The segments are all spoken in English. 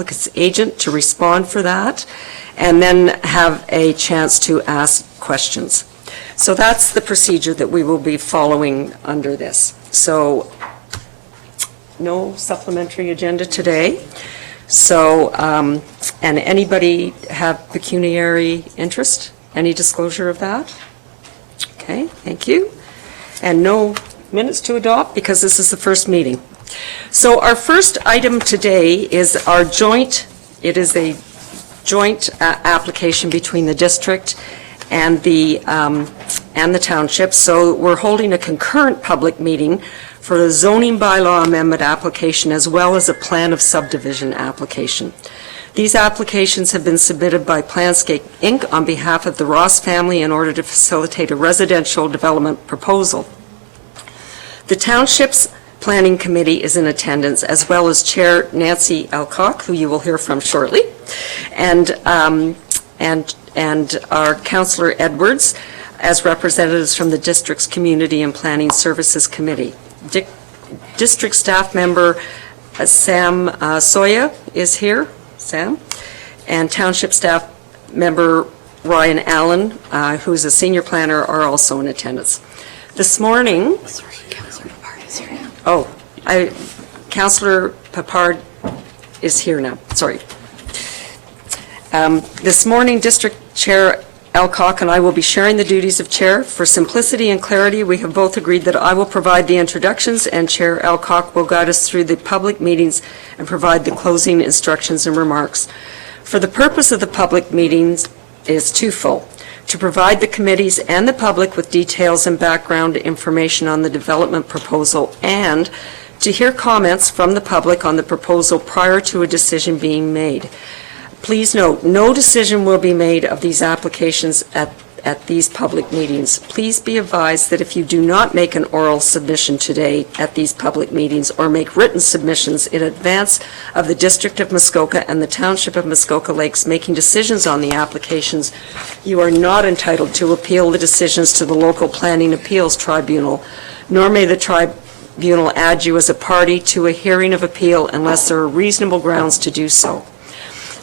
applicant's agent to respond for that, and then have a chance to ask questions. So that's the procedure that we will be following under this. So no supplementary agenda today. So, and anybody have pecuniary interest? Any disclosure of that? Okay, thank you. And no minutes to adopt because this is the first meeting. So our first item today is our joint, it is a joint application between the district and the township. So we're holding a concurrent public meeting for a zoning bylaw amendment application as well as a plan of subdivision application. These applications have been submitted by Planscape Inc. on behalf of the Ross family in order to facilitate a residential development proposal. The township's planning committee is in attendance, as well as Chair Nancy Alcock, who you will hear from shortly, and our Councillor Edwards, as representatives from the district's Community and Planning Services Committee. District staff member Sam Soya is here, Sam, and township staff member Ryan Allen, who's a senior planner, are also in attendance. This morning, Councillor Papard is here now, sorry. This morning, District Chair Alcock and I will be sharing the duties of chair. For simplicity and clarity, we have both agreed that I will provide the introductions and Chair Alcock will guide us through the public meetings and provide the closing instructions and remarks. For the purpose of the public meetings is twofold: to provide the committees and the public with details and background information on the development proposal, and to hear comments from the public on the proposal prior to a decision being made. Please note, no decision will be made of these applications at these public meetings. Please be advised that if you do not make an oral submission today at these public meetings or make written submissions in advance of the District of Muskoka and the Township of Muskoka Lakes making decisions on the applications, you are not entitled to appeal the decisions to the local planning appeals tribunal, nor may the tribunal add you as a party to a hearing of appeal unless there are reasonable grounds to do so.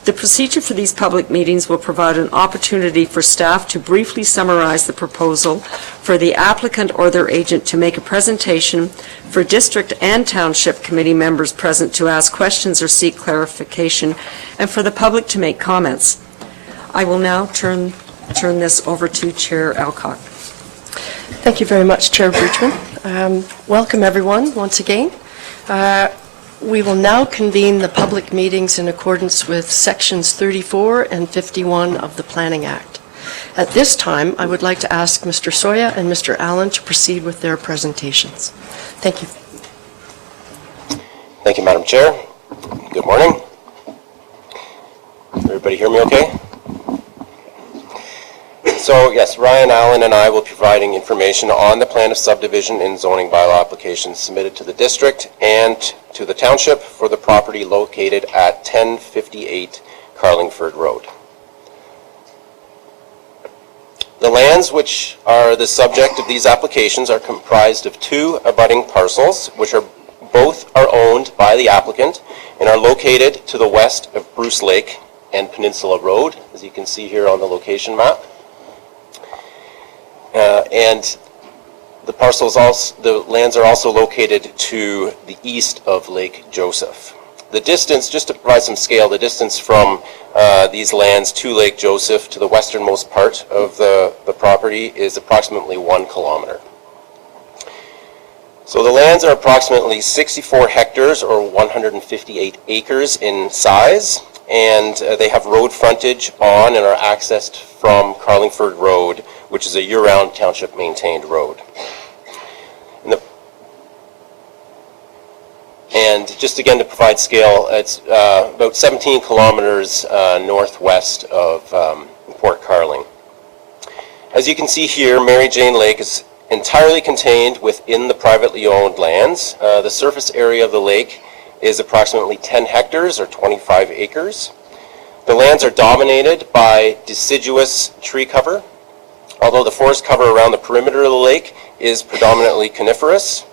The procedure for these public meetings will provide an opportunity for staff to briefly summarize the proposal, for the applicant or their agent to make a presentation, for district and township committee members present to ask questions or seek clarification, and for the public to make comments. I will now turn this over to Chair Alcock. Thank you very much, Chair Bridgman. Welcome everyone once again. We will now convene the public meetings in accordance with sections 34 and 51 of the Planning Act. At this time, I would like to ask Mr. Soya and Mr. Allen to proceed with their presentations. Thank you. Thank you, Madam Chair. Good morning. Everybody hear me okay? So yes, Ryan Allen and I will be providing information on the plan of subdivision and zoning bylaw applications submitted to the district and to the township for the property located at 1058 Carlingford Road. The lands which are the subject of these applications are comprised of two abutting parcels, which are both are owned by the applicant and are located to the west of Bruce Lake and Peninsula Road, as you can see here on the location map. And the lands are also located to the east of Lake Joseph. The distance, just to provide some scale, the distance from these lands to Lake Joseph to the westernmost part of the property is approximately 1 kilometer. So the lands are approximately 64 hectares or 158 acres in size, and they have road frontage on and are accessed from Carlingford Road, which is a year-round township-maintained road. And just again to provide scale, it's about 17 kilometers northwest of Port Carling. As you can see here, Mary Jane Lake is entirely contained within the privately owned lands. The surface area of the lake is approximately 10 hectares or 25 acres. The lands are dominated by deciduous tree cover, although the forest cover around the perimeter of the lake is predominantly coniferous.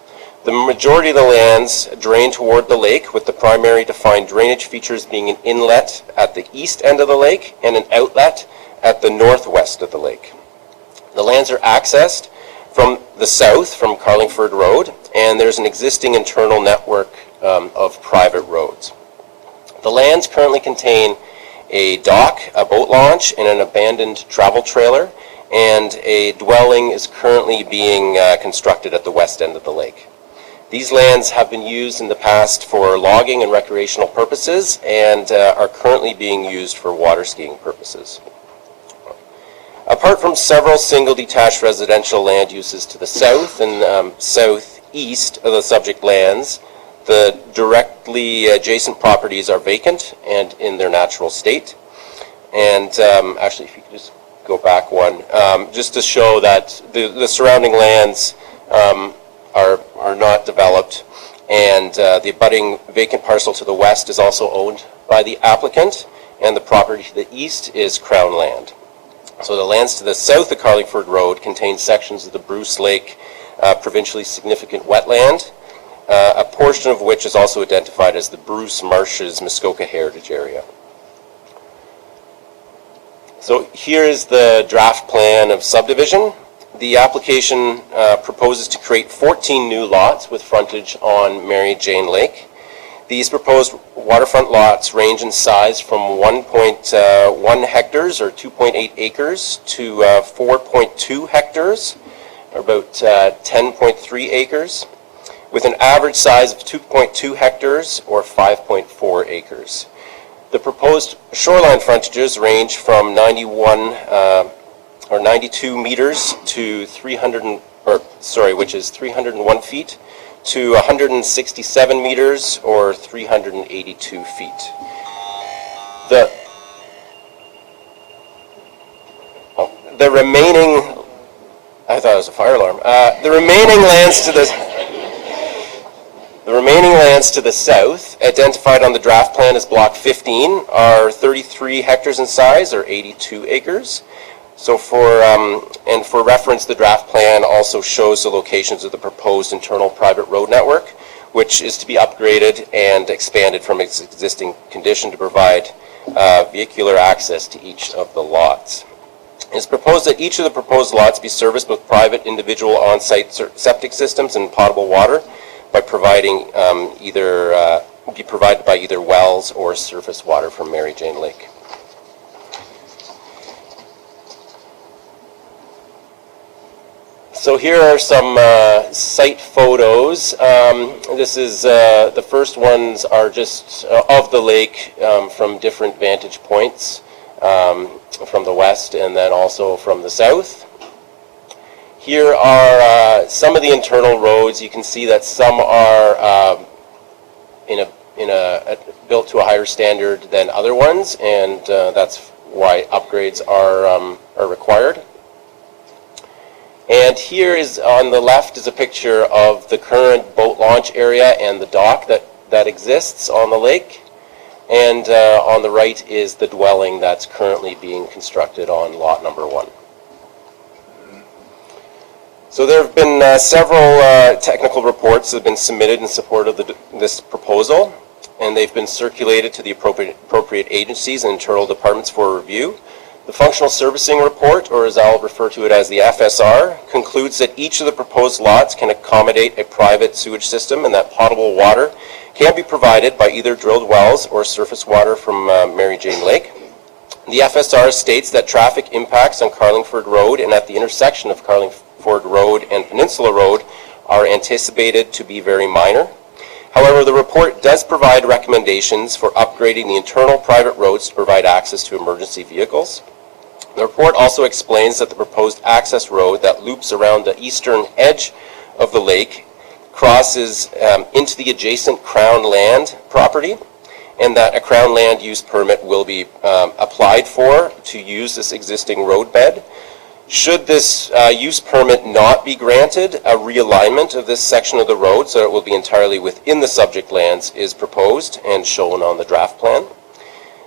The majority of the lands drain toward the lake, with the primary defined drainage features being an inlet at the east end of the lake and an outlet at the northwest of the lake. The lands are accessed from the south from Carlingford Road, and there's an existing internal network of private roads. The lands currently contain a dock, a boat launch, and an abandoned travel trailer, and a dwelling is currently being constructed at the west end of the lake. These lands have been used in the past for logging and recreational purposes and are currently being used for water skiing purposes. Apart from several single detached residential land uses to the south and southeast of the subject lands, the directly adjacent properties are vacant and in their natural state. And actually, if you could just go back one, just to show that the surrounding lands are not developed, and the abutting vacant parcel to the west is also owned by the applicant, and the property to the east is Crown land. So the lands to the south of Carlingford Road contain sections of the Bruce Lake provincially significant wetland, a portion of which is also identified as the Bruce Marshes Muskoka Heritage Area. So here is the draft plan of subdivision. The application proposes to create 14 new lots with frontage on Mary Jane Lake. These proposed waterfront lots range in size from 1.1 hectares or 2.8 acres to 4.2 hectares or about 10.3 acres, with an average size of 2.2 hectares or 5.4 acres. The proposed shoreline frontages range from 92 meters to 301 feet to 167 meters or 382 feet. The remaining, I thought it was a fire alarm. The remaining lands to the south, identified on the draft plan as Block 15, are 33 hectares in size or 82 acres. So for reference, the draft plan also shows the locations of the proposed internal private road network, which is to be upgraded and expanded from its existing condition to provide vehicular access to each of the lots. It's proposed that each of the proposed lots be serviced with private individual on-site septic systems and potable water by providing be provided by either wells or surface water from Mary Jane Lake. So here are some site photos. This is the first ones are just of the lake from different vantage points from the west and then also from the south. Here are some of the internal roads. You can see that some are built to a higher standard than other ones, and that's why upgrades are required. And here is on the left is a picture of the current boat launch area and the dock that exists on the lake. And on the right is the dwelling that's currently being constructed on lot number 1. So there have been several technical reports that have been submitted in support of this proposal, and they've been circulated to the appropriate agencies and internal departments for review. The Functional Servicing Report, or as I'll refer to it as the FSR, concludes that each of the proposed lots can accommodate a private sewage system and that potable water can be provided by either drilled wells or surface water from Mary Jane Lake. The FSR states that traffic impacts on Carlingford Road and at the intersection of Carlingford Road and Peninsula Road are anticipated to be very minor. However, the report does provide recommendations for upgrading the internal private roads to provide access to emergency vehicles. The report also explains that the proposed access road that loops around the eastern edge of the lake crosses into the adjacent Crown land property, and that a Crown land use permit will be applied for to use this existing roadbed. Should this use permit not be granted, a realignment of this section of the road so it will be entirely within the subject lands is proposed and shown on the draft plan.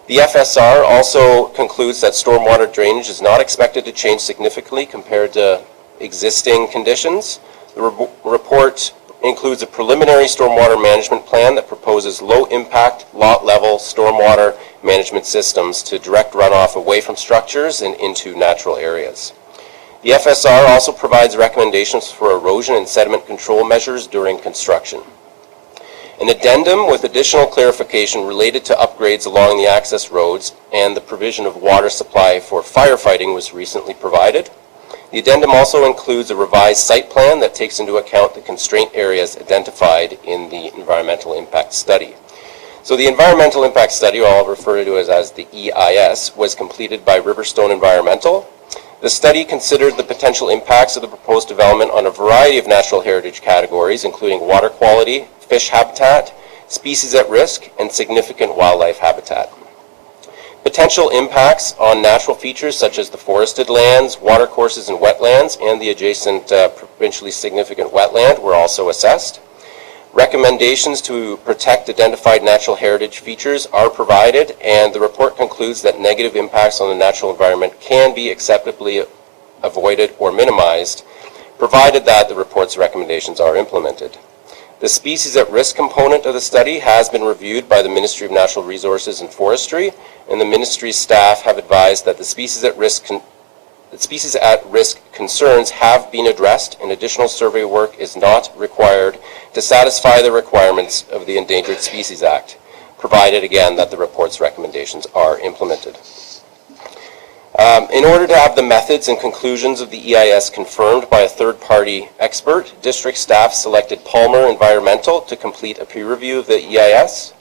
The FSR also concludes that stormwater drainage is not expected to change significantly compared to existing conditions. The report includes a preliminary stormwater management plan that proposes low-impact, lot-level stormwater management systems to direct runoff away from structures and into natural areas. The FSR also provides recommendations for erosion and sediment control measures during construction. An addendum with additional clarification related to upgrades along the access roads and the provision of water supply for firefighting was recently provided. The addendum also includes a revised site plan that takes into account the constraint areas identified in the environmental impact study. So the environmental impact study, or I'll refer to it as the EIS, was completed by Riverstone Environmental. The study considered the potential impacts of the proposed development on a variety of natural heritage categories, including water quality, fish habitat, species at risk, and significant wildlife habitat. Potential impacts on natural features such as the forested lands, watercourses and wetlands, and the adjacent provincially significant wetland were also assessed. Recommendations to protect identified natural heritage features are provided, and the report concludes that negative impacts on the natural environment can be acceptably avoided or minimized, provided that the report's recommendations are implemented. The species at risk component of the study has been reviewed by the Ministry of Natural Resources and Forestry, and the ministry's staff have advised that the species at risk concerns have been addressed, and additional survey work is not required to satisfy the requirements of the Endangered Species Act, provided again that the report's recommendations are implemented. In order to have the methods and conclusions of the EIS confirmed by a third-party expert, district staff selected Palmer Environmental to complete a peer review of the EIS.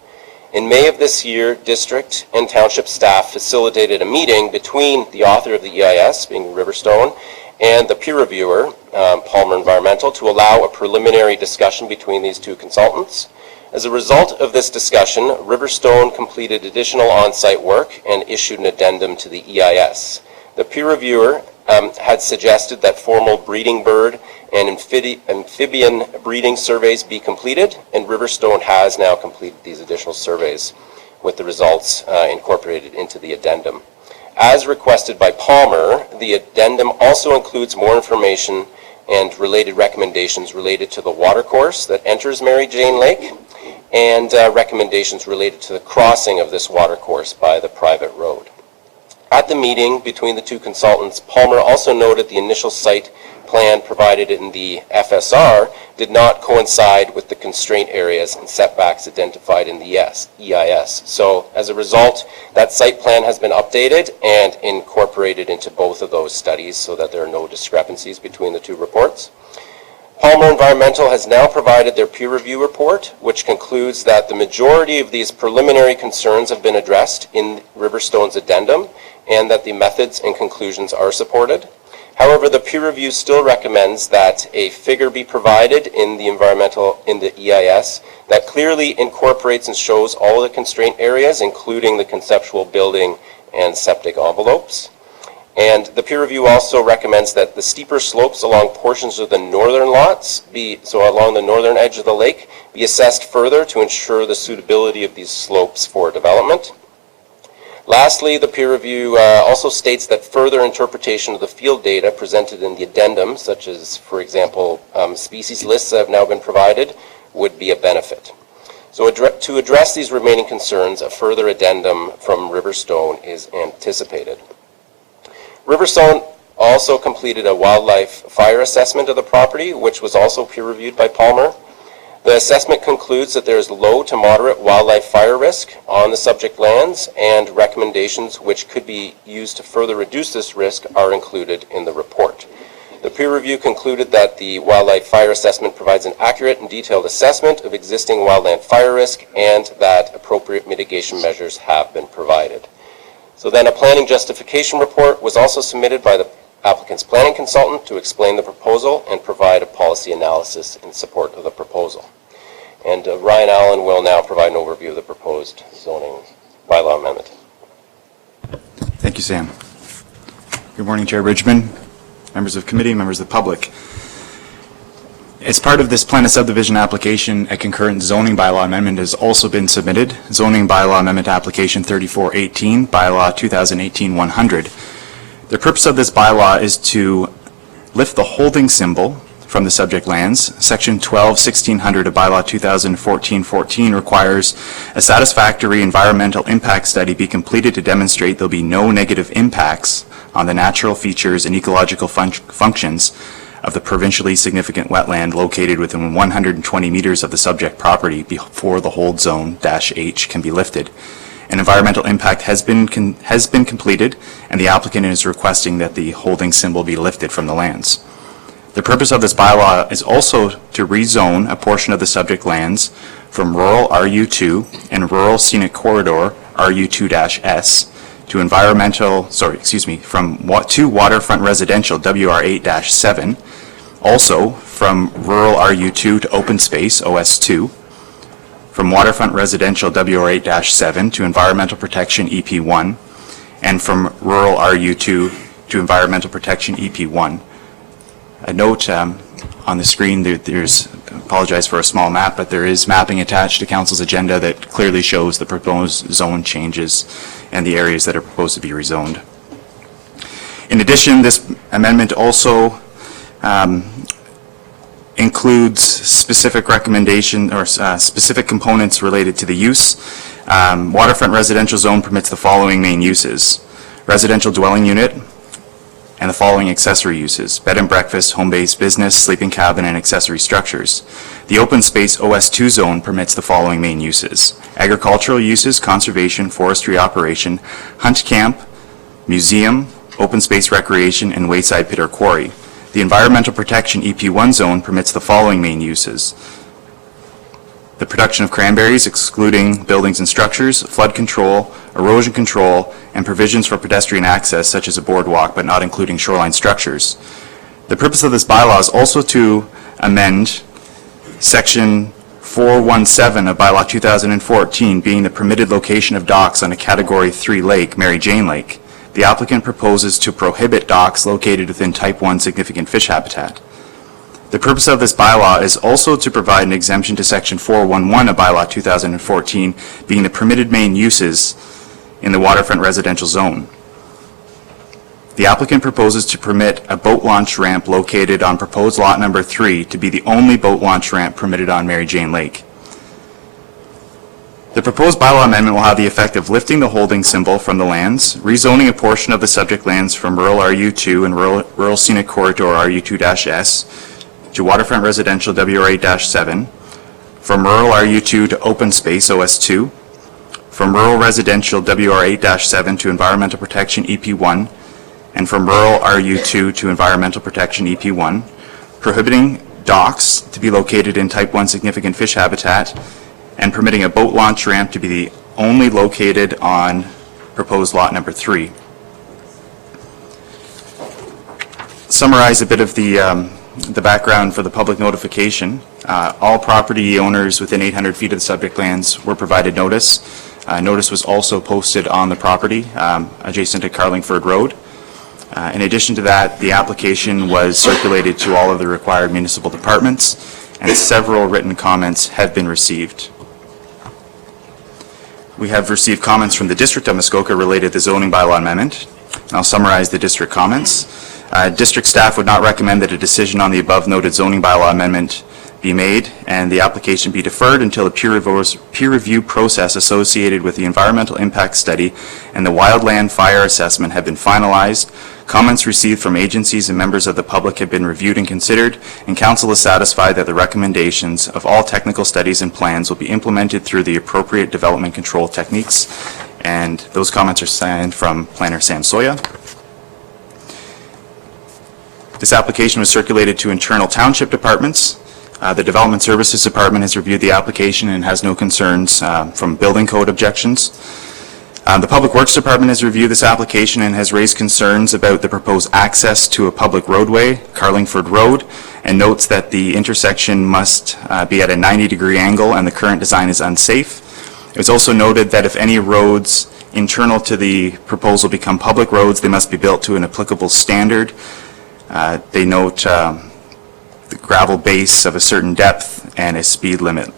In May of this year, district and township staff facilitated a meeting between the author of the EIS, being Riverstone, and the peer reviewer, Palmer Environmental, to allow a preliminary discussion between these two consultants. As a result of this discussion, Riverstone completed additional on-site work and issued an addendum to the EIS. The peer reviewer had suggested that formal breeding bird and amphibian breeding surveys be completed, and Riverstone has now completed these additional surveys with the results incorporated into the addendum. As requested by Palmer, the addendum also includes more information and related recommendations related to the watercourse that enters Mary Jane Lake, and recommendations related to the crossing of this watercourse by the private road. At the meeting between the two consultants, Palmer also noted the initial site plan provided in the FSR did not coincide with the constraint areas and setbacks identified in the EIS. So as a result, that site plan has been updated and incorporated into both of those studies so that there are no discrepancies between the two reports. Palmer Environmental has now provided their peer review report, which concludes that the majority of these preliminary concerns have been addressed in Riverstone's addendum and that the methods and conclusions are supported. However, the peer review still recommends that a figure be provided in the EIS that clearly incorporates and shows all of the constraint areas, including the conceptual building and septic envelopes. And the peer review also recommends that the steeper slopes along portions of the northern lots, along the northern edge of the lake, be assessed further to ensure the suitability of these slopes for development. Lastly, the peer review also states that further interpretation of the field data presented in the addendum, such as, for example, species lists that have now been provided, would be a benefit. So to address these remaining concerns, a further addendum from Riverstone is anticipated. Riverstone also completed a wildlife fire assessment of the property, which was also peer-reviewed by Palmer. The assessment concludes that there is low to moderate wildlife fire risk on the subject lands, and recommendations which could be used to further reduce this risk are included in the report. The peer review concluded that the wildlife fire assessment provides an accurate and detailed assessment of existing wildland fire risk and that appropriate mitigation measures have been provided. So then a planning justification report was also submitted by the applicant's planning consultant to explain the proposal and provide a policy analysis in support of the proposal. And Ryan Allen will now provide an overview of the proposed zoning bylaw amendment. Thank you, Sam. Good morning, Chair Bridgman, members of committee, members of the public. As part of this plan of subdivision application, a concurrent zoning bylaw amendment has also been submitted. Zoning bylaw amendment application 3418, bylaw 2018-100. The purpose of this bylaw is to lift the holding symbol from the subject lands. Section 12-1600 of Bylaw 2014-14 requires a satisfactory environmental impact study be completed to demonstrate there'll be no negative impacts on the natural features and ecological functions of the provincially significant wetland located within 120 meters of the subject property before the hold zone -H can be lifted. An environmental impact has been completed, and the applicant is requesting that the holding symbol be lifted from the lands. The purpose of this bylaw is also to rezone a portion of the subject lands from rural RU2 and rural scenic corridor RU2-S to to waterfront residential WR8-7, also from rural RU2 to open space OS2, from waterfront residential WR8-7 to environmental protection EP1, and from rural RU2 to environmental protection EP1. A note on the screen, there's, apologize for a small map, but there is mapping attached to Council's agenda that clearly shows the proposed zone changes and the areas that are proposed to be rezoned. In addition, this amendment also includes specific recommendation or specific components related to the use. Waterfront residential zone permits the following main uses: residential dwelling unit and the following accessory uses: bed and breakfast, home-based business, sleeping cabin, and accessory structures. The open space OS2 zone permits the following main uses: agricultural uses, conservation, forestry operation, hunt camp, museum, open space recreation, and wayside pit or quarry. The environmental protection EP1 zone permits the following main uses: the production of cranberries, excluding buildings and structures, flood control, erosion control, and provisions for pedestrian access, such as a boardwalk, but not including shoreline structures. The purpose of this bylaw is also to amend Section 417 of Bylaw 2014, being the permitted location of docks on a Category 3 lake, Mary Jane Lake. The applicant proposes to prohibit docks located within Type 1 significant fish habitat. The purpose of this bylaw is also to provide an exemption to Section 411 of Bylaw 2014, being the permitted main uses in the waterfront residential zone. The applicant proposes to permit a boat launch ramp located on proposed lot number 3 to be the only boat launch ramp permitted on Mary Jane Lake. The proposed bylaw amendment will have the effect of lifting the holding symbol from the lands, rezoning a portion of the subject lands from rural RU2 and rural scenic corridor RU2-S to waterfront residential WR8-7, from rural RU2 to open space OS2, from rural residential WR8-7 to environmental protection EP1, and from rural RU2 to environmental protection EP1, prohibiting docks to be located in Type 1 significant fish habitat, and permitting a boat launch ramp to be the only located on proposed lot number 3. Summarize a bit of the background for the public notification. All property owners within 800 feet of the subject lands were provided notice. Notice was also posted on the property adjacent to Carlingford Road. In addition to that, the application was circulated to all of the required municipal departments, and several written comments have been received. We have received comments from the District of Muskoka related to the zoning bylaw amendment. I'll summarize the district comments. District staff would not recommend that a decision on the above noted zoning bylaw amendment be made and the application be deferred until the peer review process associated with the environmental impact study and the wildland fire assessment have been finalized. Comments received from agencies and members of the public have been reviewed and considered, and council is satisfied that the recommendations of all technical studies and plans will be implemented through the appropriate development control techniques. And those comments are signed from Planner Sam Soya. This application was circulated to internal township departments. The Development Services Department has reviewed the application and has no concerns from building code objections. The Public Works Department has reviewed this application and has raised concerns about the proposed access to a public roadway, Carlingford Road, and notes that the intersection must be at a 90-degree angle and the current design is unsafe. It was also noted that if any roads internal to the proposal become public roads, they must be built to an applicable standard. They note the gravel base of a certain depth and a speed limit.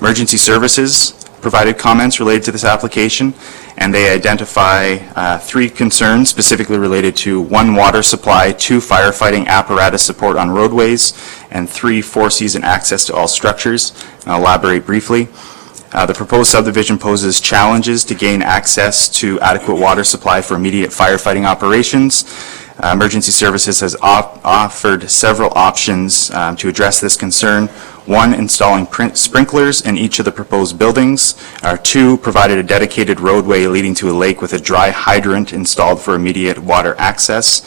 Emergency services provided comments related to this application, and they identify 3 concerns specifically related to 1, water supply, 2, firefighting apparatus support on roadways, and 3, four-season access to all structures. And I'll elaborate briefly. The proposed subdivision poses challenges to gain access to adequate water supply for immediate firefighting operations. Emergency Services has offered several options to address this concern. 1, installing sprinklers in each of the proposed buildings. 2, provided a dedicated roadway leading to a lake with a dry hydrant installed for immediate water access.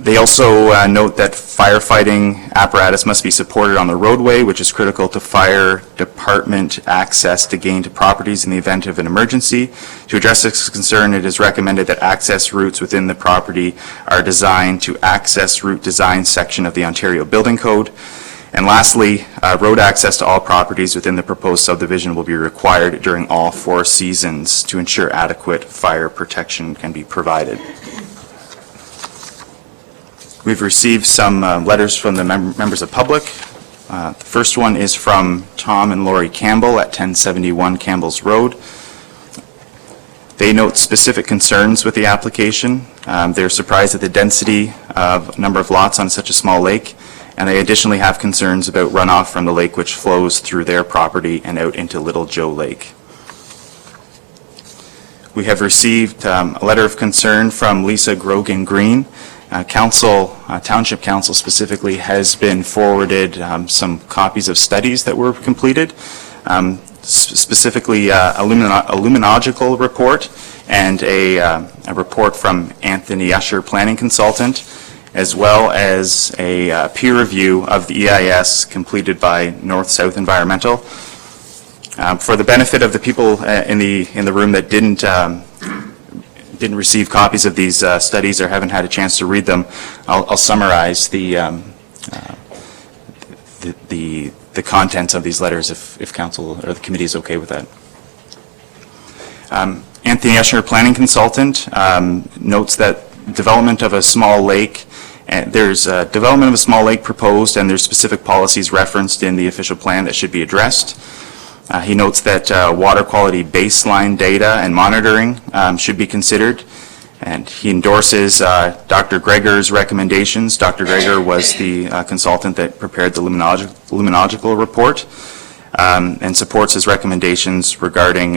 They also note that firefighting apparatus must be supported on the roadway, which is critical to fire department access to gain to properties in the event of an emergency. To address this concern, it is recommended that access routes within the property are designed to access route design section of the Ontario Building Code. And lastly, road access to all properties within the proposed subdivision will be required during all 4 seasons to ensure adequate fire protection can be provided. We've received some letters from the members of public. The first one is from Tom and Lori Campbell at 1071 Campbell's Road. They note specific concerns with the application. They're surprised at the density of number of lots on such a small lake, and they additionally have concerns about runoff from the lake which flows through their property and out into Little Joe Lake. We have received a letter of concern from Lisa Grogan Green. Township Council specifically has been forwarded some copies of studies that were completed, specifically a luminological report and a report from Anthony Usher, planning consultant, as well as a peer review of the EIS completed by North-South Environmental. For the benefit of the people in the room that didn't receive copies of these studies or haven't had a chance to read them, I'll summarize the contents of these letters if council or the committee is okay with that. Anthony Escher, planning consultant, notes that development of a small lake, there's development of a small lake proposed, and there's specific policies referenced in the official plan that should be addressed. He notes that water quality baseline data and monitoring should be considered, and he endorses Dr. Greger's recommendations. Dr. Greger was the consultant that prepared the luminological report, and supports his recommendations regarding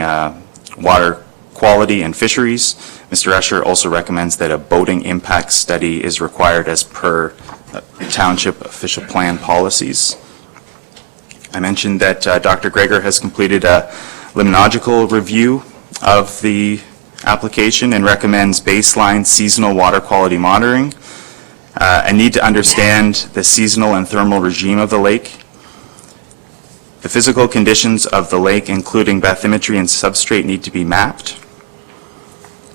water quality and fisheries. Mr. Escher also recommends that a boating impact study is required as per township official plan policies. I mentioned that Dr. Greger has completed a limnological review of the application and recommends baseline seasonal water quality monitoring, a need to understand the seasonal and thermal regime of the lake, the physical conditions of the lake, including bathymetry and substrate, need to be mapped.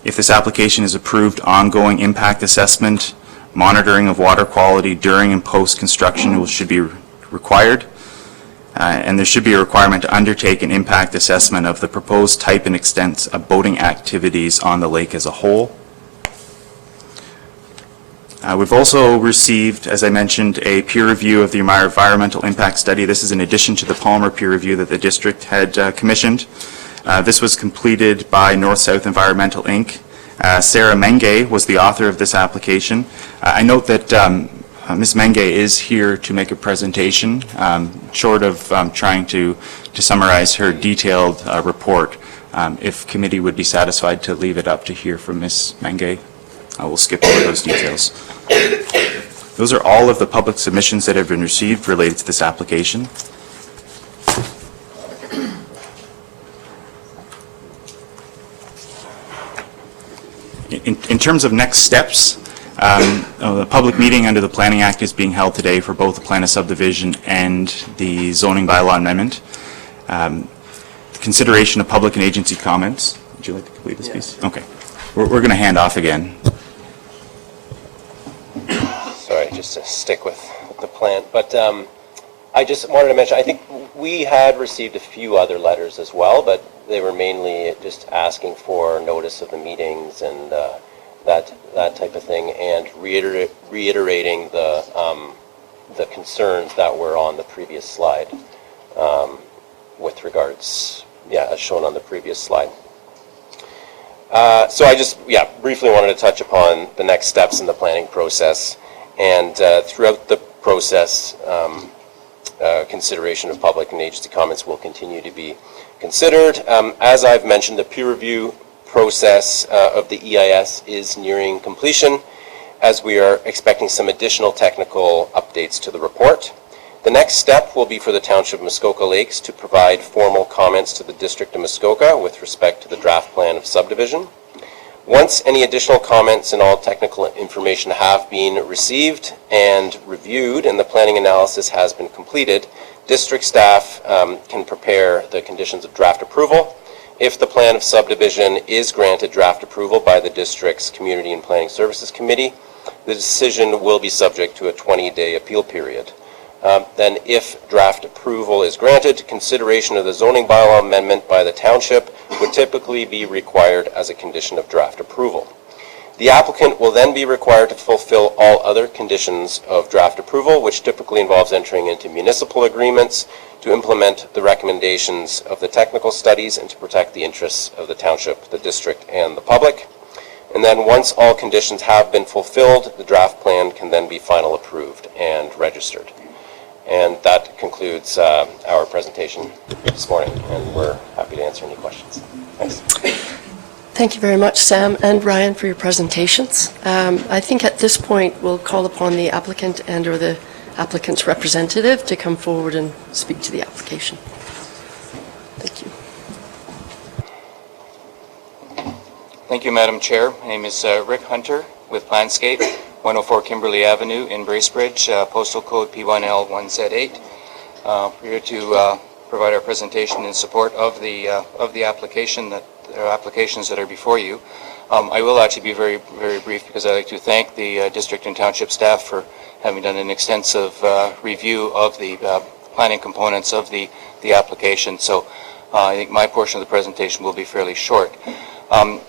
If this application is approved, ongoing impact assessment, monitoring of water quality during and post-construction should be required. And there should be a requirement to undertake an impact assessment of the proposed type and extent of boating activities on the lake as a whole. We've also received, as I mentioned, a peer review of the environmental impact study. This is in addition to the Palmer peer review that the district had commissioned. This was completed by North-South Environmental, Inc. Sarah Menge was the author of this application. I note that Ms. Menge is here to make a presentation, short of trying to summarize her detailed report. If committee would be satisfied to leave it up to hear from Ms. Menge, I will skip over those details. Those are all of the public submissions that have been received related to this application. In terms of next steps, the public meeting under the Planning Act is being held today for both the plan of subdivision and the zoning bylaw amendment. Consideration of public and agency comments. Would you like to complete this piece? Okay. We're going to hand off again. Sorry, just to stick with the plan. But I just wanted to mention, I think we had received a few other letters as well, but they were mainly just asking for notice of the meetings and that type of thing, and reiterating the concerns that were on the previous slide. with regards, as shown on the previous slide. So I just, briefly wanted to touch upon the next steps in the planning process, and throughout the process, consideration of public and agency comments will continue to be considered. As I've mentioned, the peer review process of the EIS is nearing completion, as we are expecting some additional technical updates to the report. The next step will be for the Township of Muskoka Lakes to provide formal comments to the District of Muskoka with respect to the draft plan of subdivision. Once any additional comments and all technical information have been received and reviewed and the planning analysis has been completed, district staff can prepare the conditions of draft approval. If the plan of subdivision is granted draft approval by the district's Community and Planning Services Committee, the decision will be subject to a 20-day appeal period. Then if draft approval is granted, consideration of the zoning bylaw amendment by the township would typically be required as a condition of draft approval. The applicant will then be required to fulfill all other conditions of draft approval, which typically involves entering into municipal agreements to implement the recommendations of the technical studies and to protect the interests of the township, the district, and the public. And then once all conditions have been fulfilled, the draft plan can then be final approved and registered. And that concludes our presentation this morning, and we're happy to answer any questions. Thanks. Thank you very much, Sam and Ryan, for your presentations. I think at this point we'll call upon the applicant and or the applicant's representative to come forward and speak to the application. Thank you. Thank you, Madam Chair. My name is Rick Hunter with Planscape, 104 Kimberley Avenue in Bracebridge, postal code P1L1Z8. We're here to provide our presentation in support of the applications that are before you. I will actually be very, very brief because I'd like to thank the district and township staff for having done an extensive review of the planning components of the application. So I think my portion of the presentation will be fairly short.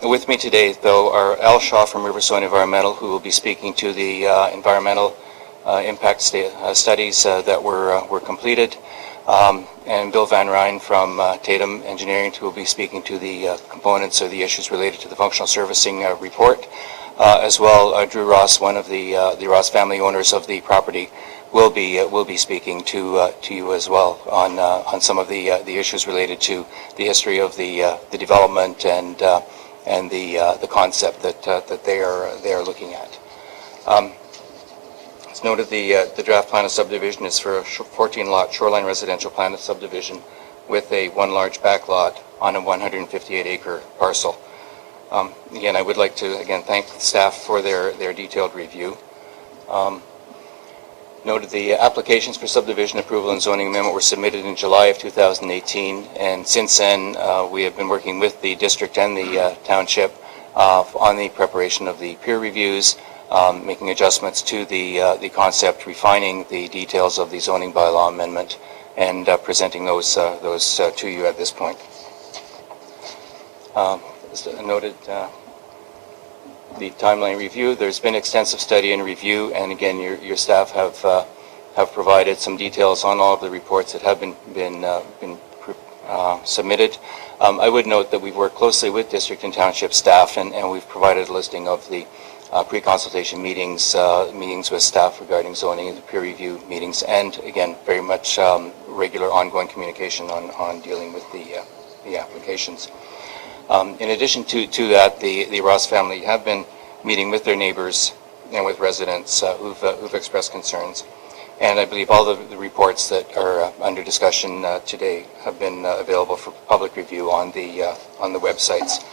With me today, though, are Al Shaw from Riverstone Environmental, who will be speaking to the environmental impact studies that were completed, and Bill Van Ryn from Tatum Engineering, who will be speaking to the components or the issues related to the functional servicing report, as well. Drew Ross, one of the Ross family owners of the property, will be speaking to you as well on some of the issues related to the history of the development and the concept that they are looking at. As noted, the draft plan of subdivision is for a 14-lot shoreline residential plan of subdivision with one large back lot on a 158-acre parcel. Again, I would like to thank the staff for their detailed review. Noted the applications for subdivision approval and zoning amendment were submitted in July of 2018, and since then we have been working with the district and the township on the preparation of the peer reviews, making adjustments to the concept, refining the details of the zoning bylaw amendment, and presenting those to you at this point. As noted, the timeline review, there's been extensive study and review, and again, your staff have provided some details on all of the reports that have been submitted. I would note that we've worked closely with district and township staff, and we've provided a listing of the pre-consultation meetings with staff regarding zoning and the peer review meetings, and again, very much regular ongoing communication on dealing with the applications. In addition to that, the Ross family have been meeting with their neighbors and with residents who've expressed concerns. And I believe all the reports that are under discussion today have been available for public review on the websites.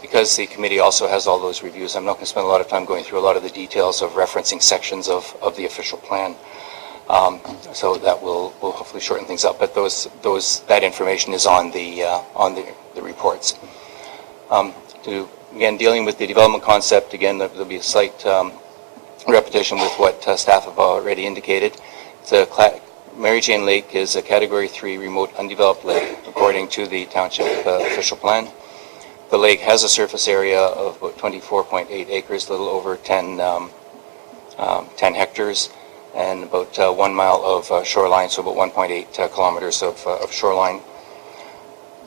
Because the committee also has all those reviews, I'm not going to spend a lot of time going through a lot of the details of referencing sections of the official plan. So that will hopefully shorten things up. But that information is on the reports. Again, dealing with the development concept, again, there'll be a slight repetition with what staff have already indicated. Mary Jane Lake is a Category 3 remote undeveloped lake, according to the township official plan. The lake has a surface area of about 24.8 acres, a little over 10 hectares, and about 1 mile of shoreline, so about 1.8 kilometers of shoreline.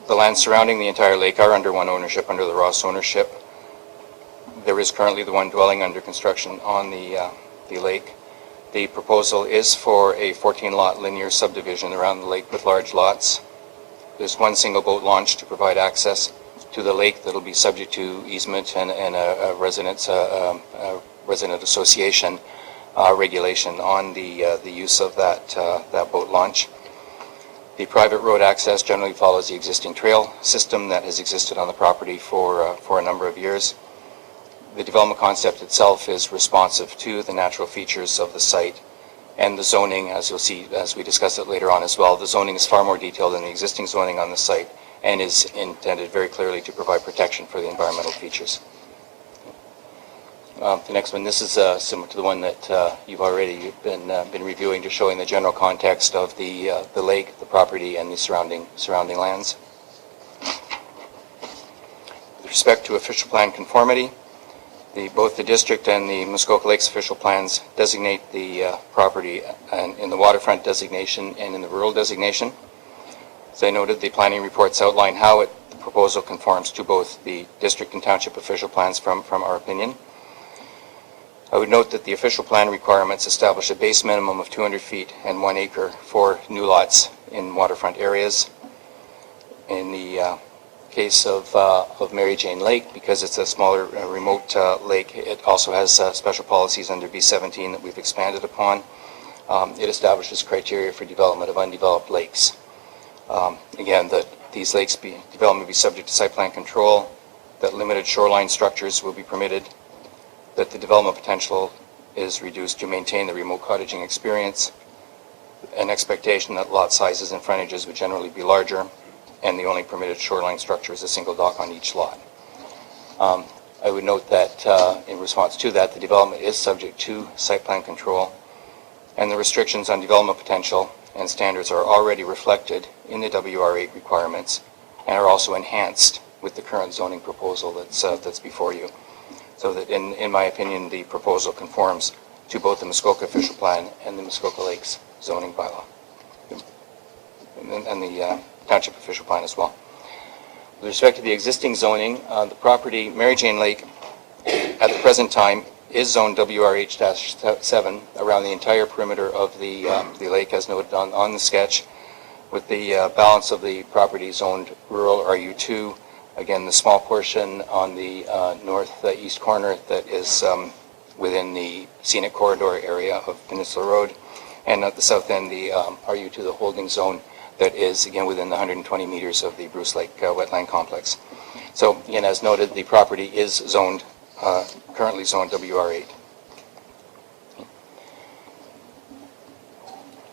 The lands surrounding the entire lake are under one ownership, under the Rosseau ownership. There is currently the one dwelling under construction on the lake. The proposal is for a 14-lot linear subdivision around the lake with large lots. There's one single boat launch to provide access to the lake that'll be subject to easement and a resident association regulation on the use of that boat launch. The private road access generally follows the existing trail system that has existed on the property for a number of years. The development concept itself is responsive to the natural features of the site, and the zoning, as you'll see as we discuss it later on as well, the zoning is far more detailed than the existing zoning on the site and is intended very clearly to provide protection for the environmental features. The next one, this is similar to the one that you've already been reviewing, just showing the general context of the lake, the property, and the surrounding lands. With respect to official plan conformity, both the district and the Muskoka Lakes official plans designate the property in the waterfront designation and in the rural designation. As I noted, the planning reports outline how the proposal conforms to both the district and township official plans from our opinion. I would note that the official plan requirements establish a base minimum of 200 feet and 1 acre for new lots in waterfront areas. In the case of Mary Jane Lake, because it's a smaller remote lake, it also has special policies under B17 that we've expanded upon. It establishes criteria for development of undeveloped lakes. Again, that these lakes development be subject to site plan control, that limited shoreline structures will be permitted, that the development potential is reduced to maintain the remote cottaging experience, an expectation that lot sizes and frontages would generally be larger, and the only permitted shoreline structure is a single dock on each lot. I would note that in response to that, the development is subject to site plan control, and the restrictions on development potential and standards are already reflected in the WR8 requirements and are also enhanced with the current zoning proposal that's before you. So that in my opinion, the proposal conforms to both the Muskoka official plan and the Muskoka Lakes zoning bylaw, and the township official plan as well. With respect to the existing zoning, the property, Mary Jane Lake, at the present time is zoned WRH-7 around the entire perimeter of the lake, as noted on the sketch, with the balance of the property zoned rural RU2. Again, the small portion on the northeast corner that is within the scenic corridor area of Peninsula Road, and at the south end, the RU2, the holding zone, that is, again, within the 120 meters of the Bruce Lake wetland complex. So, again, as noted, the property is zoned, currently zoned WR8.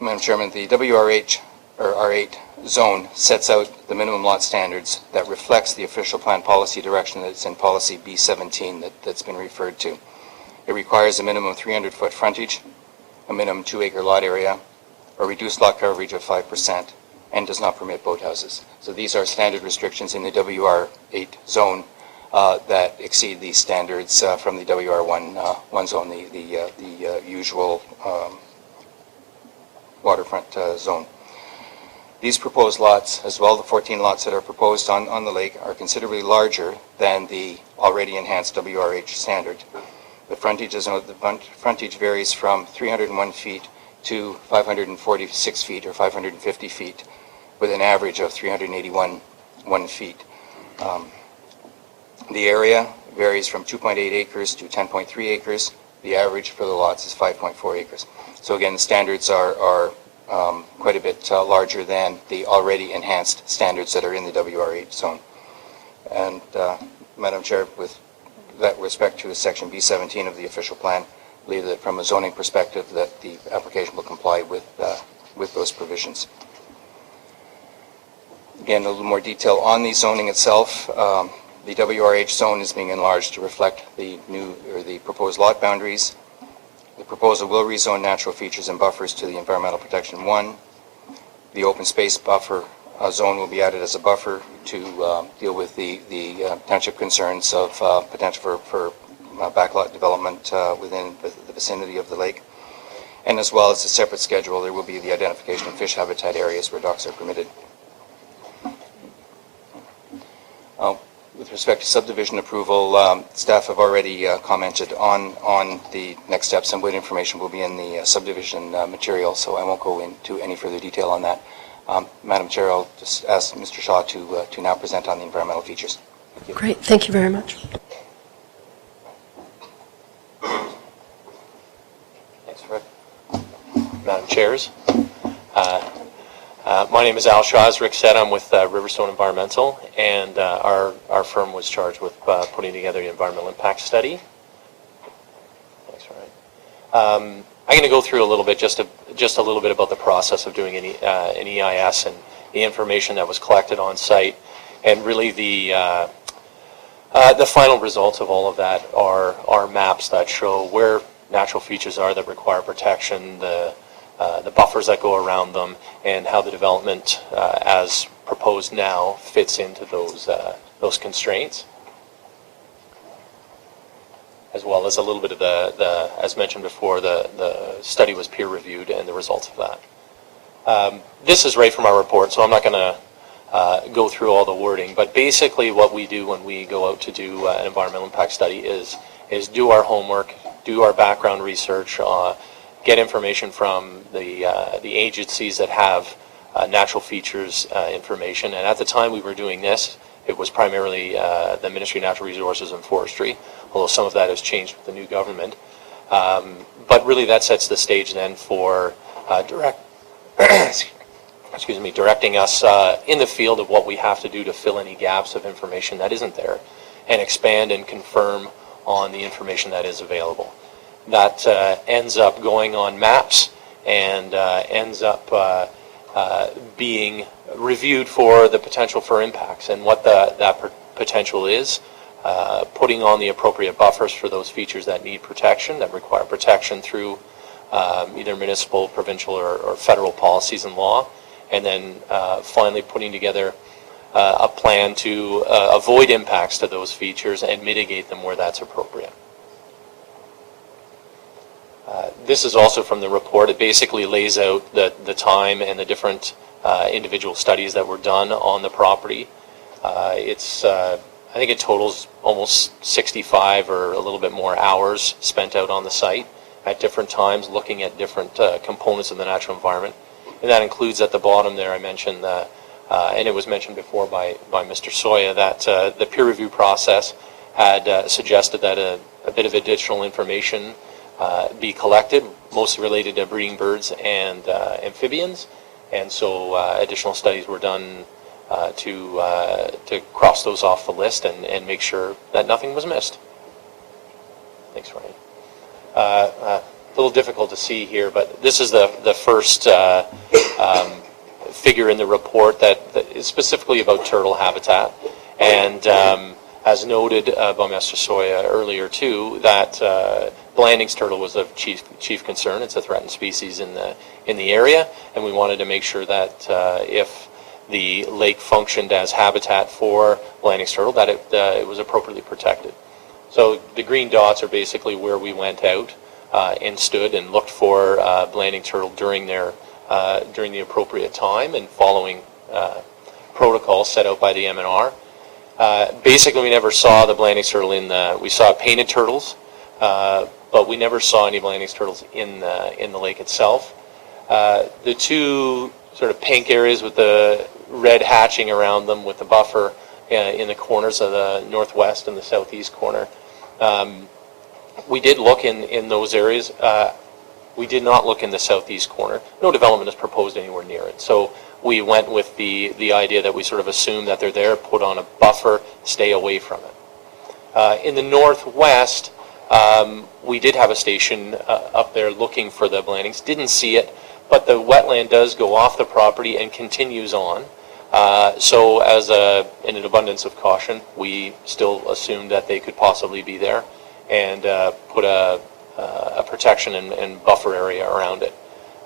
Madam Chairman, the WR8 or R8 zone sets out the minimum lot standards that reflects the official plan policy direction that's in policy B17 that's been referred to. It requires a minimum 300-foot frontage, a minimum 2-acre lot area, a reduced lot coverage of 5%, and does not permit boathouses. So these are standard restrictions in the WR8 zone that exceed the standards from the WR1 zone, the usual waterfront zone. These proposed lots, as well the 14 lots that are proposed on the lake, are considerably larger than the already enhanced WRH standard. The frontage varies from 301 feet to 546 feet or 550 feet, with an average of 381 feet. The area varies from 2.8 acres to 10.3 acres. The average for the lots is 5.4 acres. So again, the standards are quite a bit larger than the already enhanced standards that are in the WR8 zone. And Madam Chair, with that respect to section B17 of the official plan, I believe that from a zoning perspective that the application will comply with those provisions. Again, a little more detail on the zoning itself. The WRH zone is being enlarged to reflect the proposed lot boundaries. The proposal will rezone natural features and buffers to the Environmental Protection 1. The open space buffer zone will be added as a buffer to deal with the township concerns of potential for backlot development within the vicinity of the lake. And as well as a separate schedule, there will be the identification of fish habitat areas where docks are permitted. With respect to subdivision approval, staff have already commented on the next steps, and what information will be in the subdivision material, so I won't go into any further detail on that. Madam Chair, I'll just ask Mr. Shaw to now present on the environmental features. Great, thank you very much. Thanks, Rick. Madam Chairs. My name is Al Shaw. As Rick said, I'm with Riverstone Environmental, and our firm was charged with putting together the environmental impact study. Thanks, Ryan. I'm going to go through a little bit, just a little bit about the process of doing an EIS and the information that was collected on site, and really the final results of all of that are maps that show where natural features are that require protection, the buffers that go around them, and how the development as proposed now fits into those constraints, as well as a little bit of the as mentioned before, the study was peer reviewed and the results of that. This is right from our report, so I'm not going to go through all the wording, but basically what we do when we go out to do an environmental impact study is do our homework, do our background research, get information from the agencies that have natural features information. And at the time we were doing this, it was primarily the Ministry of Natural Resources and Forestry, although some of that has changed with the new government. But really that sets the stage then for directing us in the field of what we have to do to fill any gaps of information that isn't there, and expand and confirm on the information that is available. That ends up going on maps and ends up being reviewed for the potential for impacts and what that potential is, putting on the appropriate buffers for those features that need protection, that require protection through either municipal, provincial, or federal policies and law, and then finally putting together a plan to avoid impacts to those features and mitigate them where that's appropriate. This is also from the report. It basically lays out the time and the different individual studies that were done on the property. I think it totals almost 65 or a little bit more hours spent out on the site at different times looking at different components of the natural environment. And that includes at the bottom there, I mentioned, and it was mentioned before by Mr. Soya, that the peer review process had suggested that a bit of additional information be collected, mostly related to breeding birds and amphibians, and so additional studies were done to cross those off the list and make sure that nothing was missed. Thanks, Ryan. A little difficult to see here, but this is the first figure in the report that is specifically about turtle habitat, and as noted by Mr. Soya earlier too, that Blanding's turtle was of chief concern. It's a threatened species in the area, and we wanted to make sure that if the lake functioned as habitat for Blanding's turtle, that it was appropriately protected. So the green dots are basically where we went out and stood and looked for Blanding turtle during the appropriate time and following protocols set out by the MNR. Basically, we never saw the Blanding's turtle we saw painted turtles, but we never saw any Blanding's turtles in the lake itself. The two sort of pink areas with the red hatching around them with the buffer in the corners of the northwest and the southeast corner. We did look in those areas. We did not look in the southeast corner. No development is proposed anywhere near it. So we went with the idea that we sort of assume that they're there, put on a buffer, stay away from it. In the northwest, we did have a station up there looking for the Blandings. Didn't see it, but the wetland does go off the property and continues on. So as in an abundance of caution, we still assumed that they could possibly be there and put a protection and buffer area around it.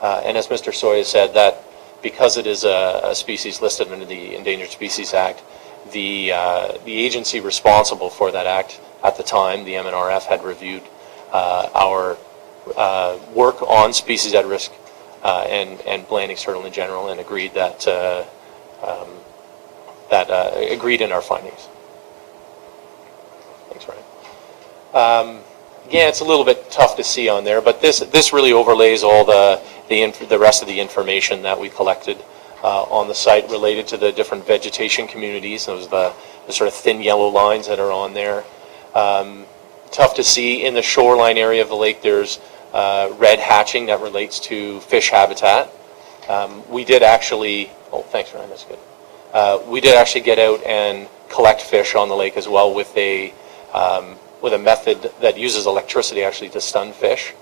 And as Mr. Soya said, that because it is a species listed under the Endangered Species Act, the agency responsible for that act at the time, the MNRF, had reviewed our work on species at risk and Blanding's turtle in general, and agreed that agreed in our findings. Thanks, Ryan. Again, it's a little bit tough to see on there, but this really overlays all the rest of the information that we collected on the site related to the different vegetation communities. Those are the sort of thin yellow lines that are on there. Tough to see in the shoreline area of the lake. There's red hatching that relates to fish habitat. We did actually, oh, thanks, Ryan, that's good. We did actually get out and collect fish on the lake as well with a method that uses electricity actually to stun fish.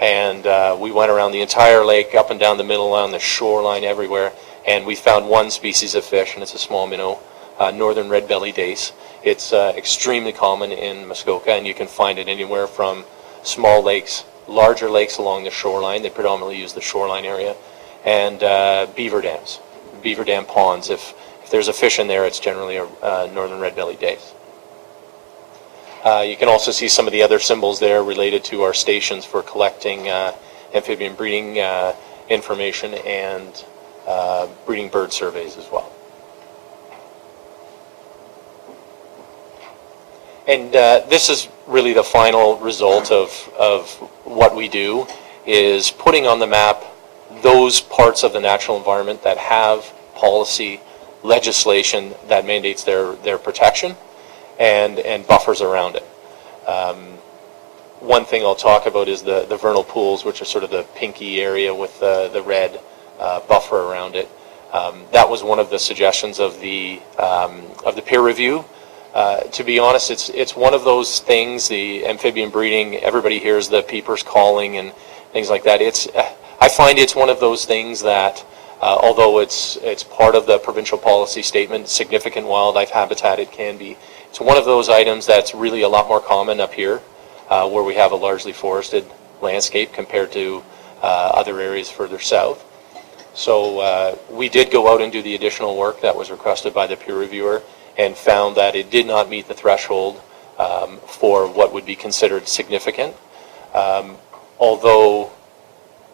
And we went around the entire lake, up and down the middle, on the shoreline, everywhere, and we found one species of fish, and it's a small minnow, northern red-bellied dace. It's extremely common in Muskoka, and you can find it anywhere from small lakes, larger lakes along the shoreline. They predominantly use the shoreline area, and beaver dams, beaver dam ponds. If there's a fish in there, it's generally a northern red-bellied dace. You can also see some of the other symbols there related to our stations for collecting amphibian breeding information and breeding bird surveys as well. And this is really the final result of what we do, is putting on the map those parts of the natural environment that have policy legislation that mandates their protection and buffers around it. One thing I'll talk about is the vernal pools, which are sort of the pinky area with the red buffer around it. That was one of the suggestions of the peer review. To be honest, it's one of those things, the amphibian breeding, everybody hears the peepers calling and things like that. I find it's one of those things that, although it's part of the provincial policy statement, significant wildlife habitat it can be, it's one of those items that's really a lot more common up here, where we have a largely forested landscape compared to other areas further south. So we did go out and do the additional work that was requested by the peer reviewer, and found that it did not meet the threshold for what would be considered significant. Although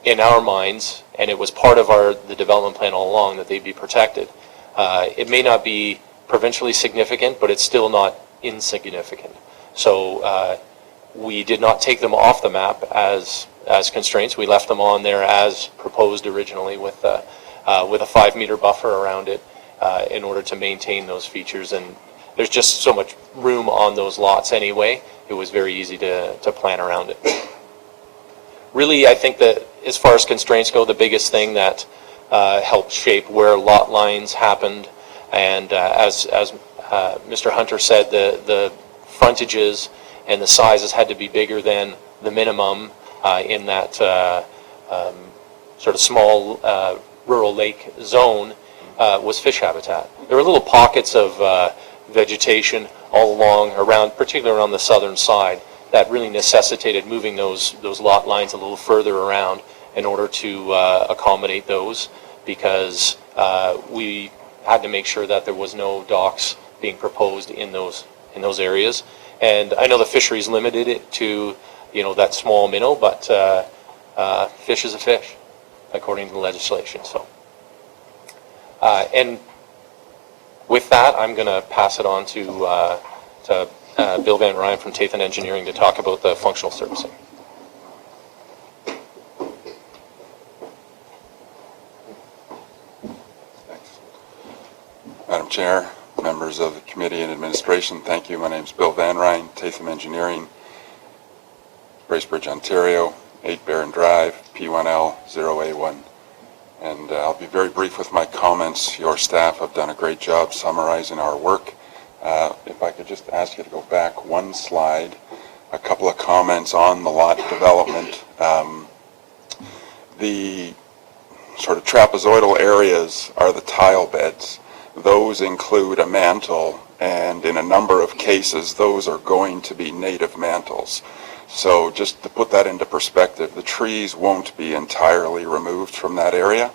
in our minds, and it was part of the development plan all along that they'd be protected, it may not be provincially significant, but it's still not insignificant. So we did not take them off the map as constraints. We left them on there as proposed originally with a 5-meter buffer around it, in order to maintain those features. And there's just so much room on those lots anyway, it was very easy to plan around it. Really, I think that as far as constraints go, the biggest thing that helped shape where lot lines happened, and as Mr. Hunter said, the frontages and the sizes had to be bigger than the minimum in that sort of small rural lake zone, was fish habitat. There were little pockets of vegetation all along, particularly around the southern side, that really necessitated moving those lot lines a little further around in order to accommodate those, because we had to make sure that there was no docks being proposed in those areas. And I know the fisheries limited it to that small minnow, but fish is a fish according to the legislation. So. And with that, I'm going to pass it on to Bill Van Ryan from Tathan Engineering to talk about the functional servicing. Thanks. Madam Chair, members of the committee and administration, thank you. My name is Bill Van Ryan, Tathan Engineering, Bracebridge, Ontario, 8 Barron Drive, P1L 0A1. And I'll be very brief with my comments. Your staff have done a great job summarizing our work. If I could just ask you to go back one slide, a couple of comments on the lot development. The sort of trapezoidal areas are the tile beds. Those include a mantle, and in a number of cases, those are going to be native mantles. So just to put that into perspective, the trees won't be entirely removed from that area.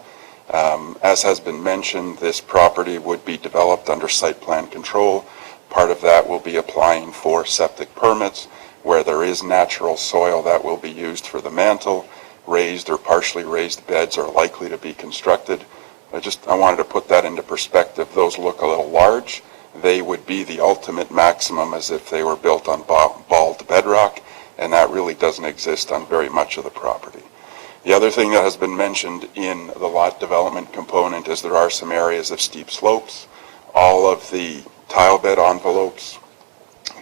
As has been mentioned, this property would be developed under site plan control. Part of that will be applying for septic permits. Where there is natural soil, that will be used for the mantle. Raised or partially raised beds are likely to be constructed. I wanted to put that into perspective. Those look a little large. they would be the ultimate maximum as if they were built on bald bedrock, and that really doesn't exist on very much of the property. The other thing that has been mentioned in the lot development component is there are some areas of steep slopes. All of the tile bed envelopes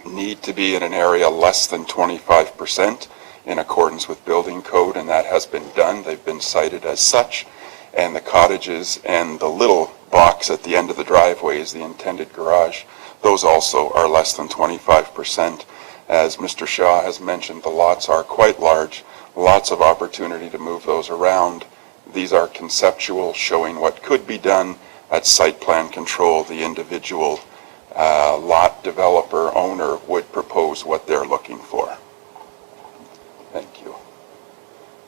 need to be in an area less than 25% in accordance with building code, and that has been done. They've been cited as such, and the cottages and the little box at the end of the driveway is the intended garage. Those also are less than 25%. As Mr. Shaw has mentioned, the lots are quite large, lots of opportunity to move those around. These are conceptual, showing what could be done. At site plan control, the individual lot developer owner would propose what they're looking for. Thank you.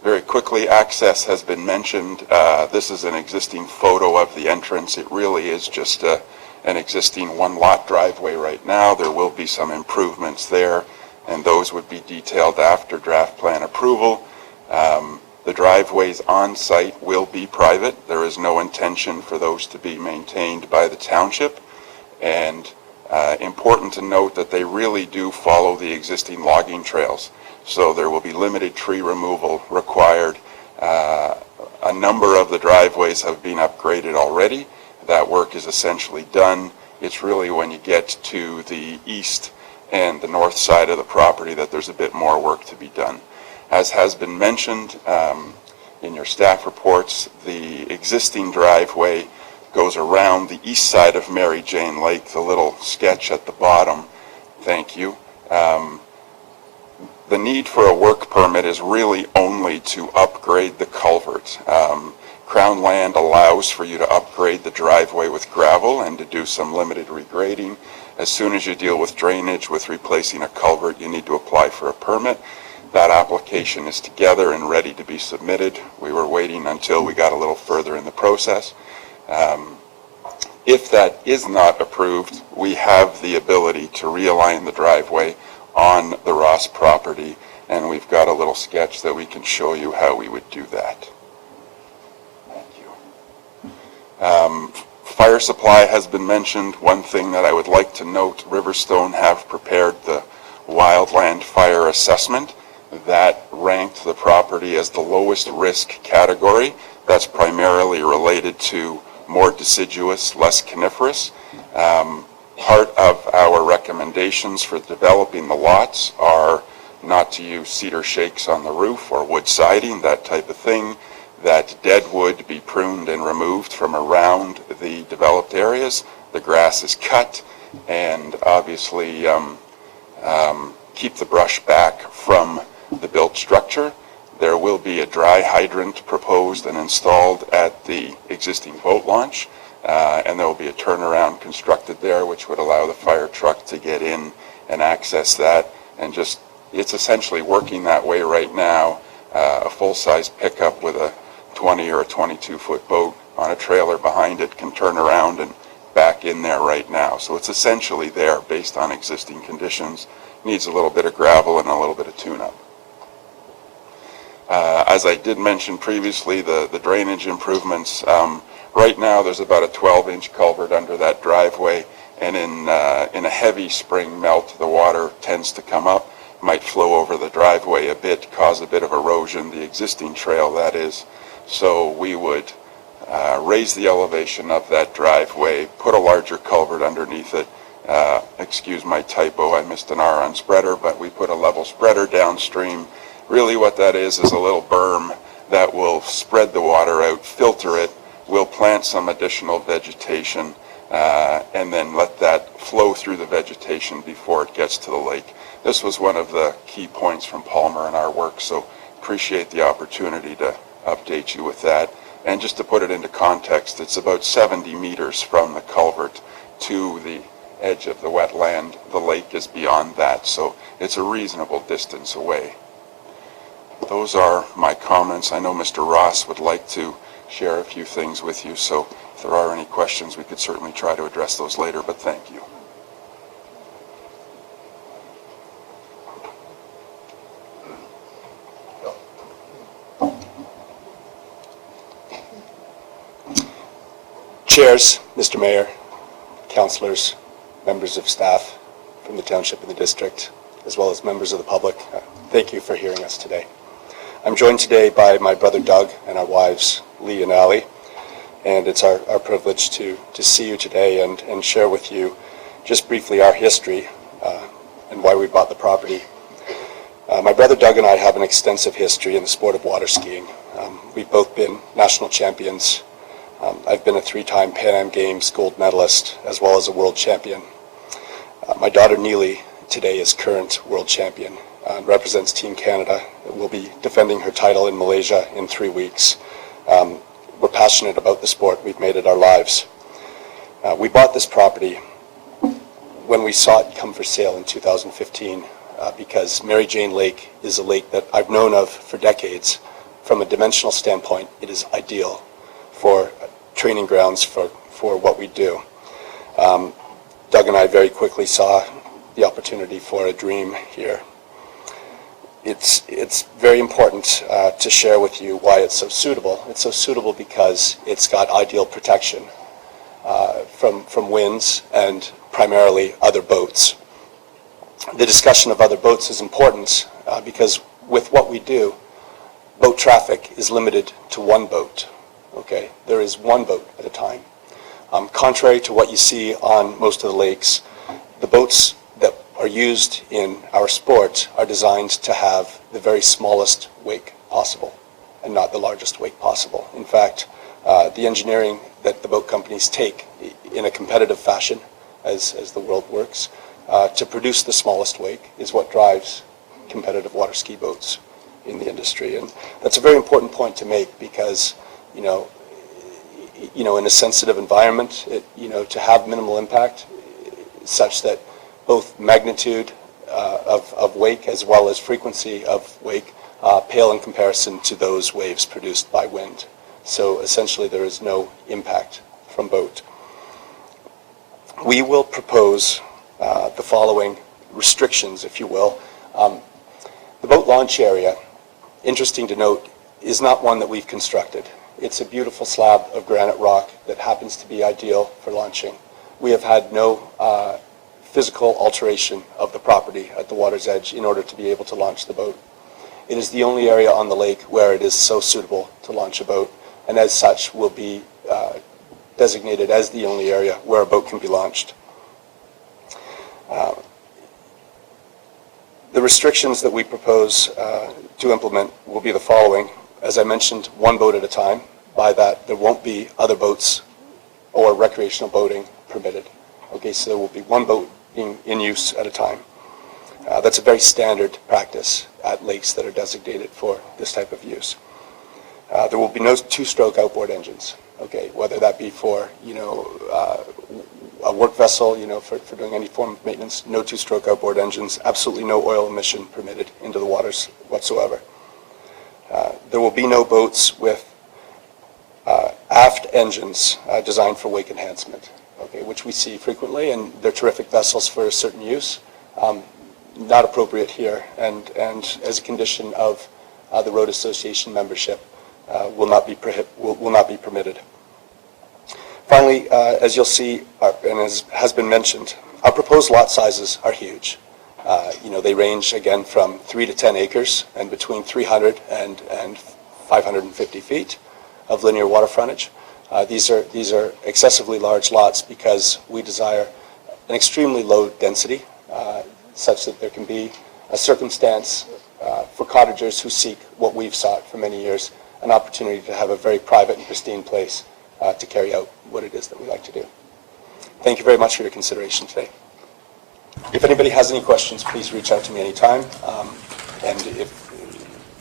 Very quickly, access has been mentioned. This is an existing photo of the entrance. It really is just an existing one-lot driveway right now. There will be some improvements there, and those would be detailed after draft plan approval. The driveways on site will be private. There is no intention for those to be maintained by the township, and important to note that they really do follow the existing logging trails. So there will be limited tree removal required. A number of the driveways have been upgraded already. That work is essentially done. It's really when you get to the east and the north side of the property that there's a bit more work to be done. As has been mentioned in your staff reports, the existing driveway goes around the east side of Mary Jane Lake, the little sketch at the bottom. Thank you. The need for a work permit is really only to upgrade the culvert. Crown land allows for you to upgrade the driveway with gravel and to do some limited regrading. As soon as you deal with drainage, with replacing a culvert, you need to apply for a permit. That application is together and ready to be submitted. We were waiting until we got a little further in the process. If that is not approved, we have the ability to realign the driveway on the Ross property, and we've got a little sketch that we can show you how we would do that. Thank you. Fire supply has been mentioned. One thing that I would like to note, Riverstone have prepared the wildland fire assessment that ranked the property as the lowest risk category. That's primarily related to more deciduous, less coniferous. Part of our recommendations for developing the lots are not to use cedar shakes on the roof or wood siding, that type of thing, that dead wood be pruned and removed from around the developed areas. The grass is cut, and obviously keep the brush back from the built structure. There will be a dry hydrant proposed and installed at the existing boat launch, and there will be a turnaround constructed there which would allow the fire truck to get in and access that. And just, it's essentially working that way right now. A full-size pickup with a 20 or a 22-foot boat on a trailer behind it can turn around and back in there right now. So it's essentially there based on existing conditions. Needs a little bit of gravel and a little bit of tune-up. As I did mention previously, the drainage improvements, right now there's about a 12-inch culvert under that driveway, and in a heavy spring melt, the water tends to come up, might flow over the driveway a bit, cause a bit of erosion, the existing trail that is. So we would raise the elevation of that driveway, put a larger culvert underneath it. Excuse my typo, I missed an R on spreader, but we put a level spreader downstream. Really what that is a little berm that will spread the water out, filter it. We'll plant some additional vegetation and then let that flow through the vegetation before it gets to the lake. This was one of the key points from Palmer in our work, so appreciate the opportunity to update you with that. And just to put it into context, it's about 70 meters from the culvert to the edge of the wetland. The lake is beyond that, so it's a reasonable distance away. Those are my comments. I know Mr. Ross would like to share a few things with you, so if there are any questions, we could certainly try to address those later, but thank you. Chairs, Mr. Mayor, councillors, members of staff from the township and the district, as well as members of the public, thank you for hearing us today. I'm joined today by my brother Doug and our wives Lee and Allie, and it's our privilege to see you today and share with you just briefly our history and why we bought the property. My brother Doug and I have an extensive history in the sport of water skiing. We've both been national champions. I've been a 3-time Pan Am Games gold medalist as well as a world champion. My daughter Neely today is current world champion and represents Team Canada. Will be defending her title in Malaysia in 3 weeks. We're passionate about the sport. We've made it our lives. We bought this property when we saw it come for sale in 2015 because Mary Jane Lake is a lake that I've known of for decades. From a dimensional standpoint, it is ideal for training grounds for what we do. Doug and I very quickly saw the opportunity for a dream here. It's very important to share with you why it's so suitable. It's so suitable because it's got ideal protection from winds and primarily other boats. The discussion of other boats is important because with what we do, boat traffic is limited to one boat. Okay, there is one boat at a time. Contrary to what you see on most of the lakes, the boats that are used in our sport are designed to have the very smallest wake possible and not the largest wake possible. In fact, the engineering that the boat companies take in a competitive fashion, as the world works, to produce the smallest wake is what drives competitive water ski boats in the industry. And that's a very important point to make because, in a sensitive environment, to have minimal impact such that both magnitude of wake as well as frequency of wake pale in comparison to those waves produced by wind. So essentially there is no impact from boat. We will propose the following restrictions, if you will. The boat launch area, interesting to note, is not one that we've constructed. It's a beautiful slab of granite rock that happens to be ideal for launching. We have had no physical alteration of the property at the water's edge in order to be able to launch the boat. It is the only area on the lake where it is so suitable to launch a boat, and as such will be designated as the only area where a boat can be launched. The restrictions that we propose to implement will be the following. As I mentioned, one boat at a time. By that, there won't be other boats or recreational boating permitted. Okay, so there will be one boat being in use at a time. That's a very standard practice at lakes that are designated for this type of use. There will be no two-stroke outboard engines. Okay, whether that be for a work vessel, for doing any form of maintenance, no two-stroke outboard engines, absolutely no oil emission permitted into the waters whatsoever. There will be no boats with aft engines designed for wake enhancement, okay, which we see frequently, and they're terrific vessels for a certain use. Not appropriate here, and as a condition of the Road Association membership, will not be permitted. Finally, as you'll see, and as has been mentioned, our proposed lot sizes are huge. They range, again, from 3 to 10 acres and between 300 and 550 feet of linear water frontage. These are excessively large lots because we desire an extremely low density such that there can be a circumstance for cottagers who seek what we've sought for many years, an opportunity to have a very private and pristine place to carry out what it is that we like to do. Thank you very much for your consideration today. If anybody has any questions, please reach out to me anytime. And if,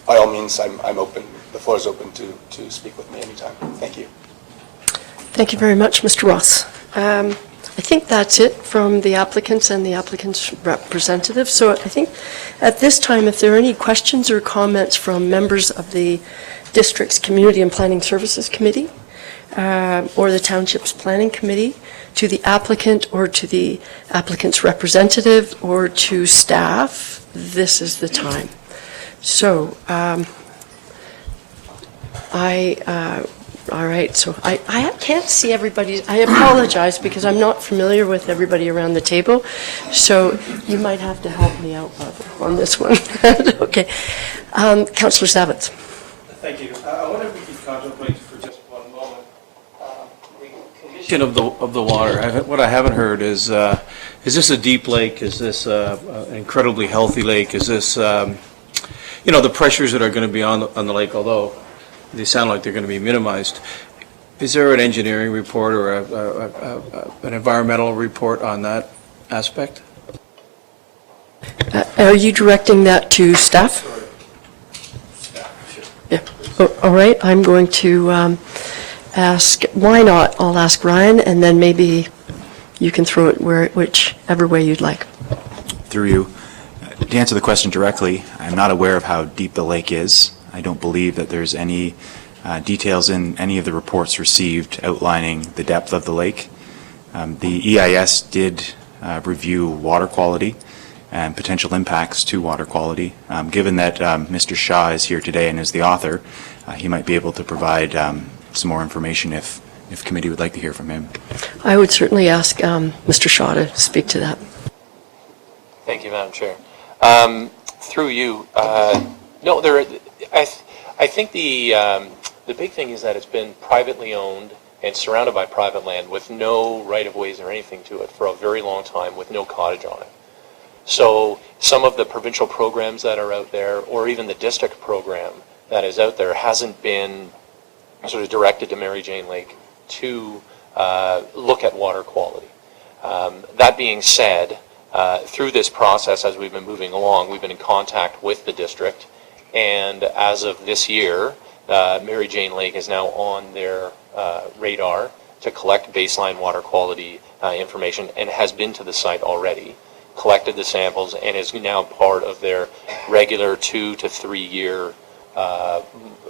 by all means, I'm open. The floor is open to speak with me anytime. Thank you. Thank you very much, Mr. Ross. I think that's it from the applicants and the applicant's representative. So I think at this time, if there are any questions or comments from members of the district's Community and Planning Services Committee or the Township's Planning Committee to the applicant or to the applicant's representative or to staff, this is the time. So I All right, so I can't see everybody. I apologize because I'm not familiar with everybody around the table, so you might have to help me out on this one. Okay. Councillor Savitz. Thank you. I wonder if we could contemplate for just one moment the condition of the water. What I haven't heard is this a deep lake? Is this an incredibly healthy lake? Is this, the pressures that are going to be on the lake, although they sound like they're going to be minimized. Is there an engineering report or an environmental report on that aspect? Are you directing that to staff? Yeah. All right, I'm going to ask, why not? I'll ask Ryan, and then maybe you can throw it whichever way you'd like. Through you, to answer the question directly, I'm not aware of how deep the lake is. I don't believe that there's any details in any of the reports received outlining the depth of the lake. The EIS did review water quality and potential impacts to water quality. Given that Mr. Shaw is here today and is the author, he might be able to provide some more information if committee would like to hear from him. I would certainly ask Mr. Shaw to speak to that. Thank you, Madam Chair. Through you, no, I think the big thing is that it's been privately owned and surrounded by private land with no right-of-ways or anything to it for a very long time with no cottage on it. So some of the provincial programs that are out there, or even the district program that is out there, hasn't been sort of directed to Mary Jane Lake to look at water quality. That being said, through this process, as we've been moving along, we've been in contact with the district, and as of this year, Mary Jane Lake is now on their radar to collect baseline water quality information, and has been to the site already, collected the samples, and is now part of their regular 2 to 3 year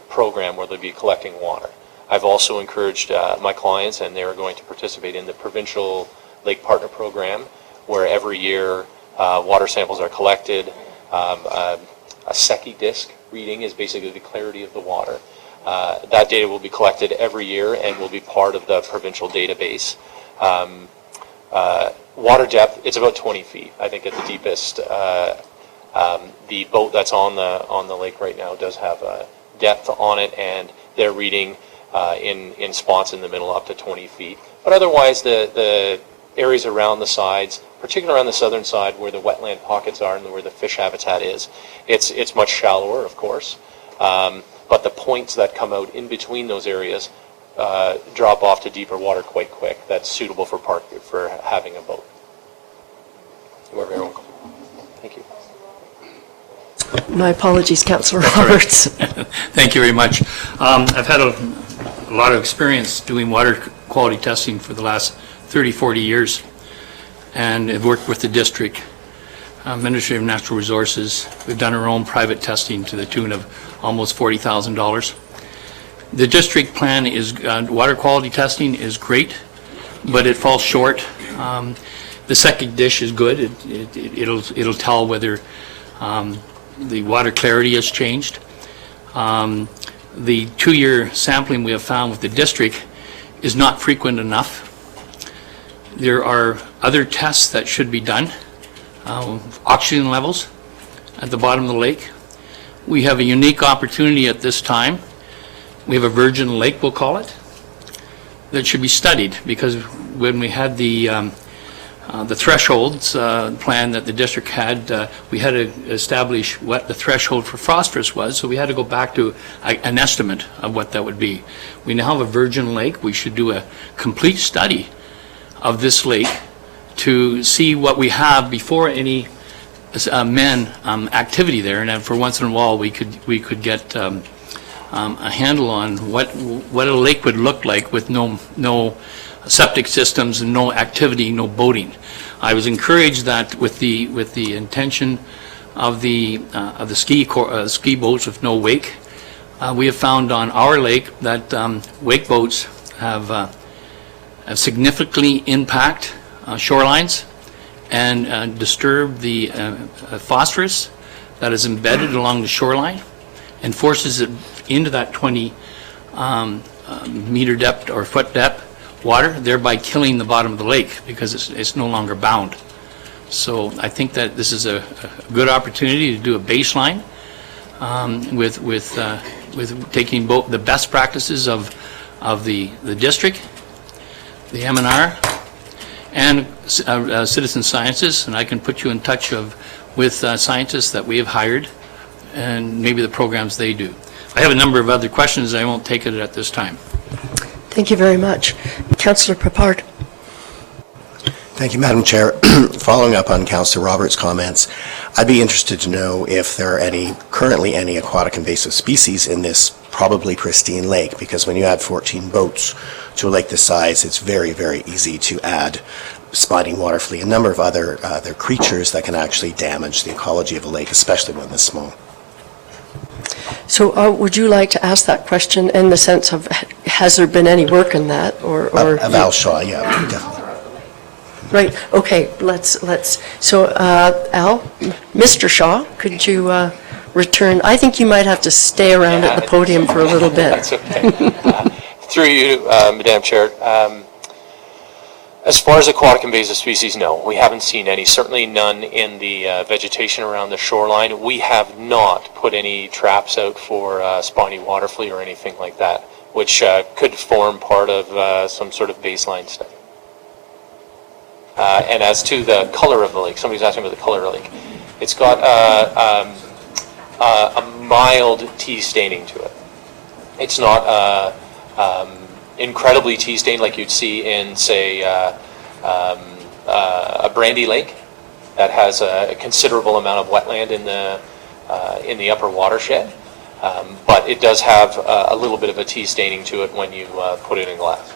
program where they'll be collecting water. I've also encouraged my clients, and they're going to participate in the provincial Lake Partner Program, where every year water samples are collected. A SECI disc reading is basically the clarity of the water. That data will be collected every year and will be part of the provincial database. Water depth, it's about 20 feet, I think, at the deepest. The boat that's on the lake right now does have a depth on it, and they're reading in spots in the middle up to 20 feet. But otherwise, the areas around the sides, particularly on the southern side where the wetland pockets are and where the fish habitat is, it's much shallower, of course. But the points that come out in between those areas drop off to deeper water quite quick. That's suitable for having a boat. You are very welcome. Thank you. My apologies, Councillor Roberts. Thank you very much. I've had a lot of experience doing water quality testing for the last 30, 40 years, and have worked with the district, Ministry of Natural Resources. We've done our own private testing to the tune of almost $40,000. The district plan is, water quality testing is great, but it falls short. The second dish is good. It'll tell whether the water clarity has changed. The 2-year sampling we have found with the district is not frequent enough. There are other tests that should be done. Oxygen levels at the bottom of the lake. We have a unique opportunity at this time. We have a virgin lake, we'll call it, that should be studied, because when we had the thresholds plan that the district had, we had to establish what the threshold for phosphorus was, so we had to go back to an estimate of what that would be. We now have a virgin lake. We should do a complete study of this lake to see what we have before any activity there, and then for once in a while we could get a handle on what a lake would look like with no septic systems and no activity, no boating. I was encouraged that with the intention of the ski boats with no wake, we have found on our lake that wake boats have significantly impact shorelines and disturb the phosphorus that is embedded along the shoreline and forces it into that 20 meter depth or foot depth water, thereby killing the bottom of the lake because it's no longer bound. So I think that this is a good opportunity to do a baseline with taking both the best practices of the district, the M&R, and citizen sciences, and I can put you in touch with scientists that we have hired and maybe the programs they do. I have a number of other questions. I won't take it at this time. Thank you very much. Councillor Papard. Thank you, Madam Chair. Following up on Councillor Roberts' comments, I'd be interested to know if there are currently any aquatic invasive species in this probably pristine lake, because when you add 14 boats to a lake this size, it's very, very easy to add spotting water flea, a number of other creatures that can actually damage the ecology of a lake, especially one this small. So would you like to ask that question in the sense of, has there been any work in that? Or Of Al Shaw, yeah, definitely. Right, okay, so Al, Mr. Shaw, could you return? I think you might have to stay around at the podium for a little bit. That's okay. Through you, Madam Chair, as far as aquatic invasive species, no, we haven't seen any, certainly none in the vegetation around the shoreline. We have not put any traps out for spiny water flea or anything like that, which could form part of some sort of baseline study. And as to the color of the lake, somebody's asking about the color of the lake. It's got a mild tea staining to it. It's not incredibly tea stained like you'd see in, say, a brandy lake that has a considerable amount of wetland in the upper watershed. But it does have a little bit of a tea staining to it when you put it in glass.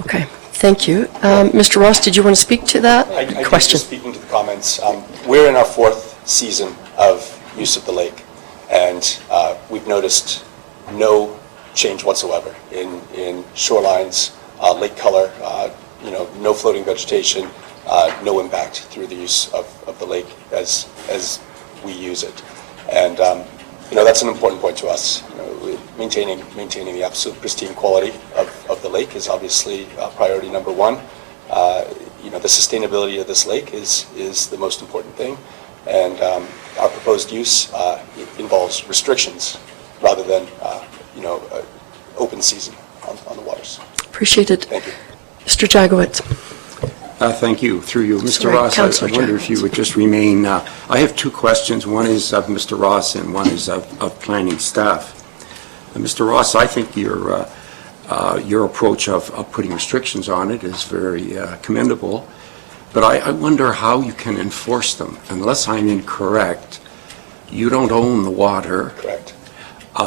Okay, thank you. Mr. Ross, did you want to speak to that question? Just speaking to the comments, we're in our 4th season of use of the lake, and we've noticed no change whatsoever in shorelines, lake color, no floating vegetation, no impact through the use of the lake as we use it. And that's an important point to us. Maintaining the absolute pristine quality of the lake is obviously priority number one. The sustainability of this lake is the most important thing, and our proposed use involves restrictions rather than open season on the waters. Appreciate it. Thank you. Mr. Jagowitz. Thank you. Through you. Mr. Sorry, Ross, Councillor I wonder if you Jagowitz. would just remain. I have 2 questions. One is of Mr. Ross and one is of planning staff. Mr. Ross, I think your approach of putting restrictions on it is very commendable, but I wonder how you can enforce them. Unless I'm incorrect, you don't own the water. Correct.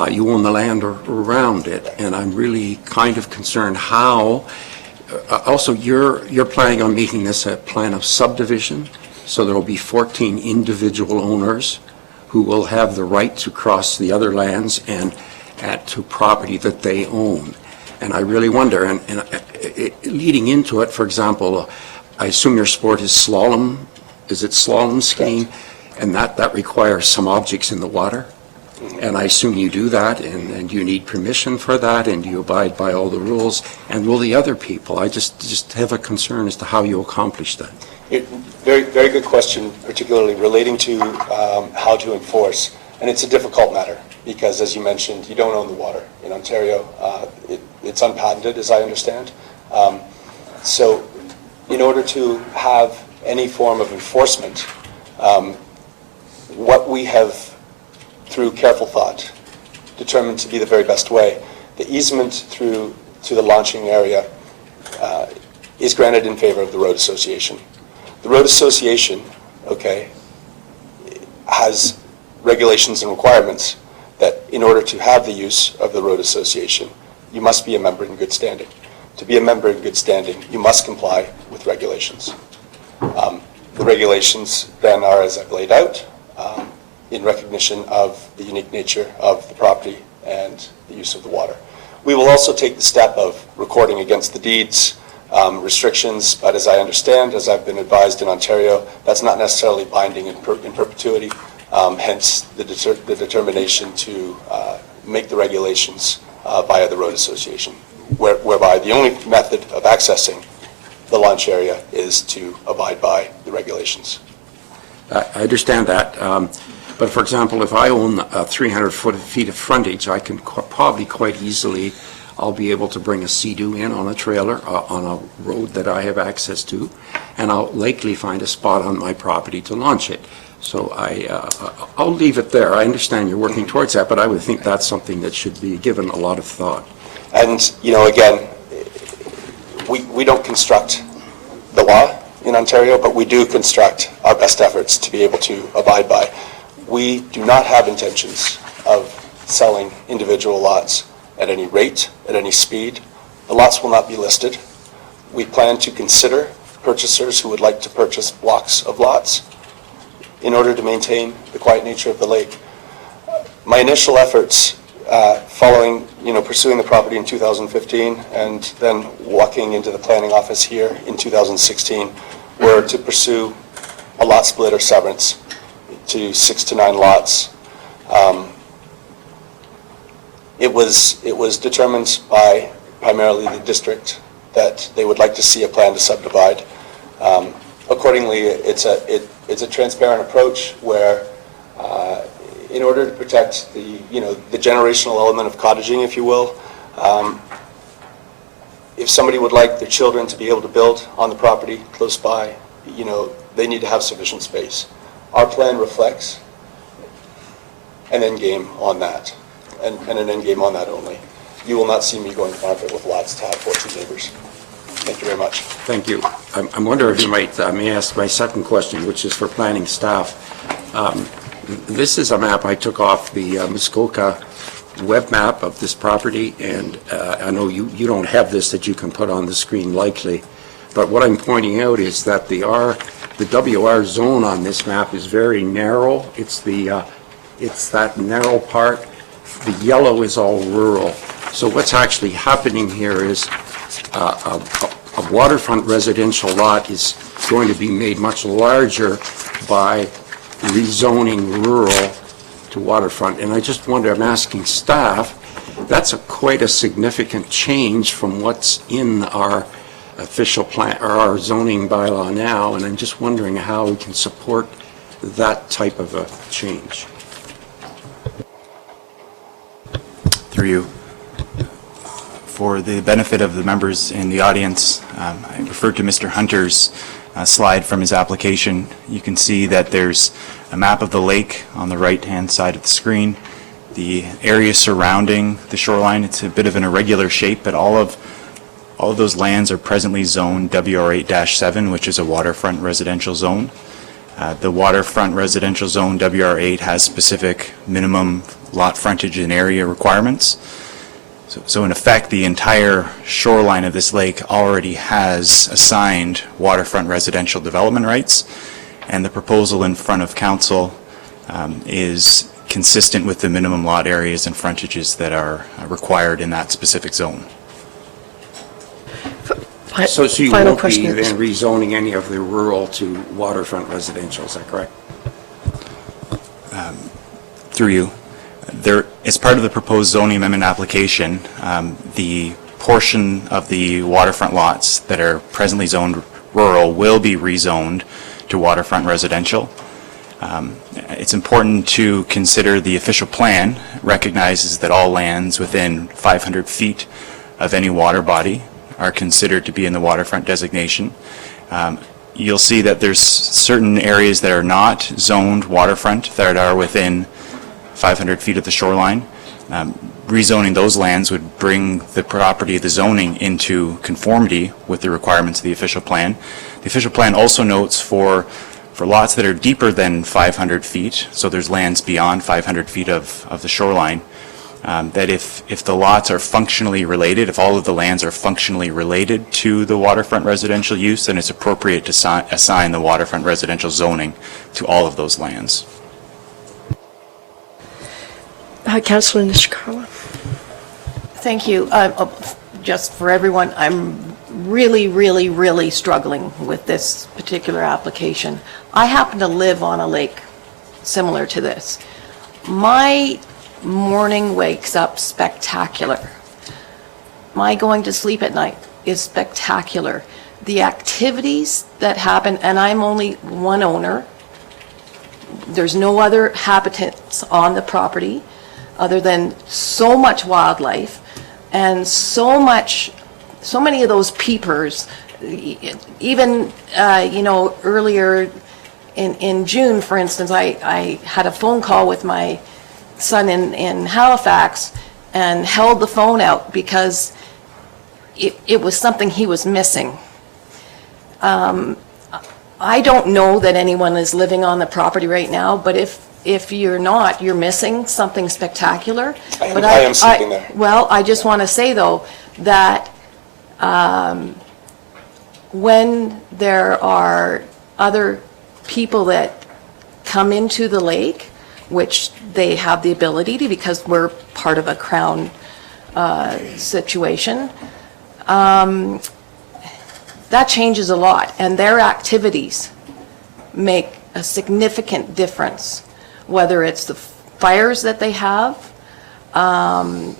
You own the land around it, and I'm really kind of concerned how. Also, you're planning on making this a plan of subdivision, so there will be 14 individual owners who will have the right to cross the other lands and add to property that they own. And I really wonder, and leading into it, for example, I assume your sport is slalom. Is it slalom skiing? And that requires some objects in the water. And I assume you do that, and you need permission for that, and you abide by all the rules. And will the other people? I just have a concern as to how you accomplish that. Very, very good question, particularly relating to how to enforce. And it's a difficult matter because, as you mentioned, you don't own the water. In Ontario, it's unpatented, as I understand. So in order to have any form of enforcement, what we have, through careful thought, determined to be the very best way, the easement through to the launching area is granted in favor of the road association. The road association, has regulations and requirements that in order to have the use of the road association, you must be a member in good standing. To be a member in good standing, you must comply with regulations. The regulations then are as I've laid out, in recognition of the unique nature of the property and the use of the water. We will also take the step of recording against the deeds restrictions, but as I understand, as I've been advised in Ontario, that's not necessarily binding in perpetuity, hence the determination to make the regulations via the road association, whereby the only method of accessing the launch area is to abide by the regulations. I understand that. But for example, if I own 300 feet of frontage, I can probably quite easily, I'll be able to bring a Sea-Doo in on a trailer, on a road that I have access to, and I'll likely find a spot on my property to launch it. So I'll leave it there. I understand you're working towards that, but I would think that's something that should be given a lot of thought. And, you know, again, we don't construct the law in Ontario, but we do construct our best efforts to be able to abide by. We do not have intentions of selling individual lots at any rate, at any speed. The lots will not be listed. We plan to consider purchasers who would like to purchase blocks of lots in order to maintain the quiet nature of the lake. My initial efforts following, pursuing the property in 2015 and then walking into the planning office here in 2016 were to pursue a lot split or severance to 6 to 9 lots. It was determined by primarily the district that they would like to see a plan to subdivide. Accordingly, it's a transparent approach where, in order to protect the generational element of cottaging, if you will, if somebody would like their children to be able to build on the property close by, they need to have sufficient space. Our plan reflects an end game on that, and an end game on that only. You will not see me going to market with lots to have 14 neighbors. Thank you very much. Thank you. I'm wondering if you might, may ask my second question, which is for planning staff. This is a map I took off the Muskoka web map of this property, and I know you don't have this that you can put on the screen likely, but what I'm pointing out is that the WR zone on this map is very narrow. It's that narrow part. The yellow is all rural. So what's actually happening here is a waterfront residential lot is going to be made much larger by rezoning rural to waterfront. And I just wonder, I'm asking staff, that's quite a significant change from what's in our official plan, or our zoning bylaw now, and I'm just wondering how we can support that type of a change. Through you. For the benefit of the members in the audience, I referred to Mr. Hunter's slide from his application. You can see that there's a map of the lake on the right-hand side of the screen. The area surrounding the shoreline, it's a bit of an irregular shape, but all of those lands are presently zoned WR8-7, which is a waterfront residential zone. The waterfront residential zone, WR8, has specific minimum lot frontage and area requirements. So in effect, the entire shoreline of this lake already has assigned waterfront residential development rights, and the proposal in front of council is consistent with the minimum lot areas and frontages that are required in that specific zone. So you Final won't be question. then rezoning any of the rural to waterfront residential, is that correct? Through you. As part of the proposed zoning amendment application, the portion of the waterfront lots that are presently zoned rural will be rezoned to waterfront residential. It's important to consider the official plan recognizes that all lands within 500 feet of any water body are considered to be in the waterfront designation. You'll see that there's certain areas that are not zoned waterfront that are within 500 feet of the shoreline. Rezoning those lands would bring the property, the zoning, into conformity with the requirements of the official plan. The official plan also notes for lots that are deeper than 500 feet, so there's lands beyond 500 feet of the shoreline, that if the lots are functionally related, if all of the lands are functionally related to the waterfront residential use, then it's appropriate to assign the waterfront residential zoning to all of those lands. Councillor Nishikawa. Thank you. Just for everyone, I'm really struggling with this particular application. I happen to live on a lake similar to this. My morning wakes up spectacular. My going to sleep at night is spectacular. The activities that happen, and I'm only one owner, there's no other habitants on the property other than so much wildlife and so many of those peepers. Even, earlier in June, for instance, I had a phone call with my son in Halifax and held the phone out because it was something he was missing. I don't know that anyone is living on the property right now, but if you're not, you're missing something spectacular. I But am sleeping there. Well, I just want to say, though, that when there are other people that come into the lake, which they have the ability to because we're part of a Crown situation, that changes a lot, and their activities make a significant difference, whether it's the fires that they have, and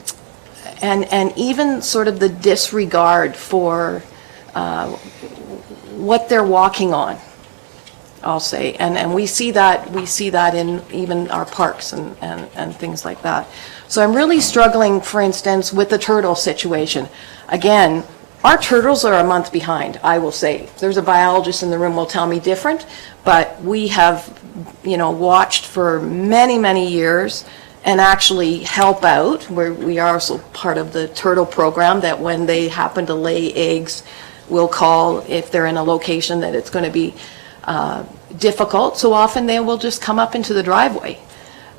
even sort of the disregard for what they're walking on, I'll say. And we see that in even our parks and things like that. So I'm really struggling, for instance, with the turtle situation. Again, our turtles are a month behind, I will say. There's a biologist in the room will tell me different, but we have, watched for many, many years and actually help out. We are also part of the turtle program that when they happen to lay eggs, we'll call if they're in a location that it's going to be difficult. So often they will just come up into the driveway.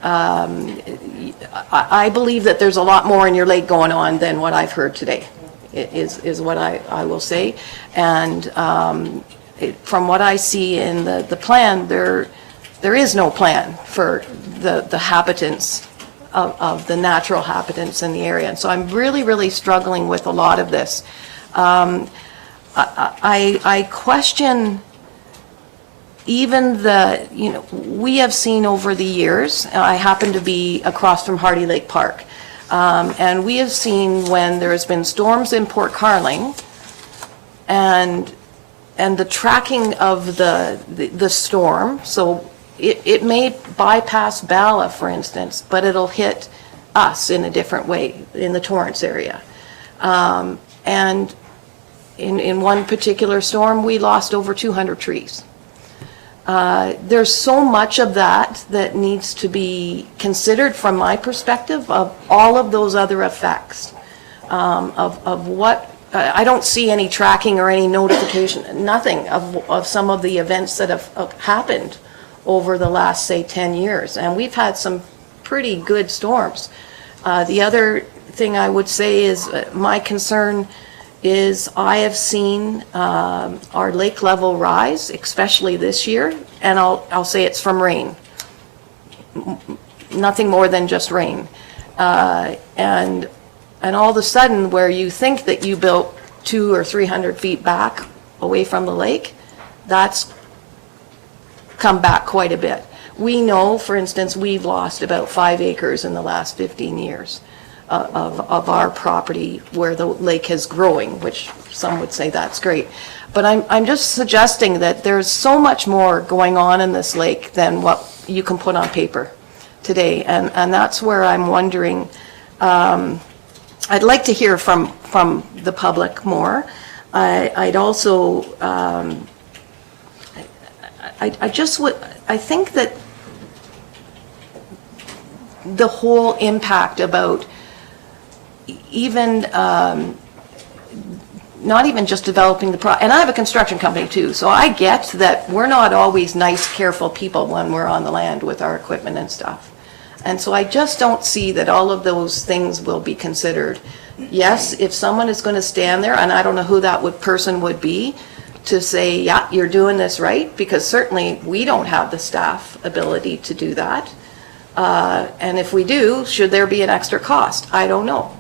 I believe that there's a lot more in your lake going on than what I've heard today. Is what I will say. And from what I see in the plan, there is no plan for the habitants of the natural habitants in the area. And so I'm really, really struggling with a lot of this. I question even we have seen over the years, I happen to be across from Hardy Lake Park, and we have seen when there's been storms in Port Carling and the tracking of the storm, so it may bypass Bala, for instance, but it'll hit us in a different way in the Torrance area. And in one particular storm, we lost over 200 trees. There's so much of that needs to be considered from my perspective of all of those other effects of what, I don't see any tracking or any notification, nothing of some of the events that have happened over the last, say, 10 years. And we've had some pretty good storms. The other thing I would say is my concern is I have seen our lake level rise, especially this year, and I'll say it's from rain. Nothing more than just rain. And all of a sudden, where you think that you built 200 or 300 feet back away from the lake, that's come back quite a bit. We know, for instance, we've lost about 5 acres in the last 15 years. Of our property where the lake is growing, which some would say that's great. But I'm just suggesting that there's so much more going on in this lake than what you can put on paper today. And that's where I'm wondering, I'd like to hear from the public more. I'd also, I think that the whole impact about even, not even just developing and I have a construction company too, so I get that we're not always nice, careful people when we're on the land with our equipment and stuff. And so I just don't see that all of those things will be considered. Yes, if someone is going to stand there, and I don't know who that person would be, to say, yeah, you're doing this right, because certainly we don't have the staff ability to do that. And if we do, should there be an extra cost? I don't know.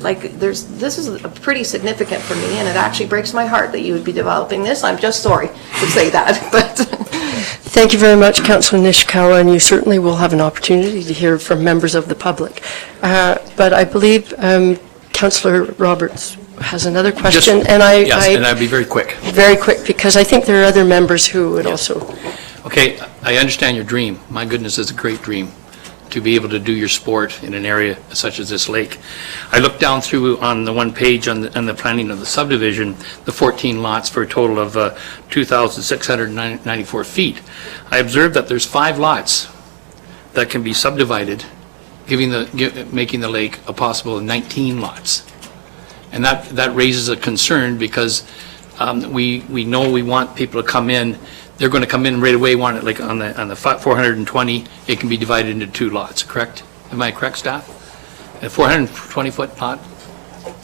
Like, this is pretty significant for me, and it actually breaks my heart that you would be developing this. I'm just sorry to say that, but. Thank you very much, Councillor Nishikawa, and you certainly will have an opportunity to hear from members of the public. But I believe Councillor Roberts has another question, Just- and Yes, and I'd be very quick. very quick, because I think there are other members who would also. Okay, I understand your dream. My goodness, it's a great dream to be able to do your sport in an area such as this lake. I looked down through on the one page on the planning of the subdivision, the 14 lots for a total of 2,694 feet. I observed that there's 5 lots that can be subdivided, making the lake a possible 19 lots. And that raises a concern because we know we want people to come in. They're going to come in right away, want it like on the 420, it can be divided into 2 lots, correct? Am I correct, staff? A 420-foot lot?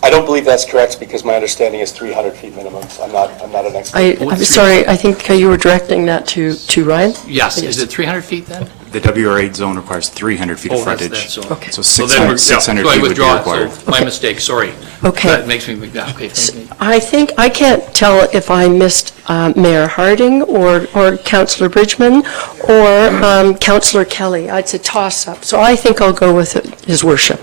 I don't believe that's correct because my understanding is 300 feet minimum. I'm not an expert. I'm sorry, I think you were directing that to Ryan? Yes, is it 300 feet then? The WR8 zone requires 300 feet of Oh, that's frontage. so. Okay. So So then 600 so I feet would be withdraw it, required. so my mistake, sorry. Okay. That makes me, okay, thank you. I think, I can't tell if I missed Mayor Harding or Councillor Bridgman or Councillor Kelly. It's a toss-up, so I think I'll go with his worship.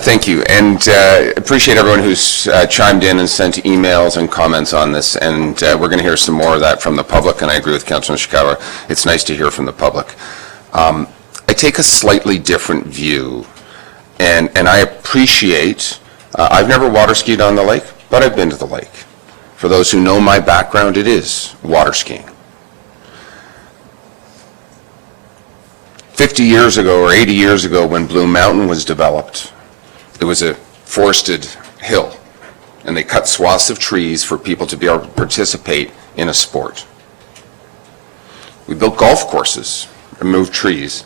Thank you, and appreciate everyone who's chimed in and sent emails and comments on this, and we're going to hear some more of that from the public, and I agree with Councilor Nishikawa. It's nice to hear from the public. I take a slightly different view, and I appreciate, I've never water skied on the lake, but I've been to the lake. For those who know my background, it is water skiing. 50 years ago or 80 years ago when Blue Mountain was developed, it was a forested hill, and they cut swaths of trees for people to be able to participate in a sport. We built golf courses, removed trees.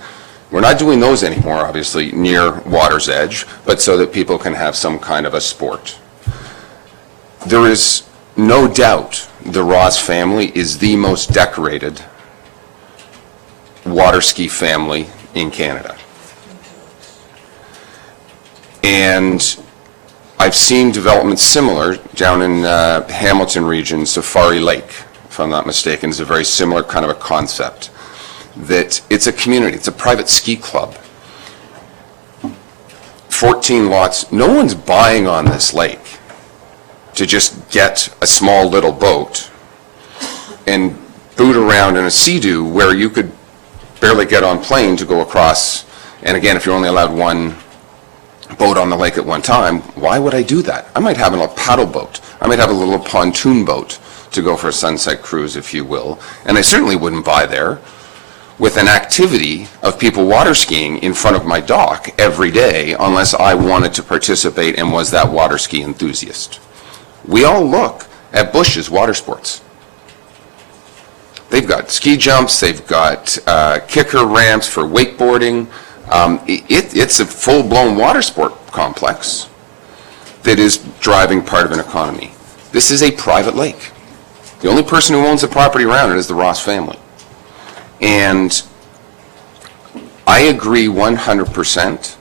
We're not doing those anymore, obviously, near water's edge, but so that people can have some kind of a sport. There is no doubt the Ross family is the most decorated water ski family in Canada. And I've seen developments similar down in Hamilton region, Safari Lake, if I'm not mistaken, is a very similar kind of a concept. That it's a community, it's a private ski club. 14 lots, no one's buying on this lake to just get a small little boat and boot around in a sea-doo where you could barely get on plane to go across. And again, if you're only allowed one boat on the lake at one time, why would I do that? I might have a paddle boat. I might have a little pontoon boat to go for a sunset cruise, if you will. And I certainly wouldn't buy there with an activity of people water skiing in front of my dock every day unless I wanted to participate and was that water ski enthusiast. We all look at Bush's water sports. They've got ski jumps, they've got kicker ramps for wakeboarding. It's a full-blown water sport complex that is driving part of an economy. This is a private lake. The only person who owns the property around it is the Ross family. And I agree 100%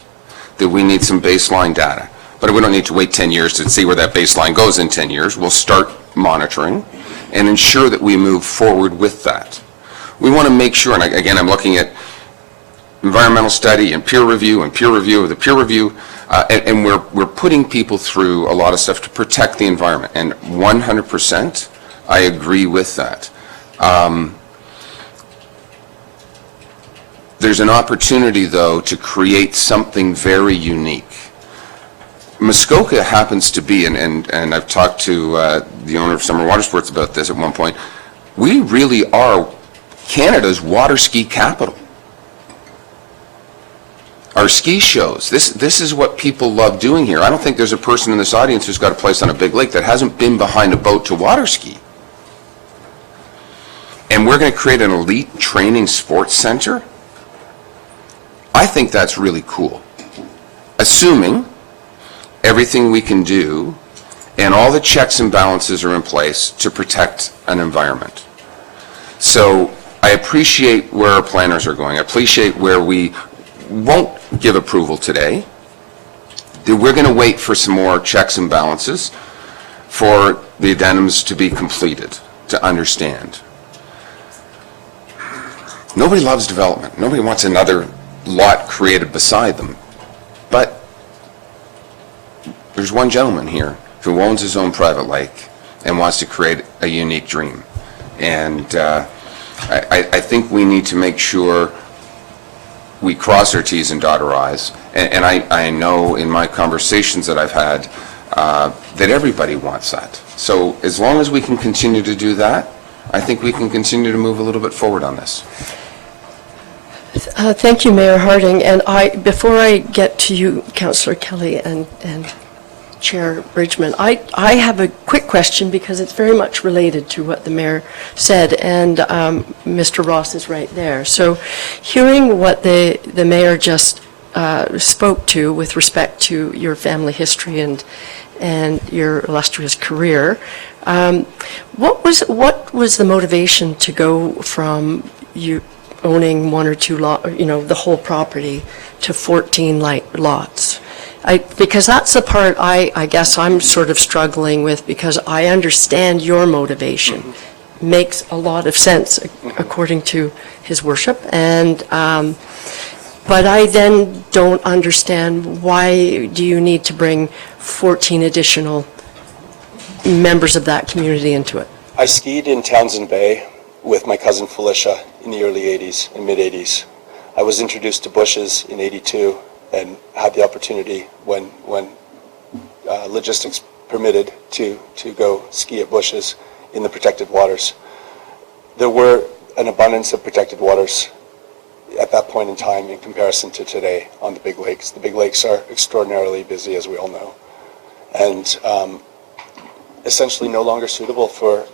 that we need some baseline data. But we don't need to wait 10 years to see where that baseline goes in 10 years. We'll start monitoring and ensure that we move forward with that. We want to make sure, and again, I'm looking at environmental study and peer review of the peer review, and we're putting people through a lot of stuff to protect the environment, and 100% I agree with that. There's an opportunity, though, to create something very unique. Muskoka happens to be, and I've talked to the owner of Summer Water Sports about this at one point, we really are Canada's water ski capital. Our ski shows, this is what people love doing here. I don't think there's a person in this audience who's got a place on a big lake that hasn't been behind a boat to water ski. And we're going to create an elite training sports center? I think that's really cool. Assuming everything we can do and all the checks and balances are in place to protect an environment. So I appreciate where our planners are going. I appreciate where we won't give approval today. That we're going to wait for some more checks and balances for the addendums to be completed, to understand. Nobody loves development. Nobody wants another lot created beside them. But there's one gentleman here who owns his own private lake and wants to create a unique dream. And I think we need to make sure we cross our T's and dot our I's. And I know in my conversations that I've had that everybody wants that. So as long as we can continue to do that, I think we can continue to move a little bit forward on this. Thank you, Mayor Harding. And before I get to you, Councillor Kelly and Chair Bridgman, I have a quick question because it's very much related to what the Mayor said, and Mr. Ross is right there. So hearing what the Mayor just spoke to with respect to your family history and your illustrious career, what was the motivation to go from you owning one or two the whole property to 14 lots? Because that's the part I guess I'm sort of struggling with, because I understand your motivation. Makes a lot of sense according to his worship, and but I then don't understand, why do you need to bring 14 additional members of that community into it? I skied in Townsend Bay with my cousin Felicia in the early 80s and mid-80s. I was introduced to bushes in 82 and had the opportunity when logistics permitted to go ski at bushes in the protected waters. There were an abundance of protected waters at that point in time in comparison to today on the big lakes. The big lakes are extraordinarily busy, as we all know, and essentially no longer suitable for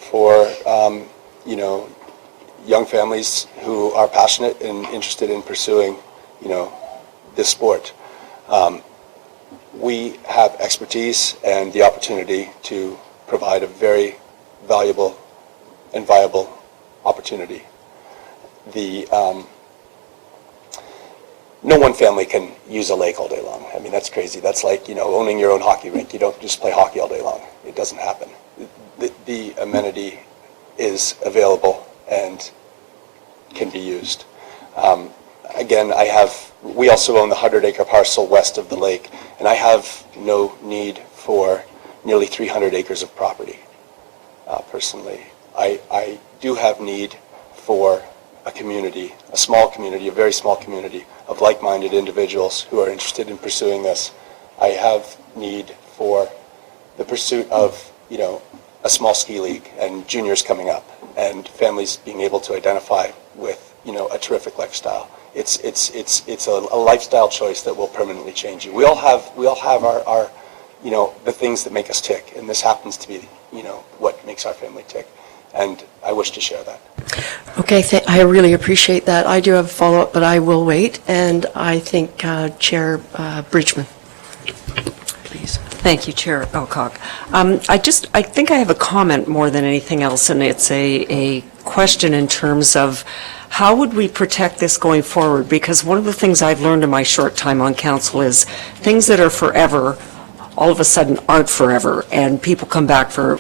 young families who are passionate and interested in pursuing, this sport. We have expertise and the opportunity to provide a very valuable and viable opportunity. No one family can use a lake all day long. I mean, that's crazy. That's like, owning your own hockey rink. You don't just play hockey all day long. It doesn't happen. The amenity is available and can be used. Again, we also own the 100-acre parcel west of the lake, and I have no need for nearly 300 acres of property, personally. I do have need for a community, a small community, a very small community of like-minded individuals who are interested in pursuing this. I have need for the pursuit of, a small ski league and juniors coming up and families being able to identify with, a terrific lifestyle. It's a lifestyle choice that will permanently change you. We all have our the things that make us tick, and this happens to be, what makes our family tick. And I wish to share that. Okay, I really appreciate that. I do have a follow-up, but I will wait. And I think Chair Bridgman, please. Thank you, Chair Alcock. I think I have a comment more than anything else, and it's a question in terms of how would we protect this going forward? Because one of the things I've learned in my short time on council is things that are forever all of a sudden aren't forever, and people come back for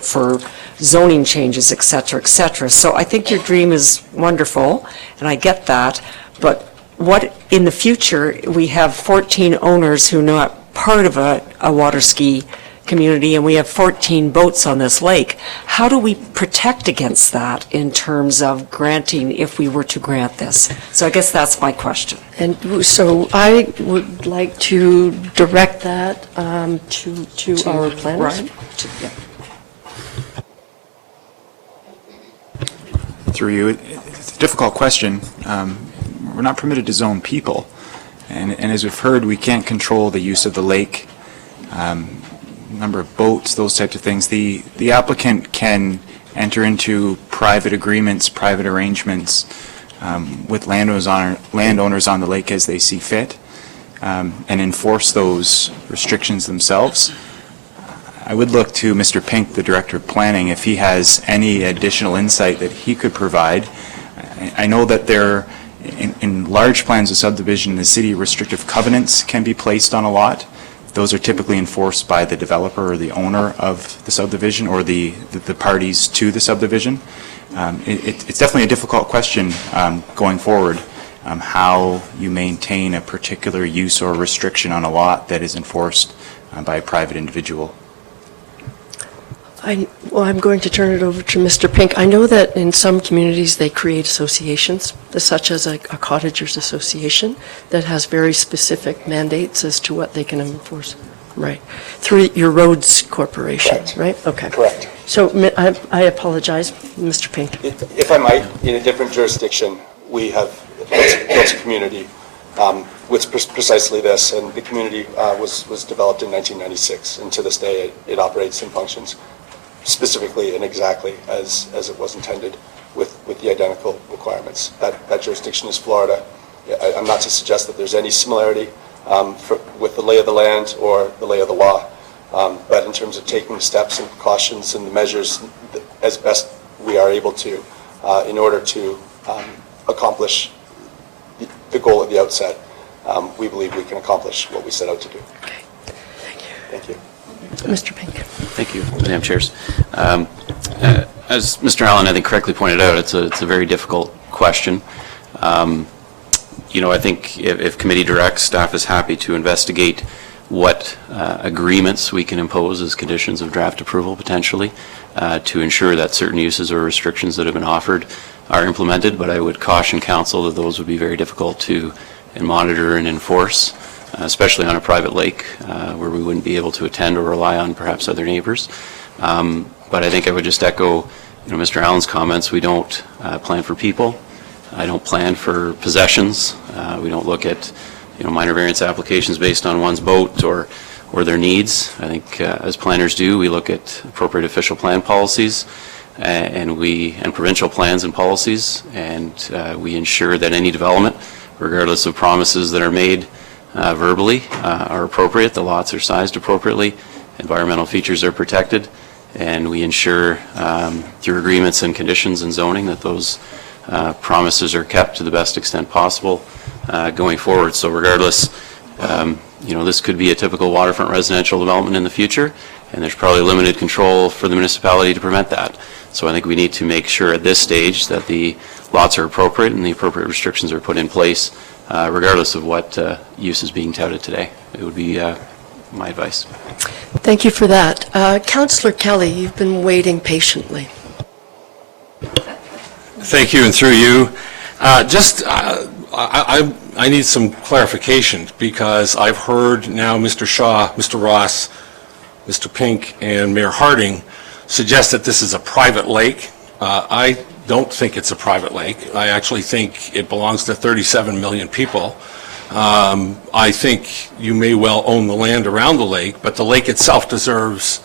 zoning changes, et cetera, et cetera. So I think your dream is wonderful, and I get that, but what in the future, we have 14 owners who are not part of a water ski community, and we have 14 boats on this lake. How do we protect against that in terms of granting, if we were to grant this? So I guess that's my question. And so I would like to direct that to our planners. Right. Yeah. Through you, it's a difficult question. We're not permitted to zone people, and as we've heard, we can't control the use of the lake, number of boats, those types of things. The applicant can enter into private agreements, private arrangements with landowners on the lake as they see fit, and enforce those restrictions themselves. I would look to Mr. Pink, the Director of Planning, if he has any additional insight that he could provide I know that there, in large plans of subdivision in the city, restrictive covenants can be placed on a lot. Those are typically enforced by the developer or the owner of the subdivision or the parties to the subdivision. It's definitely a difficult question going forward, how you maintain a particular use or restriction on a lot that is enforced by a private individual. I'm going to turn it over to Mr. Pink. I know that in some communities they create associations, such as a cottagers association, that has very specific mandates as to what they can enforce. Right. Through your roads corporation, Correct. right? Okay. Correct. So I apologize, Mr. Pink. If I might, in a different jurisdiction, we have built a community with precisely this, and the community was developed in 1996, and to this day it operates and functions specifically and exactly as it was intended with the identical requirements. That jurisdiction is Florida. I'm not to suggest that there's any similarity with the lay of the land or the lay of the law, but in terms of taking steps and precautions and the measures as best we are able to in order to accomplish the goal at the outset, we believe we can accomplish what we set out to do. Okay. Thank you. Thank you. Mr. Pink. Thank you, Madam Chairs. As Mr. Allen, I think, correctly pointed out, it's a very difficult question. I think if committee directs, staff is happy to investigate what agreements we can impose as conditions of draft approval potentially to ensure that certain uses or restrictions that have been offered are implemented, but I would caution council that those would be very difficult to monitor and enforce, especially on a private lake where we wouldn't be able to attend or rely on perhaps other neighbors. But I think I would just echo Mr. Allen's comments. We don't plan for people. I don't plan for possessions. We don't look at minor variance applications based on one's boat or their needs. I think as planners do, we look at appropriate official plan policies and provincial plans and policies, and we ensure that any development, regardless of promises that are made verbally, are appropriate. The lots are sized appropriately. Environmental features are protected, and we ensure through agreements and conditions and zoning that those promises are kept to the best extent possible going forward. So regardless, this could be a typical waterfront residential development in the future, and there's probably limited control for the municipality to prevent that. So I think we need to make sure at this stage that the lots are appropriate and the appropriate restrictions are put in place, regardless of what use is being touted today. It would be my advice. Thank you for that. Councillor Kelly, you've been waiting patiently. Thank you, and through you. I need some clarification, because I've heard now Mr. Shaw, Mr. Ross, Mr. Pink, and Mayor Harding suggest that this is a private lake. I don't think it's a private lake. I actually think it belongs to 37 million people. I think you may well own the land around the lake, but the lake itself deserves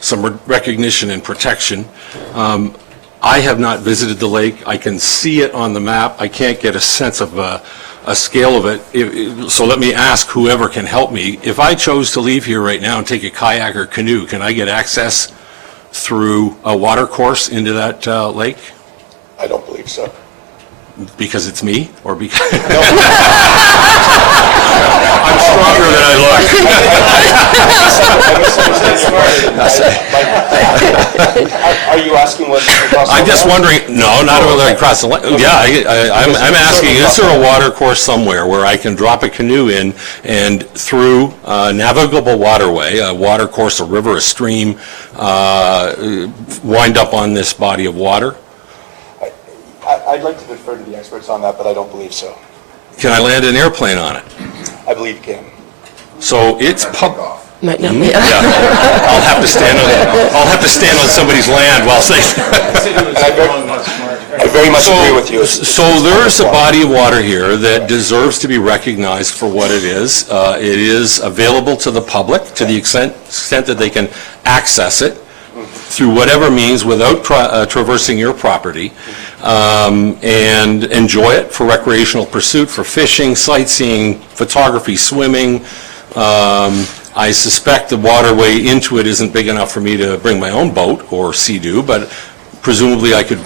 some recognition and protection. I have not visited the lake. I can see it on the map. I can't get a sense of a scale of it. So let me ask whoever can help me. If I chose to leave here right now and take a kayak or canoe, can I get access through a water course into that lake? I don't believe so. Because it's me, or because I'm stronger than I look. Are you asking what? I'm just wondering. No, not whether I cross the line. Yeah, I'm asking. Is there a water course somewhere where I can drop a canoe in and through a navigable waterway, a water course, a river, a stream, wind up on this body of water? I'd like to defer to the experts on that, but I don't believe so. Can I land an airplane on it? I believe you can. So it's Might not be. Yeah. I'll have to stand on somebody's land while saying. I very much agree with you. So there's a body of water here that deserves to be recognized for what it is. It is available to the public to the extent that they can access it through whatever means without traversing your property, and enjoy it for recreational pursuit, for fishing, sightseeing, photography, swimming. I suspect the waterway into it isn't big enough for me to bring my own boat or sea-doo, but presumably I could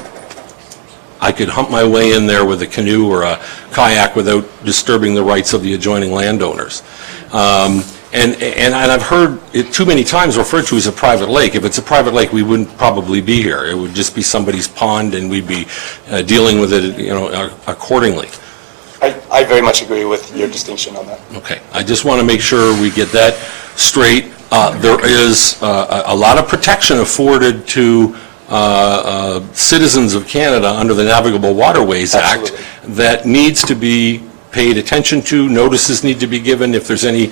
I could hump my way in there with a canoe or a kayak without disturbing the rights of the adjoining landowners. And I've heard it too many times referred to as a private lake. If it's a private lake, we wouldn't probably be here. It would just be somebody's pond, and we'd be dealing with it, accordingly. I very much agree with your distinction on that. Okay, I just want to make sure we get that straight. There is a lot of protection afforded to citizens of Canada under the Navigable Waterways Act that needs to be paid attention to. Notices need to be given if there's any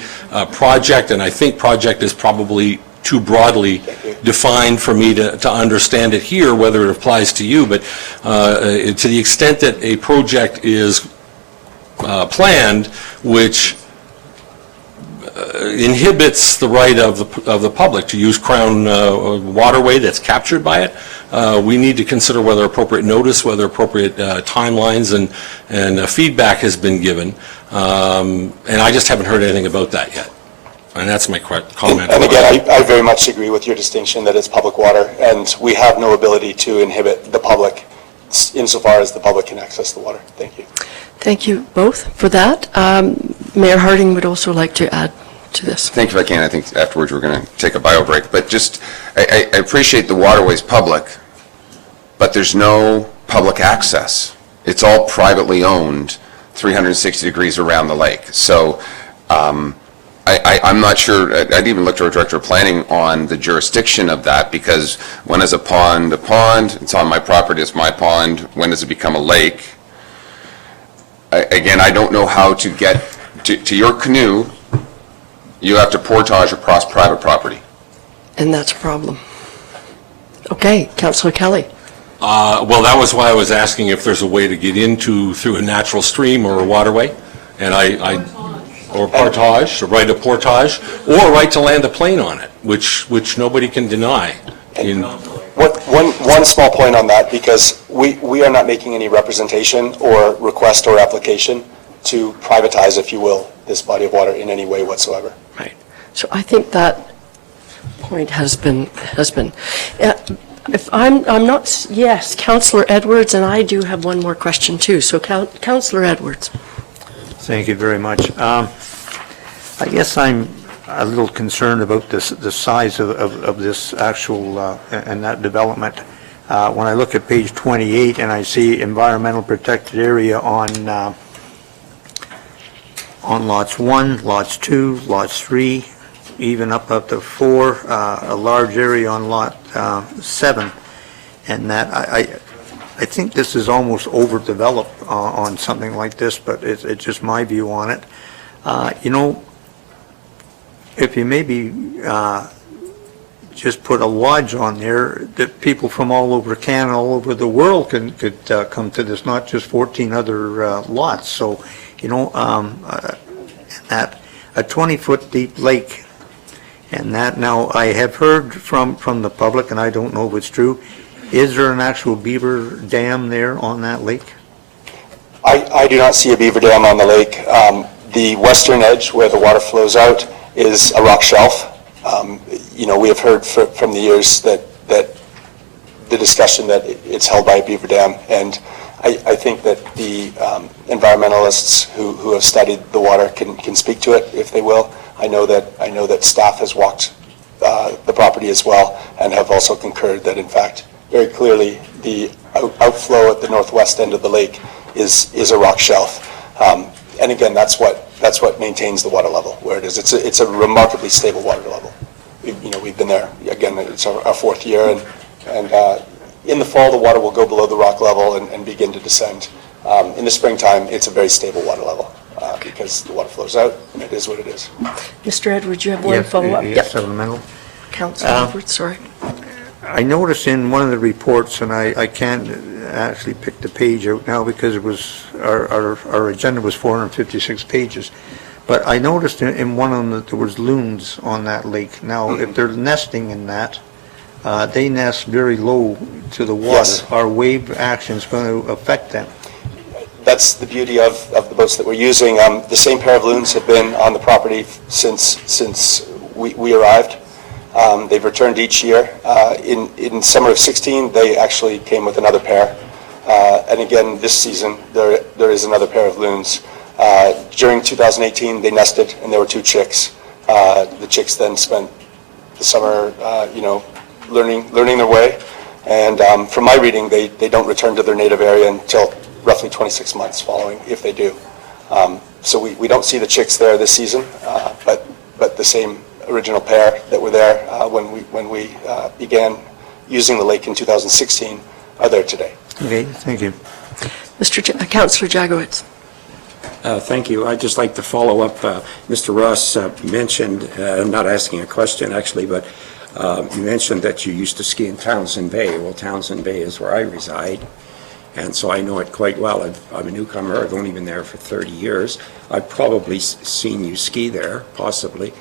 project, and I think project is probably too broadly defined for me to understand it here, whether it applies to you, but to the extent that a project is planned which inhibits the right of the public to use Crown waterway that's captured by it, we need to consider whether appropriate notice, whether appropriate timelines and feedback has been given. And I just haven't heard anything about that yet. And that's my comment. And again, I very much agree with your distinction that it's public water, and we have no ability to inhibit the public insofar as the public can access the water. Thank you. Thank you both for that. Mayor Harding would also like to add to this. Thank you, if I can. I think afterwards we're going to take a bio break. But just, I appreciate the waterways public, but there's no public access. It's all privately owned 360 degrees around the lake. So I'm not sure, I'd even look to our Director of Planning on the jurisdiction of that, because when is a pond, it's on my property, it's my pond, when does it become a lake? Again, I don't know how to get to your canoe. You have to portage across private property. And that's a problem. Okay, Councillor Kelly. Well, that was why I was asking if there's a way to get through a natural stream or a waterway, and or portage, or right to portage, or right to land a plane on it, which nobody can deny. One small point on that, because we are not making any representation or request or application to privatize, if you will, this body of water in any way whatsoever. Right. So I think that point has been. If I'm not, yes, Councillor Edwards, and I do have one more question too. So Councillor Edwards. Thank you very much. I guess I'm a little concerned about the size of this actual and that development. When I look at page 28 and I see environmental protected area on lots 1, lots 2, lots 3, even up to 4, a large area on lot 7, and that I think this is almost overdeveloped on something like this, but it's just my view on it. If you maybe just put a lodge on there, that people from all over Canada, all over the world could come to this, not just 14 other lots. So, that a 20-foot deep lake, and that now I have heard from the public, and I don't know if it's true, is there an actual beaver dam there on that lake? I do not see a beaver dam on the lake. The western edge where the water flows out is a rock shelf. We have heard from the years that the discussion that it's held by a beaver dam, and I think that the environmentalists who have studied the water can speak to it if they will. I know that staff has walked the property as well, and have also concurred that in fact very clearly the outflow at the northwest end of the lake is a rock shelf. And again, that's what maintains the water level where it is. It's a remarkably stable water level. We've been there again. It's our fourth year, and in the fall the water will go below the rock level and begin to descend. In the springtime, it's a very stable water level because the water flows out, and it is what it is. Mr. Edwards, you have one follow-up? Yes, supplemental. Councillor Edwards, sorry. I noticed in one of the reports, and I can't actually pick the page out now because it was our agenda was 456 pages, but I noticed in one of them that there was loons on that lake. Now, if they're nesting in that, they nest very low to the water. Yes. Are wave actions going to affect them? That's the beauty of the boats that we're using. The same pair of loons have been on the property since we arrived. They've returned each year. In summer of 16, they actually came with another pair. And again, this season, there is another pair of loons. During 2018, they nested, and there were 2 chicks. The chicks then spent the summer, learning their way. And from my reading, they don't return to their native area until roughly 26 months following, if they do. So we don't see the chicks there this season, but the same original pair that were there when we began using the lake in 2016 are there today. Okay, thank you. Councillor Jagowitz. Thank you. I'd just like to follow up. Mr. Ross mentioned, I'm not asking a question actually, but you mentioned that you used to ski in Townsend Bay. Well, Townsend Bay is where I reside, and so I know it quite well. I'm a newcomer. I've only been there for 30 years. I've probably seen you ski there, possibly.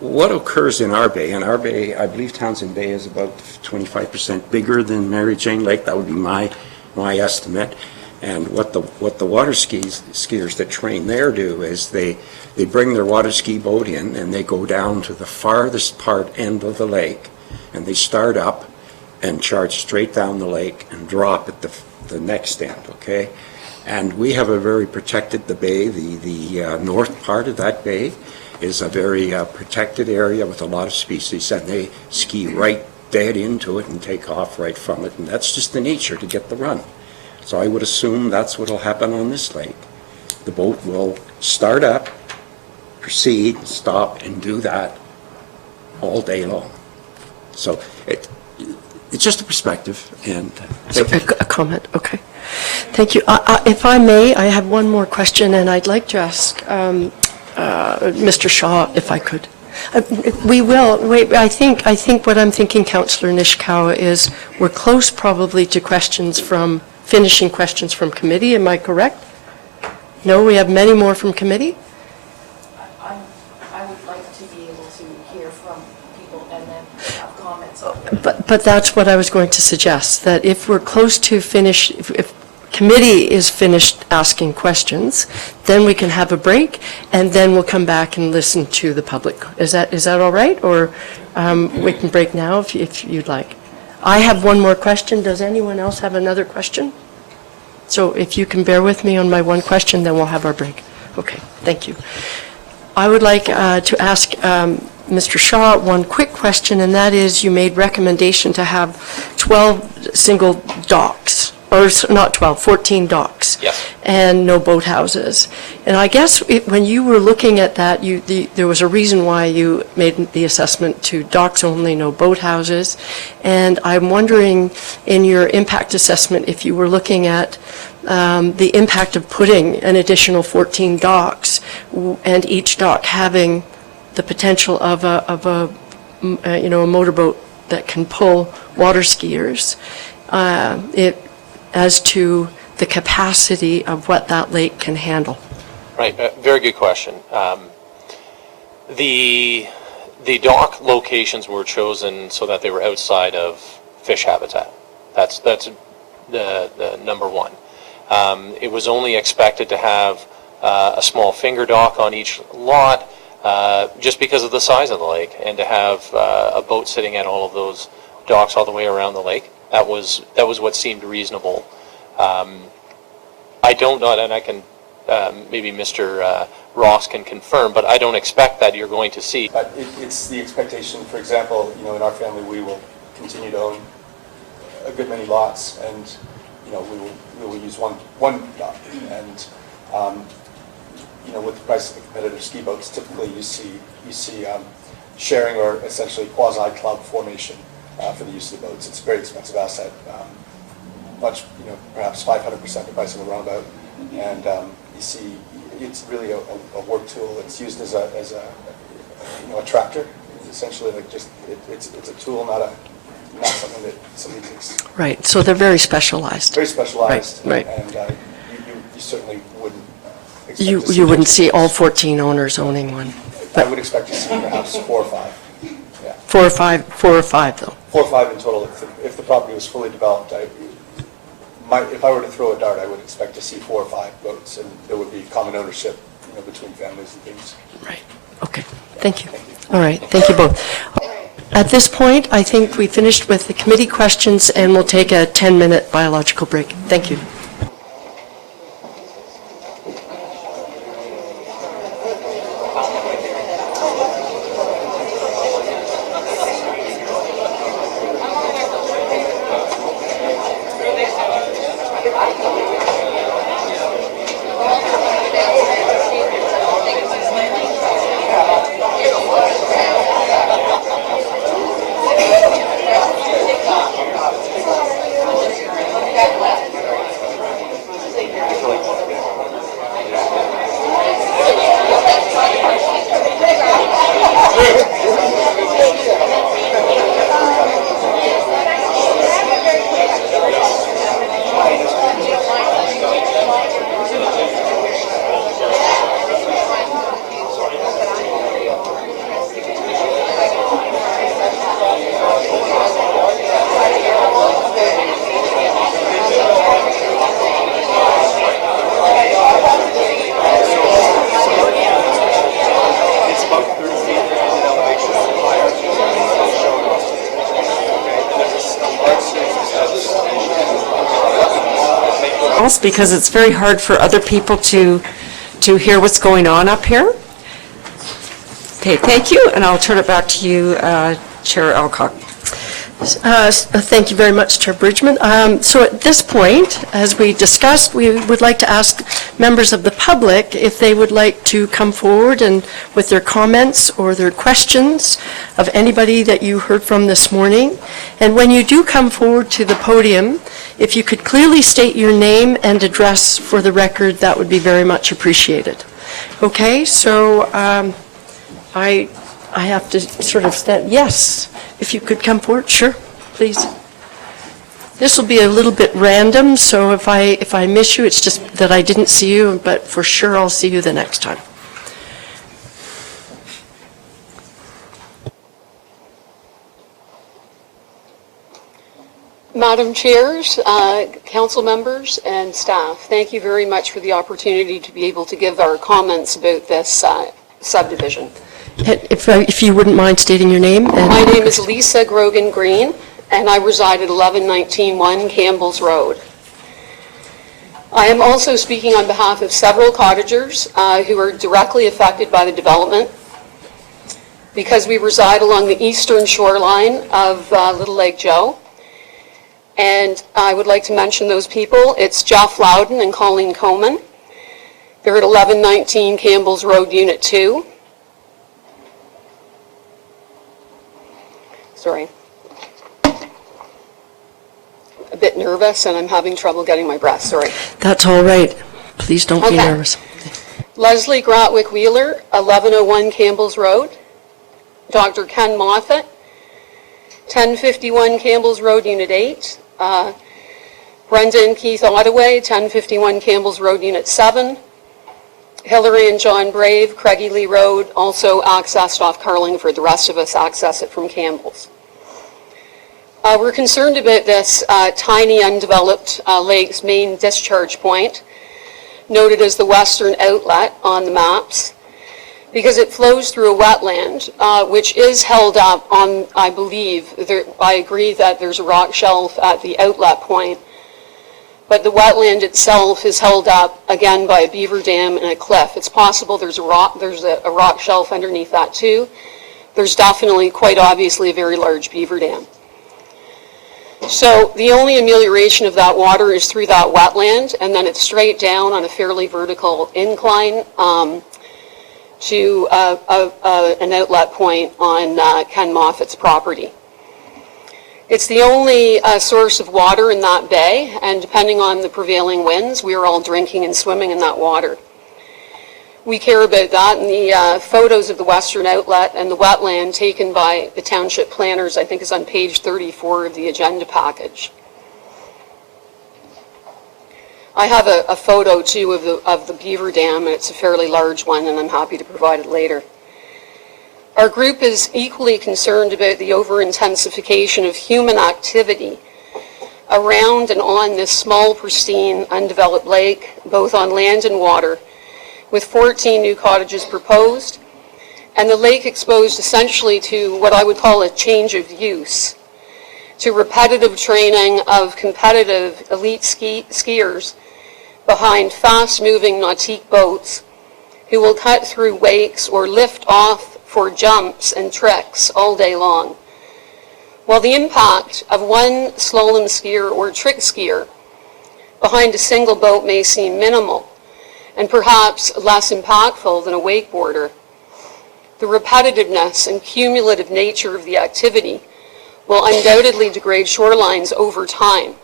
What occurs in our bay? In our bay, I believe Townsend Bay is about 25% bigger than Mary Jane Lake. That would be my estimate. And what the water skiers that train there do is they bring their water ski boat in and they go down to the farthest end of the lake, and they start up and charge straight down the lake and drop at the next end. Okay, and we have a very protected bay. The north part of that bay is a very protected area with a lot of species, and they ski right dead into it and take off right from it, and that's just the nature to get the run. So I would assume that's what will happen on this lake. The boat will start up, proceed, stop, and do that all day long. So it's just a perspective, and A comment, okay. Thank you. If I may, I have one more question, and I'd like to ask Mr. Shaw, if I could. We will. Wait, I think what I'm thinking, Councillor Nishikawa, is we're close probably to finishing questions from committee. Am I correct? No, we have many more from committee? I would like to be able to hear from people and then have comments. But that's what I was going to suggest, that if we're close to finish, if committee is finished asking questions, then we can have a break, and then we'll come back and listen to the public. Is that all right? Or we can break now if you'd like. I have one more question. Does anyone else have another question? So if you can bear with me on my one question, then we'll have our break. Okay, thank you. I would like to ask Mr. Shaw one quick question, and that is, you made recommendation to have 12 single docks, or not 12, 14 docks. Yes. And no boathouses. And I guess when you were looking at that, there was a reason why you made the assessment to docks only, no boathouses. And I'm wondering, in your impact assessment, if you were looking at the impact of putting an additional 14 docks, and each dock having the potential of a motorboat that can pull water skiers, as to the capacity of what that lake can handle. Right, very good question. The dock locations were chosen so that they were outside of fish habitat. That's the number one. It was only expected to have a small finger dock on each lot, just because of the size of the lake, and to have a boat sitting at all of those docks all the way around the lake. That was what seemed reasonable. I don't know, and I can, maybe Mr. Ross can confirm, but I don't expect that you're going to see. But it's the expectation, for example, in our family, we will continue to own a good many lots, and, we will use one dock. And, with the price of the competitive ski boats, typically you see sharing or essentially quasi-club formation for the use of the boats. It's a very expensive asset, much, perhaps 500% the price of a runabout. And you see, it's really a work tool. It's used as a tractor. It's essentially like it's a tool, not something that somebody takes. Right, so they're very specialized. Very specialized. Right. And you certainly wouldn't expect You to see wouldn't see all 14 owners owning one. I would expect to see perhaps 4 or 5. Yeah. 4 or 5 though. 4 or 5 in total. If the property was fully developed, if I were to throw a dart, I would expect to see 4 or 5 boats, and there would be common ownership, between families and things. Right, okay, thank you. All right, thank you both. At this point, I think we finished with the committee questions, and we'll take a 10-minute biological break. Thank you. Because it's very hard for other people to hear what's going on up here. Okay, thank you, and I'll turn it back to you, Chair Alcock. Thank you very much, Chair Bridgman. So at this point, as we discussed, we would like to ask members of the public if they would like to come forward and with their comments or their questions of anybody that you heard from this morning. And when you do come forward to the podium, if you could clearly state your name and address for the record, that would be very much appreciated. Okay, so I have to sort of stand. Yes, if you could come forward, sure, please. This will be a little bit random, so if I miss you, it's just that I didn't see you, but for sure I'll see you the next time. Madam Chairs, council members, and staff, thank you very much for the opportunity to be able to give our comments about this subdivision. If you wouldn't mind stating your name. My name is Lisa Grogan Green, and I reside at 1119-1 Campbell's Road. I am also speaking on behalf of several cottagers who are directly affected by the development because we reside along the eastern shoreline of Little Lake Joe. And I would like to mention those people. It's Jeff Loudon and Colleen Coman. They're at 1119 Campbell's Road, Unit 2. Sorry. A bit nervous, and I'm having trouble getting my breath. Sorry. That's all right. Please don't be nervous. Leslie Gratwick Wheeler, 1101 Campbell's Road. Dr. Ken Moffat, 1051 Campbell's Road, Unit 8. Brenda and Keith Ottaway, 1051 Campbell's Road, Unit 7. Hillary and John Brave, Craggy Lee Road, also accessed off Carlingford. The rest of us access it from Campbell's. We're concerned about this tiny undeveloped lake's main discharge point, noted as the western outlet on the maps, because it flows through a wetland, which is held up on, I believe, I agree that there's a rock shelf at the outlet point, but the wetland itself is held up, again, by a beaver dam and a cliff. It's possible there's a rock shelf underneath that too. There's definitely, quite obviously, a very large beaver dam. So the only amelioration of that water is through that wetland, and then it's straight down on a fairly vertical incline to an outlet point on Ken Moffat's property. It's the only source of water in that bay, and depending on the prevailing winds, we are all drinking and swimming in that water. We care about that, and the photos of the western outlet and the wetland taken by the township planners, I think, is on page 34 of the agenda package. I have a photo, too, of the beaver dam, and it's a fairly large one, and I'm happy to provide it later. Our group is equally concerned about the over-intensification of human activity around and on this small, pristine, undeveloped lake, both on land and water, with 14 new cottages proposed and the lake exposed essentially to what I would call a change of use, to repetitive training of competitive elite skiers behind fast-moving nautique boats who will cut through wakes or lift off for jumps and tricks all day long. While the impact of one slalom skier or trick skier behind a single boat may seem minimal and perhaps less impactful than a wakeboarder, the repetitiveness and cumulative nature of the activity will undoubtedly degrade shorelines over time,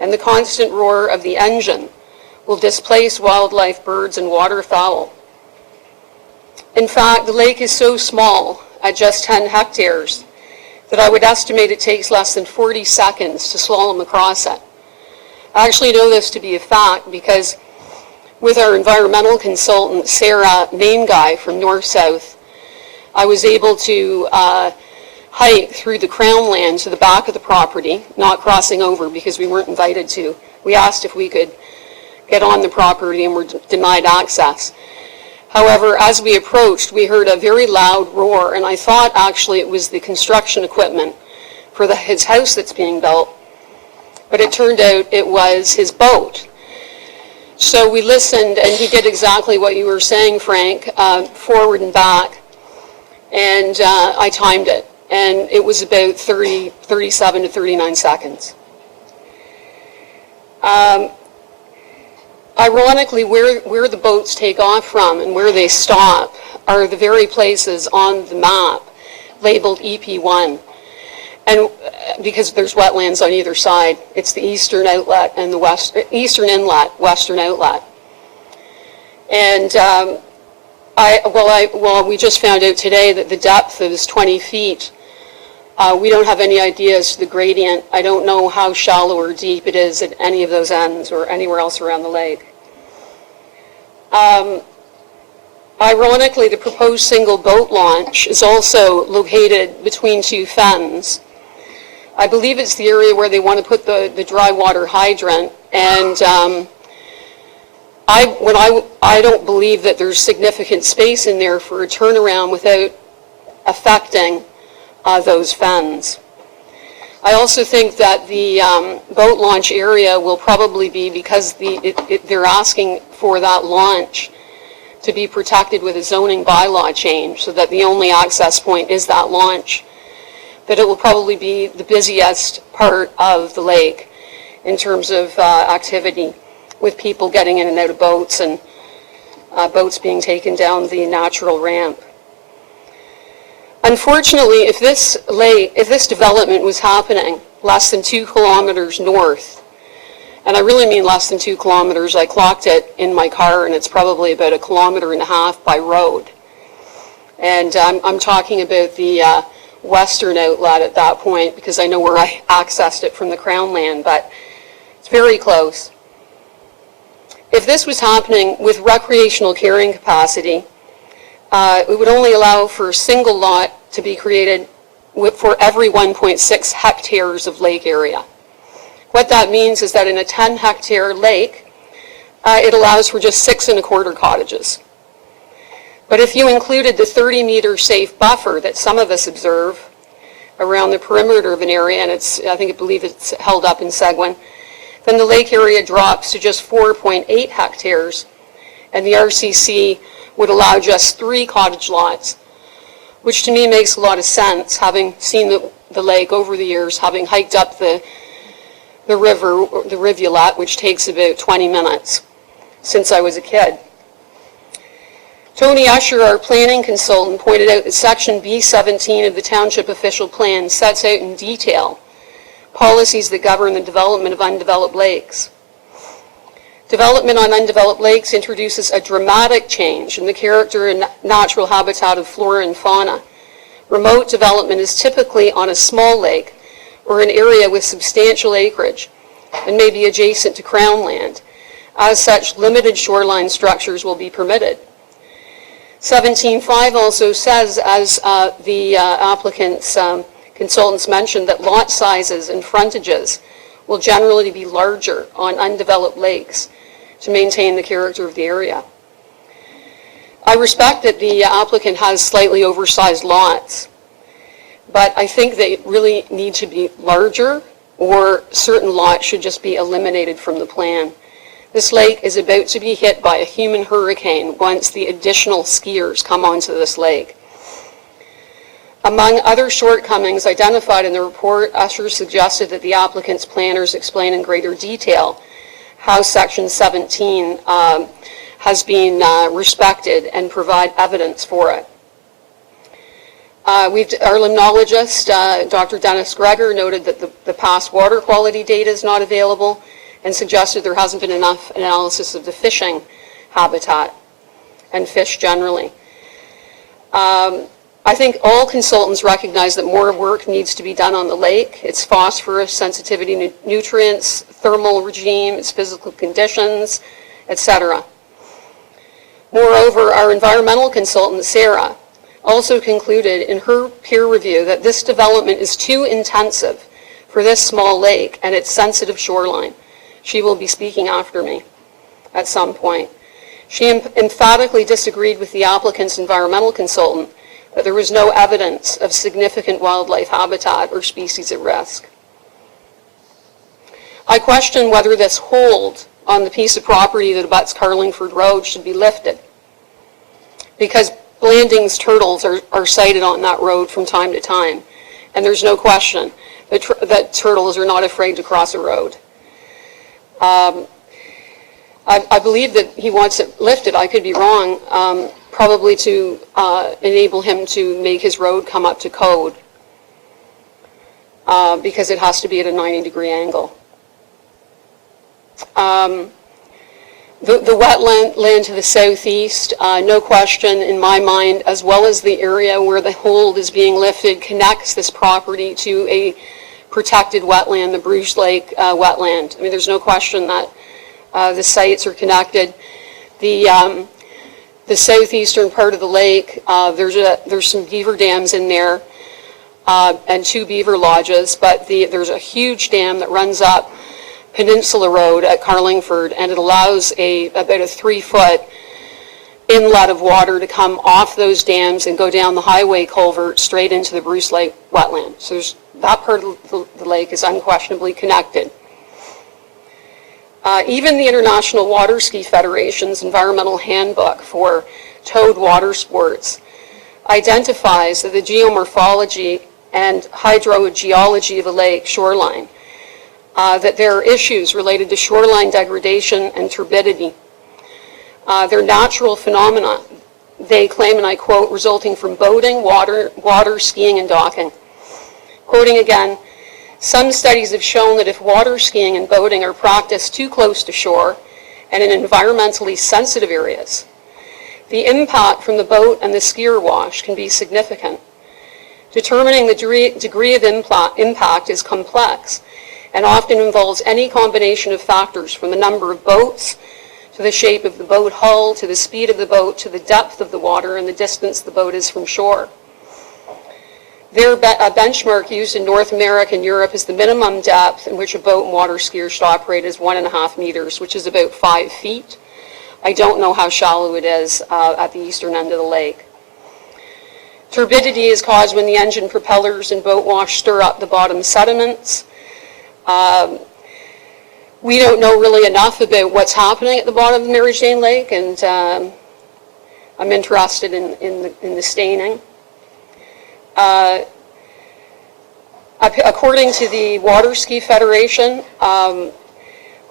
and the constant roar of the engine will displace wildlife, birds, and waterfowl. In fact, the lake is so small, at just 10 hectares, that I would estimate it takes less than 40 seconds to slalom across it. I actually know this to be a fact because with our environmental consultant, Sarah Main Guy from North South, I was able to hike through the crown land to the back of the property, not crossing over because we weren't invited to. We asked if we could get on the property and were denied access. However, as we approached, we heard a very loud roar, and I thought actually it was the construction equipment for his house that's being built, but it turned out it was his boat. So we listened, and he did exactly what you were saying, Frank, forward and back, and I timed it, and it was about 37 to 39 seconds. Ironically, where the boats take off from and where they stop are the very places on the map labeled EP1. And because there's wetlands on either side, it's the eastern outlet and the eastern inlet, western outlet. And we just found out today that the depth is 20 feet. We don't have any idea as to the gradient. I don't know how shallow or deep it is at any of those ends or anywhere else around the lake. Ironically, the proposed single boat launch is also located between two fens. I believe it's the area where they want to put the dry water hydrant, and I don't believe that there's significant space in there for a turnaround without affecting those fens. I also think that the boat launch area will probably be, because they're asking for that launch to be protected with a zoning bylaw change so that the only access point is that launch, that it will probably be the busiest part of the lake in terms of activity, with people getting in and out of boats and boats being taken down the natural ramp. Unfortunately, if this development was happening less than 2 kilometers north, and I really mean less than 2 kilometers, I clocked it in my car and it's probably about 1.5 kilometers by road. And I'm talking about the western outlet at that point because I know where I accessed it from the Crown land, but it's very close. If this was happening with recreational carrying capacity, it would only allow for a single lot to be created for every 1.6 hectares of lake area. What that means is that in a 10-hectare lake, it allows for just 6.25 cottages. But if you included the 30-meter safe buffer that some of us observe around the perimeter of an area, and I believe it's held up in Seguin, then the lake area drops to just 4.8 hectares, and the RCC would allow just 3 cottage lots, which to me makes a lot of sense, having seen the lake over the years, having hiked up the river, the rivulet, which takes about 20 minutes since I was a kid. Tony Usher, our planning consultant, pointed out that Section B17 of the Township Official Plan sets out in detail policies that govern the development of undeveloped lakes. Development on undeveloped lakes introduces a dramatic change in the character and natural habitat of flora and fauna. Remote development is typically on a small lake or an area with substantial acreage and may be adjacent to Crown land. As such, limited shoreline structures will be permitted. 17.5 also says, as the applicant's consultants mentioned, that lot sizes and frontages will generally be larger on undeveloped lakes to maintain the character of the area. I respect that the applicant has slightly oversized lots, but I think they really need to be larger, or certain lots should just be eliminated from the plan. This lake is about to be hit by a human hurricane once the additional skiers come onto this lake. Among other shortcomings identified in the report, Usher suggested that the applicant's planners explain in greater detail how Section 17 has been respected and provide evidence for it. Our limnologist, Dr. Dennis Gregor, noted that the past water quality data is not available and suggested there hasn't been enough analysis of the fishing habitat and fish generally. I think all consultants recognize that more work needs to be done on the lake, its phosphorus sensitivity, nutrients, thermal regime, its physical conditions, etc. Moreover, our environmental consultant, Sarah, also concluded in her peer review that this development is too intensive for this small lake and its sensitive shoreline. She will be speaking after me at some point. She emphatically disagreed with the applicant's environmental consultant that there was no evidence of significant wildlife habitat or species at risk. I question whether this hold on the piece of property that abuts Carlingford Road should be lifted, because Blanding's turtles are sighted on that road from time to time, and there's no question that turtles are not afraid to cross a road. I believe that he wants it lifted. I could be wrong, probably to enable him to make his road come up to code, because it has to be at a 90-degree angle. The wetland land to the southeast, no question in my mind, as well as the area where the hold is being lifted, connects this property to a protected wetland, the Bruce Lake wetland. I mean, there's no question that the sites are connected. The southeastern part of the lake, there's some beaver dams in there and 2 beaver lodges, but there's a huge dam that runs up Peninsula Road at Carlingford, and it allows about a 3-foot inlet of water to come off those dams and go down the highway culvert straight into the Bruce Lake wetland. So that part of the lake is unquestionably connected. Even the International Water Ski Federation's environmental handbook for towed water sports identifies that the geomorphology and hydrogeology of a lake shoreline, that there are issues related to shoreline degradation and turbidity. They're natural phenomena, they claim, and I quote, resulting from boating, water skiing, and docking. Quoting again, some studies have shown that if water skiing and boating are practiced too close to shore and in environmentally sensitive areas, the impact from the boat and the skier wash can be significant. Determining the degree of impact is complex and often involves any combination of factors, from the number of boats, to the shape of the boat hull, to the speed of the boat, to the depth of the water and the distance the boat is from shore. Their benchmark used in North America and Europe is the minimum depth in which a boat and water skier should operate is 1.5 meters, which is about 5 feet. I don't know how shallow it is at the eastern end of the lake. Turbidity is caused when the engine propellers and boat wash stir up the bottom sediments. We don't know really enough about what's happening at the bottom of Mary Jane Lake, and I'm interested in the staining. According to the Water Ski Federation, a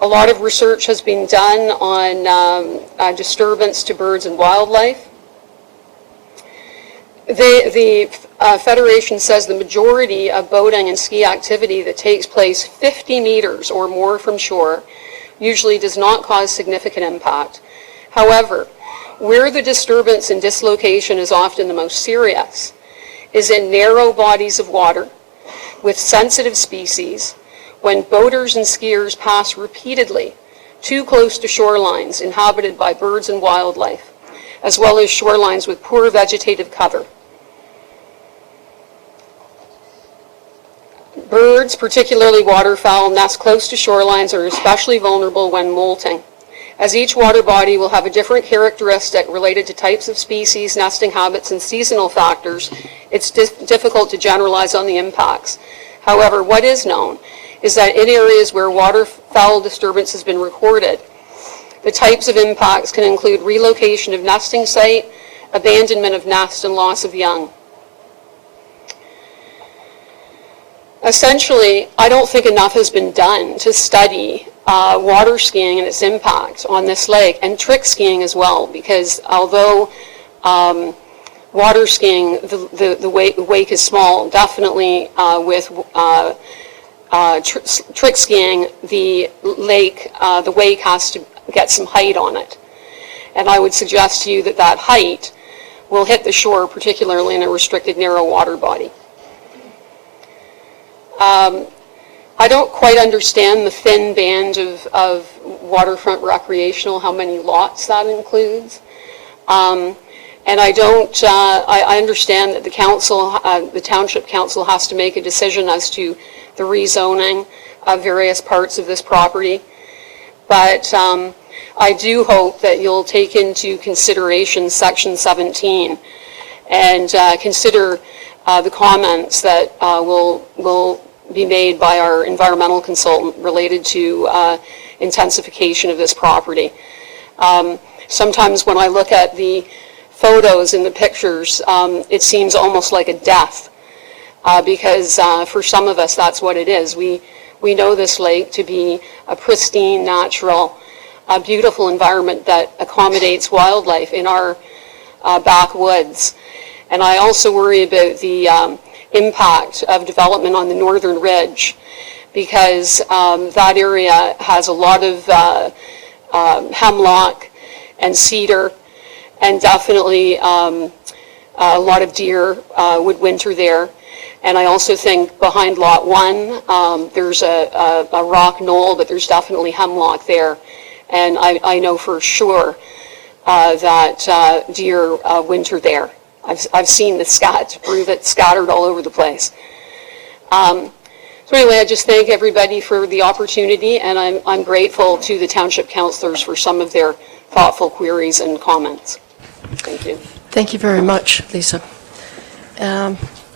lot of research has been done on disturbance to birds and wildlife. The Federation says the majority of boating and ski activity that takes place 50 meters or more from shore usually does not cause significant impact. However, where the disturbance and dislocation is often the most serious is in narrow bodies of water with sensitive species, when boaters and skiers pass repeatedly too close to shorelines inhabited by birds and wildlife, as well as shorelines with poor vegetative cover. Birds, particularly waterfowl, nest close to shorelines are especially vulnerable when molting, As each water body will have a different characteristic related to types of species, nesting habits, and seasonal factors, it's difficult to generalize on the impacts. However, what is known is that in areas where waterfowl disturbance has been recorded, the types of impacts can include relocation of nesting site, abandonment of nest, and loss of young. Essentially, I don't think enough has been done to study water skiing and its impact on this lake, and trick skiing as well, because although water skiing, the wake is small, definitely with trick skiing, the lake, the wake has to get some height on it. And I would suggest to you that that height will hit the shore, particularly in a restricted narrow water body. I don't quite understand the thin band of waterfront recreational, how many lots that includes. And I don't, I understand that the council, the township council has to make a decision as to the rezoning of various parts of this property. But I do hope that you'll take into consideration Section 17 and consider the comments that will be made by our environmental consultant related to intensification of this property. Sometimes when I look at the photos and the pictures, it seems almost like a death because for some of us that's what it is. We know this lake to be a pristine, natural, beautiful environment that accommodates wildlife in our backwoods. And I also worry about the impact of development on the northern ridge because that area has a lot of hemlock and cedar and definitely a lot of deer would winter there. And I also think behind Lot 1 there's a rock knoll, but there's definitely hemlock there. And I know for sure that deer winter there. I've seen the scat to prove it scattered all over the place. So anyway, I just thank everybody for the opportunity, and I'm grateful to the township councillors for some of their thoughtful queries and comments. Thank you. Thank you very much, Lisa.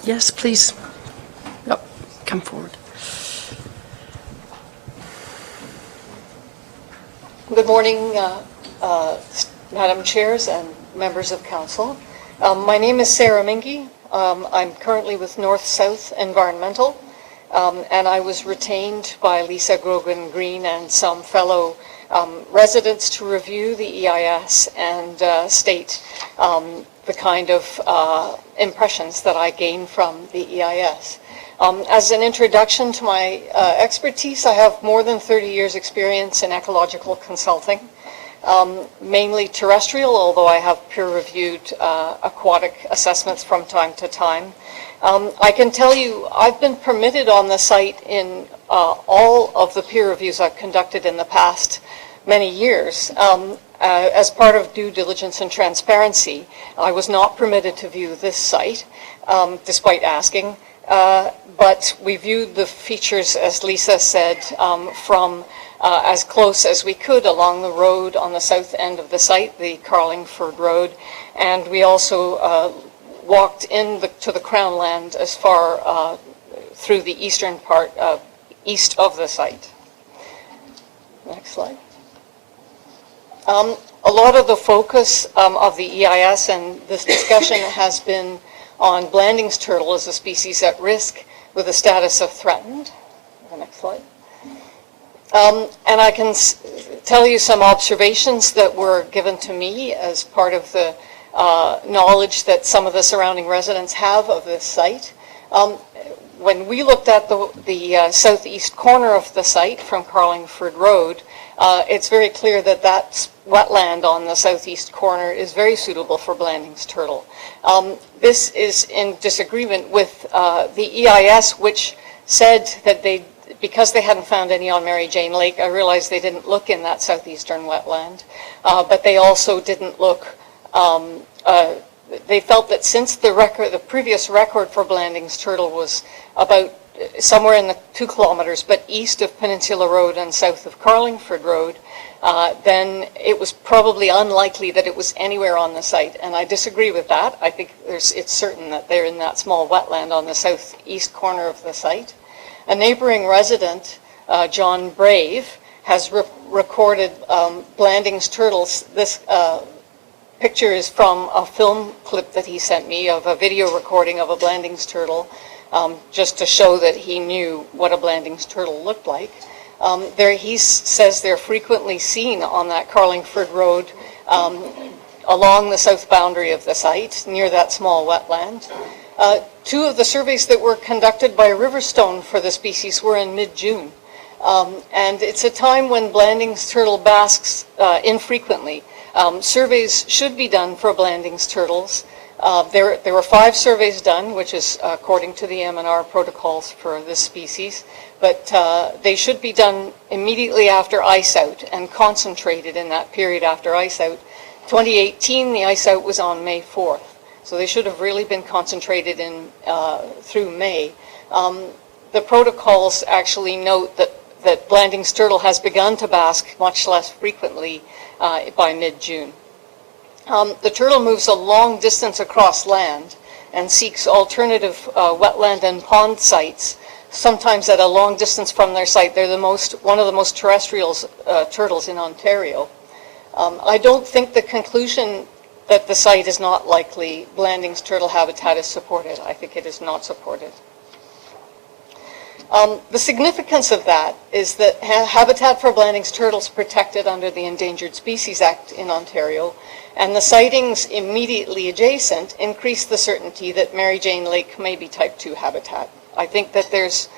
Yes, please. Yep, come forward. Good morning, Madam Chairs and members of council. My name is Sarah Mingy. I'm currently with North-South Environmental, and I was retained by Lisa Grogan Green and some fellow residents to review the EIS and state the kind of impressions that I gained from the EIS. As an introduction to my expertise, I have more than 30 years experience in ecological consulting. Mainly terrestrial, although I have peer-reviewed aquatic assessments from time to time. I can tell you I've been permitted on the site in all of the peer reviews I've conducted in the past many years. As part of due diligence and transparency, I was not permitted to view this site, despite asking, but we viewed the features, as Lisa said, from as close as we could along the road on the south end of the site, the Carlingford Road, and we also walked to the Crown Land as far through the eastern part, east of the site. Next slide. A lot of the focus of the EIS and this discussion has been on Blanding's turtle as a species at risk with a status of threatened. The next slide. And I can tell you some observations that were given to me as part of the knowledge that some of the surrounding residents have of this site. When we looked at the southeast corner of the site from Carlingford Road, it's very clear that that wetland on the southeast corner is very suitable for Blanding's turtle. This is in disagreement with the EIS, which said that because they hadn't found any on Mary Jane Lake, I realized they didn't look in that southeastern wetland, but they also didn't look, they felt that since the previous record for Blanding's turtle was about somewhere in the 2 kilometers, but east of Peninsula Road and south of Carlingford Road, then it was probably unlikely that it was anywhere on the site. And I disagree with that. I think it's certain that they're in that small wetland on the southeast corner of the site. A neighboring resident, John Brave, has recorded Blanding's turtles. This picture is from a film clip that he sent me of a video recording of a Blanding's turtle, just to show that he knew what a Blanding's turtle looked like. He says they're frequently seen on that Carlingford Road along the south boundary of the site, near that small wetland. 2 of the surveys that were conducted by Riverstone for the species were in mid-June. And it's a time when Blanding's turtle basks infrequently. Surveys should be done for Blanding's turtles. There were 5 surveys done, which is according to the M&R protocols for this species, but they should be done immediately after ice out and concentrated in that period after ice out. 2018, the ice out was on May 4th, so they should have really been concentrated in through May. The protocols actually note that Blanding's turtle has begun to bask much less frequently by mid-June. The turtle moves a long distance across land and seeks alternative wetland and pond sites, sometimes at a long distance from their site. They're one of the most terrestrial turtles in Ontario. I don't think the conclusion that the site is not likely Blanding's turtle habitat is supported. I think it is not supported. The significance of that is that habitat for Blanding's turtles protected under the Endangered Species Act in Ontario, and the sightings immediately adjacent increase the certainty that Mary Jane Lake may be Type 2 habitat. I think that there's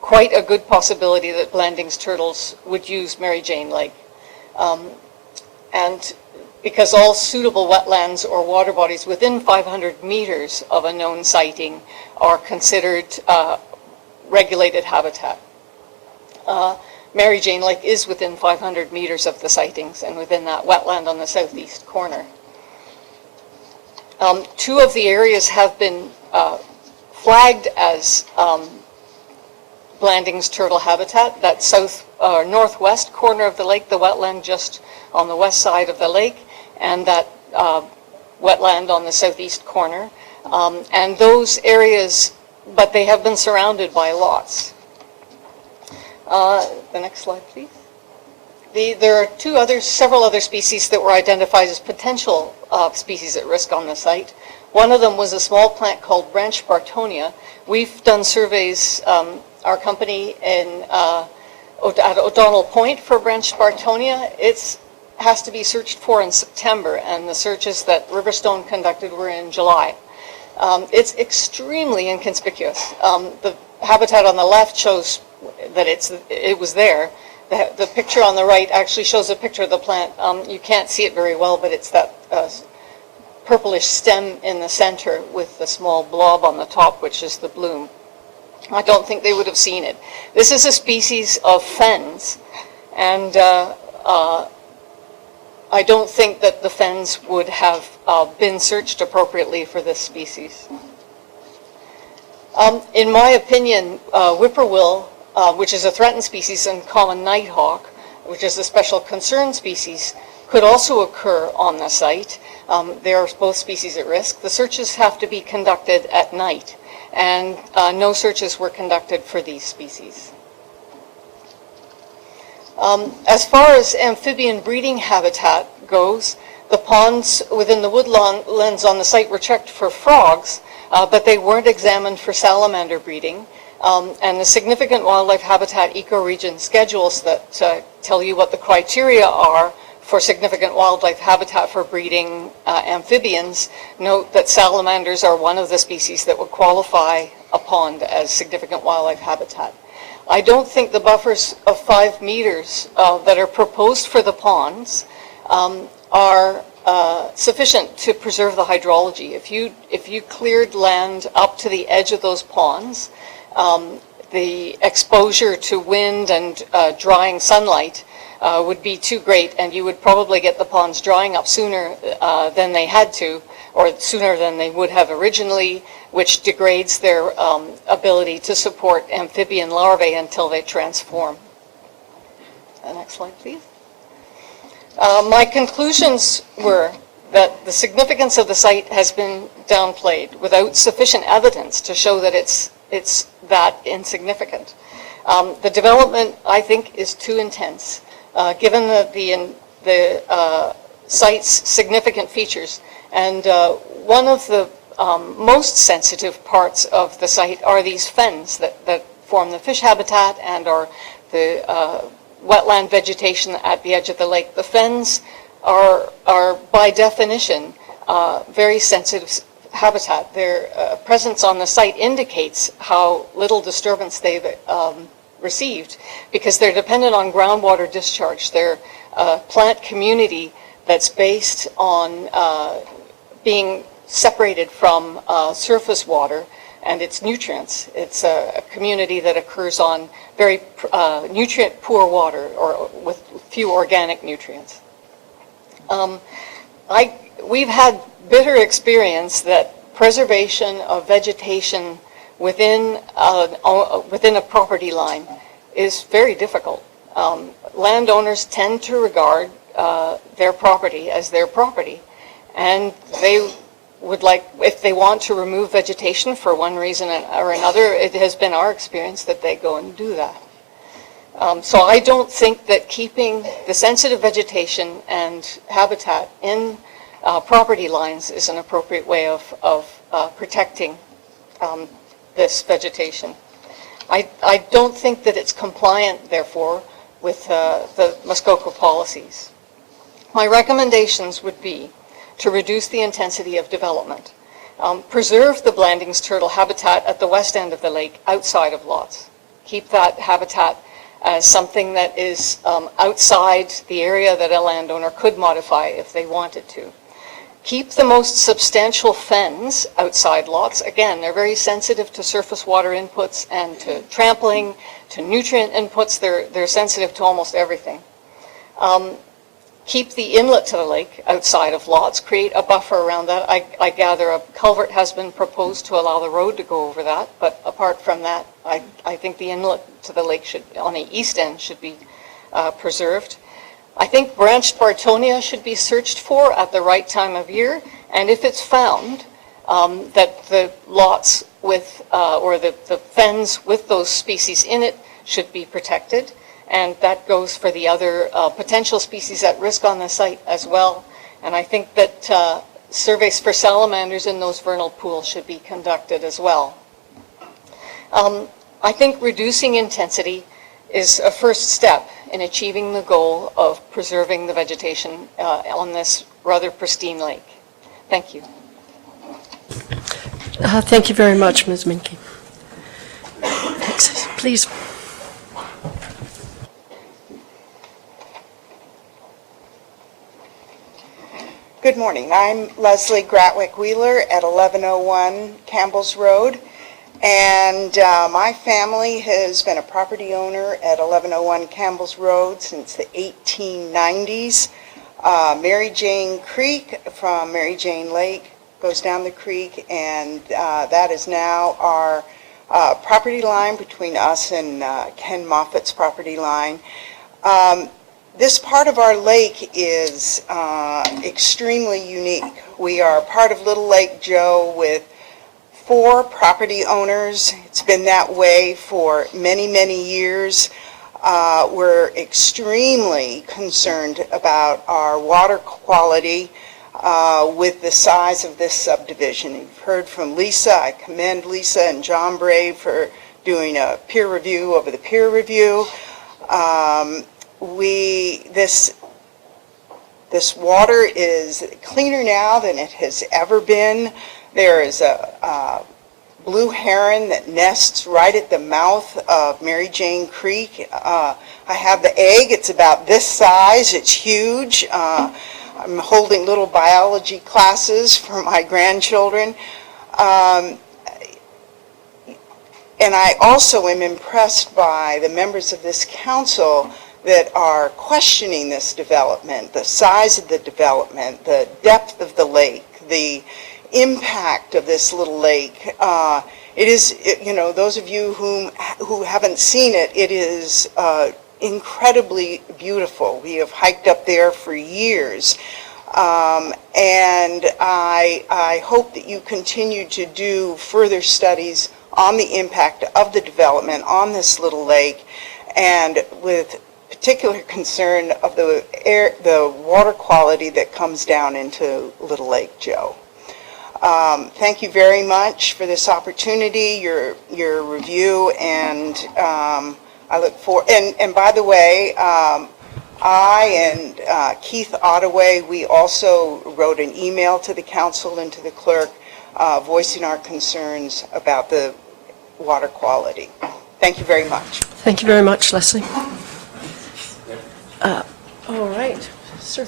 quite a good possibility that Blanding's turtles would use Mary Jane Lake. And because all suitable wetlands or water bodies within 500 meters of a known sighting are considered regulated habitat. Mary Jane Lake is within 500 meters of the sightings and within that wetland on the southeast corner. 2 of the areas have been flagged as Blanding's turtle habitat. That northwest corner of the lake, the wetland just on the west side of the lake, and that wetland on the southeast corner. And those areas, but they have been surrounded by lots. The next slide, please. There are several other species that were identified as potential species at risk on the site. One of them was a small plant called Branch Bartonia. We've done surveys, our company, at O'Donnell Point for Branch Bartonia. It has to be searched for in September, and the searches that Riverstone conducted were in July. It's extremely inconspicuous. The habitat on the left shows that it was there. The picture on the right actually shows a picture of the plant. You can't see it very well, but it's that purplish stem in the center with the small blob on the top, which is the bloom. I don't think they would have seen it. This is a species of fens, and I don't think that the fens would have been searched appropriately for this species. In my opinion, whippoorwill, which is a threatened species, and common nighthawk, which is a special concern species, could also occur on the site. They are both species at risk. The searches have to be conducted at night, and no searches were conducted for these species. As far as amphibian breeding habitat goes, the ponds within the woodlands on the site were checked for frogs, but they weren't examined for salamander breeding. And the significant wildlife habitat ecoregion schedules that tell you what the criteria are for significant wildlife habitat for breeding amphibians note that salamanders are one of the species that would qualify a pond as significant wildlife habitat. I don't think the buffers of 5 meters that are proposed for the ponds are sufficient to preserve the hydrology. If you cleared land up to the edge of those ponds, the exposure to wind and drying sunlight would be too great, and you would probably get the ponds drying up sooner than they had to, or sooner than they would have originally, which degrades their ability to support amphibian larvae until they transform. Next slide, please. My conclusions were that the significance of the site has been downplayed without sufficient evidence to show that it's that insignificant. The development, I think, is too intense, given the site's significant features. And one of the most sensitive parts of the site are these fens that form the fish habitat and are the wetland vegetation at the edge of the lake. The fens are by definition very sensitive habitat. Their presence on the site indicates how little disturbance they've received, because they're dependent on groundwater discharge. They're a plant community that's based on being separated from surface water and its nutrients. It's a community that occurs on very nutrient-poor water, or with few organic nutrients. We've had bitter experience that preservation of vegetation within a property line is very difficult. Landowners tend to regard their property as their property, and they would like, if they want to remove vegetation for one reason or another, it has been our experience that they go and do that. So I don't think that keeping the sensitive vegetation and habitat in property lines is an appropriate way of protecting this vegetation. I don't think that it's compliant, therefore, with the Muskoka policies. My recommendations would be to reduce the intensity of development, preserve the Blandings turtle habitat at the west end of the lake outside of lots, keep that habitat as something that is outside the area that a landowner could modify if they wanted to. Keep the most substantial fens outside lots. Again, they're very sensitive to surface water inputs and to trampling, to nutrient inputs. They're sensitive to almost everything. Keep the inlet to the lake outside of lots. Create a buffer around that. I gather a culvert has been proposed to allow the road to go over that, but apart from that, I think the inlet to the lake should, on the east end, should be preserved. I think branched Bartonia should be searched for at the right time of year, and if it's found that the lots with, or the fens with those species in it should be protected, and that goes for the other potential species at risk on the site as well. And I think that surveys for salamanders in those vernal pools should be conducted as well. I think reducing intensity is a first step in achieving the goal of preserving the vegetation on this rather pristine lake. Thank you. Thank you very much, Ms. Minke. Thanks. Please. Good morning. I'm Leslie Gratwick-Wheeler at 1101 Campbell's Road, and my family has been a property owner at 1101 Campbell's Road since the 1890s. Mary Jane Creek from Mary Jane Lake goes down the creek, and that is now our property line between us and Ken Moffat's property line. This part of our lake is extremely unique. We are part of Little Lake Joe with 4 property owners. It's been that way for many, many years. We're extremely concerned about our water quality with the size of this subdivision. You've heard from Lisa. I commend Lisa and John Brave for doing a peer review over the peer review. This water is cleaner now than it has ever been. There is a blue heron that nests right at the mouth of Mary Jane Creek. I have the egg. It's about this size. It's huge. I'm holding little biology classes for my grandchildren. And I also am impressed by the members of this council that are questioning this development, the size of the development, the depth of the lake, the impact of this little lake. Those of you who haven't seen it, it is incredibly beautiful. We have hiked up there for years. And I hope that you continue to do further studies on the impact of the development on this little lake, and with particular concern of the water quality that comes down into Little Lake Joe. Thank you very much for this opportunity, your review, and I look forward. And by the way, I and Keith Ottaway, we also wrote an email to the council and to the clerk voicing our concerns about the water quality. Thank you very much. Thank you very much, Leslie. All right, sir.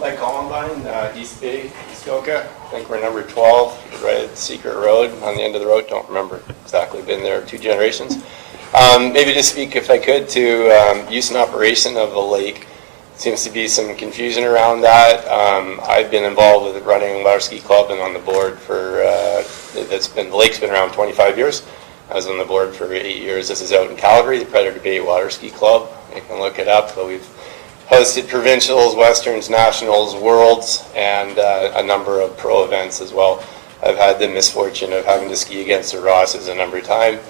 Like Columbine, East Bay, Muskoka. I think we're number 12, right at Secret Road, on the end of the road. Don't remember exactly, been there 2 generations. Maybe to speak, if I could, to use and operation of the lake. Seems to be some confusion around that. I've been involved with running Water Ski Club and on the board for, the lake's been around 25 years. I was on the board for 8 years. This is out in Calgary, the Predator Bay Water Ski Club. You can look it up, but we've hosted provincials, westerns, nationals, worlds, and a number of pro events as well. I've had the misfortune of having to ski against the Rosses a number of times.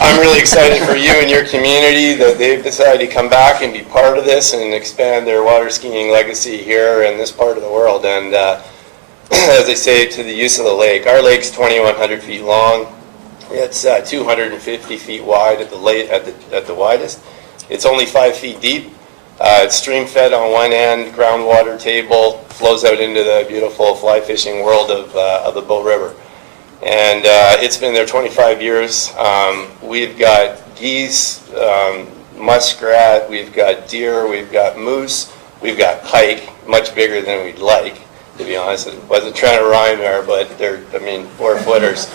I'm really excited for you and your community that they've decided to come back and be part of this and expand their water skiing legacy here in this part of the world. And as I say, to the use of the lake, our lake's 2,100 feet long. It's 250 feet wide at the widest. It's only 5 feet deep. It's stream fed on one end, groundwater table, flows out into the beautiful fly fishing world of the Bow River. And it's been there 25 years. We've got geese, muskrat, we've got deer, we've got moose, we've got pike, much bigger than we'd like, to be honest. I wasn't trying to rhyme there, but they're, 4-footers.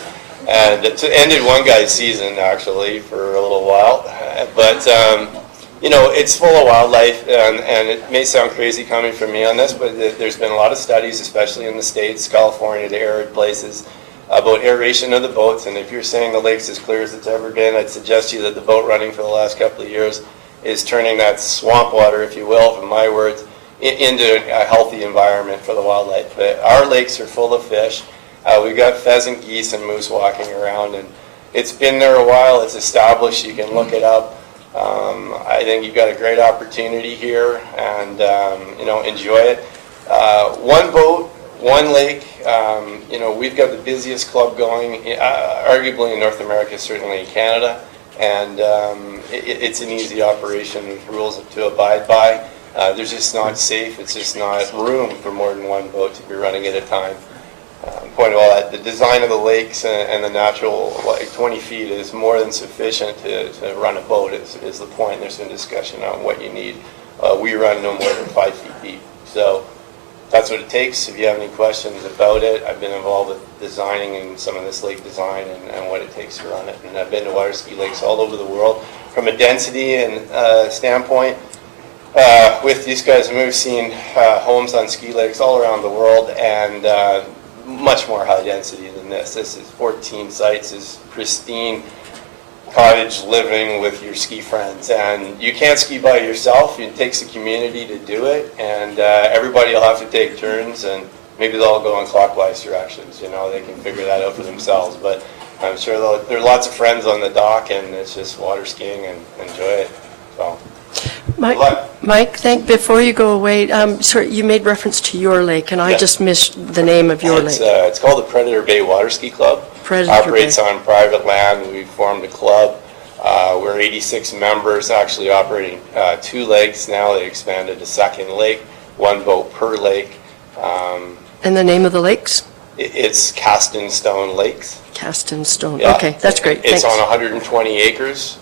And it ended one guy's season, actually, for a little while. But, it's full of wildlife, and it may sound crazy coming from me on this, but there's been a lot of studies, especially in the States, California, the arid places, about aeration of the boats. And if you're saying the lake's as clear as it's ever been, I'd suggest to you that the boat running for the last couple of years is turning that swamp water, if you will, from my words, into a healthy environment for the wildlife. But our lakes are full of fish. We've got pheasant, geese, and moose walking around, and it's been there a while. It's established. You can look it up. I think you've got a great opportunity here, and enjoy it. One boat, one lake. We've got the busiest club going, arguably in North America, certainly in Canada, and it's an easy operation with rules to abide by. There's just not safe. It's just not room for more than one boat to be running at a time. Point of all that, the design of the lakes and the natural, 20 feet is more than sufficient to run a boat, is the point. There's some discussion on what you need. We run no more than 5 feet deep. So that's what it takes. If you have any questions about it, I've been involved with designing and some of this lake design and what it takes to run it. And I've been to water ski lakes all over the world. From a density and standpoint, with these guys, we've seen homes on ski lakes all around the world, and much more high density than this. This is 14 sites, is pristine cottage living with your ski friends. And you can't ski by yourself. It takes a community to do it, and everybody will have to take turns, and maybe they'll all go in clockwise directions. They can figure that out for themselves. But I'm sure there are lots of friends on the dock, and it's just water skiing and enjoy it. So. Mike, before you go away, sorry, you made reference to your lake, and I just missed the name of your lake. It's called the Predator Bay Water Ski Club. Operates on private land. We formed a club. We're 86 members, actually operating 2 lakes now. They expanded a second lake, 1 boat per lake. And the name of the lakes? It's Cast in Stone Lakes. Cast in Stone. Yeah. Okay, that's great. It's Thanks. on 120 acres.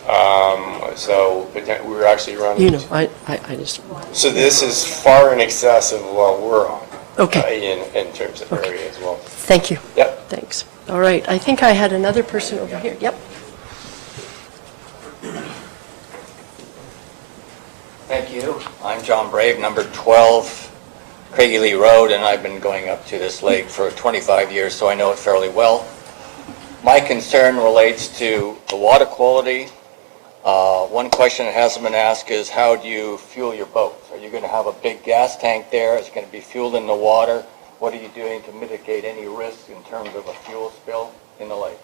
So we're actually running. I just. So this is far in excess of what we're on. Okay. In terms of area as well. Thank you. Yep. Thanks. All right. I think I had another person over here. Yep. Thank you. I'm John Brave, number 12, Craggy Lee Road, and I've been going up to this lake for 25 years, so I know it fairly well. My concern relates to the water quality. One question that hasn't been asked is, how do you fuel your boats? Are you going to have a big gas tank there? Is it going to be fueled in the water? What are you doing to mitigate any risks in terms of a fuel spill in the lake?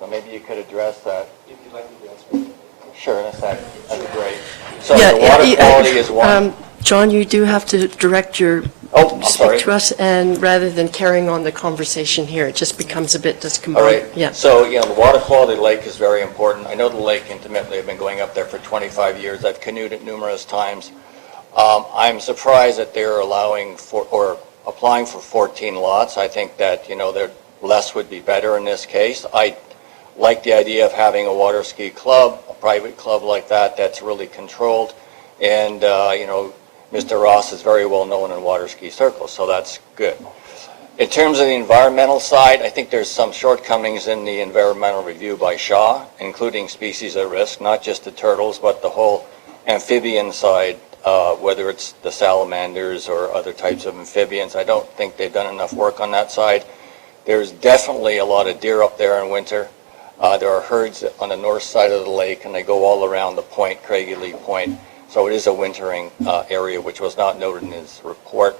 So maybe you could address that. If you'd like me to answer. Sure, that'd be great. So the water quality is one. John, you do have to direct your sorry. speak to us, and rather than carrying on the conversation here, it just becomes a bit discombobulated. All right. Yeah. So, the water quality of the lake is very important. I know the lake intimately. I've been going up there for 25 years. I've canoed it numerous times. I'm surprised that they're allowing for, or applying for 14 lots. I think that, less would be better in this case. I like the idea of having a water ski club, a private club like that, that's really controlled. And, Mr. Ross is very well known in water ski circles, so that's good. In terms of the environmental side, I think there's some shortcomings in the environmental review by Shaw, including species at risk, not just the turtles, but the whole amphibian side, whether it's the salamanders or other types of amphibians. I don't think they've done enough work on that side. There's definitely a lot of deer up there in winter. There are herds on the north side of the lake, and they go all around the point, Craggy Lee Point. So it is a wintering area, which was not noted in his report.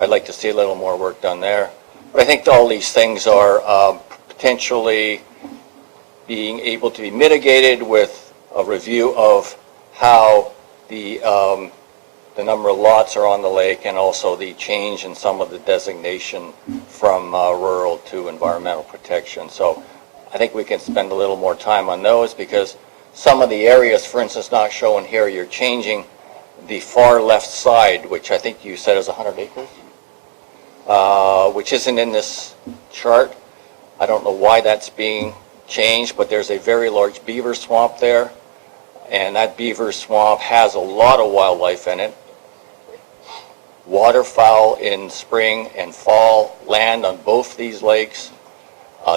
I'd like to see a little more work done there. But I think all these things are potentially being able to be mitigated with a review of how the number of lots are on the lake, and also the change in some of the designation from rural to environmental protection. So I think we can spend a little more time on those, because some of the areas, for instance, not shown here, you're changing the far left side, which I think you said is 100 acres, which isn't in this chart. I don't know why that's being changed, but there's a very large beaver swamp there, and that beaver swamp has a lot of wildlife in it. Waterfowl in spring and fall land on both these lakes.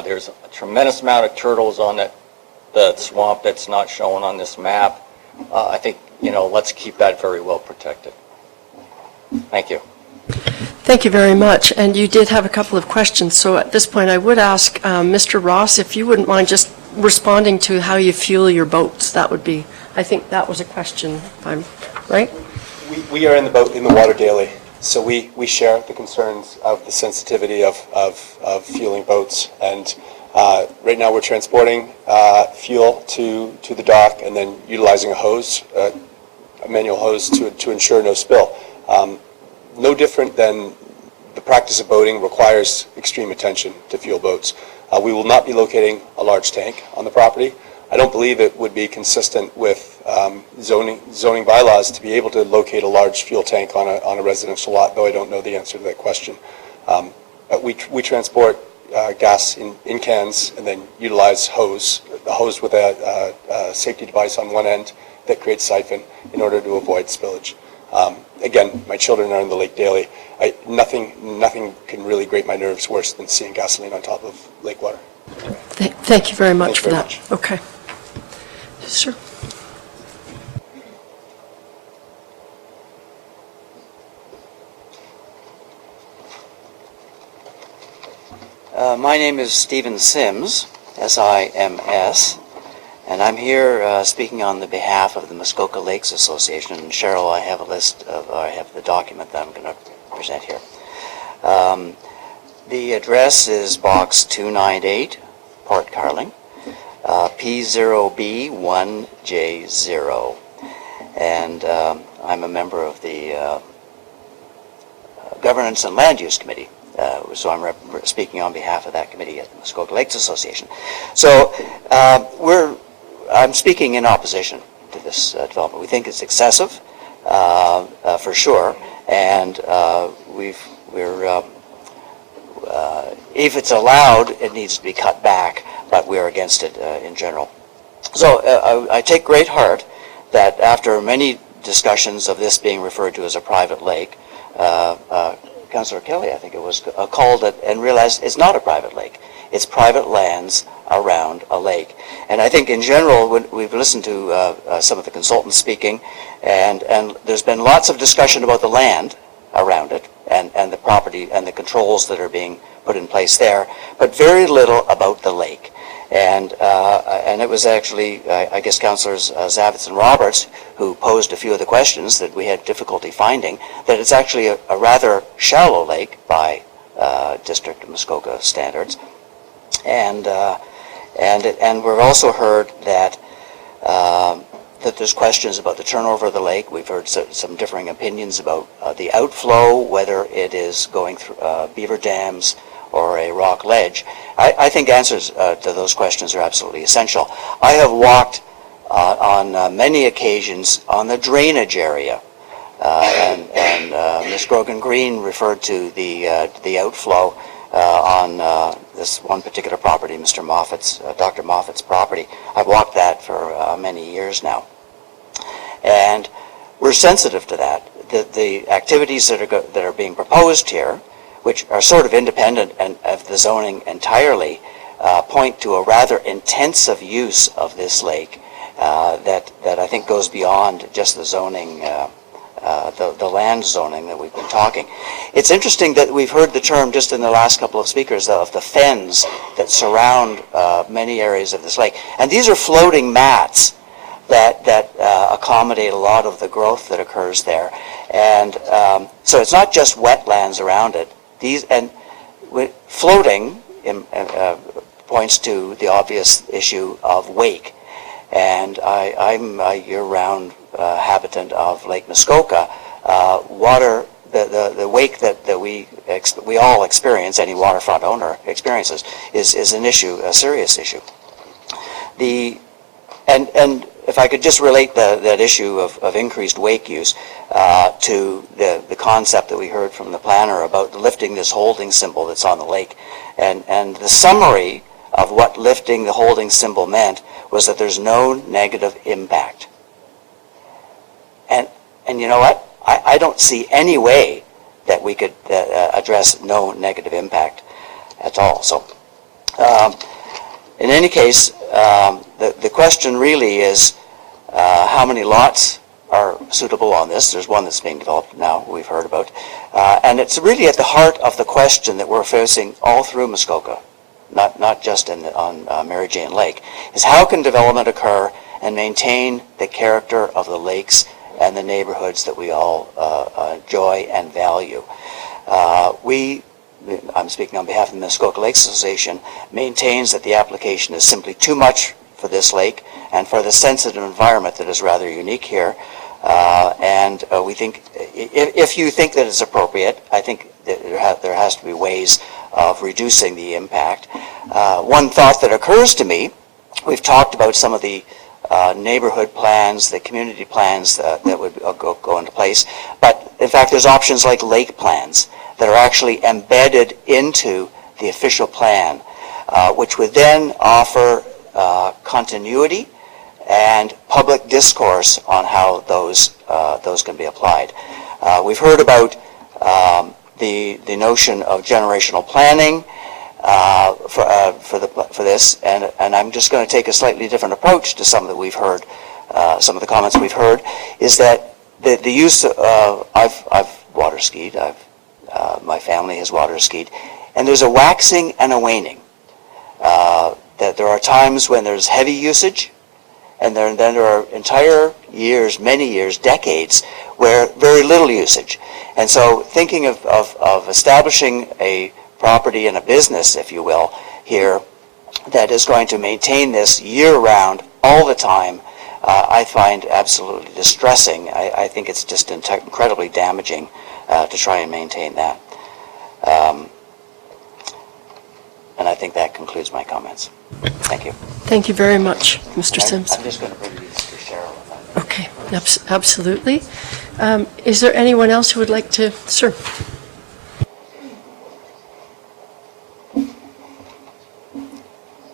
There's a tremendous amount of turtles on the swamp that's not shown on this map. I think, let's keep that very well protected. Thank you. Thank you very much. And you did have a couple of questions. So at this point, I would ask Mr. Ross, if you wouldn't mind just responding to how you fuel your boats. That would be, I think that was a question, if I'm right? We are in the water daily, so we share the concerns of the sensitivity of fueling boats. And right now we're transporting fuel to the dock and then utilizing a hose, a manual hose to ensure no spill. No different than the practice of boating requires extreme attention to fuel boats. We will not be locating a large tank on the property. I don't believe it would be consistent with zoning bylaws to be able to locate a large fuel tank on a residential lot, though I don't know the answer to that question. But we transport gas in cans and then utilize a hose with a safety device on one end that creates siphon in order to avoid spillage. Again, my children are in the lake daily. Nothing can really grate my nerves worse than seeing gasoline on top of lake water. Thank you very much for that. Okay. Sure. My name is Stephen Sims, S-I-M-S, and I'm here speaking on the behalf of the Muskoka Lakes Association. And Cheryl, I have I have the document that I'm going to present here. The address is Box 298, Port Carling, P0B1J0, and I'm a member of the Governance and Land Use Committee. So I'm speaking on behalf of that committee at the Muskoka Lakes Association. So I'm speaking in opposition to this development. We think it's excessive, for sure, and if it's allowed, it needs to be cut back, but we're against it in general. So I take great heart that after many discussions of this being referred to as a private lake, Councillor Kelly, I think it was, called it and realized it's not a private lake. It's private lands around a lake. And I think in general, when we've listened to some of the consultants speaking, and there's been lots of discussion about the land around it, and the property and the controls that are being put in place there, but very little about the lake. And it was actually, I guess, Councillors Zavitz and Roberts who posed a few of the questions that we had difficulty finding, that it's actually a rather shallow lake by District of Muskoka standards. And we've also heard that there's questions about the turnover of the lake. We've heard some differing opinions about the outflow, whether it is going through beaver dams or a rock ledge. I think answers to those questions are absolutely essential. I have walked on many occasions on the drainage area, and Ms. Grogan Green referred to the outflow on this one particular property, Mr. Moffat's, Dr. Moffat's property. I've walked that for many years now. And we're sensitive to that. The activities that are being proposed here, which are sort of independent of the zoning entirely, point to a rather intensive use of this lake that I think goes beyond just the zoning, the land zoning that we've been talking. It's interesting that we've heard the term just in the last couple of speakers of the fens that surround many areas of this lake. And these are floating mats that accommodate a lot of the growth that occurs there. And so it's not just wetlands around it. Floating points to the obvious issue of wake. And I'm a year-round habitant of Lake Muskoka. Water, the wake that we all experience, any waterfront owner experiences, is an issue, a serious issue. And if I could just relate that issue of increased wake use to the concept that we heard from the planner about lifting this holding symbol that's on the lake. And the summary of what lifting the holding symbol meant was that there's no negative impact. And you know what? I don't see any way that we could address no negative impact at all. So in any case, the question really is how many lots are suitable on this. There's one that's being developed now, we've heard about. And it's really at the heart of the question that we're facing all through Muskoka, not just on Mary Jane Lake, is how can development occur and maintain the character of the lakes and the neighborhoods that we all enjoy and value. I'm speaking on behalf of the Muskoka Lakes Association, maintains that the application is simply too much for this lake and for the sensitive environment that is rather unique here. And we think, if you think that it's appropriate, I think that there has to be ways of reducing the impact. One thought that occurs to me, we've talked about some of the neighborhood plans, the community plans that would go into place, but in fact there's options like lake plans that are actually embedded into the official plan, which would then offer continuity and public discourse on how those can be applied. We've heard about the notion of generational planning for this, and I'm just going to take a slightly different approach to some that we've heard, some of the comments we've heard, is that the use of, I've water skied, my family has water skied, and there's a waxing and a waning. That there are times when there's heavy usage, and then there are entire years, many years, decades, where very little usage. And so thinking of establishing a property and a business, if you will, here, that is going to maintain this year-round, all the time, I find absolutely distressing. I think it's just incredibly damaging to try and maintain that. And I think that concludes my comments. Thank you. Thank you very much, Mr. Simpson. I'm just going to bring these to Cheryl. Okay, absolutely. Is there anyone else who would like to, sir?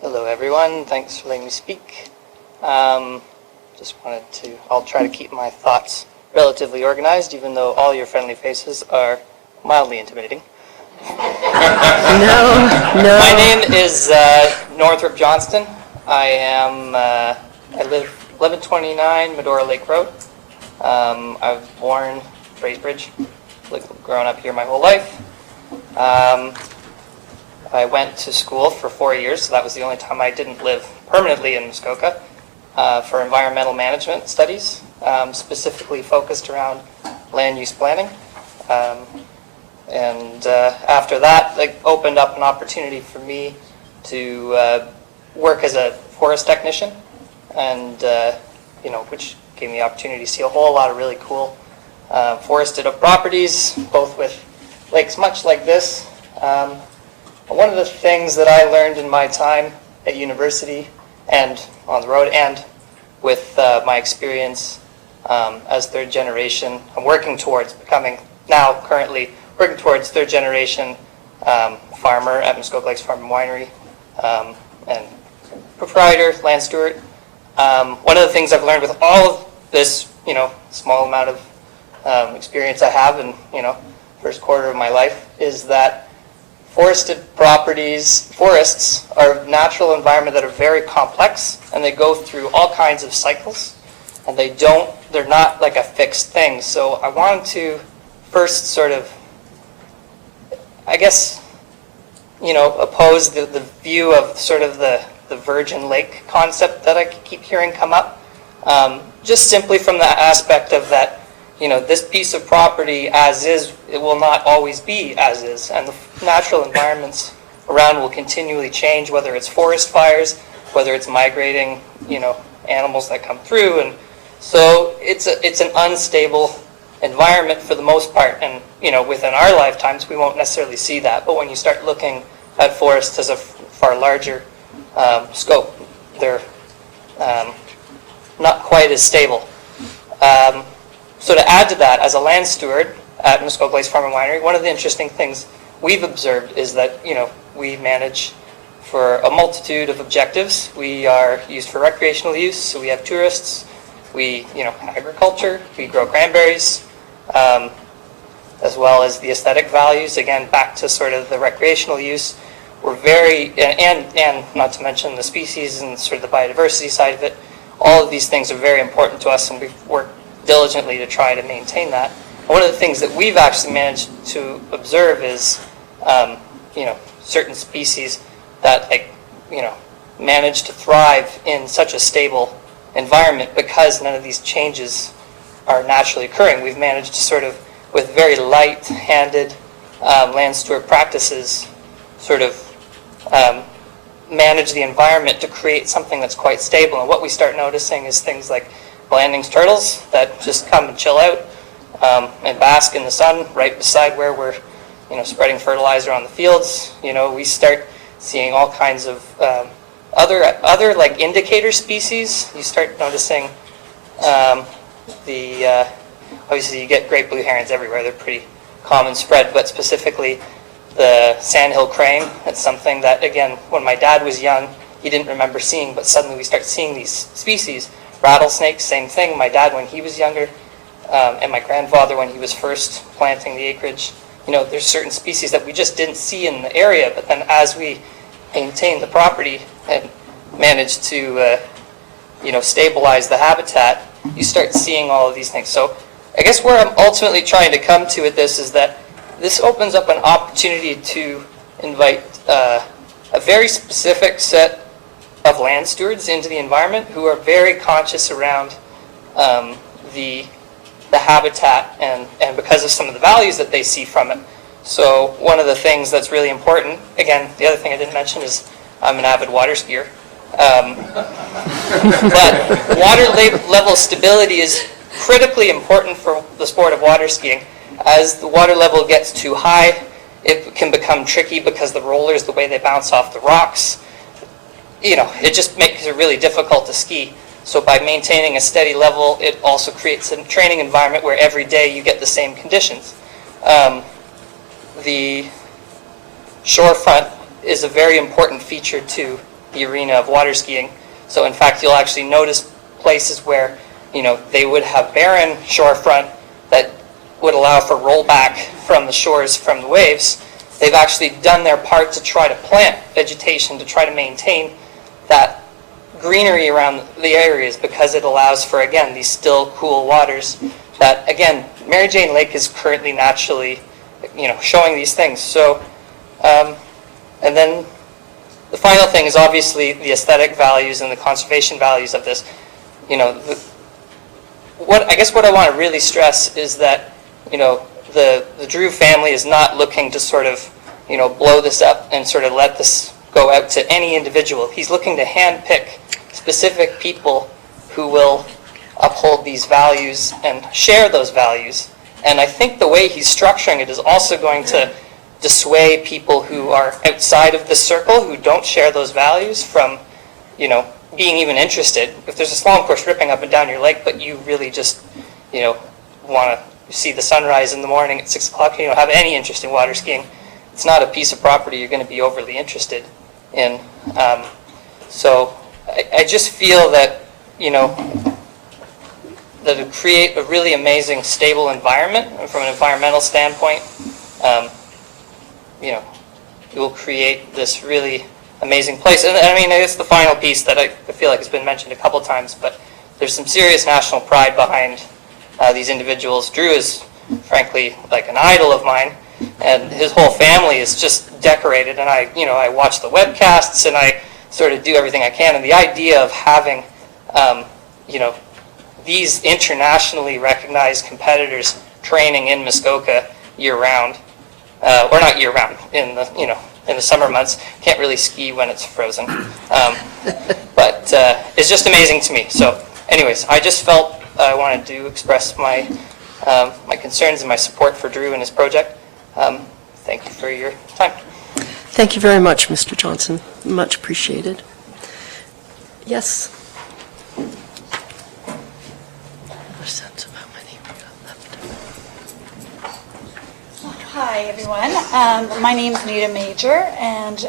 Hello, everyone. Thanks for letting me speak. I'll try to keep my thoughts relatively organized, even though all your friendly faces are mildly intimidating. No. My name is Northrop Johnston. I live 1129 Medora Lake Road. I was born Bracebridge, grown up here my whole life. I went to school for 4 years, so that was the only time I didn't live permanently in Muskoka, for environmental management studies, specifically focused around land use planning. And after that, it opened up an opportunity for me to work as a forest technician, and which gave me the opportunity to see a whole lot of really cool forested properties, both with lakes much like this. One of the things that I learned in my time at university and on the road, and with my experience as third generation, I'm working towards becoming, now currently working towards third generation farmer at Muskoka Lakes Farm and Winery, and proprietor, land steward. One of the things I've learned with all of this, small amount of experience I have in, first quarter of my life, is that forested forests are a natural environment that are very complex, and they go through all kinds of cycles, and they're not like a fixed thing. So I wanted to first sort of, I guess, oppose the view of sort of the virgin lake concept that I keep hearing come up, just simply from the aspect of that, this piece of property as is, it will not always be as is, and the natural environments around will continually change, whether it's forest fires, whether it's migrating, animals that come through, and so it's an unstable environment for the most part, and within our lifetimes we won't necessarily see that, but when you start looking at forests as a far larger scope, they're not quite as stable. So to add to that, as a land steward at Muskoka Lakes Farm and Winery, one of the interesting things we've observed is that, we manage for a multitude of objectives. We are used for recreational use, so we have tourists, we, agriculture, we grow cranberries, as well as the aesthetic values, again, back to sort of the recreational use. We're very, and not to mention the species and sort of the biodiversity side of it, all of these things are very important to us, and we've worked diligently to try to maintain that. One of the things that we've actually managed to observe is, certain species that, manage to thrive in such a stable environment because none of these changes are naturally occurring. We've managed to sort of, with very light-handed land steward practices, sort of manage the environment to create something that's quite stable. And what we start noticing is things like Blanding's turtles that just come and chill out and bask in the sun right beside where we're, spreading fertilizer on the fields. We start seeing all kinds of other like indicator species. You start noticing obviously you get great blue herons everywhere. They're pretty common spread, but specifically the sandhill crane. That's something that, again, when my dad was young, he didn't remember seeing, but suddenly we start seeing these species. Rattlesnakes, same thing. My dad, when he was younger, and my grandfather, when he was first planting the acreage, there's certain species that we just didn't see in the area, but then as we maintained the property and managed to, stabilize the habitat, you start seeing all of these things. So I guess where I'm ultimately trying to come to with this is that this opens up an opportunity to invite a very specific set of land stewards into the environment who are very conscious around the habitat and because of some of the values that they see from it. So one of the things that's really important, again, the other thing I didn't mention is I'm an avid water skier. But water level stability is critically important for the sport of water skiing. As the water level gets too high, it can become tricky because the rollers, the way they bounce off the rocks, it just makes it really difficult to ski. So by maintaining a steady level, it also creates a training environment where every day you get the same conditions. The shorefront is a very important feature to the arena of water skiing. So in fact, you'll actually notice places where, they would have barren shorefront that would allow for rollback from the shores from the waves. They've actually done their part to try to plant vegetation to try to maintain that greenery around the areas because it allows for, again, these still cool waters that, again, Mary Jane Lake is currently naturally, showing these things. So, and then the final thing is obviously the aesthetic values and the conservation values of this. I guess what I want to really stress is that, the Drew family is not looking to sort of, blow this up and sort of let this go out to any individual. He's looking to handpick specific people who will uphold these values and share those values. And I think the way he's structuring it is also going to dissuade people who are outside of the circle, who don't share those values, from, being even interested. If there's a slalom course ripping up and down your lake, but you really just, want to see the sunrise in the morning at 6 o'clock, you don't have any interest in water skiing, it's not a piece of property you're going to be overly interested in. So I just feel that, that to create a really amazing, stable environment from an environmental standpoint, it will create this really amazing place. And I mean, it's the final piece that I feel like has been mentioned a couple times, but there's some serious national pride behind these individuals. Drew is, frankly, like an idol of mine, and his whole family is just decorated. And I watch the webcasts, and I sort of do everything I can. And the idea of having, these internationally recognized competitors training in Muskoka year-round, or not year-round, in the summer months. Can't really ski when it's frozen. But it's just amazing to me. So anyways, I just felt I wanted to express my my concerns and my support for Drew and his project. Thank you for your time. Thank you very much, Mr. Johnson. Much appreciated. Yes. Hi, everyone. My name is Nita Major, and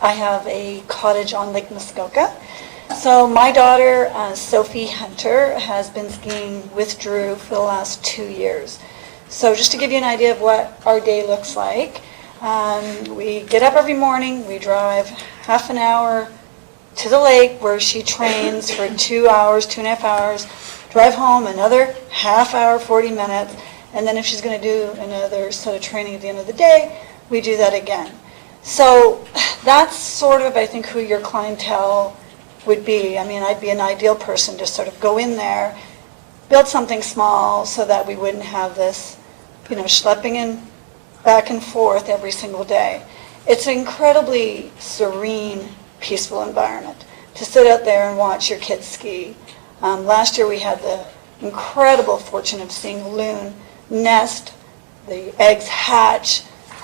I have a cottage on Lake Muskoka. So my daughter, Sophie Hunter, has been skiing with Drew for the last 2 years. So just to give you an idea of what our day looks like, we get up every morning, we drive half an hour to the lake where she trains for 2 hours, 2.5 hours, drive home another half hour, 40 minutes, and then if she's going to do another set of training at the end of the day, we do that again. So that's sort of, I think, who your clientele would be. I mean, I'd be an ideal person to sort of go in there, build something small so that we wouldn't have this, schlepping in back and forth every single day. It's an incredibly serene, peaceful environment to sit out there and watch your kids ski. Last year we had the incredible fortune of seeing loon nest, the eggs hatch,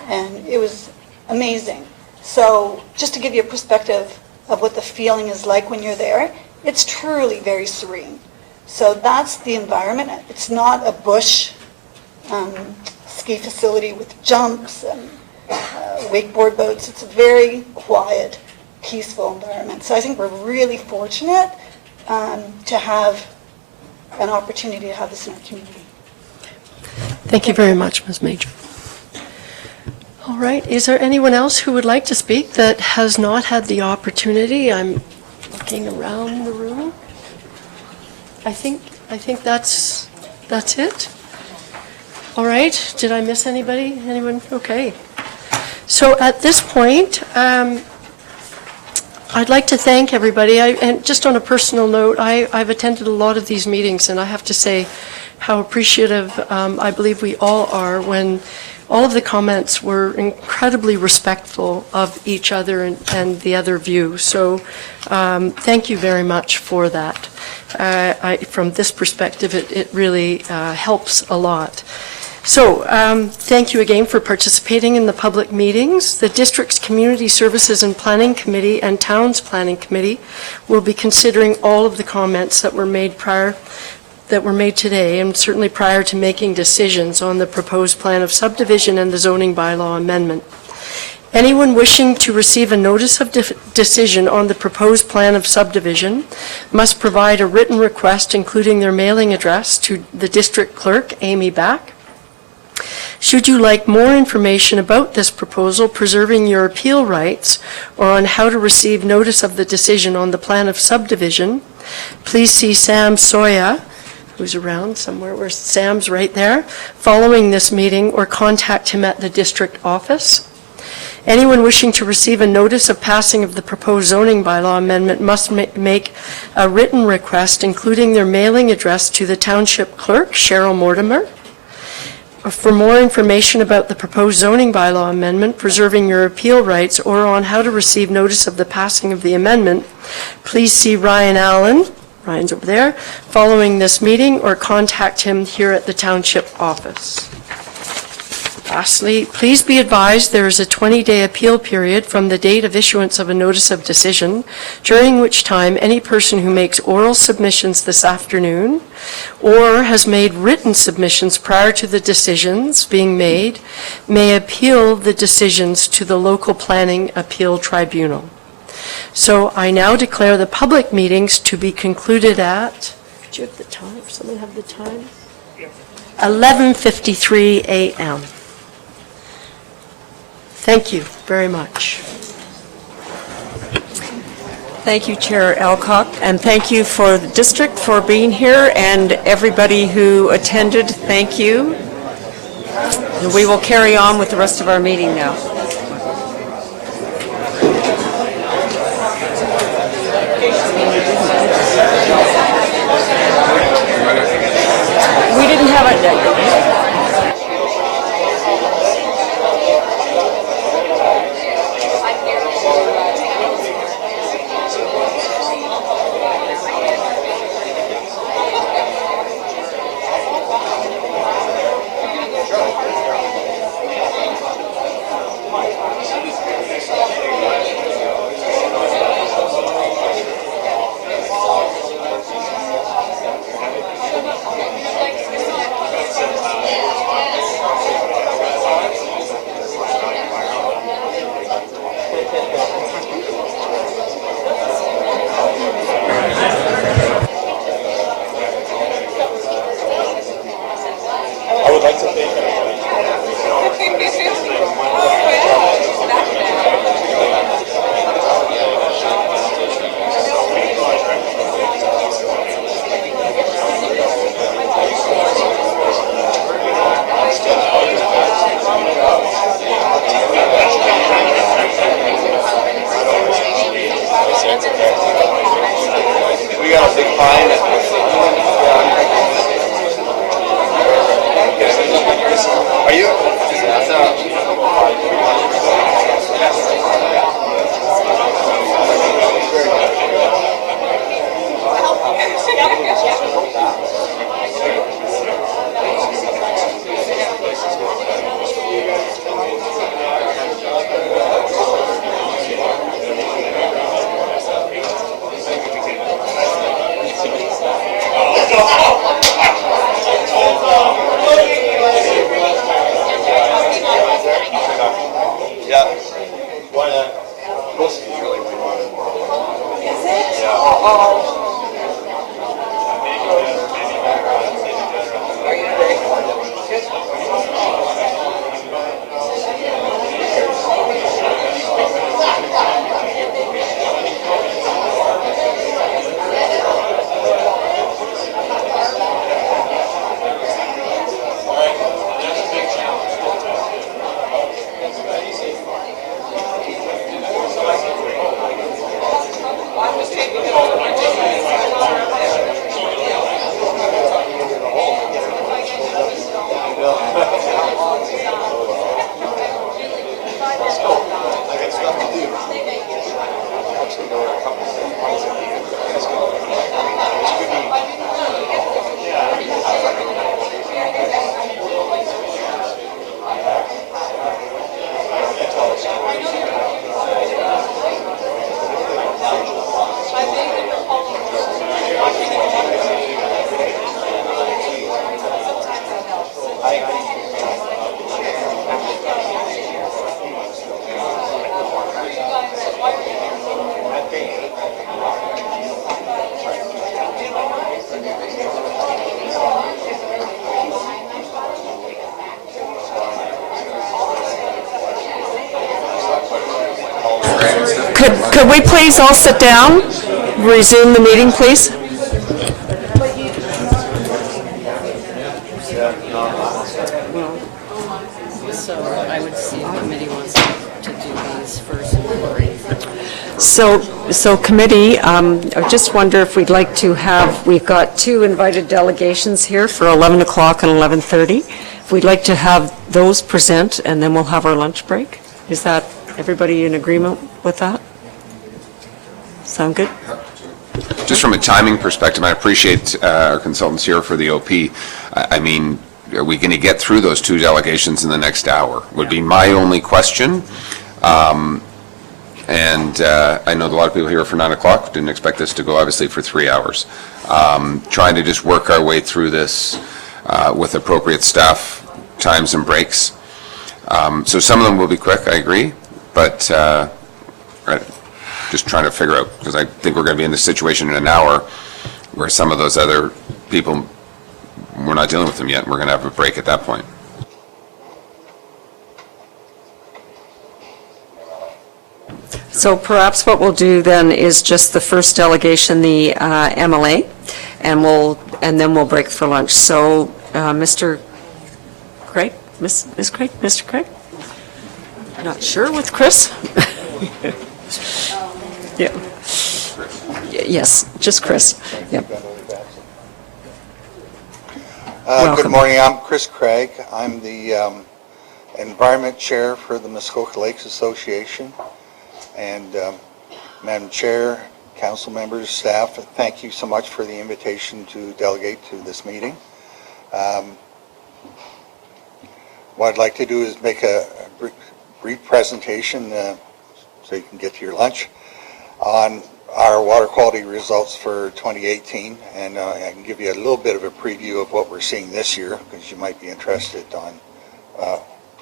and it was amazing. So just to give you a perspective of what the feeling is like when you're there, it's truly very serene. So that's the environment. It's not a bush ski facility with jumps and wakeboard boats. It's a very quiet, peaceful environment. So I think we're really fortunate to have an opportunity to have this in our community. Thank you very much, Ms. Major. All right, is there anyone else who would like to speak that has not had the opportunity? I'm looking around the room. I think that's it. All right, did I miss anybody? Anyone? Okay. So at this point, I'd like to thank everybody. And just on a personal note, I've attended a lot of these meetings, and I have to say how appreciative I believe we all are when all of the comments were incredibly respectful of each other and the other view. So thank you very much for that. From this perspective, it really helps a lot. So thank you again for participating in the public meetings. The district's Community Services and Planning Committee and Town's Planning Committee will be considering all of the comments that were made today, and certainly prior to making decisions on the proposed plan of subdivision and the zoning bylaw amendment. Anyone wishing to receive a notice of decision on the proposed plan of subdivision must provide a written request, including their mailing address, to the district clerk, Amy Back. Should you like more information about this proposal, preserving your appeal rights, or on how to receive notice of the decision on the plan of subdivision, please see Sam Soya, who's around somewhere, where Sam's right there, following this meeting, or contact him at the district office. Anyone wishing to receive a notice of passing of the proposed zoning bylaw amendment must make a written request, including their mailing address, to the township clerk, Cheryl Mortimer. For more information about the proposed zoning bylaw amendment, preserving your appeal rights, or on how to receive notice of the passing of the amendment, please see Ryan Allen, Ryan's over there, following this meeting, or contact him here at the township office. Lastly, please be advised there is a 20-day appeal period from the date of issuance of a notice of decision, during which time any person who makes oral submissions this afternoon or has made written submissions prior to the decisions being made may appeal the decisions to the local planning appeal tribunal. So I now declare the public meetings to be concluded at, do you have the time? Someone have the time? 11:53 a.m. Thank you very much. Thank you, Chair Alcock, and thank you for the district for being here, and everybody who attended, thank you. And we will carry on with the rest of our meeting now. We didn't have it. We got a big fine. Are you? Yeah. Why not? This is really weird. Is it? Yeah. Are you ready? Could we please all sit down? Resume the meeting, please. Well, so I would see if the committee wants to do these first. So committee, I just wonder if we'd like to have, we've got two invited delegations here for 11 o'clock and 11:30. If we'd like to have those present, and then we'll have our lunch break. Is that, everybody in agreement with that? Sound good? Just from a timing perspective, I appreciate our consultants here for the OP. I mean, are we going to get through those two delegations in the next hour? Would be my only question. And I know a lot of people here for 9 o'clock. Didn't expect this to go, obviously, for 3 hours. Trying to just work our way through this with appropriate staff times and breaks. So some of them will be quick, I agree, but just trying to figure out, because I think we're going to be in this situation in an hour where some of those other people, we're not dealing with them yet, and we're going to have a break at that point. So perhaps what we'll do then is just the first delegation, the MLA, and then we'll break for lunch. So Mr. Cragg, Ms. Cragg, Mr. Cragg? Not sure with Chris? Yeah. Yes, just Chris. Yep. Good morning. I'm Chris Cragg. I'm the Environment Chair for the Muskoka Lakes Association. And Madam Chair, council members, staff, thank you so much for the invitation to delegate to this meeting. What I'd like to do is make a brief presentation so you can get to your lunch on our water quality results for 2018, and I can give you a little bit of a preview of what we're seeing this year, because you might be interested on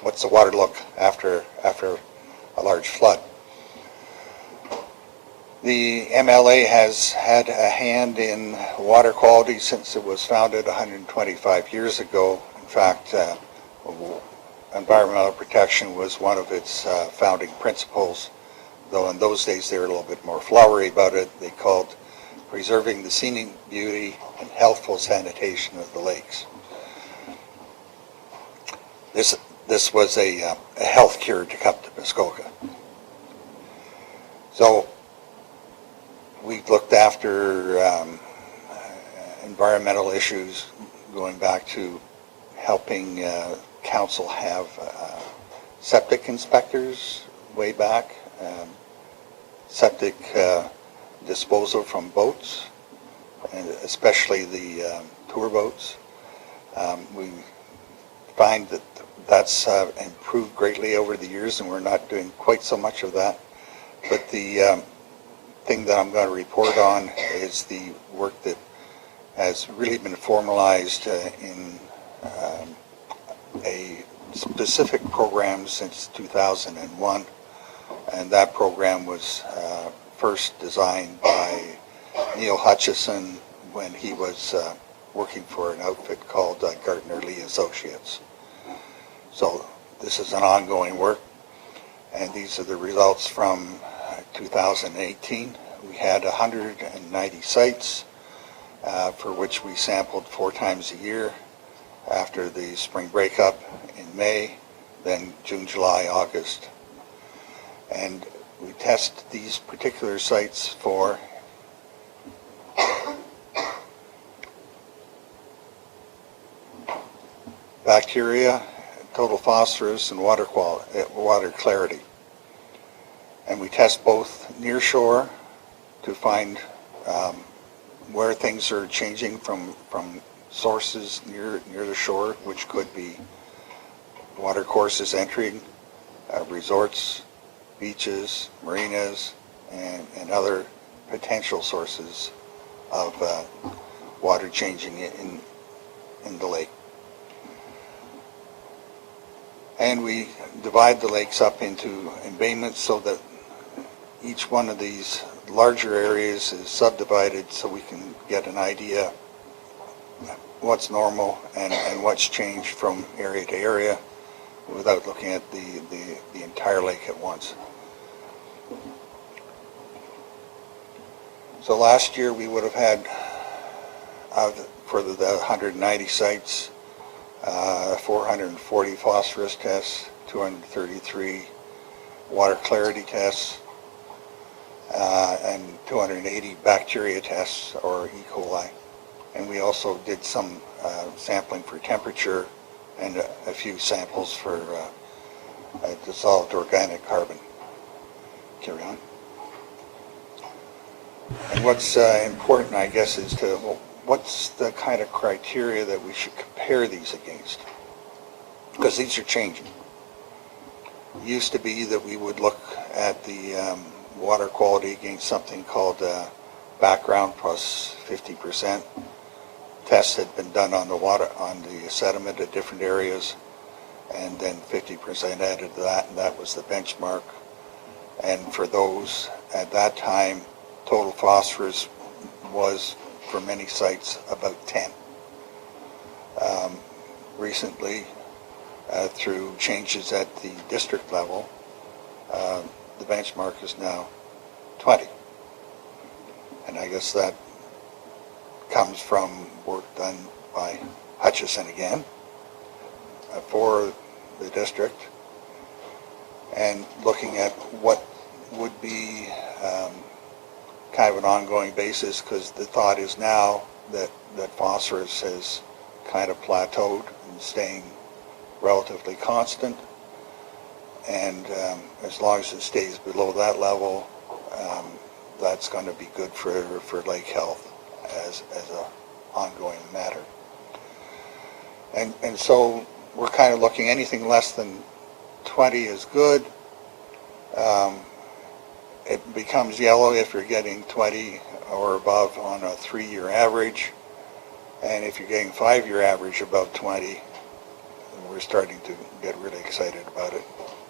what's the water look after a large flood. The MLA has had a hand in water quality since it was founded 125 years ago. In fact, environmental protection was one of its founding principles, though in those days they were a little bit more flowery about it. They called preserving the scenic beauty and healthful sanitation of the lakes. This was a health cure to come to Muskoka. So we looked after environmental issues going back to helping council have septic inspectors way back, septic disposal from boats, and especially the tour boats. We find that that's improved greatly over the years, and we're not doing quite so much of that. But the thing that I'm going to report on is the work that has really been formalized in a specific program since 2001, and that program was first designed by Neil Hutchison when he was working for an outfit called Gardner Lee Associates. So this is an ongoing work, and these are the results from 2018. We had 190 sites for which we sampled 4 times a year after the spring breakup in May, then June, July, August. And we test these particular sites for bacteria, total phosphorus, and water clarity. And we test both near shore to find where things are changing from sources near the shore, which could be water courses entering resorts, beaches, marinas, and other potential sources of water changing in the lake. And we divide the lakes up into embayments so that each one of these larger areas is subdivided so we can get an idea what's normal and what's changed from area to area without looking at the entire lake at once. So last year we would have had, for the 190 sites, 440 phosphorus tests, 233 water clarity tests, and 280 bacteria tests, or E. coli. And we also did some sampling for temperature and a few samples for dissolved organic carbon. Carry on. And what's important, I guess, is to, well, what's the kind of criteria that we should compare these against? Because these are changing. It used to be that we would look at the water quality against something called background plus 50%. Tests had been done on the water, on the sediment at different areas, and then 50% added to that, and that was the benchmark. And for those, at that time, total phosphorus was, for many sites, about 10. Recently, through changes at the district level, the benchmark is now 20. And I guess that comes from work done by Hutchison again for the district, and looking at what would be kind of an ongoing basis, because the thought is now that phosphorus has kind of plateaued and staying relatively constant, and as long as it stays below that level, that's going to be good for lake health as an ongoing matter. And so we're kind of looking, anything less than 20 is good. It becomes yellow if you're getting 20 or above on a 3-year average, and if you're getting 5-year average above 20, we're starting to get really excited about it.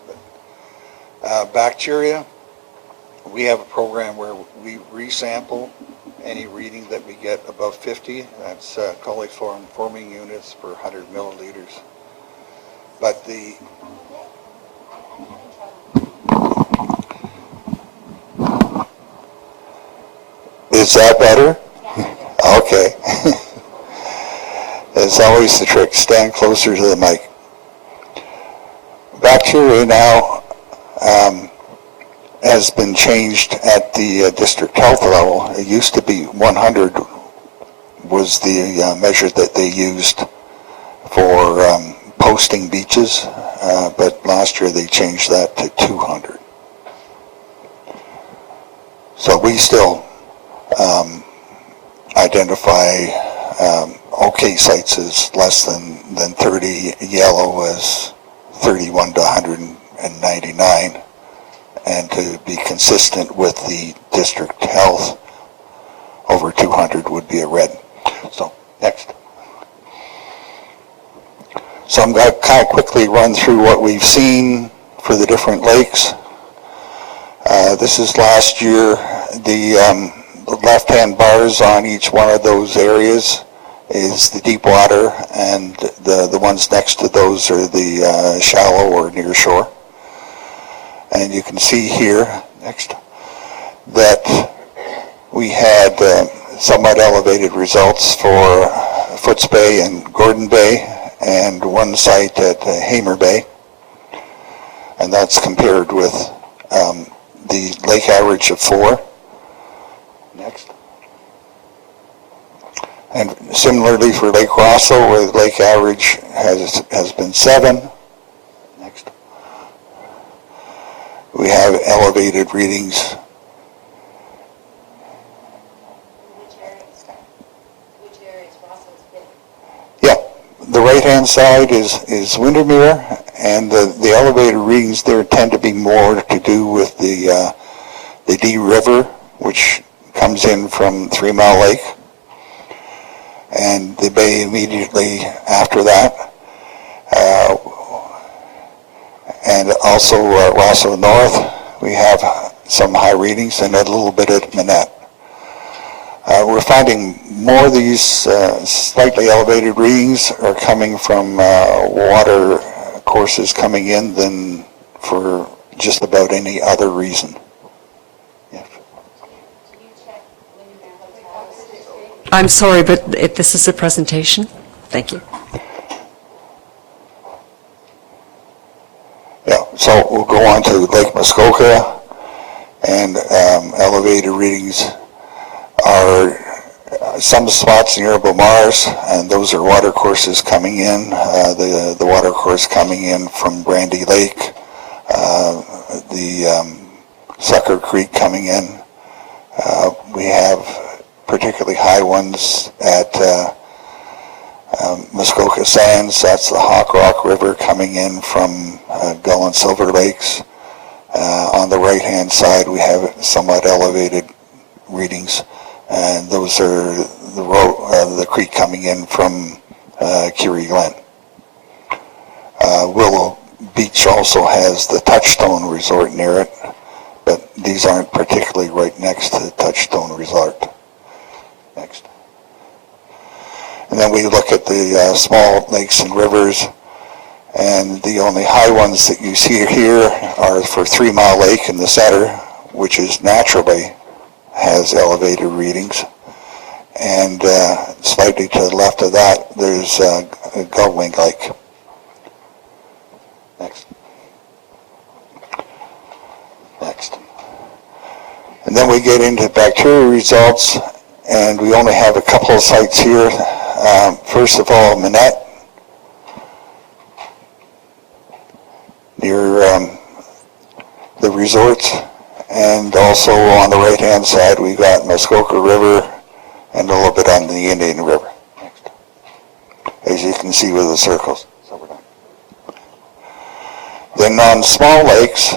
But, bacteria, we have a program where we resample any reading that we get above 50. That's coliform forming units per 100 milliliters. But the is that better? Okay. It's always the trick. Stand closer to the mic. Bacteria now has been changed at the district health level. It used to be 100 was the measure that they used for posting beaches, but last year they changed that to 200. So we still identify okay sites as less than 30, yellow as 31 to 199, and to be consistent with the district health, over 200 would be a red. So, next. So I'm going to kind of quickly run through what we've seen for the different lakes. This is last year. The left-hand bars on each one of those areas is the deep water, and the ones next to those are the shallow or near shore. And you can see here, next, that we had somewhat elevated results for Foots Bay and Gordon Bay, and one site at Hamer Bay. And that's compared with the lake average of 4. Next. And similarly for Lake Rosseau, where the lake average has been 7. Next. We have elevated readings. Which areas Rossau's been? Yeah, the right-hand side is Windermere, and the elevated readings there tend to be more to do with the Dee River, which comes in from 3 Mile Lake, and the bay immediately after that, and also Rosseau North. We have some high readings, and a little bit at Manette. We're finding more of these slightly elevated readings are coming from water courses coming in than for just about any other reason. I'm sorry, but this is a presentation. Thank you. Yeah, so we'll go on to Lake Muskoka, and elevated readings are some spots near Beaumars, and those are water courses coming in. The water course coming in from Brandy Lake, the Sucker Creek coming in. We have particularly high ones at Muskoka Sands. That's the Hawk Rock River coming in from Gull and Silver Lakes. On the right-hand side, we have somewhat elevated readings, and those are the creek coming in from Curie Glen. Willow Beach also has the Touchstone Resort near it, but these aren't particularly right next to the Touchstone Resort. Next. And then we look at the small lakes and rivers, and the only high ones that you see here are for 3 Mile Lake in the center, which is naturally has elevated readings. And slightly to the left of that, there's Gullwing Lake. Next. Next. And then we get into bacteria results, and we only have a couple of sites here. First of all, Minette, near the resorts, and also on the right-hand side we've got Muskoka River and a little bit on the Indian River. Next. As you can see with the circles. So we're done. Then on small lakes,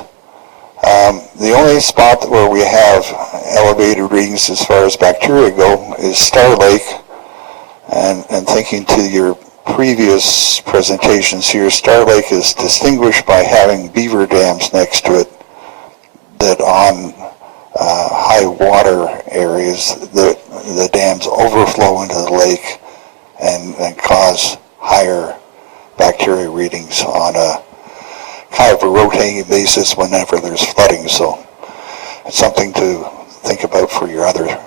the only spot where we have elevated readings as far as bacteria go is Star Lake. And thinking to your previous presentations here, Star Lake is distinguished by having beaver dams next to it that on high water areas, the dams overflow into the lake and cause higher bacteria readings on a kind of a rotating basis whenever there's flooding. So it's something to think about for your other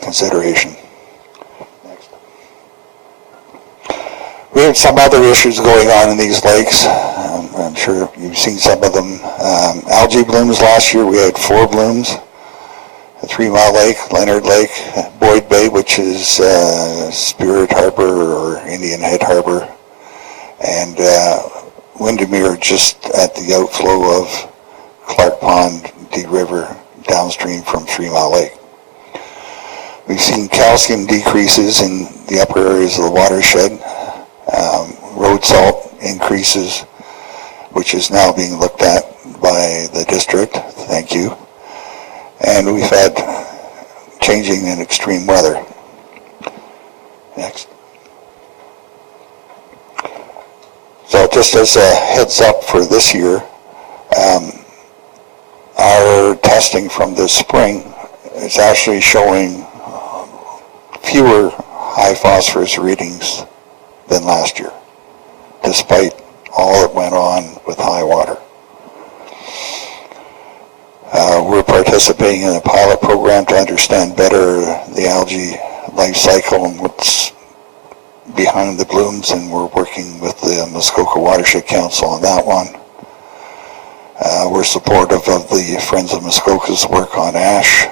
consideration. Next. We have some other issues going on in these lakes. I'm sure you've seen some of them. Algae blooms last year, we had 4 blooms. 3 Mile Lake, Leonard Lake, Boyd Bay, which is Spirit Harbor or Indian Head Harbor, and Windermere just at the outflow of Clark Pond, Dee River, downstream from 3 Mile Lake. We've seen calcium decreases in the upper areas of the watershed, road salt increases, which is now being looked at by the district. Thank you. And we've had changing in extreme weather. Next. So just as a heads up for this year, our testing from this spring is actually showing fewer high phosphorus readings than last year, despite all that went on with high water. We're participating in a pilot program to understand better the algae life cycle and what's behind the blooms, and we're working with the Muskoka Watershed Council on that one. We're supportive of the Friends of Muskoka's work on ash.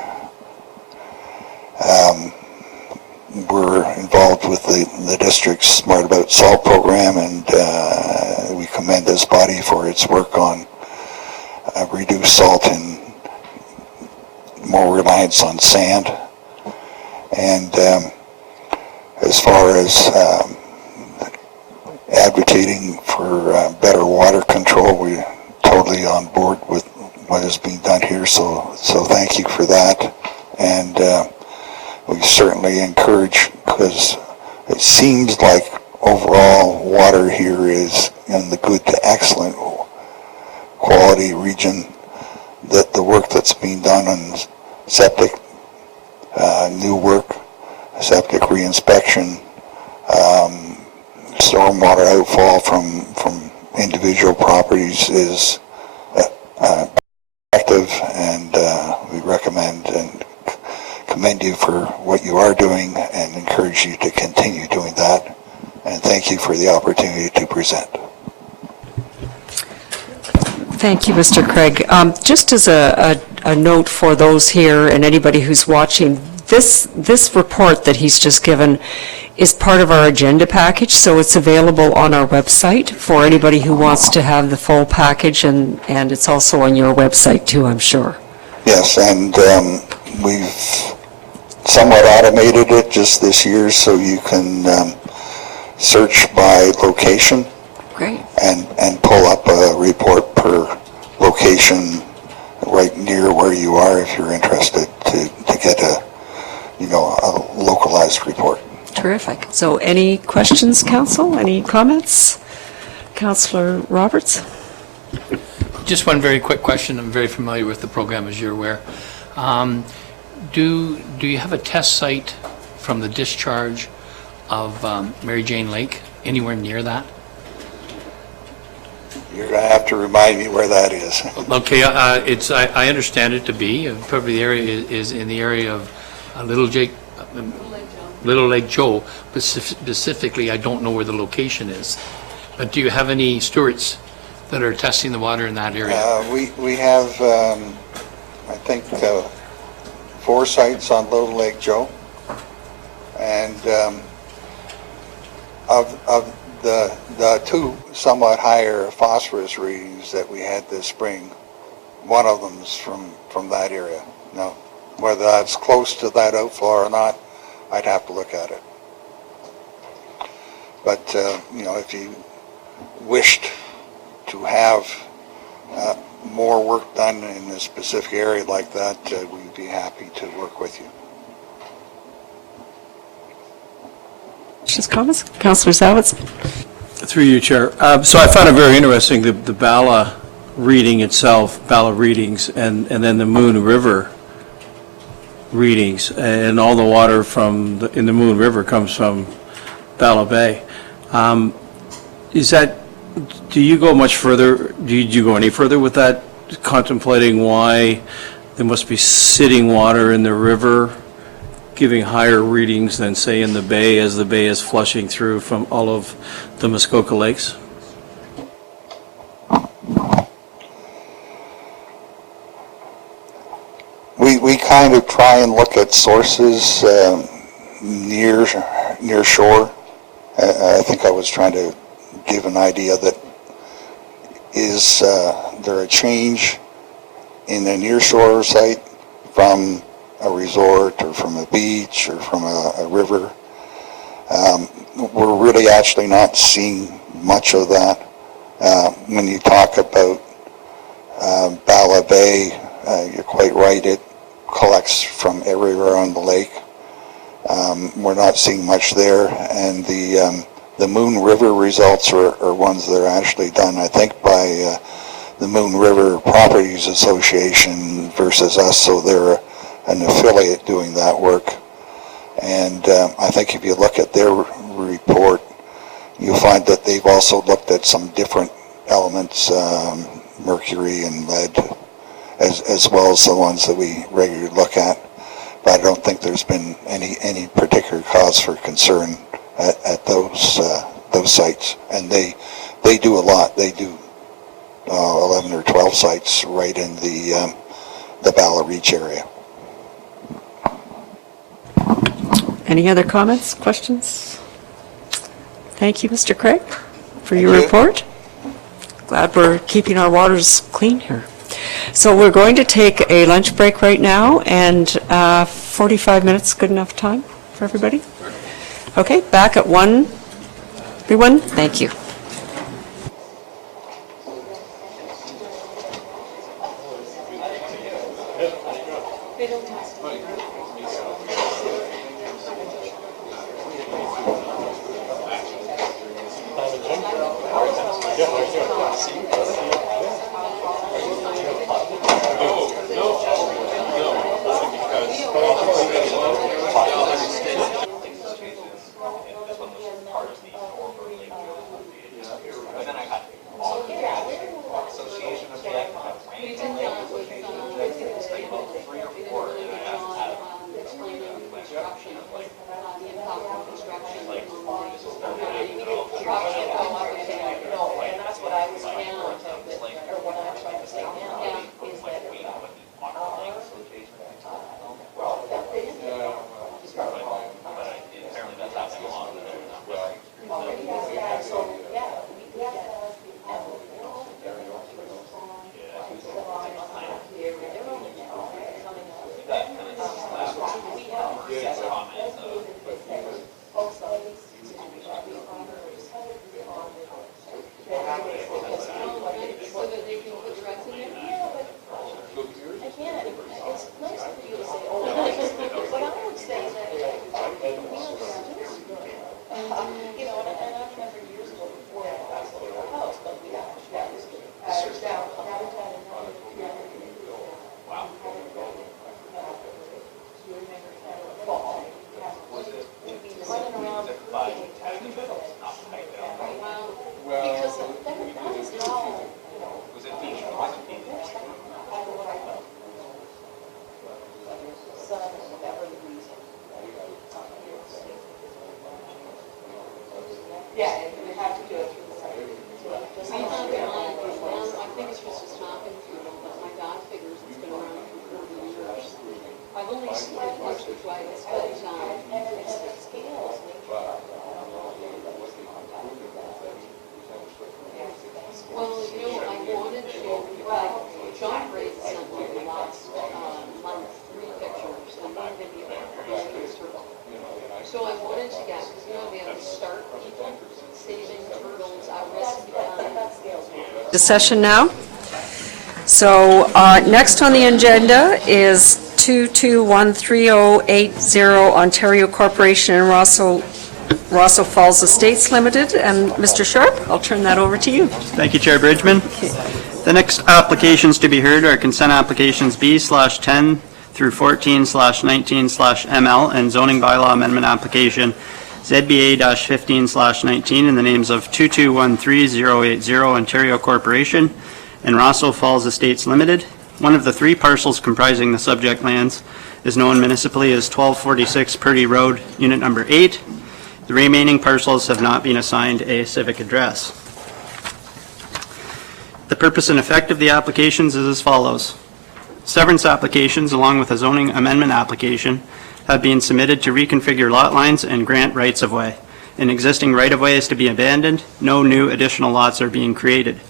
We're involved with the district's Smart About Salt program, and we commend this body for its work on reduced salt and more reliance on sand. And as far as advocating for better water control, we're totally on board with what is being done here, so thank you for that. And we certainly encourage, because it seems like overall water here is in the good to excellent quality region, that the work that's being done on septic, new work, septic reinspection, stormwater outfall from individual properties is effective, and we recommend and commend you for what you are doing and encourage you to continue doing that. And thank you for the opportunity to present. Thank you, Mr. Cragg. Just as a note for those here and anybody who's watching, this report that he's just given is part of our agenda package, so it's available on our website for anybody who wants to have the full package, and it's also on your website too, I'm sure. Yes, and we've somewhat automated it just this year, so you can search by location. Great. And pull up a report per location right near where you are if you're interested to get a localized report. Terrific. So any questions, council? Any comments? Councillor Roberts? Just one very quick question. I'm very familiar with the program, as you're aware. Do you have a test site from the discharge of Mary Jane Lake anywhere near that? You're going to have to remind me where that is. Okay, I understand it to be, probably the area is in the area of Little Lake Joe, but specifically I don't know where the location is. But do you have any stewards that are testing the water in that area? We have, I think, 4 sites on Little Lake Joe, and of the 2 somewhat higher phosphorus readings that we had this spring, one of them's from that area. Now, whether that's close to that outflow or not, I'd have to look at it. But, if you wished to have more work done in a specific area like that, we'd be happy to work with you. Questions, comments? Councillor Zawitz? Through you, Chair. So I found it very interesting, the Bala reading itself, Bala readings, and then the Moon River readings, and all the water in the Moon River comes from Bala Bay. Do you go much further? Do you go any further with that, contemplating why there must be sitting water in the river giving higher readings than, say, in the bay, as the bay is flushing through from all of the Muskoka lakes? We kind of try and look at sources near shore. I think I was trying to give an idea that is there a change in a near shore site from a resort or from a beach or from a river. We're really actually not seeing much of that. When you talk about Bala Bay, you're quite right, it collects from everywhere on the lake. We're not seeing much there, and the Moon River results are ones that are actually done, I think, by the Moon River Properties Association versus us, so they're an affiliate doing that work. And I think if you look at their report, you'll find that they've also looked at some different elements, mercury and lead, as well as the ones that we regularly look at. But I don't think there's been any particular cause for concern at those sites. And they do a lot. They do 11 or 12 sites right in the Bala Reach area. Any other comments, questions? Thank you, Mr. Cragg, for your report. Glad we're keeping our waters clean here. So we're going to take a lunch break right now, and 45 minutes, good enough time for everybody? Okay, back at 1. Everyone, thank you. And that's what I was So I wanted to get, because you know we have to start people saving turtles at risk. The session now. So next on the agenda is 2213080 Ontario Corporation and Rosseau Falls Estates Limited. And Mr. Sharp, I'll turn that over to you. Thank you, Chair Bridgman. The next applications to be heard are consent applications B/10 through 14/19/ML and zoning bylaw amendment application ZBA-15/19 in the names of 2213080 Ontario Corporation and Rosseau Falls Estates Limited. One of the three parcels comprising the subject lands is known municipally as 1246 Purdy Road, Unit Number 8. The remaining parcels have not been assigned a civic address. The purpose and effect of the applications is as follows. Severance applications, along with a zoning amendment application, have been submitted to reconfigure lot lines and grant rights-of-way. An existing right-of-way is to be abandoned. No new additional lots are being created.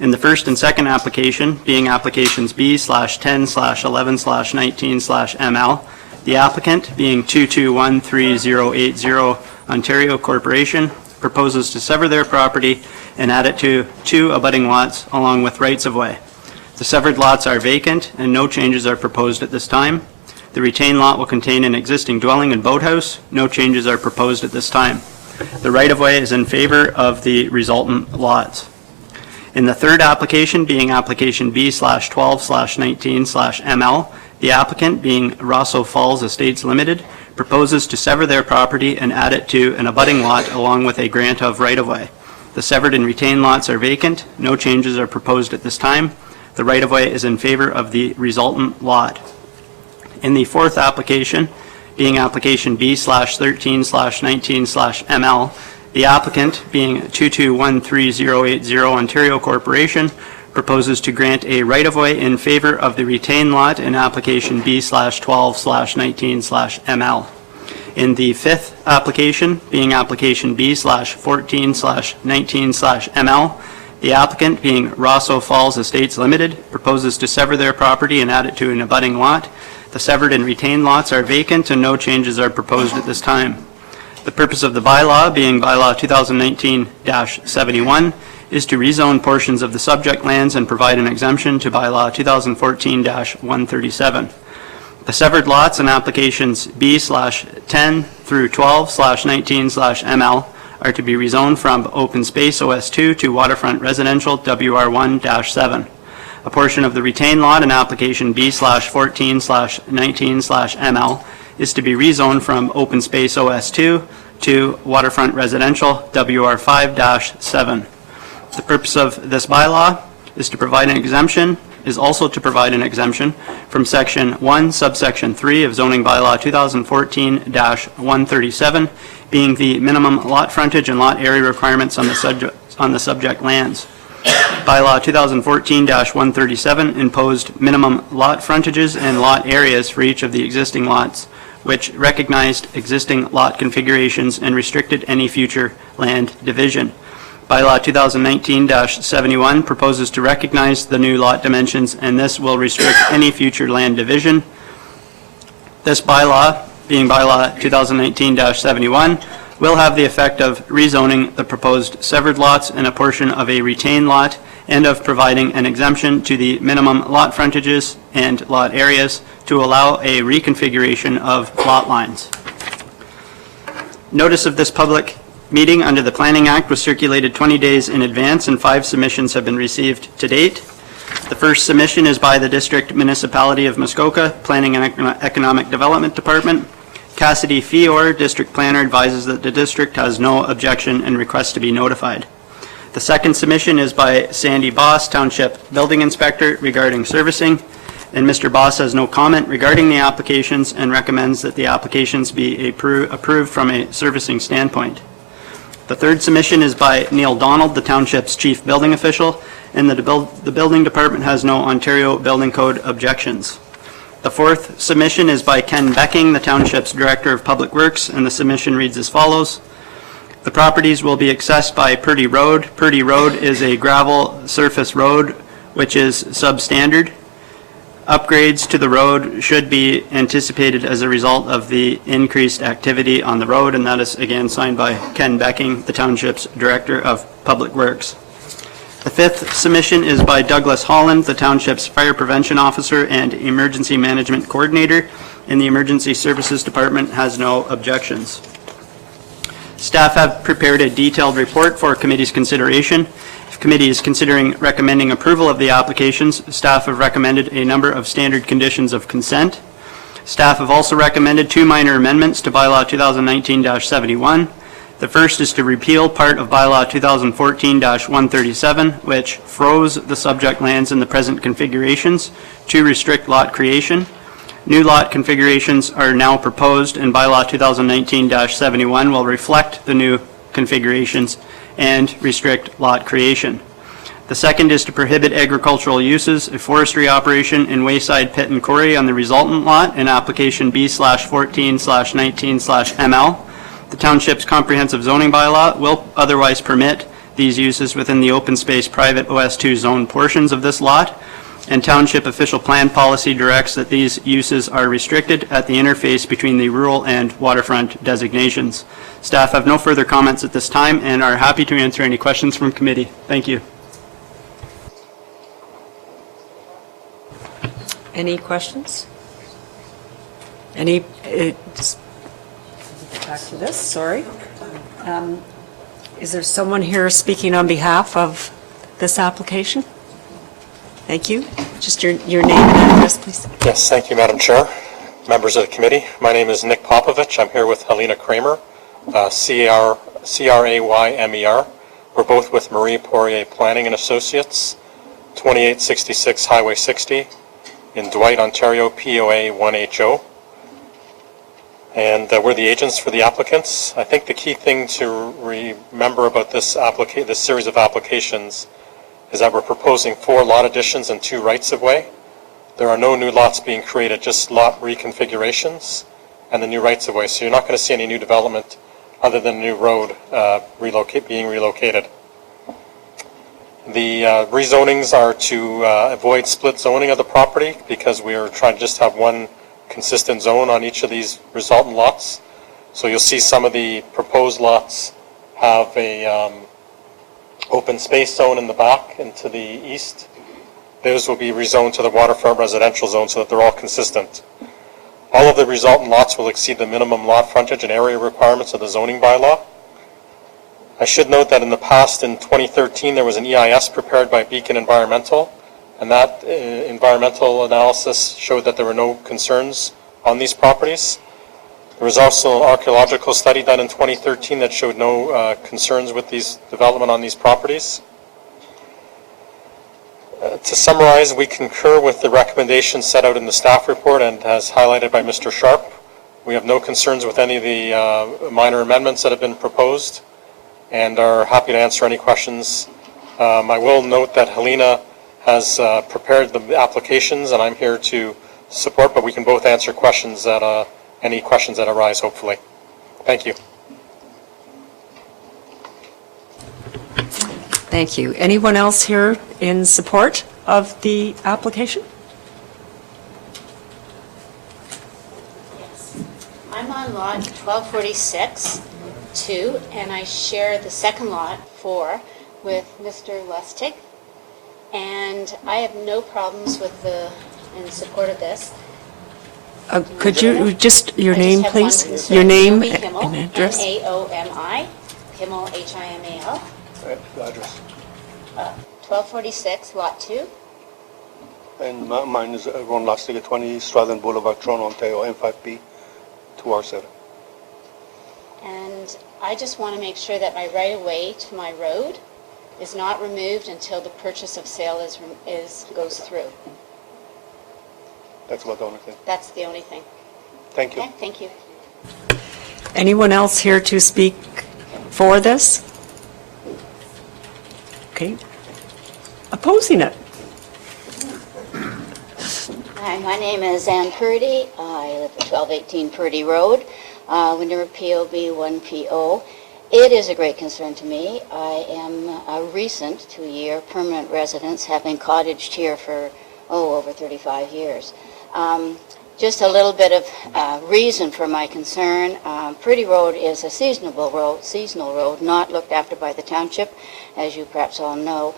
In the first and second application, being applications B/10/11/19/ML, the applicant, being 2213080 Ontario Corporation, proposes to sever their property and add it to two abutting lots along with rights-of-way. The severed lots are vacant and no changes are proposed at this time. The retained lot will contain an existing dwelling and boathouse. No changes are proposed at this time. The right-of-way is in favor of the resultant lots. In the third application, being application B/12/19/ML, the applicant, being Rosseau Falls Estates Limited, proposes to sever their property and add it to an abutting lot along with a grant of right-of-way. The severed and retained lots are vacant. No changes are proposed at this time. The right-of-way is in favor of the resultant lot. In the fourth application, being application B/13/19/ML, the applicant, being 2213080 Ontario Corporation, proposes to grant a right-of-way in favor of the retained lot in application B/12/19/ML. In the fifth application, being application B/14/19/ML, the applicant, being Rosseau Falls Estates Limited, proposes to sever their property and add it to an abutting lot. The severed and retained lots are vacant and no changes are proposed at this time. The purpose of the bylaw, being bylaw 2019-71, is to rezone portions of the subject lands and provide an exemption to bylaw 2014-137. The severed lots in applications B/10 through 12/19/ML are to be rezoned from open space OS2 to waterfront residential WR1-7. A portion of the retained lot in application B/14/19/ML is to be rezoned from open space OS2 to waterfront residential WR5-7. The purpose of this bylaw is to provide an exemption, is also to provide an exemption from section 1, subsection 3 of zoning bylaw 2014-137, being the minimum lot frontage and lot area requirements on the subject lands. Bylaw 2014-137 imposed minimum lot frontages and lot areas for each of the existing lots, which recognized existing lot configurations and restricted any future land division. Bylaw 2019-71 proposes to recognize the new lot dimensions, and this will restrict any future land division. This bylaw, being bylaw 2019-71, will have the effect of rezoning the proposed severed lots and a portion of a retained lot, and of providing an exemption to the minimum lot frontages and lot areas to allow a reconfiguration of lot lines. Notice of this public meeting under the Planning Act was circulated 20 days in advance, and 5 submissions have been received to date. The first submission is by the District Municipality of Muskoka, Planning and Economic Development Department. Cassidy Fior, District Planner, advises that the district has no objection and requests to be notified. The second submission is by Sandy Boss, Township Building Inspector, regarding servicing, and Mr. Boss has no comment regarding the applications and recommends that the applications be approved from a servicing standpoint. The third submission is by Neil Donald, the Township's Chief Building Official, and the Building Department has no Ontario Building Code objections. The fourth submission is by Ken Becking, the Township's Director of Public Works, and the submission reads as follows. The properties will be accessed by Purdy Road. Purdy Road is a gravel surface road which is substandard. Upgrades to the road should be anticipated as a result of the increased activity on the road, and that is again signed by Ken Becking, the Township's Director of Public Works. The fifth submission is by Douglas Holland, the Township's Fire Prevention Officer and Emergency Management Coordinator, and the Emergency Services Department has no objections. Staff have prepared a detailed report for committee's consideration. If committee is considering recommending approval of the applications, staff have recommended a number of standard conditions of consent. Staff have also recommended 2 minor amendments to Bylaw 2019-71. The first is to repeal part of Bylaw 2014-137, which froze the subject lands in the present configurations to restrict lot creation. New lot configurations are now proposed, and Bylaw 2019-71 will reflect the new configurations and restrict lot creation. The second is to prohibit agricultural uses, a forestry operation, and wayside pit and quarry on the resultant lot in application B/14/19/ML. The Township's comprehensive zoning bylaw will otherwise permit these uses within the open space private OS2 zone portions of this lot, and Township official plan policy directs that these uses are restricted at the interface between the rural and waterfront designations. Staff have no further comments at this time and are happy to answer any questions from committee. Thank you. Any questions? Any, just back to this, sorry. Is there someone here speaking on behalf of this application? Thank you. Just your name and address, please. Yes, thank you, Madam Chair. Members of the committee, my name is Nick Popovich. I'm here with Helena Kramer, C-R-A-Y-M-E-R. We're both with Marie Poirier Planning and Associates, 2866 Highway 60 in Dwight, Ontario, POA 1HO. And we're the agents for the applicants. I think the key thing to remember about this series of applications is that we're proposing 4 lot additions and 2 rights-of-way. There are no new lots being created, just lot reconfigurations and the new rights-of-way. So you're not going to see any new development other than a new road being relocated. The rezonings are to avoid split zoning of the property because we are trying to just have one consistent zone on each of these resultant lots. So you'll see some of the proposed lots have a open space zone in the back and to the east. Those will be rezoned to the waterfront residential zone so that they're all consistent. All of the resultant lots will exceed the minimum lot frontage and area requirements of the zoning bylaw. I should note that in the past, in 2013, there was an EIS prepared by Beacon Environmental, and that environmental analysis showed that there were no concerns on these properties. There was also an archaeological study done in 2013 that showed no concerns with these development on these properties. To summarize, we concur with the recommendations set out in the staff report and as highlighted by Mr. Sharp. We have no concerns with any of the minor amendments that have been proposed and are happy to answer any questions. I will note that Helena has prepared the applications and I'm here to support, but we can both answer questions that any questions that arise, hopefully. Thank you. Thank you. Anyone else here in support of the application? I'm on lot 1246, 2, and I share the second lot 4 with Mr. Lustig. And I have no problems with in support of this. Could you just, your I just name, have one please? concern. Your name Naomi Himmel, and address? Naomi, Himmel, Himal, Address. 1246, Lot 2. And mine is Ron Lustig at 20 Stratton Boulevard, Toronto, Ontario, M5P 2R7. And I just want to make sure that my right-of-way to my road is not removed until the purchase of sale goes through. That's about the only thing. That's the only thing. Thank you. Okay, thank you. Anyone else here to speak for this? Okay. Opposing it? Hi, my name is Ann Purdy. I live at 1218 Purdy Road, Windermere POB 1PO. It is a great concern to me. I am a recent 2-year permanent resident, having cottaged here for, over 35 years. Just a little bit of reason for my concern. Purdy Road is a seasonal road, not looked after by the township, as you perhaps all know.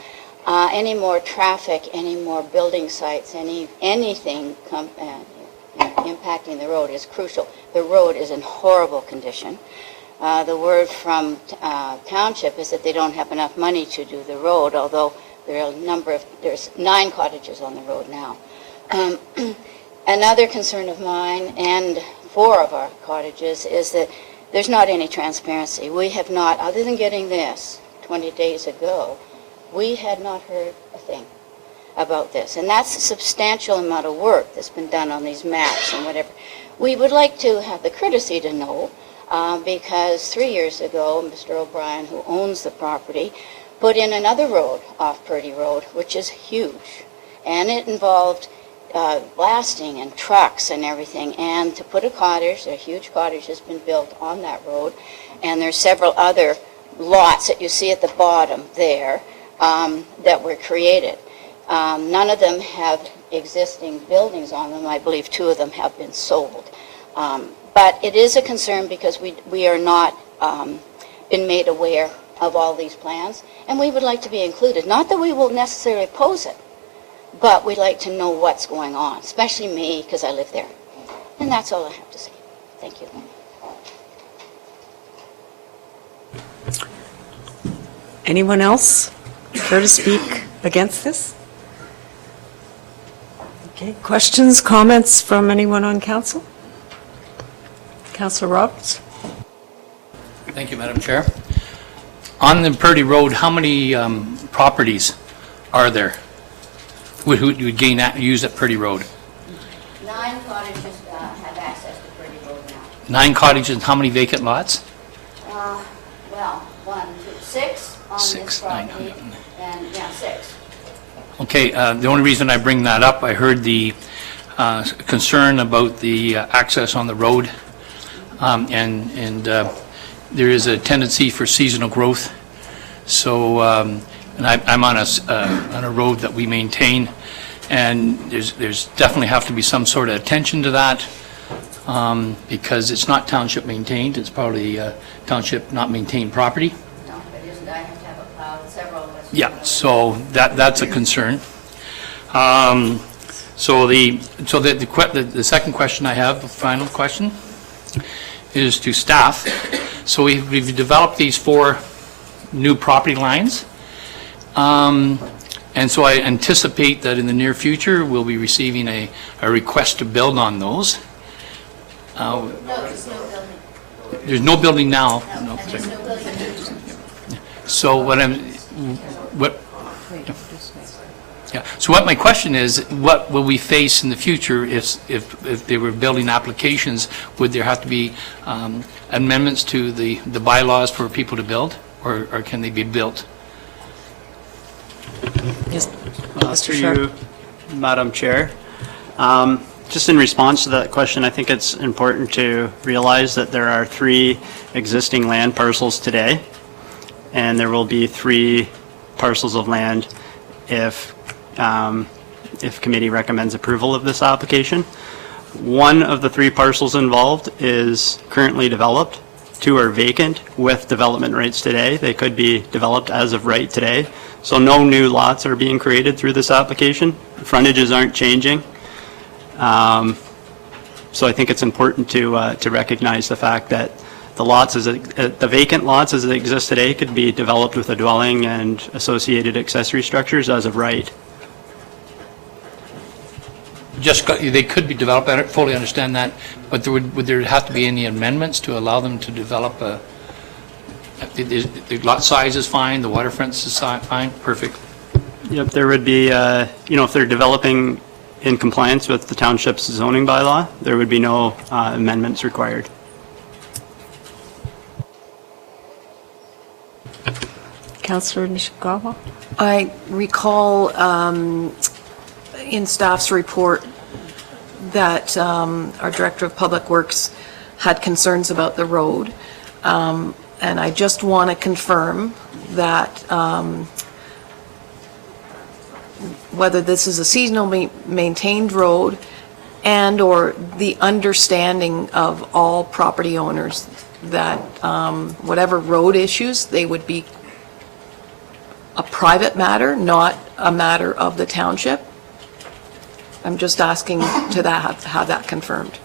Any more traffic, any more building sites, anything impacting the road is crucial. The road is in horrible condition. The word from township is that they don't have enough money to do the road, although there's 9 cottages on the road now. Another concern of mine and 4 of our cottages is that there's not any transparency. We have not, other than getting this 20 days ago, we had not heard a thing about this. And that's a substantial amount of work that's been done on these maps and whatever. We would like to have the courtesy to know, because 3 years ago, Mr. O'Brien, who owns the property, put in another road off Purdy Road, which is huge. And it involved blasting and trucks and everything. And to put a cottage, a huge cottage has been built on that road. And there's several other lots that you see at the bottom there that were created. None of them have existing buildings on them. I believe 2 of them have been sold. But it is a concern because we are not been made aware of all these plans, and we would like to be included. Not that we will necessarily oppose it, but we'd like to know what's going on, especially me, because I live there. And that's all I have to say. Thank you. Anyone else care to speak against this? Okay, questions, comments from anyone on council? Councillor Roberts? Thank you, Madam Chair. On the Purdy Road, how many properties are there who would use that Purdy Road? 9 cottages have access to Purdy Road now. 9 cottages, how many vacant lots? Well, 1, 2, 6 on this 6, property, and 6. Okay, the only reason I bring that up, I heard the concern about the access on the road, and there is a tendency for seasonal growth. So, and I'm on a road that we maintain, and there's definitely have to be some sort of attention to that, because it's not township maintained, it's probably township not maintained property. No, it isn't. I have to have it plowed several of us. Yeah, so that's a concern. So the second question I have, the final question, is to staff. So we've developed these 4 new property lines, and so I anticipate that in the near future we'll be receiving a request to build on those. No, there's no building. There's no building now. No, and there's no building. So so what my question is, what will we face in the future if there were building applications? Would there have to be amendments to the bylaws for people to build, or can they be built? Yes, Through you, Madam Chair. Just in response to that question, I think it's important to realize that there are 3 existing land parcels today, and there will be 3 parcels of land if committee recommends approval of this application. One of the 3 parcels involved is currently developed, two are vacant with development rights today. They could be developed as of right today. So no new lots are being created through this application. Frontages aren't changing. So I think it's important to recognize the fact that the vacant lots as they exist today could be developed with a dwelling and associated accessory structures as of right. They could be developed, I fully understand that, but would there have to be any amendments to allow them to develop the lot size is fine, the waterfront is fine, perfect? Yep, there would be, if they're developing in compliance with the township's zoning bylaw, there would be no amendments required. Councillor Nishikawa? I recall in staff's report that our Director of Public Works had concerns about the road. And I just want to confirm that whether this is a seasonally maintained road and/or the understanding of all property owners that whatever road issues, they would be a private matter, not a matter of the township. I'm just asking to have that confirmed.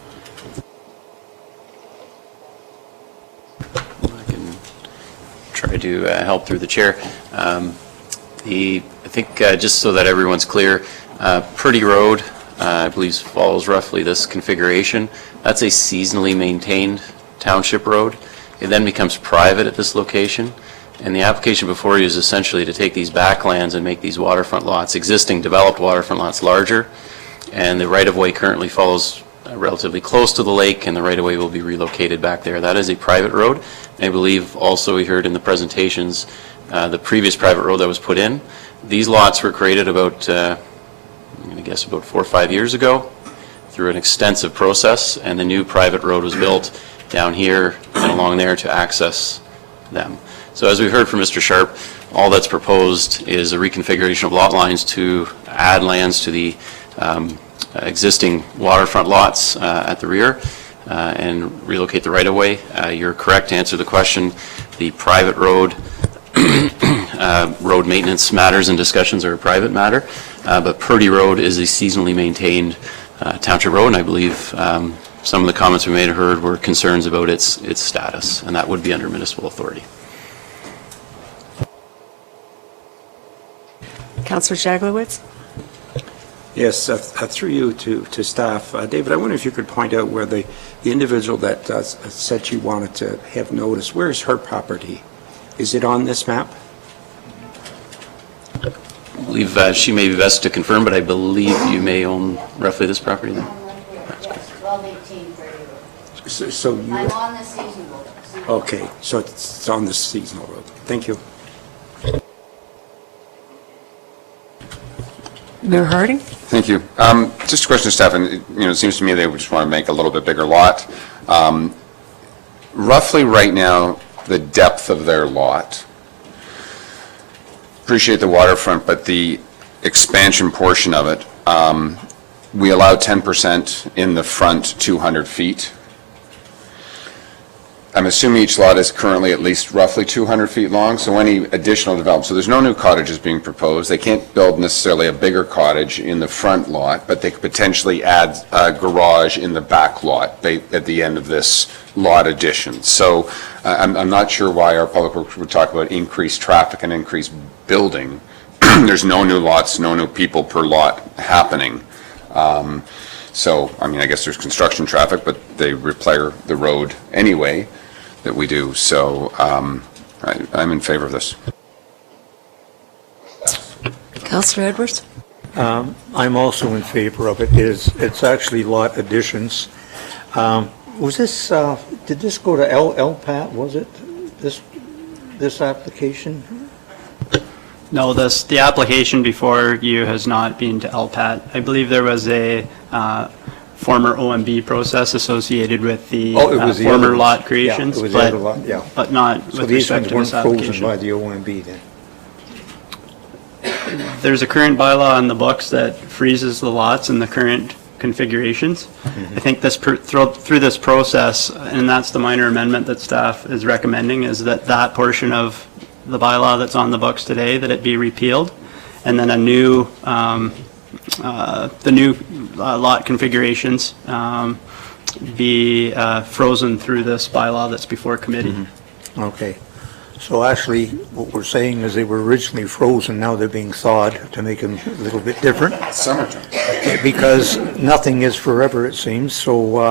I can try to help through the chair. I think just so that everyone's clear, Purdy Road, I believe, follows roughly this configuration. That's a seasonally maintained township road. It then becomes private at this location. And the application before you is essentially to take these backlands and make these waterfront lots, existing developed waterfront lots, larger. And the right-of-way currently follows relatively close to the lake, and the right-of-way will be relocated back there. That is a private road. And I believe also we heard in the presentations the previous private road that was put in. These lots were created about, I'm going to guess about 4 or 5 years ago through an extensive process, and the new private road was built down here and along there to access them. So as we heard from Mr. Sharp, all that's proposed is a reconfiguration of lot lines to add lands to the existing waterfront lots at the rear and relocate the right-of-way. You're correct to answer the question. The private road road maintenance matters and discussions are a private matter, but Purdy Road is a seasonally maintained township road, and I believe some of the comments we made and heard were concerns about its status, and that would be under municipal authority. Councillor Jaglowitz? Yes, through you to staff. David, I wonder if you could point out where the individual that said she wanted to have notice, where is her property? Is it on this map? I believe she may be best to confirm, but I believe you may own roughly this property then. Yes, 1218 Purdy Road. So you... I'm on the seasonal. Okay, so it's on the seasonal road. Thank you. Mayor Harding? Thank you. Just a question to staff, and it seems to me they just want to make a little bit bigger lot. Roughly right now, the depth of their lot, appreciate the waterfront, but the expansion portion of it, we allow 10% in the front 200 feet. I'm assuming each lot is currently at least roughly 200 feet long, so any additional development, so there's no new cottages being proposed. They can't build necessarily a bigger cottage in the front lot, but they could potentially add a garage in the back lot at the end of this lot addition. So I'm not sure why our public works would talk about increased traffic and increased building. There's no new lots, no new people per lot happening. So, I guess there's construction traffic, but they repair the road anyway that we do. So I'm in favor of this. Councillor Edwards? I'm also in favor of it. It's actually lot additions. Was this, did this go to LPAT, was it, this application? No, the application before you has not been to LPAT. I believe there was a former OMB process associated with the former lot creations, yeah, it was the other lot, yeah. But not so with respect to this these ones weren't application. frozen by the OMB then? There's a current bylaw in the books that freezes the lots in the current configurations. I think through this process, and that's the minor amendment that staff is recommending, is that portion of the bylaw that's on the books today, that it be repealed, and then the new lot configurations be frozen through this bylaw that's before committee. Okay. So actually, what we're saying is they were originally frozen, now they're being thawed to make them a little bit different. Summertime. Because nothing is forever, it seems. So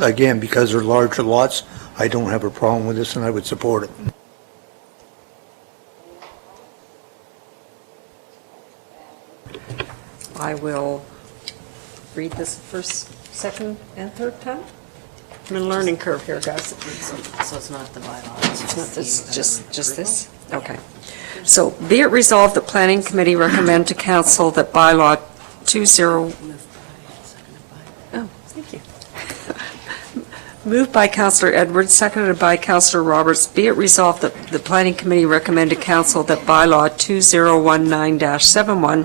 again, because they're larger lots, I don't have a problem with this and I would support it. I will read this first, second, and third time. I'm in a learning curve here, guys. So it's not the bylaw? It's not this, just this? Okay. So be it resolved that Planning Committee recommend to Council that bylaw 20... Oh, thank you. Moved by Councillor Edwards, seconded by Councillor Roberts. Be it resolved that the Planning Committee recommend to Council that bylaw 2019-71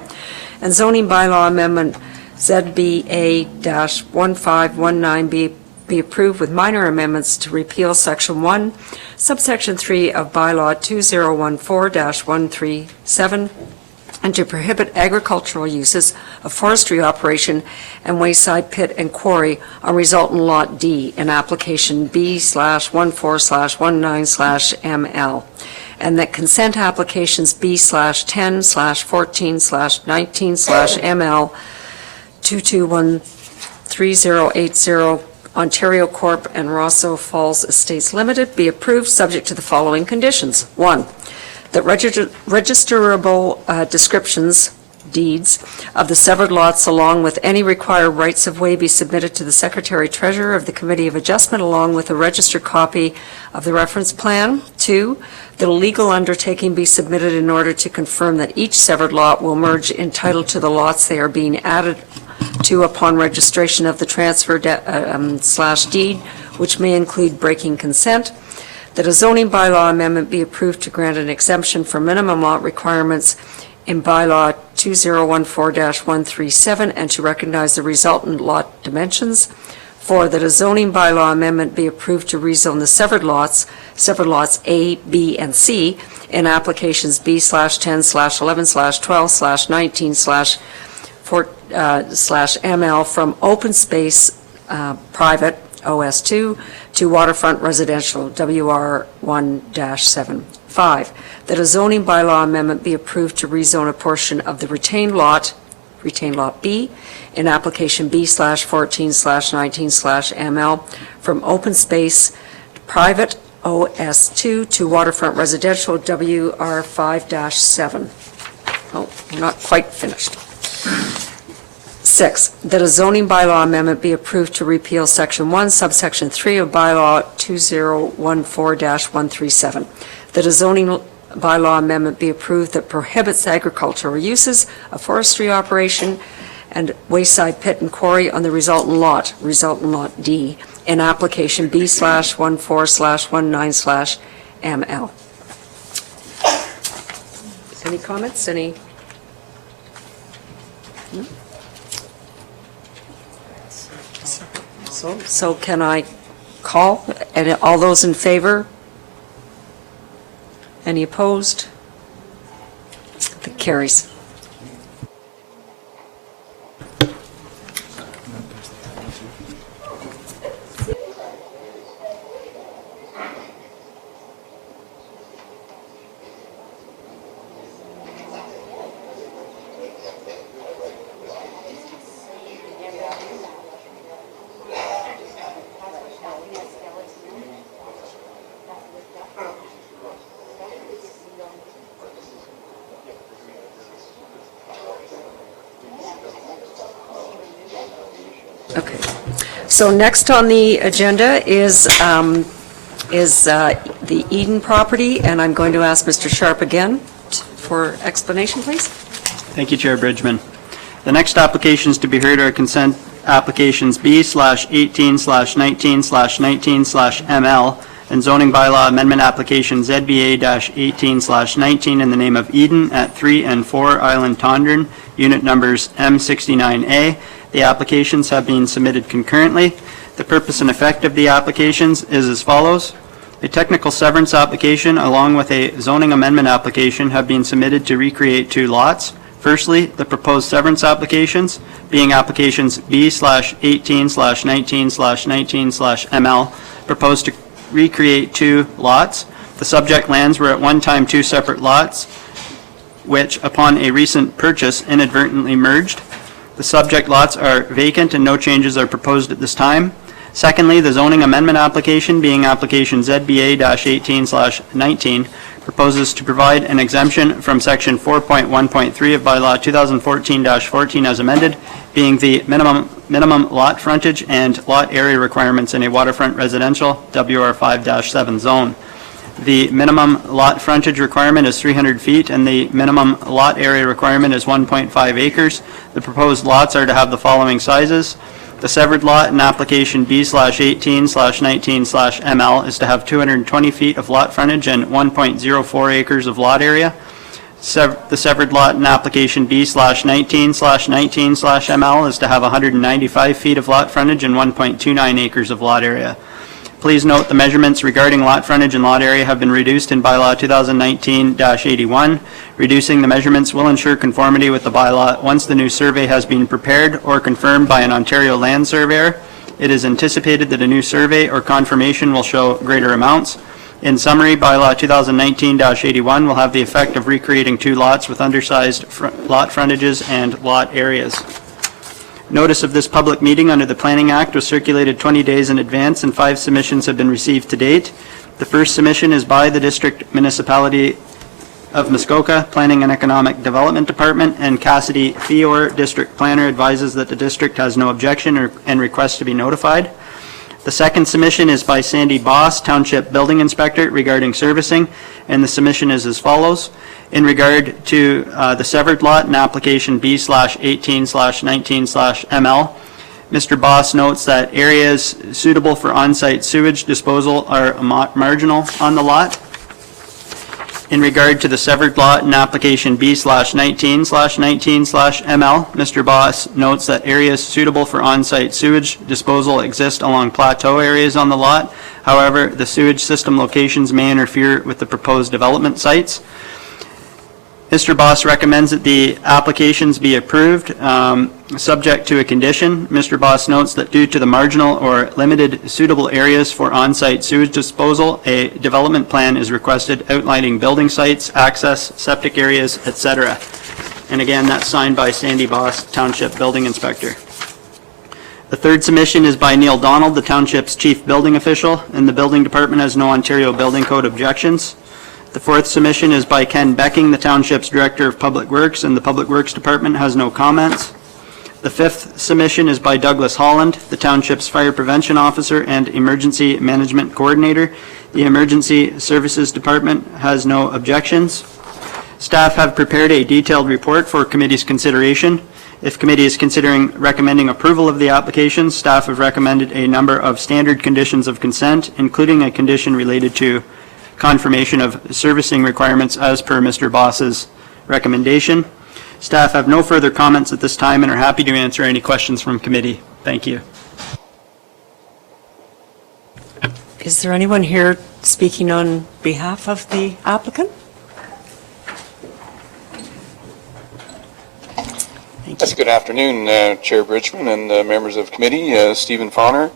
and zoning bylaw amendment ZBA-1519 be approved with minor amendments to repeal Section 1, Subsection 3 of bylaw 2014-137 and to prohibit agricultural uses of forestry operation and wayside pit and quarry on resultant Lot D in application B/14/19/ML, and that consent applications B/10/14/19/ML 2213080 Ontario Corp. And Rosseau Falls Estates Limited be approved subject to the following conditions. 1, that registerable descriptions, deeds, of the severed lots along with any required rights of way be submitted to the Secretary Treasurer of the Committee of Adjustment along with a registered copy of the reference plan. 2, that a legal undertaking be submitted in order to confirm that each severed lot will merge in title to the lots they are being added to upon registration of the transfer /deed, which may include breaking consent. That a zoning bylaw amendment be approved to grant an exemption for minimum lot requirements in bylaw 2014-137 and to recognize the resultant lot dimensions. 4, that a zoning bylaw amendment be approved to rezone the severed lots A, B, and C in applications B/10/11/12/19/ML from open space private OS2 to waterfront residential WR1-7. 5, that a zoning bylaw amendment be approved to rezone a portion of the retained lot B, in application B/14/19/ML from open space private OS2 to waterfront residential WR5-7. Oh, we're not quite finished. 6, that a zoning bylaw amendment be approved to repeal Section 1, Subsection 3 of bylaw 2014-137. That a zoning bylaw amendment be approved that prohibits agricultural uses of forestry operation and wayside pit and quarry on the resultant Lot D, in application B/14/19/ML. Any comments? Any? No? So can I call? And all those in favor? Any opposed? That carries. Okay. So next on the agenda is the Eden property, and I'm going to ask Mr. Sharp again for explanation, please. Thank you, Chair Bridgman. The next applications to be heard are consent applications B/18/19/19/ML and zoning bylaw amendment application ZBA-18/19 in the name of Eden at 3 and 4 Island Tondern, unit numbers M69A The applications have been submitted concurrently. The purpose and effect of the applications is as follows. A technical severance application along with a zoning amendment application have been submitted to recreate 2 lots. Firstly, the proposed severance applications, being applications B/18/19/19/ML, proposed to recreate 2 lots. The subject lands were at one time 2 separate lots, which upon a recent purchase inadvertently merged. The subject lots are vacant and no changes are proposed at this time. Secondly, the zoning amendment application, being application ZBA-18/19, proposes to provide an exemption from section 4.1.3 of bylaw 2014-14 as amended, being the minimum lot frontage and lot area requirements in a waterfront residential WR5-7 zone. The minimum lot frontage requirement is 300 feet and the minimum lot area requirement is 1.5 acres. The proposed lots are to have the following sizes. The severed lot in application B/18/19/ML is to have 220 feet of lot frontage and 1.04 acres of lot area. The severed lot in application B/19/19/ML is to have 195 feet of lot frontage and 1.29 acres of lot area. Please note the measurements regarding lot frontage and lot area have been reduced in bylaw 2019-81. Reducing the measurements will ensure conformity with the bylaw once the new survey has been prepared or confirmed by an Ontario land surveyor. It is anticipated that a new survey or confirmation will show greater amounts. In summary, bylaw 2019-81 will have the effect of recreating 2 lots with undersized lot frontages and lot areas. Notice of this public meeting under the Planning Act was circulated 20 days in advance and 5 submissions have been received to date. The first submission is by the District Municipality of Muskoka, Planning and Economic Development Department, and Cassidy Fior, District Planner, advises that the district has no objection and requests to be notified. The second submission is by Sandy Boss, Township Building Inspector, regarding servicing, and the submission is as follows. In regard to the severed lot in application B/18/19/ML, Mr. Boss notes that areas suitable for on-site sewage disposal are marginal on the lot. In regard to the severed lot in application B/19/19/ML, Mr. Boss notes that areas suitable for on-site sewage disposal exist along plateau areas on the lot. However, the sewage system locations may interfere with the proposed development sites. Mr. Boss recommends that the applications be approved, subject to a condition. Mr. Boss notes that due to the marginal or limited suitable areas for on-site sewage disposal, a development plan is requested outlining building sites, access, septic areas, etc. And again, that's signed by Sandy Boss, Township Building Inspector. The third submission is by Neil Donald, the Township's Chief Building Official, and the Building Department has no Ontario Building Code objections. The fourth submission is by Ken Becking, the Township's Director of Public Works, and the Public Works Department has no comments. The fifth submission is by Douglas Holland, the Township's Fire Prevention Officer and Emergency Management Coordinator. The Emergency Services Department has no objections. Staff have prepared a detailed report for committee's consideration. If committee is considering recommending approval of the application, staff have recommended a number of standard conditions of consent, including a condition related to confirmation of servicing requirements as per Mr. Boss's recommendation. Staff have no further comments at this time and are happy to answer any questions from committee. Thank you. Is there anyone here speaking on behalf of the applicant? Yes, good afternoon, Chair Bridgman and members of committee. Stephen Fauner,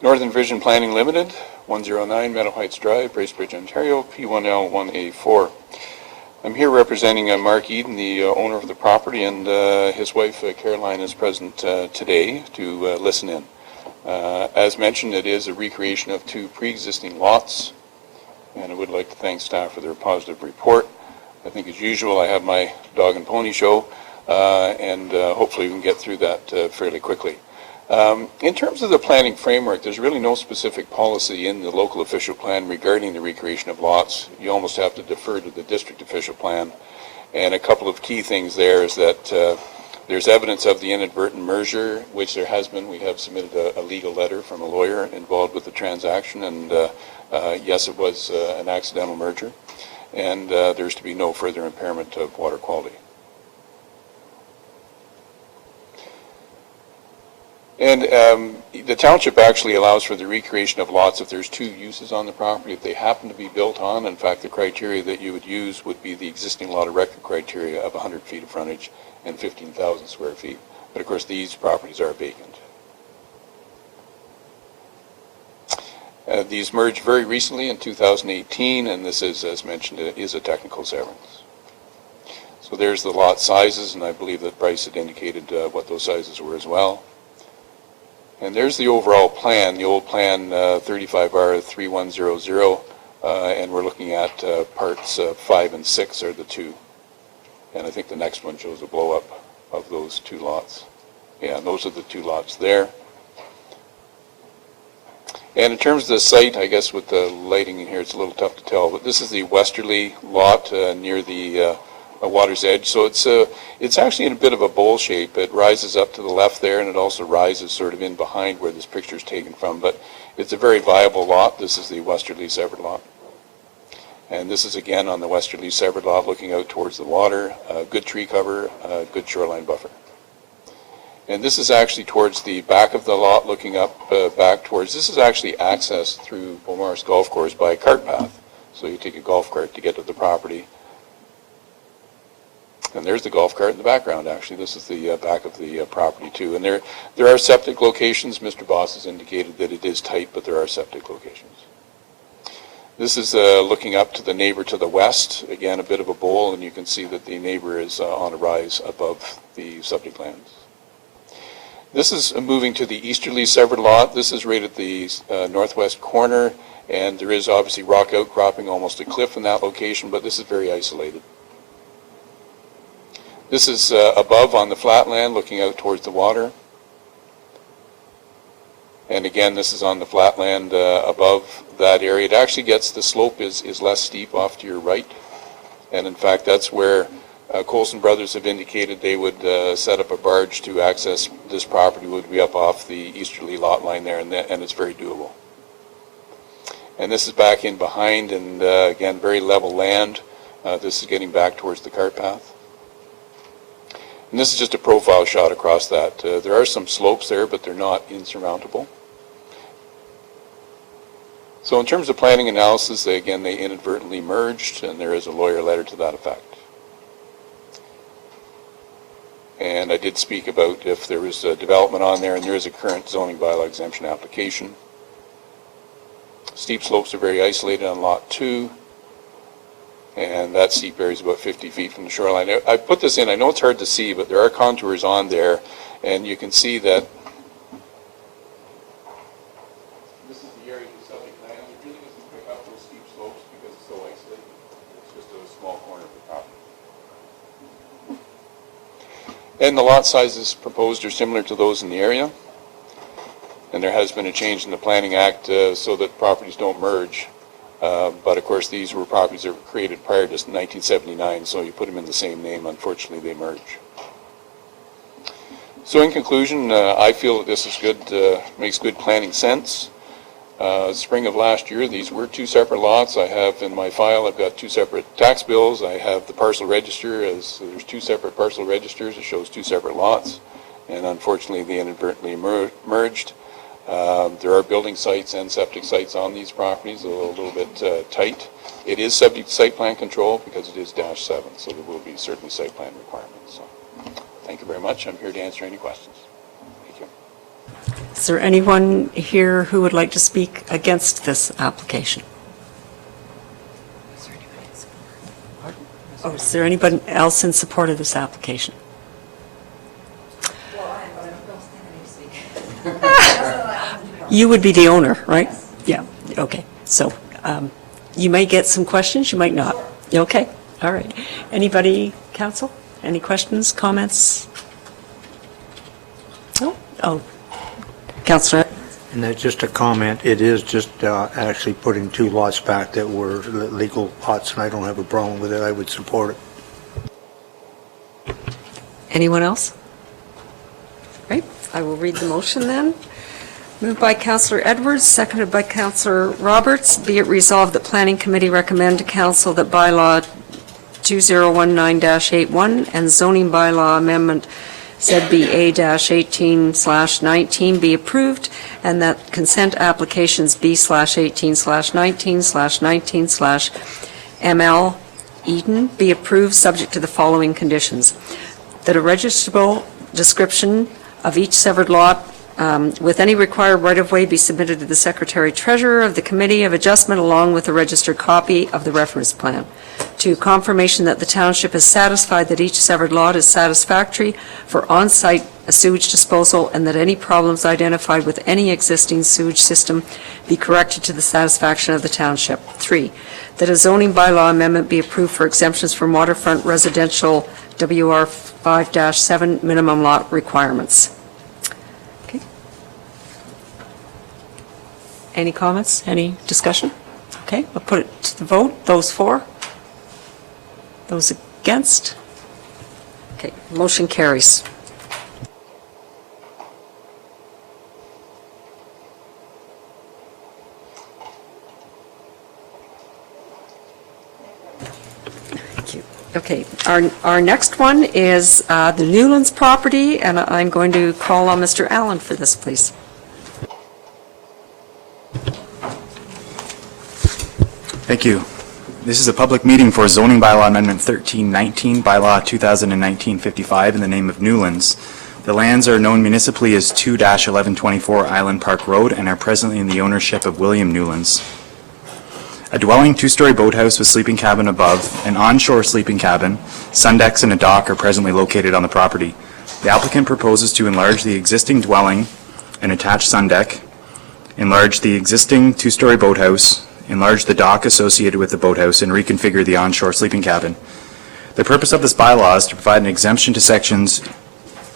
Northern Vision Planning Limited, 109 Meadow Heights Drive, Bracebridge, Ontario, P1L1A4. I'm here representing Mark Eden, the owner of the property, and his wife Caroline is present today to listen in. As mentioned, it is a recreation of 2 pre-existing lots, and I would like to thank staff for their positive report. I think as usual I have my dog and pony show, and hopefully we can get through that fairly quickly. In terms of the planning framework, there's really no specific policy in the local official plan regarding the recreation of lots. You almost have to defer to the district official plan. And a couple of key things there is that there's evidence of the inadvertent merger, which there has been. We have submitted a legal letter from a lawyer involved with the transaction, and yes, it was an accidental merger. And there's to be no further impairment of water quality. And the township actually allows for the recreation of lots if there's two uses on the property, if they happen to be built on. In fact, the criteria that you would use would be the existing lot of record criteria of 100 feet of frontage and 15,000 square feet. But of course, these properties are vacant. These merged very recently in 2018, and this is, as mentioned, is a technical severance. So there's the lot sizes, and I believe that Bryce had indicated what those sizes were as well. And there's the overall plan, the old plan 35R3100, and we're looking at parts 5 and 6 are the two. And I think the next one shows a blow-up of those two lots. Yeah, those are the two lots there. And in terms of the site, I guess with the lighting in here, it's a little tough to tell, but this is the westerly lot near the water's edge. So it's actually in a bit of a bowl shape. It rises up to the left there, and it also rises sort of in behind where this picture is taken from. But it's a very viable lot. This is the westerly severed lot. And this is again on the westerly severed lot looking out towards the water. Good tree cover, good shoreline buffer. And this is actually towards the back of the lot, looking up back towards, this is actually accessed through Beaumaris Golf Course by a cart path. So you take a golf cart to get to the property. And there's the golf cart in the background, actually. This is the back of the property too. And there are septic locations. Mr. Boss has indicated that it is tight, but there are septic locations. This is looking up to the neighbor to the west. Again, a bit of a bowl, and you can see that the neighbor is on a rise above the subject lands. This is moving to the easterly severed lot. This is right at the northwest corner, and there is obviously rock outcropping, almost a cliff in that location, but this is very isolated. This is above on the flatland, looking out towards the water. And again, this is on the flatland above that area. It actually gets, the slope is less steep off to your right. And in fact, that's where Colson Brothers have indicated they would set up a barge to access this property, would be up off the easterly lot line there, and it's very doable. And this is back in behind, and again, very level land. This is getting back towards the cart path. And this is just a profile shot across that. There are some slopes there, but they're not insurmountable. So in terms of planning analysis, they inadvertently merged, and there is a lawyer letter to that effect. And I did speak about if there was a development on there, and there is a current zoning bylaw exemption application. Steep slopes are very isolated on lot 2, and that steep area is about 50 feet from the shoreline. I put this in, I know it's hard to see, but there are contours on there, and you can see that this is the area of the subject land. It really doesn't pick up those steep slopes because it's so isolated. It's just a small corner of the property. And the lot sizes proposed are similar to those in the area. And there has been a change in the Planning Act so that properties don't merge. But of course, these were properties that were created prior to 1979, so you put them in the same name. Unfortunately, they merge. So in conclusion, I feel that this is good, makes good planning sense. Spring of last year, these were two separate lots. I have in my file, I've got two separate tax bills. I have the parcel register, as there's two separate parcel registers. It shows two separate lots, and unfortunately, they inadvertently merged. There are building sites and septic sites on these properties, a little bit tight. It is subject to site plan control because it is -7, so there will be certainly site plan requirements. So, thank you very much. I'm here to answer any questions. Thank you. Is there anyone here who would like to speak against this application? Oh, is there anybody else in support of this application? You would be the owner, right? Yeah, okay. So you may get some questions, you might not. Okay, all right. Anybody, council? Any questions, comments? No? Oh, Councillor. And that's just a comment, it is just actually putting two lots back that were legal lots, and I don't have a problem with it, I would support it. Anyone else? Right, I will read the motion then. Moved by Councillor Edwards, seconded by Councillor Roberts. Be it resolved that Planning Committee recommend to Council that bylaw 2019-81 and zoning bylaw amendment ZBA-18/19 be approved, and that consent applications B/18/19/19/ML Eden be approved, subject to the following conditions. That a registrable description of each severed lot with any required right-of-way be submitted to the Secretary-Treasurer of the Committee of Adjustment along with a registered copy of the reference plan. 2, confirmation that the township is satisfied that each severed lot is satisfactory for on-site sewage disposal and that any problems identified with any existing sewage system be corrected to the satisfaction of the township. 3, that a zoning bylaw amendment be approved for exemptions from waterfront residential WR 5-7 minimum lot requirements. Okay. Any comments? Any discussion? Okay, we'll put it to the vote. Those for? Those against? Okay, motion carries. Thank you. Okay, our next one is the Newlands property, and I'm going to call on Mr. Allen for this, please. Thank you. This is a public meeting for zoning bylaw amendment 1319, bylaw 2019-55 in the name of Newlands. The lands are known municipally as 2-1124 Island Park Road and are presently in the ownership of William Newlands. A dwelling, two-story boathouse with sleeping cabin above, an onshore sleeping cabin, sun decks and a dock are presently located on the property. The applicant proposes to enlarge the existing dwelling, an attached sun deck, enlarge the existing two-story boathouse, enlarge the dock associated with the boathouse, and reconfigure the onshore sleeping cabin. The purpose of this bylaw is to provide an exemption to sections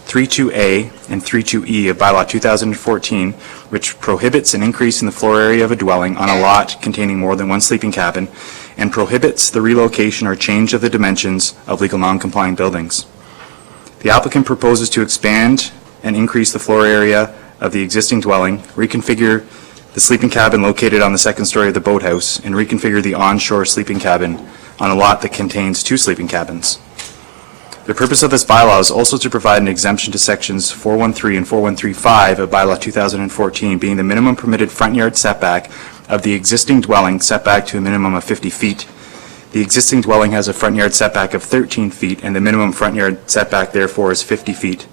32A and 32E of bylaw 2014, which prohibits an increase in the floor area of a dwelling on a lot containing more than one sleeping cabin, and prohibits the relocation or change of the dimensions of legal non-complying buildings. The applicant proposes to expand and increase the floor area of the existing dwelling, reconfigure the sleeping cabin located on the second story of the boathouse, and reconfigure the onshore sleeping cabin on a lot that contains two sleeping cabins. The purpose of this bylaw is also to provide an exemption to sections 413 and 4135 of bylaw 2014, being the minimum permitted front yard setback of the existing dwelling setback to a minimum of 50 feet. The existing dwelling has a front yard setback of 13 feet, and the minimum front yard setback therefore is 50 feet.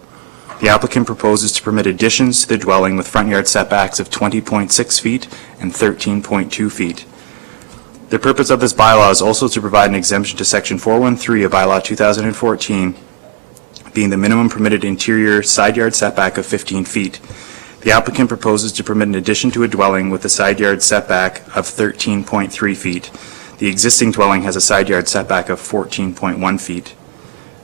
The applicant proposes to permit additions to the dwelling with front yard setbacks of 20.6 feet and 13.2 feet. The purpose of this bylaw is also to provide an exemption to section 413 of bylaw 2014, being the minimum permitted interior side yard setback of 15 feet. The applicant proposes to permit an addition to a dwelling with a side yard setback of 13.3 feet. The existing dwelling has a side yard setback of 14.1 feet.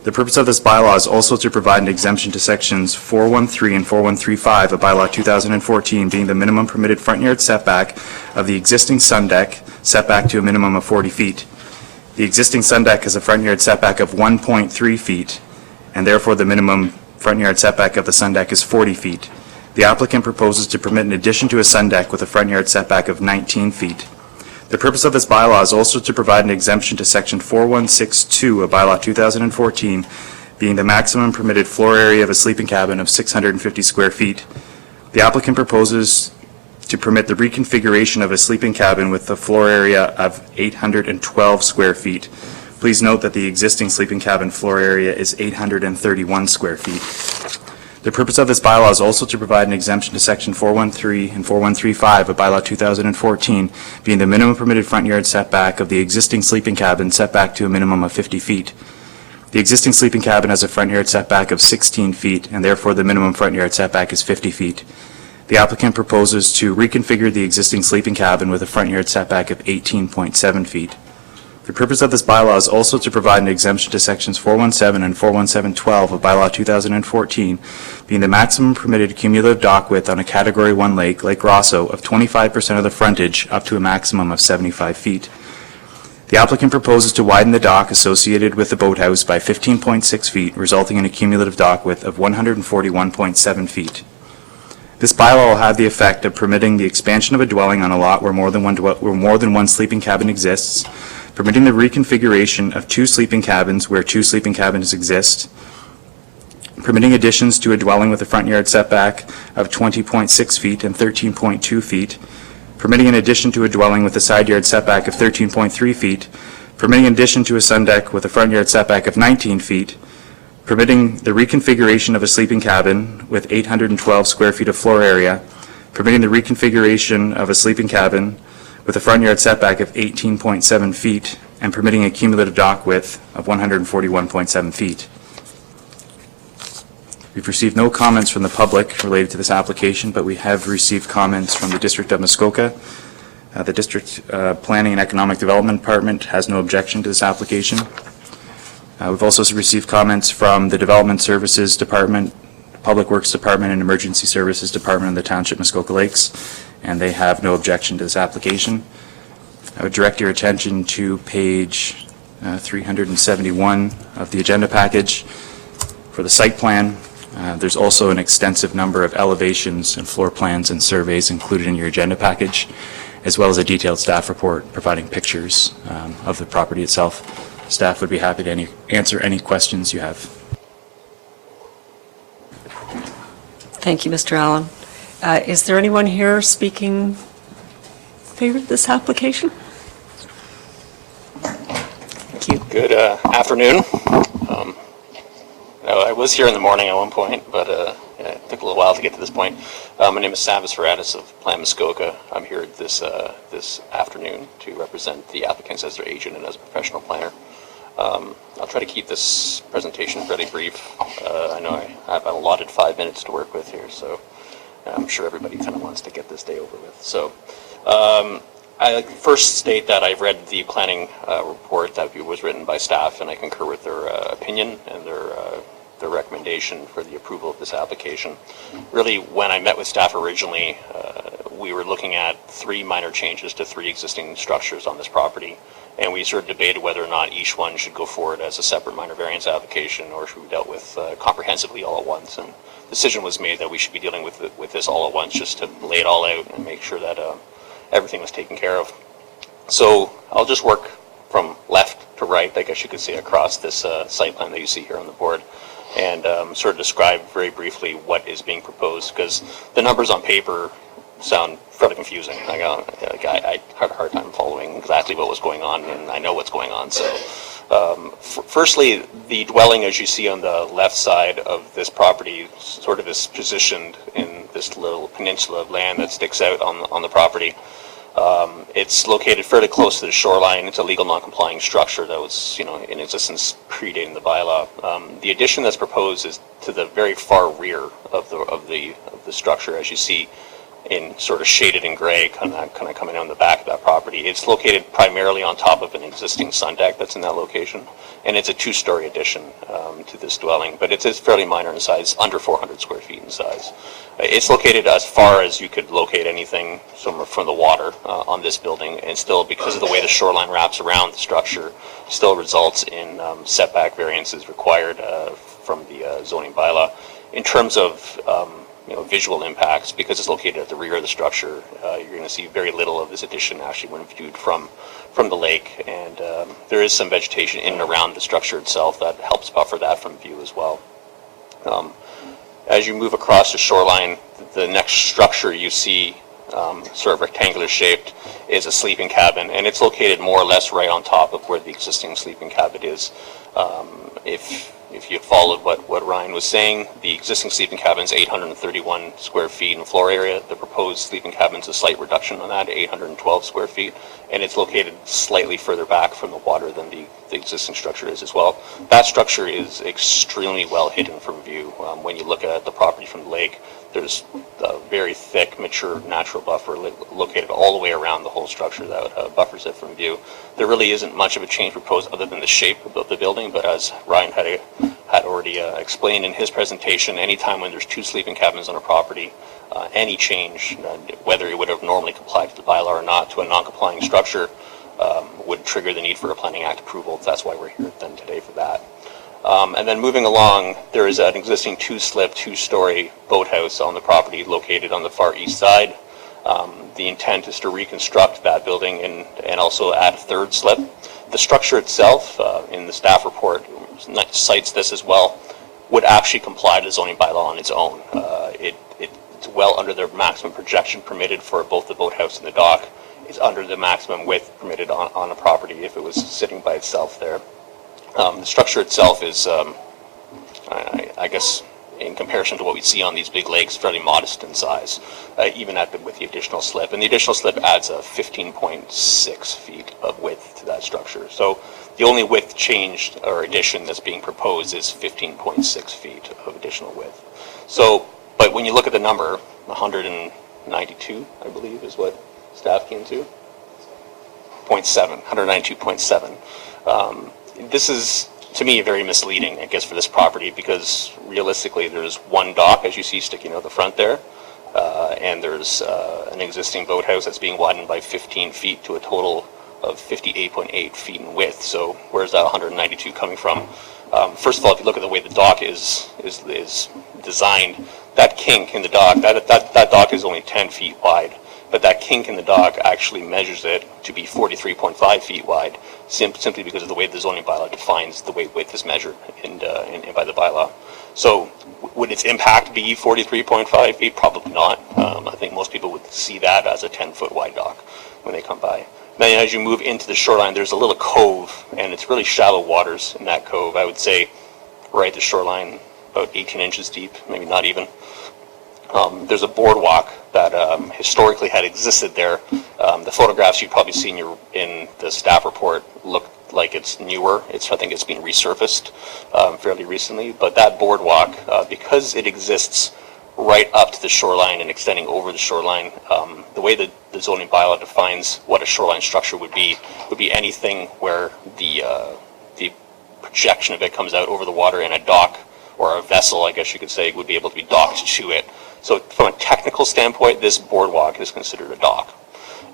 The purpose of this bylaw is also to provide an exemption to sections 413 and 4135 of bylaw 2014, being the minimum permitted front yard setback of the existing sun deck setback to a minimum of 40 feet. The existing sun deck has a front yard setback of 1.3 feet, and therefore the minimum front yard setback of the sun deck is 40 feet. The applicant proposes to permit an addition to a sun deck with a front yard setback of 19 feet. The purpose of this bylaw is also to provide an exemption to section 4162 of bylaw 2014, being the maximum permitted floor area of a sleeping cabin of 650 square feet. The applicant proposes to permit the reconfiguration of a sleeping cabin with a floor area of 812 square feet. Please note that the existing sleeping cabin floor area is 831 square feet. The purpose of this bylaw is also to provide an exemption to section 413 and 4135 of bylaw 2014, being the minimum permitted front yard setback of the existing sleeping cabin setback to a minimum of 50 feet. The existing sleeping cabin has a front yard setback of 16 feet, and therefore the minimum front yard setback is 50 feet. The applicant proposes to reconfigure the existing sleeping cabin with a front yard setback of 18.7 feet. The purpose of this bylaw is also to provide an exemption to sections 417 and 417.12 of bylaw 2014, being the maximum permitted cumulative dock width on a Category 1 lake, Lake Rosseau, of 25% of the frontage up to a maximum of 75 feet. The applicant proposes to widen the dock associated with the boathouse by 15.6 feet, resulting in a cumulative dock width of 141.7 feet. This bylaw will have the effect of permitting the expansion of a dwelling on a lot where more than one sleeping cabin exists, permitting the reconfiguration of two sleeping cabins where two sleeping cabins exist, permitting additions to a dwelling with a front yard setback of 20.6 feet and 13.2 feet, permitting an addition to a dwelling with a side yard setback of 13.3 feet, permitting an addition to a sun deck with a front yard setback of 19 feet, permitting the reconfiguration of a sleeping cabin with 812 square feet of floor area, permitting the reconfiguration of a sleeping cabin with a front yard setback of 18.7 feet, and permitting a cumulative dock width of 141.7 feet. We've received no comments from the public related to this application, but we have received comments from the District of Muskoka. The District Planning and Economic Development Department has no objection to this application. We've also received comments from the Development Services Department, Public Works Department, and Emergency Services Department of the Township Muskoka Lakes, and they have no objection to this application. I would direct your attention to page 371 of the agenda package for the site plan. There's also an extensive number of elevations and floor plans and surveys included in your agenda package, as well as a detailed staff report providing pictures of the property itself. Staff would be happy to answer any questions you have. Thank you, Mr. Allen. Is there anyone here speaking in favor of this application? Thank you. Good afternoon. I was here in the morning at one point, but it took a little while to get to this point. My name is Savis Veratis of Plan Muskoka. I'm here this afternoon to represent the applicants as their agent and as a professional planner. I'll try to keep this presentation fairly brief. I know I have allotted 5 minutes to work with here, so I'm sure everybody kind of wants to get this day over with. So I first state that I've read the planning report that was written by staff, and I concur with their opinion and their recommendation for the approval of this application. Really, when I met with staff originally, we were looking at 3 minor changes to 3 existing structures on this property, and we sort of debated whether or not each one should go forward as a separate minor variance application or should be dealt with comprehensively all at once. And the decision was made that we should be dealing with this all at once, just to lay it all out and make sure that everything was taken care of. So I'll just work from left to right, I guess you could say, across this site plan that you see here on the board, and sort of describe very briefly what is being proposed, because the numbers on paper sound fairly confusing. I had a hard time following exactly what was going on, and I know what's going on. So firstly, the dwelling, as you see on the left side of this property, sort of is positioned in this little peninsula of land that sticks out on the property. It's located fairly close to the shoreline. It's a legal non-complying structure that was, in existence predating the bylaw. The addition that's proposed is to the very far rear of the structure, as you see, in sort of shaded in gray, kind of coming down the back of that property. It's located primarily on top of an existing sun deck that's in that location, and it's a 2-story addition to this dwelling, but it's fairly minor in size, under 400 square feet in size. It's located as far as you could locate anything from the water on this building, and still, because of the way the shoreline wraps around the structure, still results in setback variances required from the zoning bylaw. In terms of visual impacts, because it's located at the rear of the structure, you're going to see very little of this addition actually when viewed from the lake, and there is some vegetation in and around the structure itself that helps buffer that from view as well. As you move across the shoreline, the next structure you see, sort of rectangular shaped, is a sleeping cabin, and it's located more or less right on top of where the existing sleeping cabin is. If you followed what Ryan was saying, the existing sleeping cabin is 831 square feet in floor area. The proposed sleeping cabin is a slight reduction on that, 812 square feet, and it's located slightly further back from the water than the existing structure is as well. That structure is extremely well hidden from view. When you look at the property from the lake, there's a very thick, mature natural buffer located all the way around the whole structure that buffers it from view. There really isn't much of a change proposed other than the shape of the building, but as Ryan had already explained in his presentation, anytime when there's 2 sleeping cabins on a property, any change, whether it would have normally complied to the bylaw or not, to a non-complying structure, would trigger the need for a Planning Act approval. That's why we're here then today for that. And then moving along, there is an existing 2-story boathouse on the property located on the far east side. The intent is to reconstruct that building and also add a 3rd slip. The structure itself, in the staff report, cites this as well, would actually comply to the zoning bylaw on its own. It's well under the maximum projection permitted for both the boathouse and the dock. It's under the maximum width permitted on a property if it was sitting by itself there. The structure itself is, I guess, in comparison to what we see on these big lakes, fairly modest in size, even with the additional slip. And the additional slip adds a 15.6 feet of width to that structure. So the only width changed or addition that's being proposed is 15.6 feet of additional width. So, but when you look at the number, 192, I believe, is what staff came to, 192.7. This is, to me, very misleading, I guess, for this property, because realistically there's one dock, as you see sticking out the front there, and there's an existing boathouse that's being widened by 15 feet to a total of 58.8 feet in width. So where's that 192 coming from? First of all, if you look at the way the dock is designed, that kink in the dock, that dock is only 10 feet wide. But that kink in the dock actually measures it to be 43.5 feet wide, simply because of the way the zoning bylaw defines the way width is measured by the bylaw. So would its impact be 43.5 feet? Probably not. I think most people would see that as a 10-foot wide dock when they come by. Then as you move into the shoreline, there's a little cove, and it's really shallow waters in that cove. I would say right at the shoreline, about 18 inches deep, maybe not even. There's a boardwalk that historically had existed there. The photographs you've probably seen in the staff report look like it's newer. I think it's been resurfaced fairly recently. But that boardwalk, because it exists right up to the shoreline and extending over the shoreline, the way that the zoning bylaw defines what a shoreline structure would be anything where the projection of it comes out over the water, in a dock or a vessel, I guess you could say, would be able to be docked to it. So from a technical standpoint, this boardwalk is considered a dock.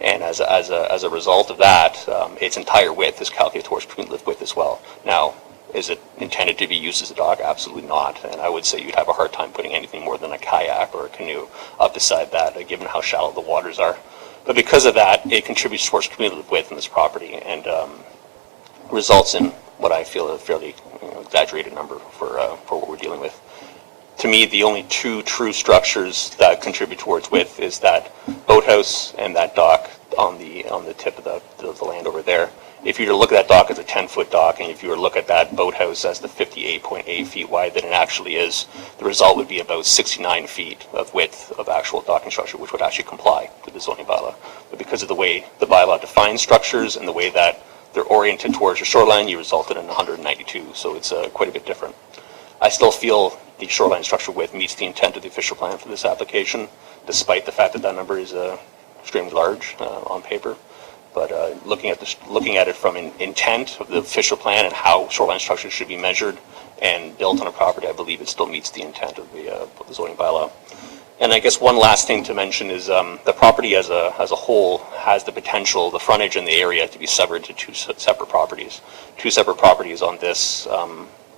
And as a result of that, its entire width is calculated towards cumulative width as well. Now, is it intended to be used as a dock? Absolutely not. And I would say you'd have a hard time putting anything more than a kayak or a canoe up beside that, given how shallow the waters are. But because of that, it contributes towards cumulative width in this property and results in what I feel a fairly exaggerated number for what we're dealing with. To me, the only two true structures that contribute towards width is that boathouse and that dock on the tip of the land over there. If you were to look at that dock as a 10-foot dock, and if you were to look at that boathouse as the 58.8 feet wide that it actually is, the result would be about 69 feet of width of actual docking structure, which would actually comply with the zoning bylaw. But because of the way the bylaw defines structures and the way that they're oriented towards your shoreline, you resulted in 192, so it's quite a bit different. I still feel the shoreline structure width meets the intent of the official plan for this application, despite the fact that that number is extremely large on paper. But looking at it from an intent of the official plan and how shoreline structures should be measured and built on a property, I believe it still meets the intent of the zoning bylaw. And I guess one last thing to mention is the property as a whole has the potential, the frontage and the area, to be severed to two separate properties. Two separate properties on this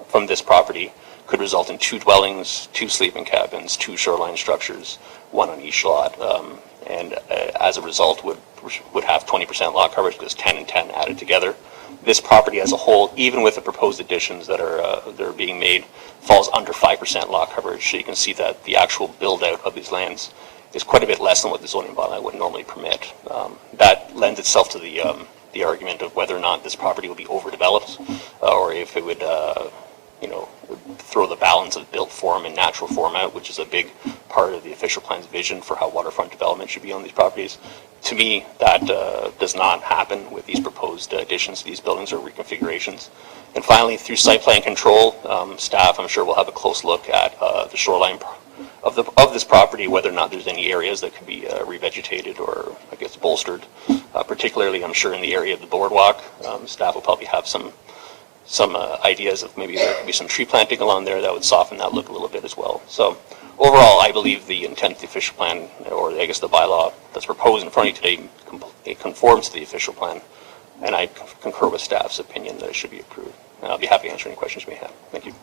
from this property could result in two dwellings, two sleeping cabins, two shoreline structures, one on each lot, and as a result would have 20% lot coverage because 10 and 10 added together. This property as a whole, even with the proposed additions that are being made, falls under 5% lot coverage. So you can see that the actual build out of these lands is quite a bit less than what the zoning bylaw would normally permit. That lends itself to the argument of whether or not this property will be overdeveloped, or if it would throw the balance of built form and natural form out, which is a big part of the official plan's vision for how waterfront development should be on these properties. To me, that does not happen with these proposed additions to these buildings or reconfigurations. And finally, through site plan control, staff, I'm sure, will have a close look at the shoreline of this property, whether or not there's any areas that could be revegetated or, I guess, bolstered. Particularly, I'm sure in the area of the boardwalk, staff will probably have some ideas of maybe there could be some tree planting along there that would soften that look a little bit as well. So overall, I believe the intent of the official plan, or I guess the bylaw that's proposed in front of you today, it conforms to the official plan, and I concur with staff's opinion that it should be approved. And I'll be happy to answer any questions you may have. Thank you.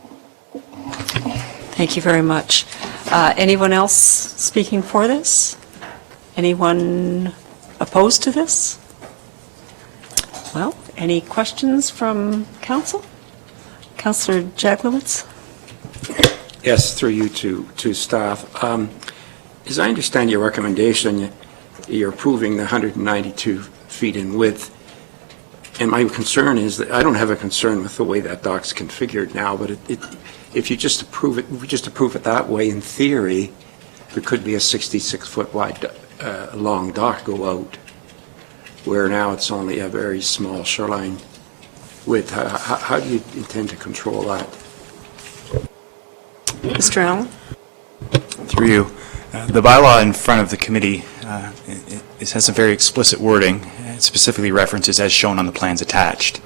Thank you very much. Anyone else speaking for this? Anyone opposed to this? Well, any questions from council? Councillor Jaglowitz? Yes, through you to staff. As I understand your recommendation, you're approving the 192 feet in width. And my concern is that I don't have a concern with the way that dock's configured now, but if you just approve it, if we just approve it that way, in theory, there could be a 66-foot wide long dock go out, where now it's only a very small shoreline width. How do you intend to control that? Mr. Allen? Through you. The bylaw in front of the committee it has some very explicit wording. It specifically references as shown on the plans attached.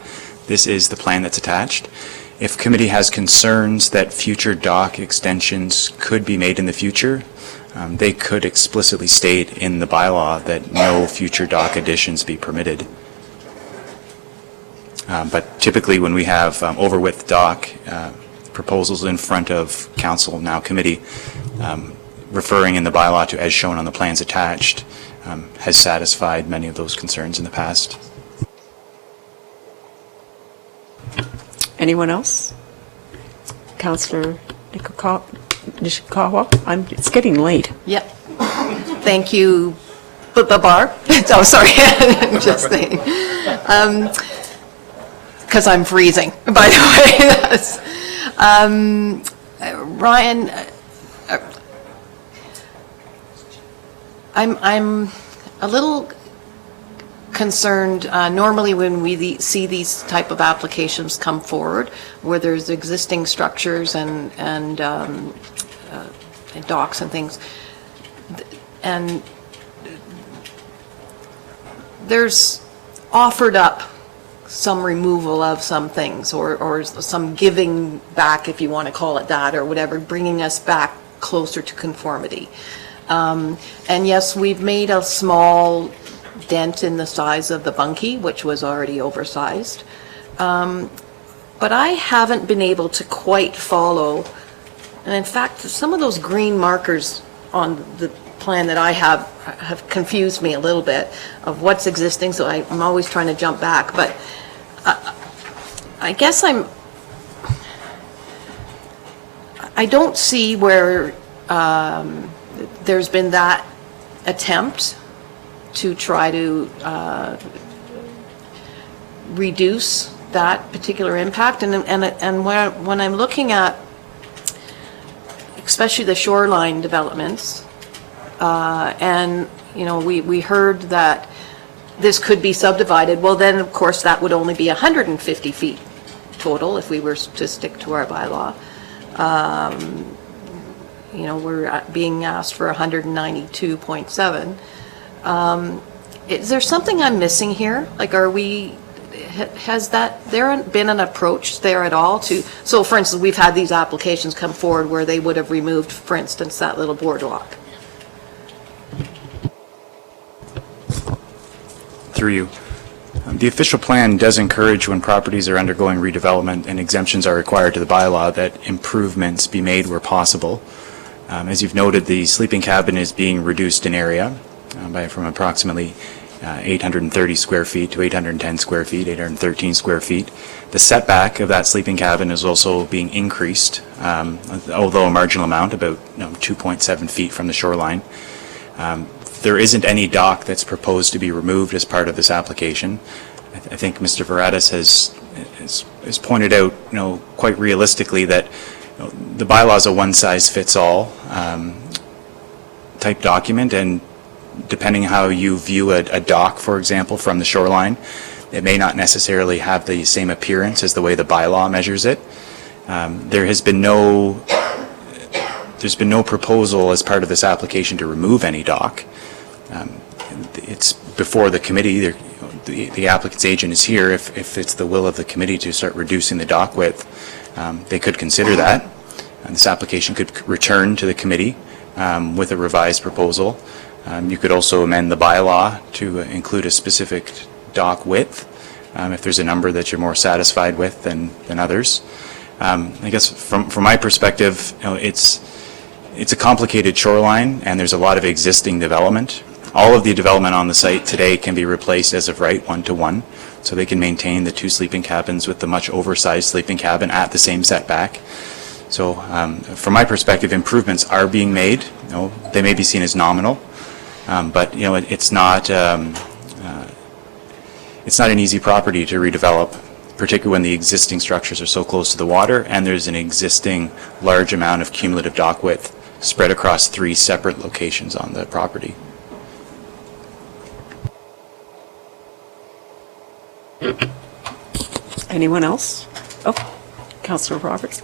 This is the plan that's attached. If committee has concerns that future dock extensions could be made in the future, they could explicitly state in the bylaw that no future dock additions be permitted. But typically when we have over-width dock proposals in front of council, now committee, referring in the bylaw to as shown on the plans attached has satisfied many of those concerns in the past. Anyone else? Councillor Nishikawa? It's getting late. Yep. Thank you, Barb. Oh, sorry, just saying. Because I'm freezing, by the way. Ryan, I'm a little concerned. Normally when we see these type of applications come forward, where there's existing structures and docks and things, and there's offered up some removal of some things, or some giving back, if you want to call it that, or whatever, bringing us back closer to conformity. And yes, we've made a small dent in the size of the bunkie, which was already oversized. But I haven't been able to quite follow, and in fact, some of those green markers on the plan that I have confused me a little bit of what's existing, so I'm always trying to jump back. But I guess I don't see where there's been that attempt to try to reduce that particular impact. And when I'm looking at especially the shoreline developments, and you know, we heard that this could be subdivided, well then of course that would only be 150 feet total if we were to stick to our bylaw. You know, we're being asked for 192.7. Is there something I'm missing here? Like, has there been an approach there at all to, so for instance, we've had these applications come forward where they would have removed, for instance, that little boardwalk. Through you. The official plan does encourage, when properties are undergoing redevelopment and exemptions are required to the bylaw, that improvements be made where possible. As you've noted, the sleeping cabin is being reduced in area from approximately 830 square feet to 810 square feet, 813 square feet. The setback of that sleeping cabin is also being increased, although a marginal amount, about 2.7 feet from the shoreline. There isn't any dock that's proposed to be removed as part of this application. I think Mr. Veratis has pointed out, quite realistically, that the bylaw is a one-size-fits-all type document, and depending how you view a dock, for example, from the shoreline, it may not necessarily have the same appearance as the way the bylaw measures it. There's been no proposal as part of this application to remove any dock. It's before the committee. The applicant's agent is here. If it's the will of the committee to start reducing the dock width, they could consider that. And this application could return to the committee with a revised proposal. You could also amend the bylaw to include a specific dock width if there's a number that you're more satisfied with than others. I guess from my perspective, it's a complicated shoreline, and there's a lot of existing development. All of the development on the site today can be replaced as of right 1-to-1, so they can maintain the two sleeping cabins with the much oversized sleeping cabin at the same setback. So from my perspective, improvements are being made. They may be seen as nominal, but it's not an easy property to redevelop, particularly when the existing structures are so close to the water and there's an existing large amount of cumulative dock width spread across 3 separate locations on the property. Anyone else? Oh, Councillor Roberts.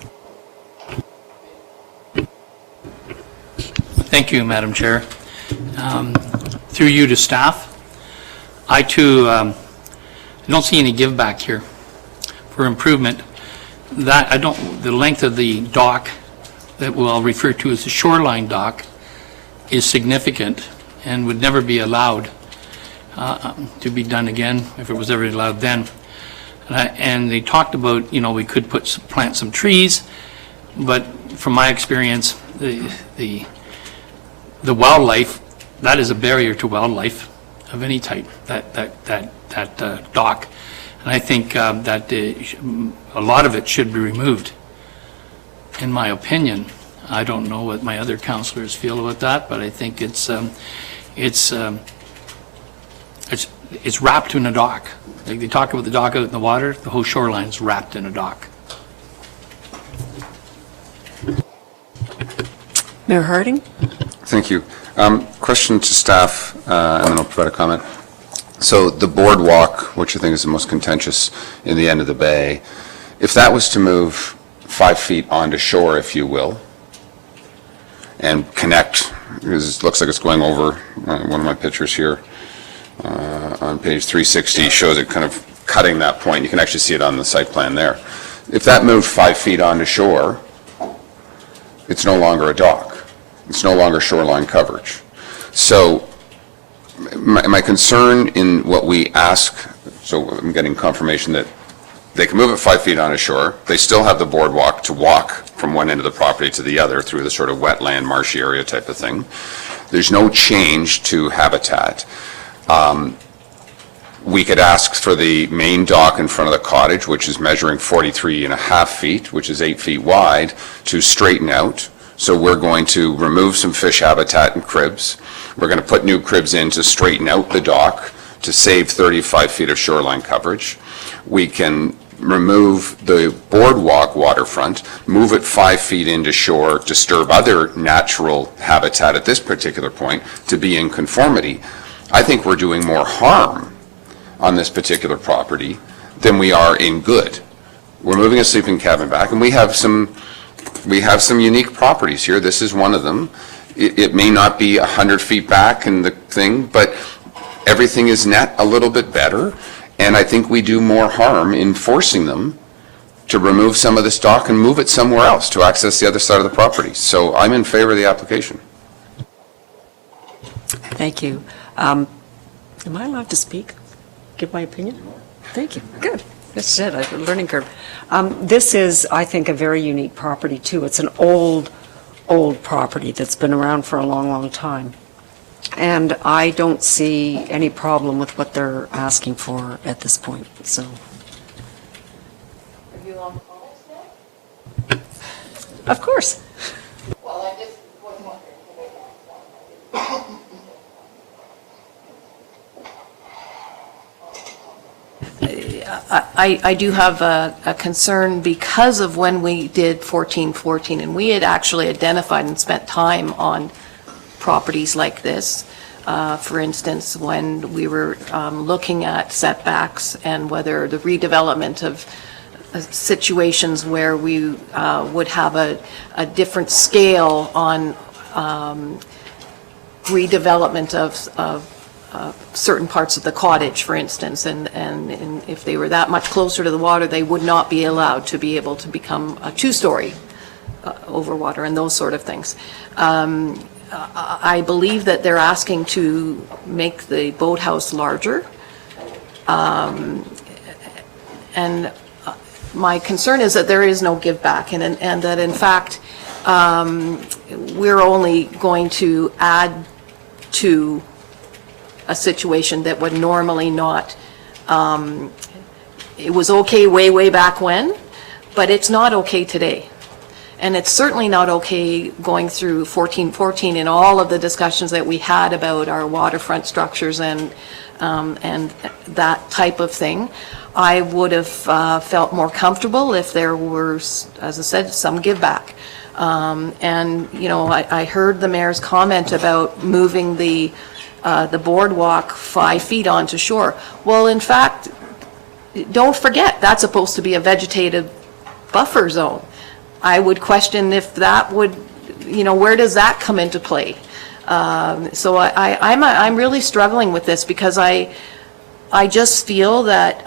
Thank you, Madam Chair. Through you to staff, I too don't see any give back here for improvement. The length of the dock that we'll refer to as the shoreline dock is significant and would never be allowed to be done again if it was ever allowed then. And they talked about, we could plant some trees, but from my experience, the wildlife, that is a barrier to wildlife of any type, that dock. And I think that a lot of it should be removed, in my opinion. I don't know what my other councillors feel about that, but I think it's wrapped in a dock. Like they talk about the dock out in the water, the whole shoreline's wrapped in a dock. Mayor Harding? Thank you. Question to staff, and then I'll provide a comment. So the boardwalk, which I think is the most contentious in the end of the bay, if that was to move 5 feet onto shore, if you will, and connect, because it looks like it's going over, one of my pictures here on page 360 shows it kind of cutting that point. You can actually see it on the site plan there. If that moved 5 feet onto shore, it's no longer a dock. It's no longer shoreline coverage. So my concern in what we ask, so I'm getting confirmation that they can move it 5 feet onto shore. They still have the boardwalk to walk from one end of the property to the other through the sort of wetland, marshy area type of thing. There's no change to habitat. We could ask for the main dock in front of the cottage, which is measuring 43.5 feet, which is 8 feet wide, to straighten out. So we're going to remove some fish habitat and cribs. We're going to put new cribs in to straighten out the dock to save 35 feet of shoreline coverage. We can remove the boardwalk waterfront, move it 5 feet into shore, disturb other natural habitat at this particular point to be in conformity. I think we're doing more harm on this particular property than we are in good. We're moving a sleeping cabin back, and we have some unique properties here. This is one of them. It may not be 100 feet back in the thing, but everything is net a little bit better, and I think we do more harm in forcing them to remove some of this dock and move it somewhere else to access the other side of the property. So I'm in favor of the application. Thank you. Am I allowed to speak? Give my opinion? Thank you. Good. This is it, a learning curve. This is, I think, a very unique property, too. It's an old property that's been around for a long, long time. And I don't see any problem with what they're asking for at this point, so. Are you on comments now? Of course. Well, I just was wondering. I do have a concern because of when we did 1414, and we had actually identified and spent time on properties like this. For instance, when we were looking at setbacks and whether the redevelopment of situations where we would have a different scale on redevelopment of certain parts of the cottage, for instance, and if they were that much closer to the water, they would not be allowed to be able to become a two-story over water and those sort of things. I believe that they're asking to make the boathouse larger. And my concern is that there is no give back, and that in fact, we're only going to add to a situation that would normally not. It was okay way back when, but it's not okay today. And it's certainly not okay going through 1414 and all of the discussions that we had about our waterfront structures and that type of thing. I would have felt more comfortable if there were, as I said, some give back. And, you know, I heard the mayor's comment about moving the boardwalk 5 feet onto shore. Well, in fact, don't forget, that's supposed to be a vegetative buffer zone. I would question if that would, you know, where does that come into play? So I'm really struggling with this because I just feel that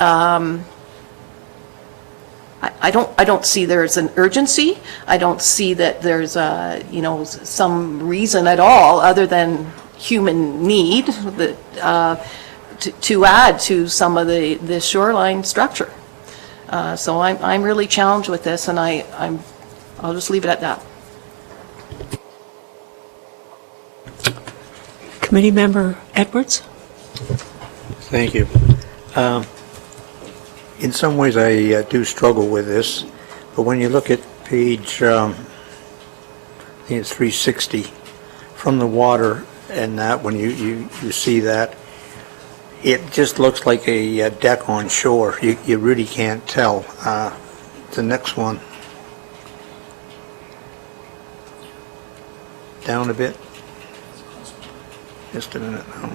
I don't see there's an urgency. I don't see that there's you know, some reason at all other than human need that to add to some of the shoreline structure. So I'm really challenged with this, and I'll just leave it at that. Committee Member Edwards? Thank you. In some ways, I do struggle with this, but when you look at page, I think it's 360, from the water, and that, when you see that, it just looks like a deck on shore. You really can't tell. The next one. Down a bit. Just a minute now.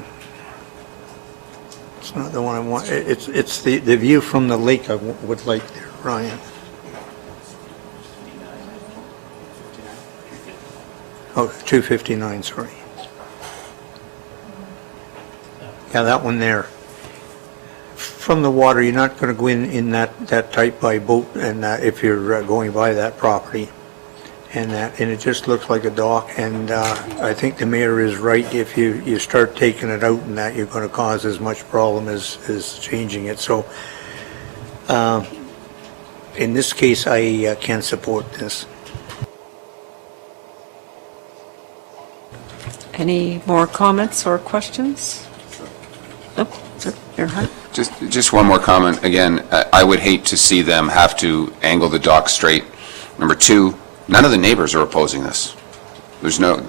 It's not the one I want. It's the view from the lake I would like there, Ryan. Oh, 259, sorry. Yeah, that one there. From the water, you're not going to go in that tight by boat, and if you're going by that property, and it just looks like a dock. And I think the mayor is right. If you start taking it out and that, you're going to cause as much problem as changing it. So, in this case, I can support this. Any more comments or questions? Oh, sir, Earhart? Just one more comment. Again, I would hate to see them have to angle the dock straight. Number two, none of the neighbors are opposing this. The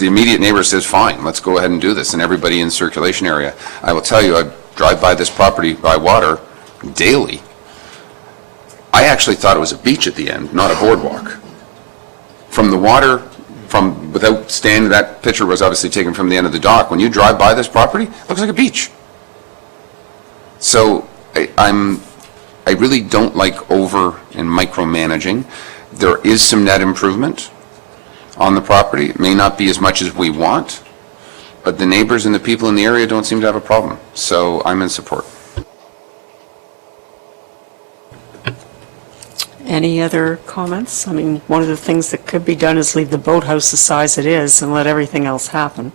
immediate neighbor says, fine, let's go ahead and do this, and everybody in the circulation area. I will tell you, I drive by this property by water daily. I actually thought it was a beach at the end, not a boardwalk. From the water, without standing, that picture was obviously taken from the end of the dock. When you drive by this property, it looks like a beach. So I really don't like over and micromanaging. There is some net improvement on the property. It may not be as much as we want, but the neighbors and the people in the area don't seem to have a problem. So I'm in support. Any other comments? I mean, one of the things that could be done is leave the boathouse the size it is and let everything else happen.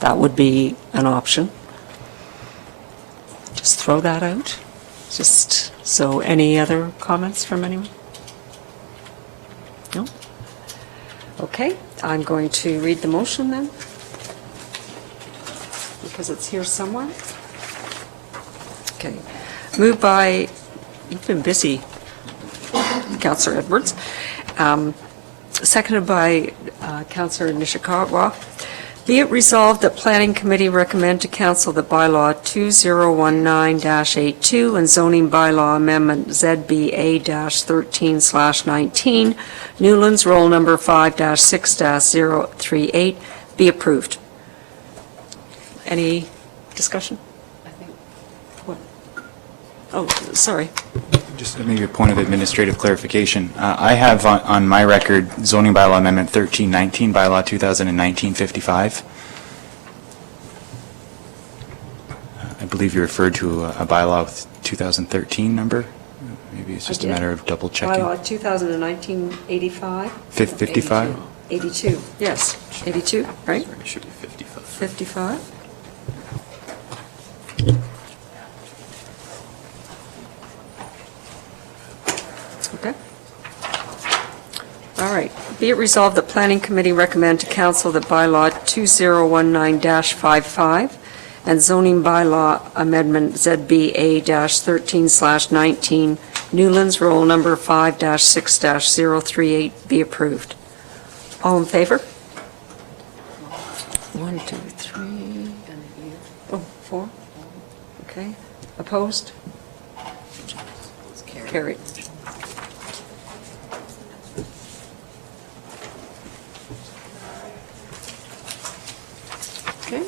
That would be an option. Just throw that out. So any other comments from anyone? No? Okay, I'm going to read the motion then, because it's here somewhere. Okay, moved by, you've been busy, Councillor Edwards, seconded by Councillor Nishikawa. Be it resolved that Planning Committee recommend to Council that bylaw 2019-82 and zoning bylaw amendment ZBA-13/19, Newlands roll number 5-6-038 be approved. Any discussion? What? Oh, sorry. Just maybe a point of administrative clarification. I have on my record zoning bylaw amendment 1319, bylaw 2019-55. I believe you referred to a bylaw with 2013 number. Maybe it's just a matter of double checking. Bylaw 2019-85? 55? 82, yes, 82, right? It should be 55. 55? Okay. All right. Be it resolved that Planning Committee recommend to Council that bylaw 2019-55 and zoning bylaw amendment ZBA-13/19, Newlands, roll number 5-6-038 be approved. All in favor? 1, 2, 3, oh, 4? Okay. Opposed? Carried. Okay.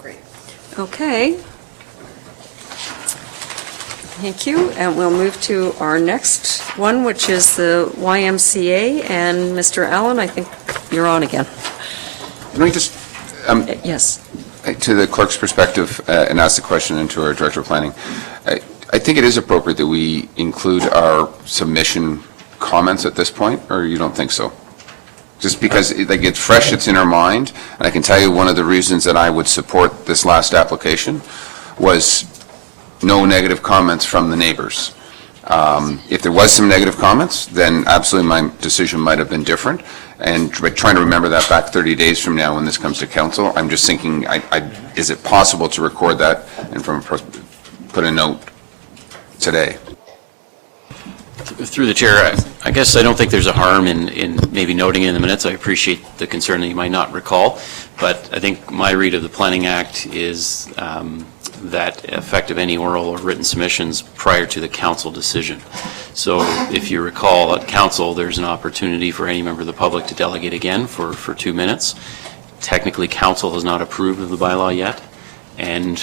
Great. Okay. Thank you, and we'll move to our next one, which is the YMCA, and Mr. Allen, I think you're on again. Can we just, Yes. to the clerk's perspective, and ask the question into our Director of Planning, I think it is appropriate that we include our submission comments at this point, or you don't think so? Just because it's fresh, it's in our mind, and I can tell you one of the reasons that I would support this last application was no negative comments from the neighbors. If there was some negative comments, then absolutely my decision might have been different. And trying to remember that back 30 days from now when this comes to council, I'm just thinking, is it possible to record that and put a note today? Through the chair, I guess I don't think there's a harm in maybe noting it in the minutes. I appreciate the concern that you might not recall, but I think my read of the Planning Act is that effective any oral or written submissions prior to the council decision. So if you recall, at council, there's an opportunity for any member of the public to delegate again for 2 minutes. Technically, council has not approved of the bylaw yet, and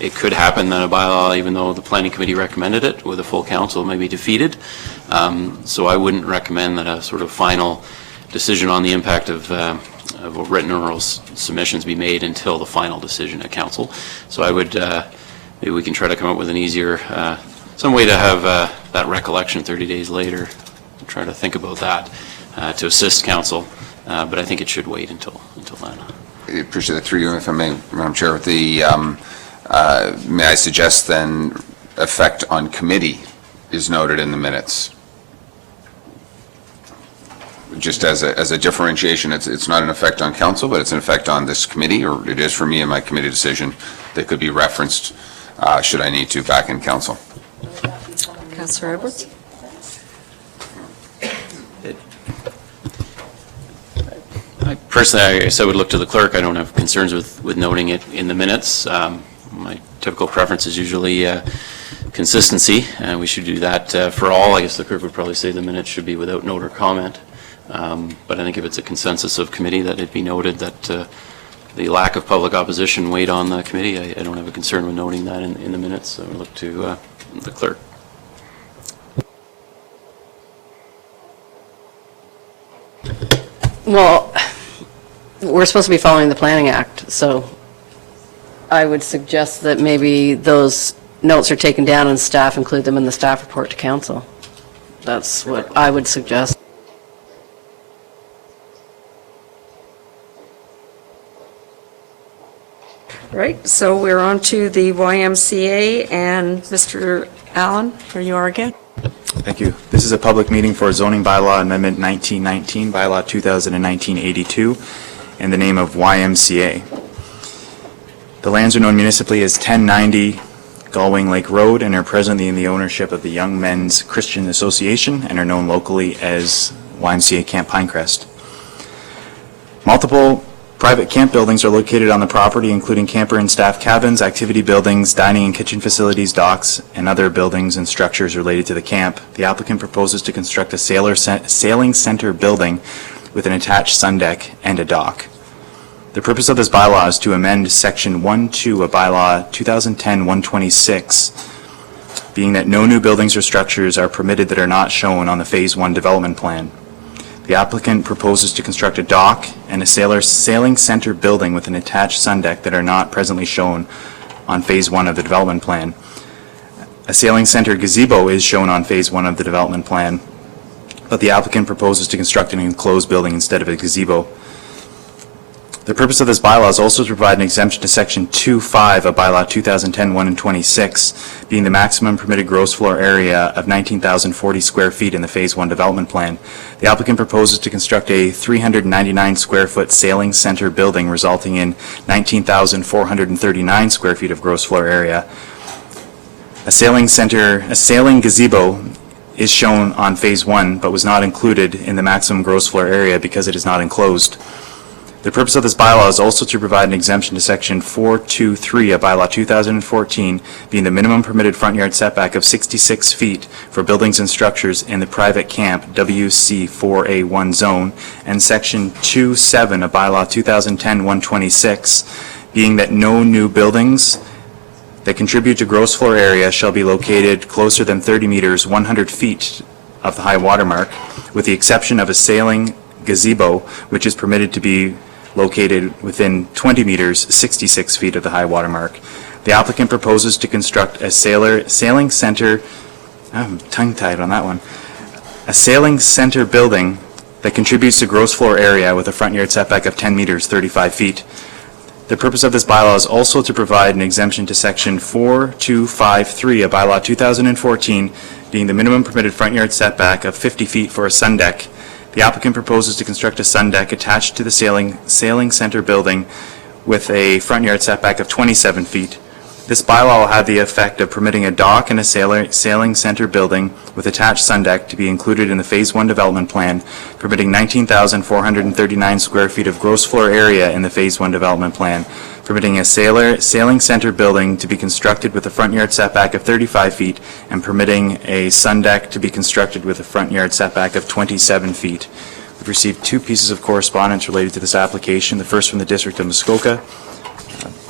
it could happen that a bylaw, even though the planning committee recommended it, with a full council may be defeated. So I wouldn't recommend that a sort of final decision on the impact of written or oral submissions be made until the final decision at council. So I would, maybe we can try to come up with an easier, some way to have that recollection 30 days later, try to think about that to assist council, but I think it should wait until then. I appreciate that through you, if I may, Madam Chair. May I suggest then effect on committee is noted in the minutes? Just as a differentiation, it's not an effect on council, but it's an effect on this committee, or it is for me in my committee decision that could be referenced should I need to back in council. Councillor Edwards? Personally, I guess I would look to the clerk. I don't have concerns with noting it in the minutes. My typical preference is usually consistency, and we should do that for all. I guess the clerk would probably say the minutes should be without note or comment. But I think if it's a consensus of committee that it be noted that the lack of public opposition weighed on the committee, I don't have a concern with noting that in the minutes. So I would look to the clerk. Well, we're supposed to be following the Planning Act, so I would suggest that maybe those notes are taken down and staff include them in the staff report to council. That's what I would suggest. Right, so we're on to the YMCA, and Mr. Allen, here you are again. Thank you. This is a public meeting for zoning bylaw amendment 1919, bylaw 2019-82, in the name of YMCA. The lands are known municipally as 1090 Galwing Lake Road and are presently in the ownership of the Young Men's Christian Association and are known locally as YMCA Camp Pinecrest. Multiple private camp buildings are located on the property, including camper and staff cabins, activity buildings, dining and kitchen facilities, docks, and other buildings and structures related to the camp. The applicant proposes to construct a sailing center building with an attached sun deck and a dock. The purpose of this bylaw is to amend Section 1.2 of Bylaw 2010-126, being that no new buildings or structures are permitted that are not shown on the Phase 1 development plan. The applicant proposes to construct a dock and a sailing center building with an attached sun deck that are not presently shown on Phase 1 of the development plan. A sailing center gazebo is shown on Phase 1 of the development plan, but the applicant proposes to construct an enclosed building instead of a gazebo. The purpose of this bylaw is also to provide an exemption to Section 2.5 of Bylaw 2010-1 and 26, being the maximum permitted gross floor area of 19,040 square feet in the Phase 1 development plan. The applicant proposes to construct a 399 square foot sailing center building resulting in 19,439 square feet of gross floor area. A sailing gazebo is shown on Phase 1, but was not included in the maximum gross floor area because it is not enclosed. The purpose of this bylaw is also to provide an exemption to Section 423 of Bylaw 2014, being the minimum permitted front yard setback of 66 feet for buildings and structures in the private camp WC 4A1 zone, and Section 27 of Bylaw 2010-126, being that no new buildings that contribute to gross floor area shall be located closer than 30 meters, 100 feet of the high water mark, with the exception of a sailing gazebo, which is permitted to be located within 20 meters, 66 feet of the high water mark. The applicant proposes to construct a sailing center, I'm tongue-tied on that one, a sailing center building that contributes to gross floor area with a front yard setback of 10 meters, 35 feet. The purpose of this bylaw is also to provide an exemption to Section 4253 of Bylaw 2014, being the minimum permitted front yard setback of 50 feet for a sun deck. The applicant proposes to construct a sun deck attached to the sailing center building with a front yard setback of 27 feet. This bylaw will have the effect of permitting a dock and a sailing center building with attached sun deck to be included in the Phase 1 development plan, permitting 19,439 square feet of gross floor area in the Phase 1 development plan, permitting a sailing center building to be constructed with a front yard setback of 35 feet, and permitting a sun deck to be constructed with a front yard setback of 27 feet. We've received 2 pieces of correspondence related to this application. The first from the District of Muskoka.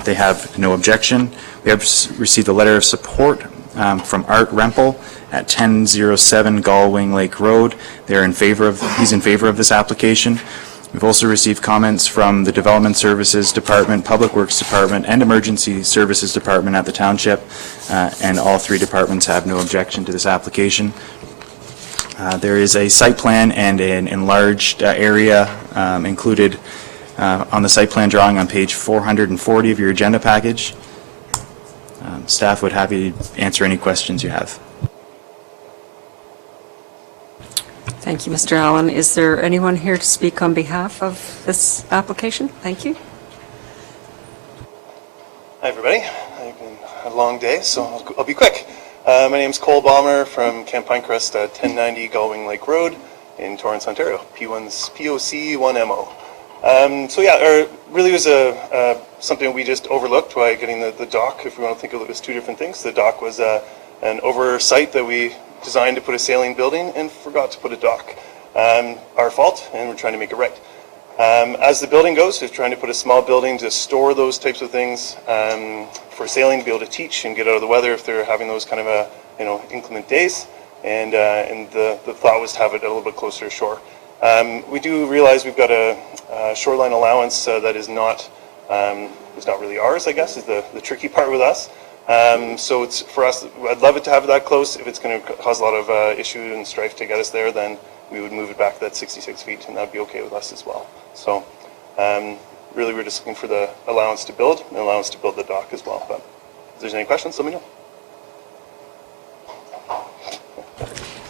They have no objection. We have received a letter of support from Art Rempel at 1007 Galwing Lake Road. He's in favor of this application. We've also received comments from the Development Services Department, Public Works Department, and Emergency Services Department at the Township, and all 3 departments have no objection to this application. There is a site plan and an enlarged area included on the site plan drawing on page 440 of your agenda package. Staff would happy to answer any questions you have. Thank you, Mr. Allen. Is there anyone here to speak on behalf of this application? Thank you. Hi, everybody. I've been a long day, so I'll be quick. My name's Cole Balmer from Camp Pinecrest at 1090 Galwing Lake Road in Torrance, Ontario, POC 1MO. So yeah, it really was something we just overlooked by getting the dock. If we want to think of it as 2 different things, the dock was an oversight that we designed to put a sailing building and forgot to put a dock. Our fault, and we're trying to make it right. As the building goes, we're trying to put a small building to store those types of things for sailing, to be able to teach and get out of the weather if they're having those kind of inclement days. And the thought was to have it a little bit closer to shore. We do realize we've got a shoreline allowance that is not really ours, I guess, is the tricky part with us. So it's for us, I'd love it to have it that close. If it's going to cause a lot of issue and strife to get us there, then we would move it back to that 66 feet, and that'd be okay with us as well. So really we're just looking for the allowance to build and allowance to build the dock as well. But if there's any questions, let me know.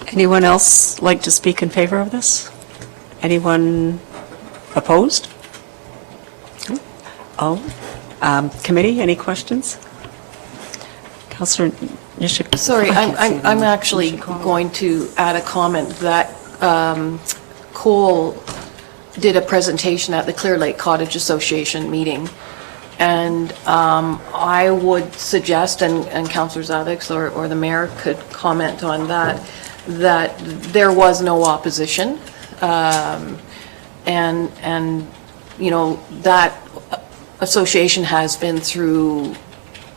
Anyone else like to speak in favor of this? Anyone opposed? Oh, committee, any questions? Councillor Nishik. Sorry, I'm actually going to add a comment that Cole did a presentation at the Clear Lake Cottage Association meeting, and I would suggest, and Councillor Zavix or the mayor could comment on that there was no opposition, and you know, that association has been through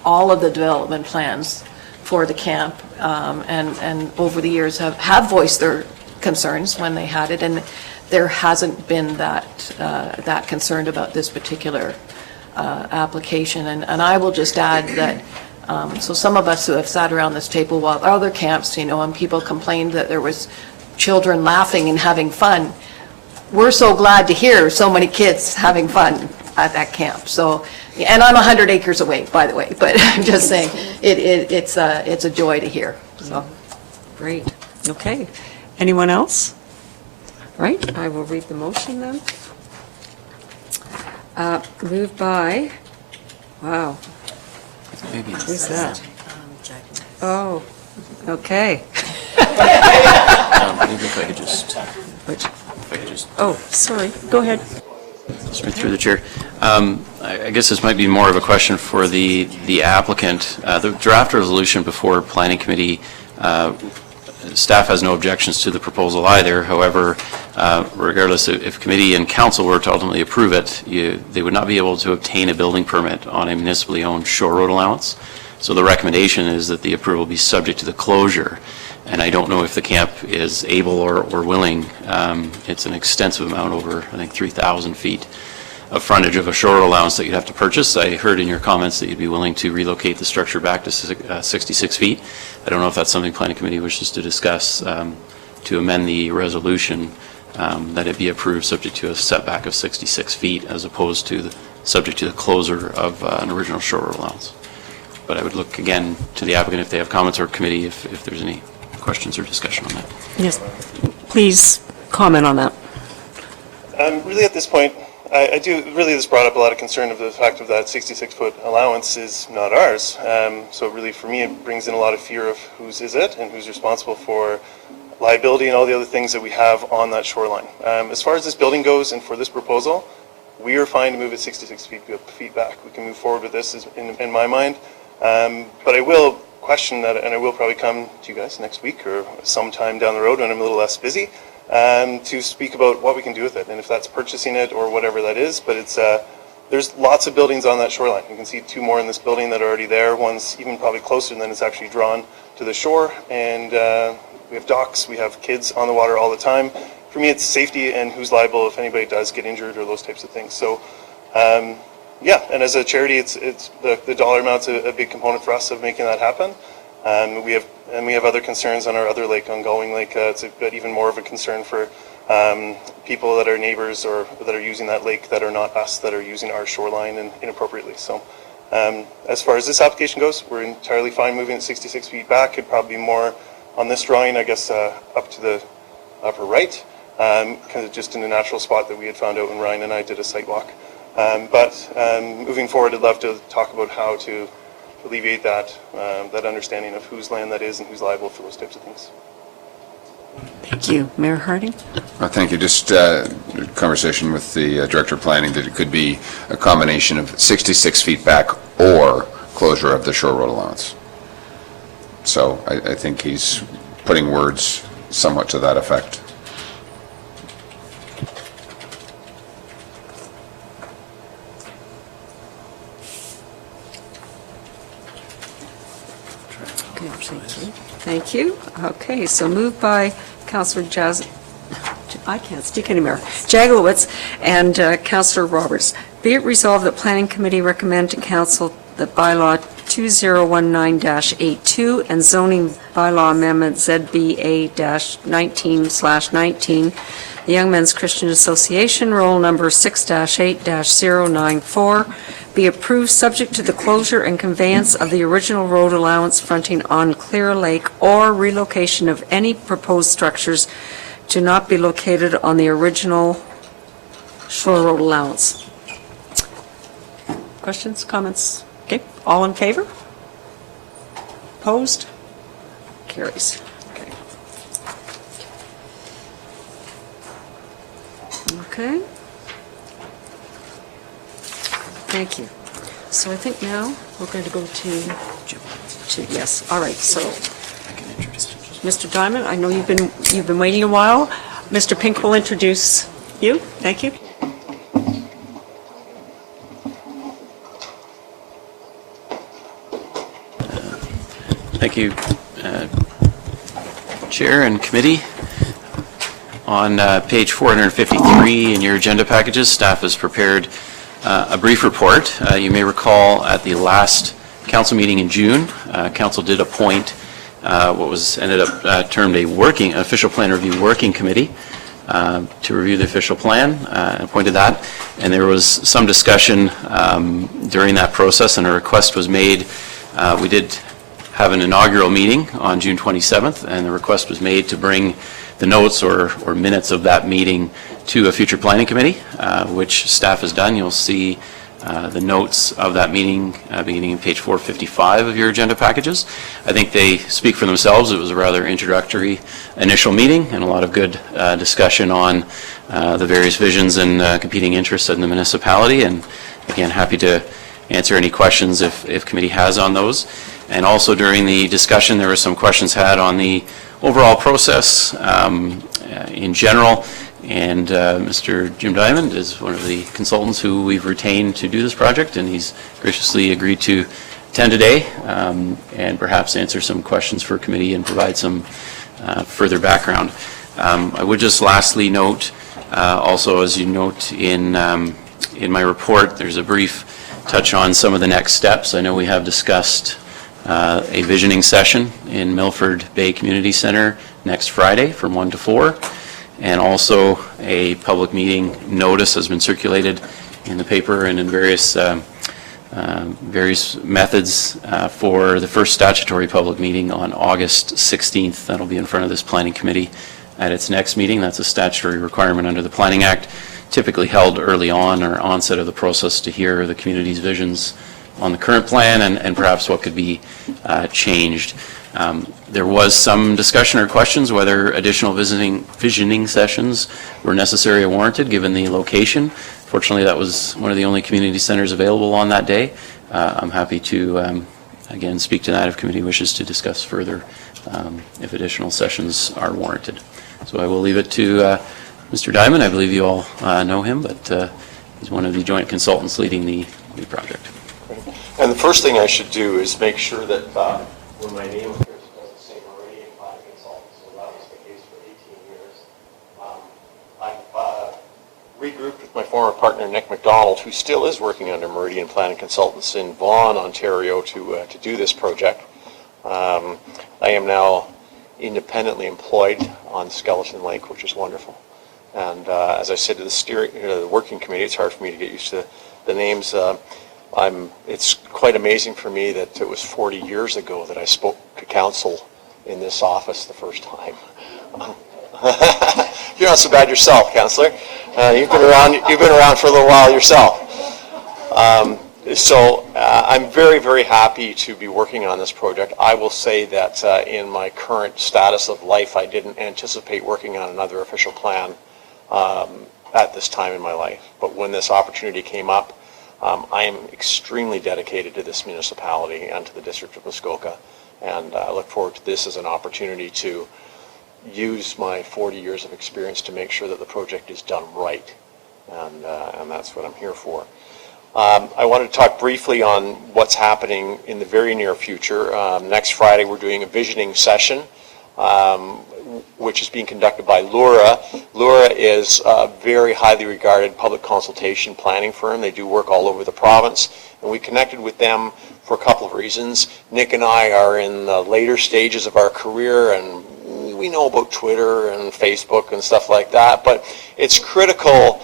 all of the development plans for the camp, and over the years have voiced their concerns when they had it, and there hasn't been that concern about this particular application. And I will just add that so some of us who have sat around this table while other camps, you know, and people complained that there was children laughing and having fun, we're so glad to hear so many kids having fun at that camp. So, and I'm 100 acres away, by the way, but I'm just saying, it's a joy to hear, so. Great. Okay. Anyone else? Right, I will read the motion then. Moved by, wow, Maybe. who's that? Oh, okay. Maybe if I could just, Which, if I could just oh, sorry, go ahead. Right through the chair. I guess this might be more of a question for the applicant. The draft resolution before Planning Committee, staff has no objections to the proposal either. However, regardless if committee and council were to ultimately approve it, they would not be able to obtain a building permit on a municipally owned shore road allowance. So the recommendation is that the approval be subject to the closure. And I don't know if the camp is able or willing. It's an extensive amount, over, I think, 3,000 feet of frontage of a shore allowance that you'd have to purchase. I heard in your comments that you'd be willing to relocate the structure back to 66 feet. I don't know if that's something Planning Committee wishes to discuss, to amend the resolution, that it be approved subject to a setback of 66 feet as opposed to subject to the closure of an original shore road allowance. But I would look again to the applicant if they have comments, or committee if there's any questions or discussion on that. Yes, please comment on that. Really at this point, I do, really this brought up a lot of concern of the fact of that 66-foot allowance is not ours. So really for me it brings in a lot of fear of whose is it and who's responsible for liability and all the other things that we have on that shoreline. As far as this building goes and for this proposal, we are fine to move it 66 feet back. We can move forward with this in my mind. But I will question that, and I will probably come to you guys next week or sometime down the road when I'm a little less busy, to speak about what we can do with it, and if that's purchasing it or whatever that is. But it's there's lots of buildings on that shoreline. You can see two more in this building that are already there. One's even probably closer than it's actually drawn to the shore, and we have docks, we have kids on the water all the time. For me, it's safety and who's liable if anybody does get injured or those types of things. So yeah, and as a charity, it's the dollar amount's a big component for us of making that happen. We have other concerns on our other lake, on Galwing Lake. It's a bit even more of a concern for people that are neighbors or that are using that lake that are not us, that are using our shoreline and inappropriately. So as far as this application goes, we're entirely fine moving it 66 feet back. It'd probably be more on this drawing, I guess, up to the upper right, kind of just in a natural spot that we had found out when Ryan and I did a site walk. But moving forward, I'd love to talk about how to alleviate that understanding of whose land that is and who's liable for those types of things. Thank you. Mayor Harding? Thank you. Just conversation with the Director of Planning that it could be a combination of 66 feet back or closure of the shore road allowance. So I think he's putting words somewhat to that effect. Thank you. Okay, so moved by Councillor I can't speak anymore, Jaglowitz and Councillor Roberts. Be it resolved that Planning Committee recommend to Council that bylaw 2019-82 and zoning bylaw amendment ZBA-19/19, the Young Men's Christian Association, roll number 6-8-094, be approved subject to the closure and conveyance of the original road allowance fronting on Clear Lake or relocation of any proposed structures to not be located on the original shore road allowance. Questions, comments? Okay, all in favor? Opposed? Carries. Okay. Okay. Thank you. So I think now we're going to go to yes, all right, so Mr. Dyment, I know you've been waiting a while. Mr. Pink will introduce you. Thank you. Thank you, Chair and Committee. On page 453 in your agenda packages, staff has prepared a brief report. You may recall at the last council meeting in June, council did appoint what was ended up termed a official plan review working committee. to review the official plan, appointed that, and there was some discussion during that process, and a request was made. We did have an inaugural meeting on June 27th, and the request was made to bring the notes or minutes of that meeting to a future planning committee, which staff has done. You'll see the notes of that meeting beginning in page 455 of your agenda packages. I think they speak for themselves. It was a rather introductory initial meeting and a lot of good discussion on the various visions and competing interests in the municipality. And again, happy to answer any questions if committee has on those. And also during the discussion, there were some questions had on the overall process in general. And Mr. Jim Dyment is one of the consultants who we've retained to do this project, and he's graciously agreed to attend today and perhaps answer some questions for committee and provide some further background. I would just lastly note, also as you note in my report, there's a brief touch on some of the next steps. I know we have discussed a visioning session in Milford Bay Community Center next Friday from 1 to 4. And also a public meeting notice has been circulated in the paper and in various methods for the first statutory public meeting on August 16th. That'll be in front of this planning committee at its next meeting. That's a statutory requirement under the Planning Act, typically held early on or onset of the process to hear the community's visions on the current plan and perhaps what could be changed. There was some discussion or questions whether additional visioning sessions were necessary or warranted given the location. Fortunately, that was one of the only community centers available on that day. I'm happy to, again, speak to that if committee wishes to discuss further if additional sessions are warranted. So I will leave it to Mr. Dyment. I believe you all know him, but he's one of the joint consultants leading the project. And the first thing I should do is make sure that when my name appears, it doesn't say Meridian Planning Consultants, so that was the case for 18 years. I've regrouped with my former partner, Nick McDonald, who still is working under Meridian Planning Consultants in Vaughan, Ontario, to do this project. I am now independently employed on Skeleton Lake, which is wonderful. And as I said to the working committee, it's hard for me to get used to the names. It's quite amazing for me that it was 40 years ago that I spoke to council in this office the first time. You're not so bad yourself, Councillor. You've been around for a little while yourself. So I'm very, very happy to be working on this project. I will say that in my current status of life, I didn't anticipate working on another official plan at this time in my life. But when this opportunity came up, I am extremely dedicated to this municipality and to the District of Muskoka, and I look forward to this as an opportunity to use my 40 years of experience to make sure that the project is done right, and that's what I'm here for. I wanted to talk briefly on what's happening in the very near future. Next Friday we're doing a visioning session, which is being conducted by Lura. Lura is a very highly regarded public consultation planning firm. They do work all over the province, and we connected with them for a couple of reasons. Nick and I are in the later stages of our career, and we know about Twitter and Facebook and stuff like that, but it's critical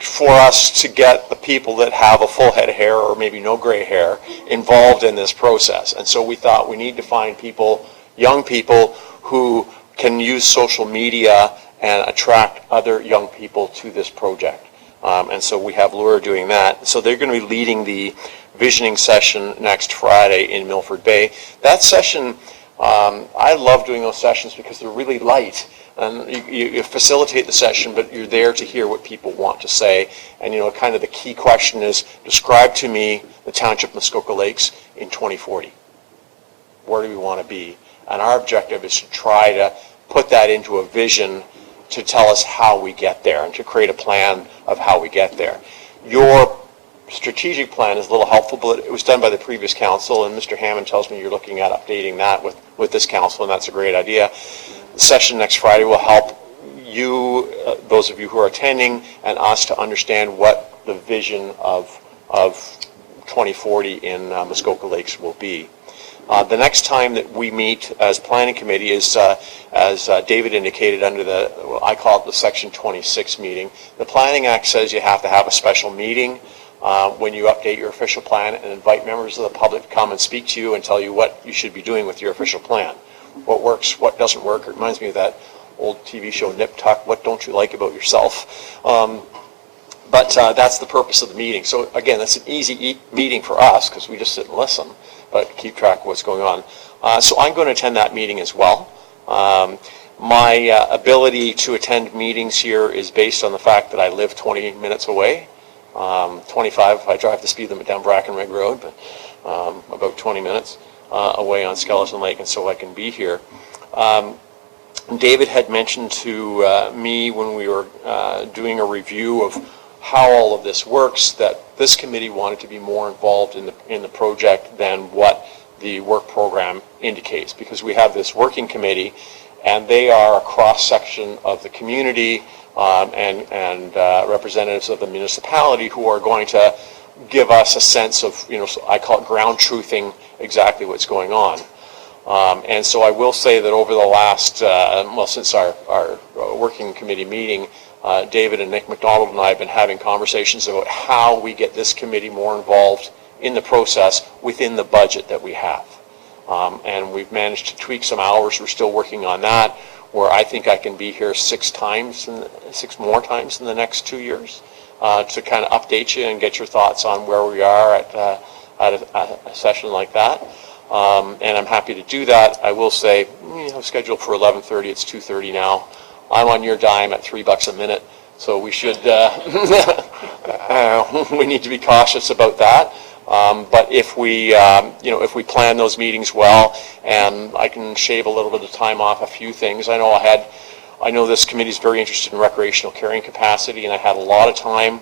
for us to get the people that have a full head of hair or maybe no gray hair involved in this process. And so we thought we need to find people, young people, who can use social media and attract other young people to this project. And so we have Laura doing that. So they're going to be leading the visioning session next Friday in Milford Bay. That session, I love doing those sessions because they're really light. And you facilitate the session, but you're there to hear what people want to say. And, you know, kind of the key question is, describe to me the Township Muskoka Lakes in 2040. Where do we want to be? And our objective is to try to put that into a vision to tell us how we get there and to create a plan of how we get there. Your strategic plan is a little helpful, but it was done by the previous council, and Mr. Hammond tells me you're looking at updating that with this council, and that's a great idea. The session next Friday will help you, those of you who are attending, and us to understand what the vision of 2040 in Muskoka Lakes will be. The next time that we meet as planning committee is, as David indicated, under the, well, I call it the Section 26 meeting. The Planning Act says you have to have a special meeting when you update your official plan and invite members of the public to come and speak to you and tell you what you should be doing with your official plan. What works, what doesn't work. It reminds me of that old TV show Nip Tuck, What Don't You Like About Yourself? But that's the purpose of the meeting. So again, that's an easy meeting for us because we just sit and listen, but keep track of what's going on. So I'm going to attend that meeting as well. My ability to attend meetings here is based on the fact that I live 20 minutes away. 25 if I drive the speed limit down Brackenrig Road, but about 20 minutes away on Skeleton Lake, and so I can be here. David had mentioned to me when we were doing a review of how all of this works, that this committee wanted to be more involved in the project than what the work program indicates, because we have this working committee and they are a cross-section of the community and representatives of the municipality who are going to give us a sense of, I call it ground truthing exactly what's going on. And so I will say that over the last, since our working committee meeting, David and Nick McDonald and I have been having conversations about how we get this committee more involved in the process within the budget that we have. And we've managed to tweak some hours. We're still working on that, where I think I can be here 6 more times in the next 2 years to kind of update you and get your thoughts on where we are at a session like that. And I'm happy to do that. I will say, scheduled for 11:30, it's 2:30 now. I'm on your dime at $3 a minute, so we should, we need to be cautious about that. But if we, if we plan those meetings well, and I can shave a little bit of time off a few things. I know this committee is very interested in recreational carrying capacity, and I had a lot of time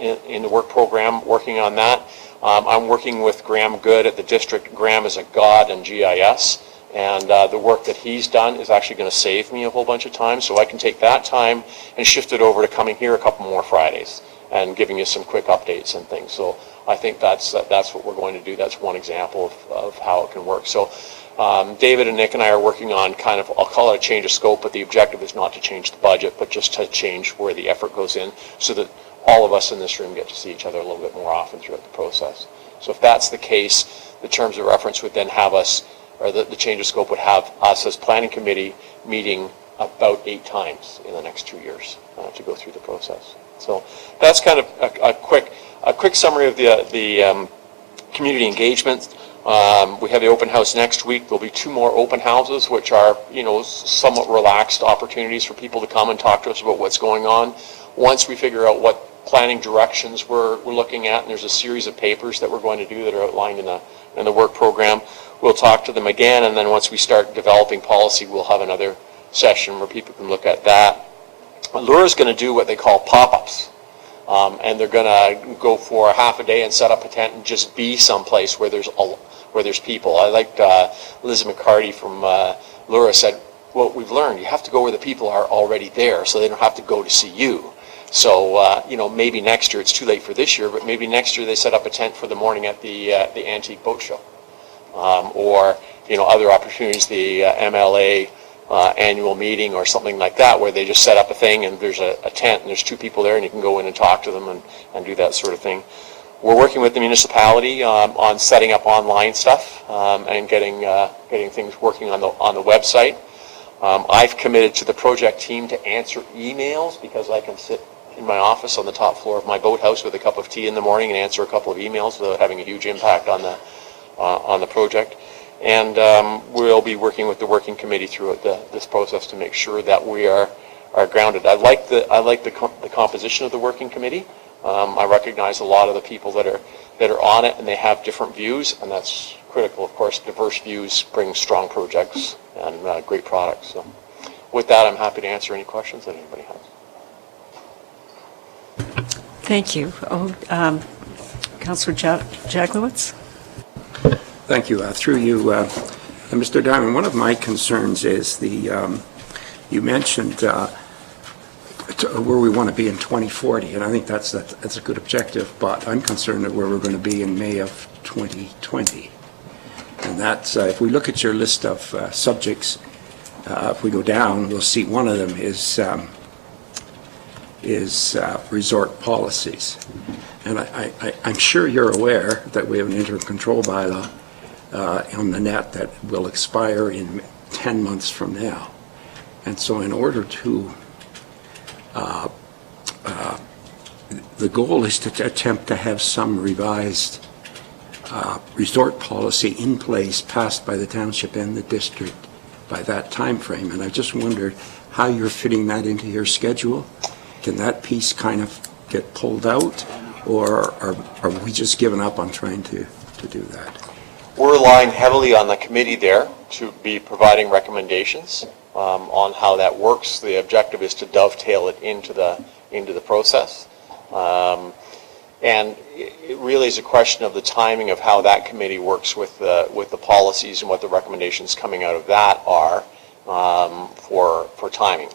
in the work program working on that. I'm working with Graham Good at the district. Graham is a god in GIS, and the work that he's done is actually going to save me a whole bunch of time, so I can take that time and shift it over to coming here a couple more Fridays and giving you some quick updates and things. So I think that's what we're going to do. That's one example of how it can work. So David and Nick and I are working on kind of, I'll call it a change of scope, but the objective is not to change the budget, but just to change where the effort goes in so that all of us in this room get to see each other a little bit more often throughout the process. So if that's the case, the terms of reference would then have us, or the change of scope would have us as planning committee meeting about 8 times in the next 2 years to go through the process. So that's kind of a quick summary of the community engagement. We have the open house next week. There'll be 2 more open houses, which are, somewhat relaxed opportunities for people to come and talk to us about what's going on. Once we figure out what planning directions we're looking at, and there's a series of papers that we're going to do that are outlined in the work program, we'll talk to them again, and then once we start developing policy, we'll have another session where people can look at that. Allure is going to do what they call pop-ups, and they're going to go for a half a day and set up a tent and just be someplace where there's people. I liked Liz McCarty from Allure said, what we've learned, you have to go where the people are already there so they don't have to go to see you. So, maybe next year, it's too late for this year, but maybe next year they set up a tent for the morning at the Antique Boat Show. Or, other opportunities, the MLA annual meeting or something like that, where they just set up a thing and there's a tent and there's 2 people there and you can go in and talk to them and do that sort of thing. We're working with the municipality on setting up online stuff and getting things working on the website. I've committed to the project team to answer emails because I can sit in my office on the top floor of my boathouse with a cup of tea in the morning and answer a couple of emails without having a huge impact on the project. And we'll be working with the working committee throughout this process to make sure that we are grounded. I like the composition of the working committee. I recognize a lot of the people that are on it, and they have different views, and that's critical. Of course, diverse views bring strong projects and great products. So with that, I'm happy to answer any questions that anybody has. Thank you. Councillor Jaglowitz? Thank you. Through you, Mr. Dyment, one of my concerns is you mentioned where we want to be in 2040, and I think that's a good objective, but I'm concerned that where we're going to be in May of 2020. And that's, if we look at your list of subjects, if we go down, we'll see one of them is resort policies. And I'm sure you're aware that we have an interim control bylaw on the net that will expire in 10 months from now. And so in order to, the goal is to attempt to have some revised resort policy in place passed by the township and the district by that time frame. And I just wondered how you're fitting that into your schedule. Can that piece kind of get pulled out, or are we just giving up on trying to do that? We're relying heavily on the committee there to be providing recommendations on how that works. The objective is to dovetail it into the process. And it really is a question of the timing of how that committee works with the policies and what the recommendations coming out of that are for timing.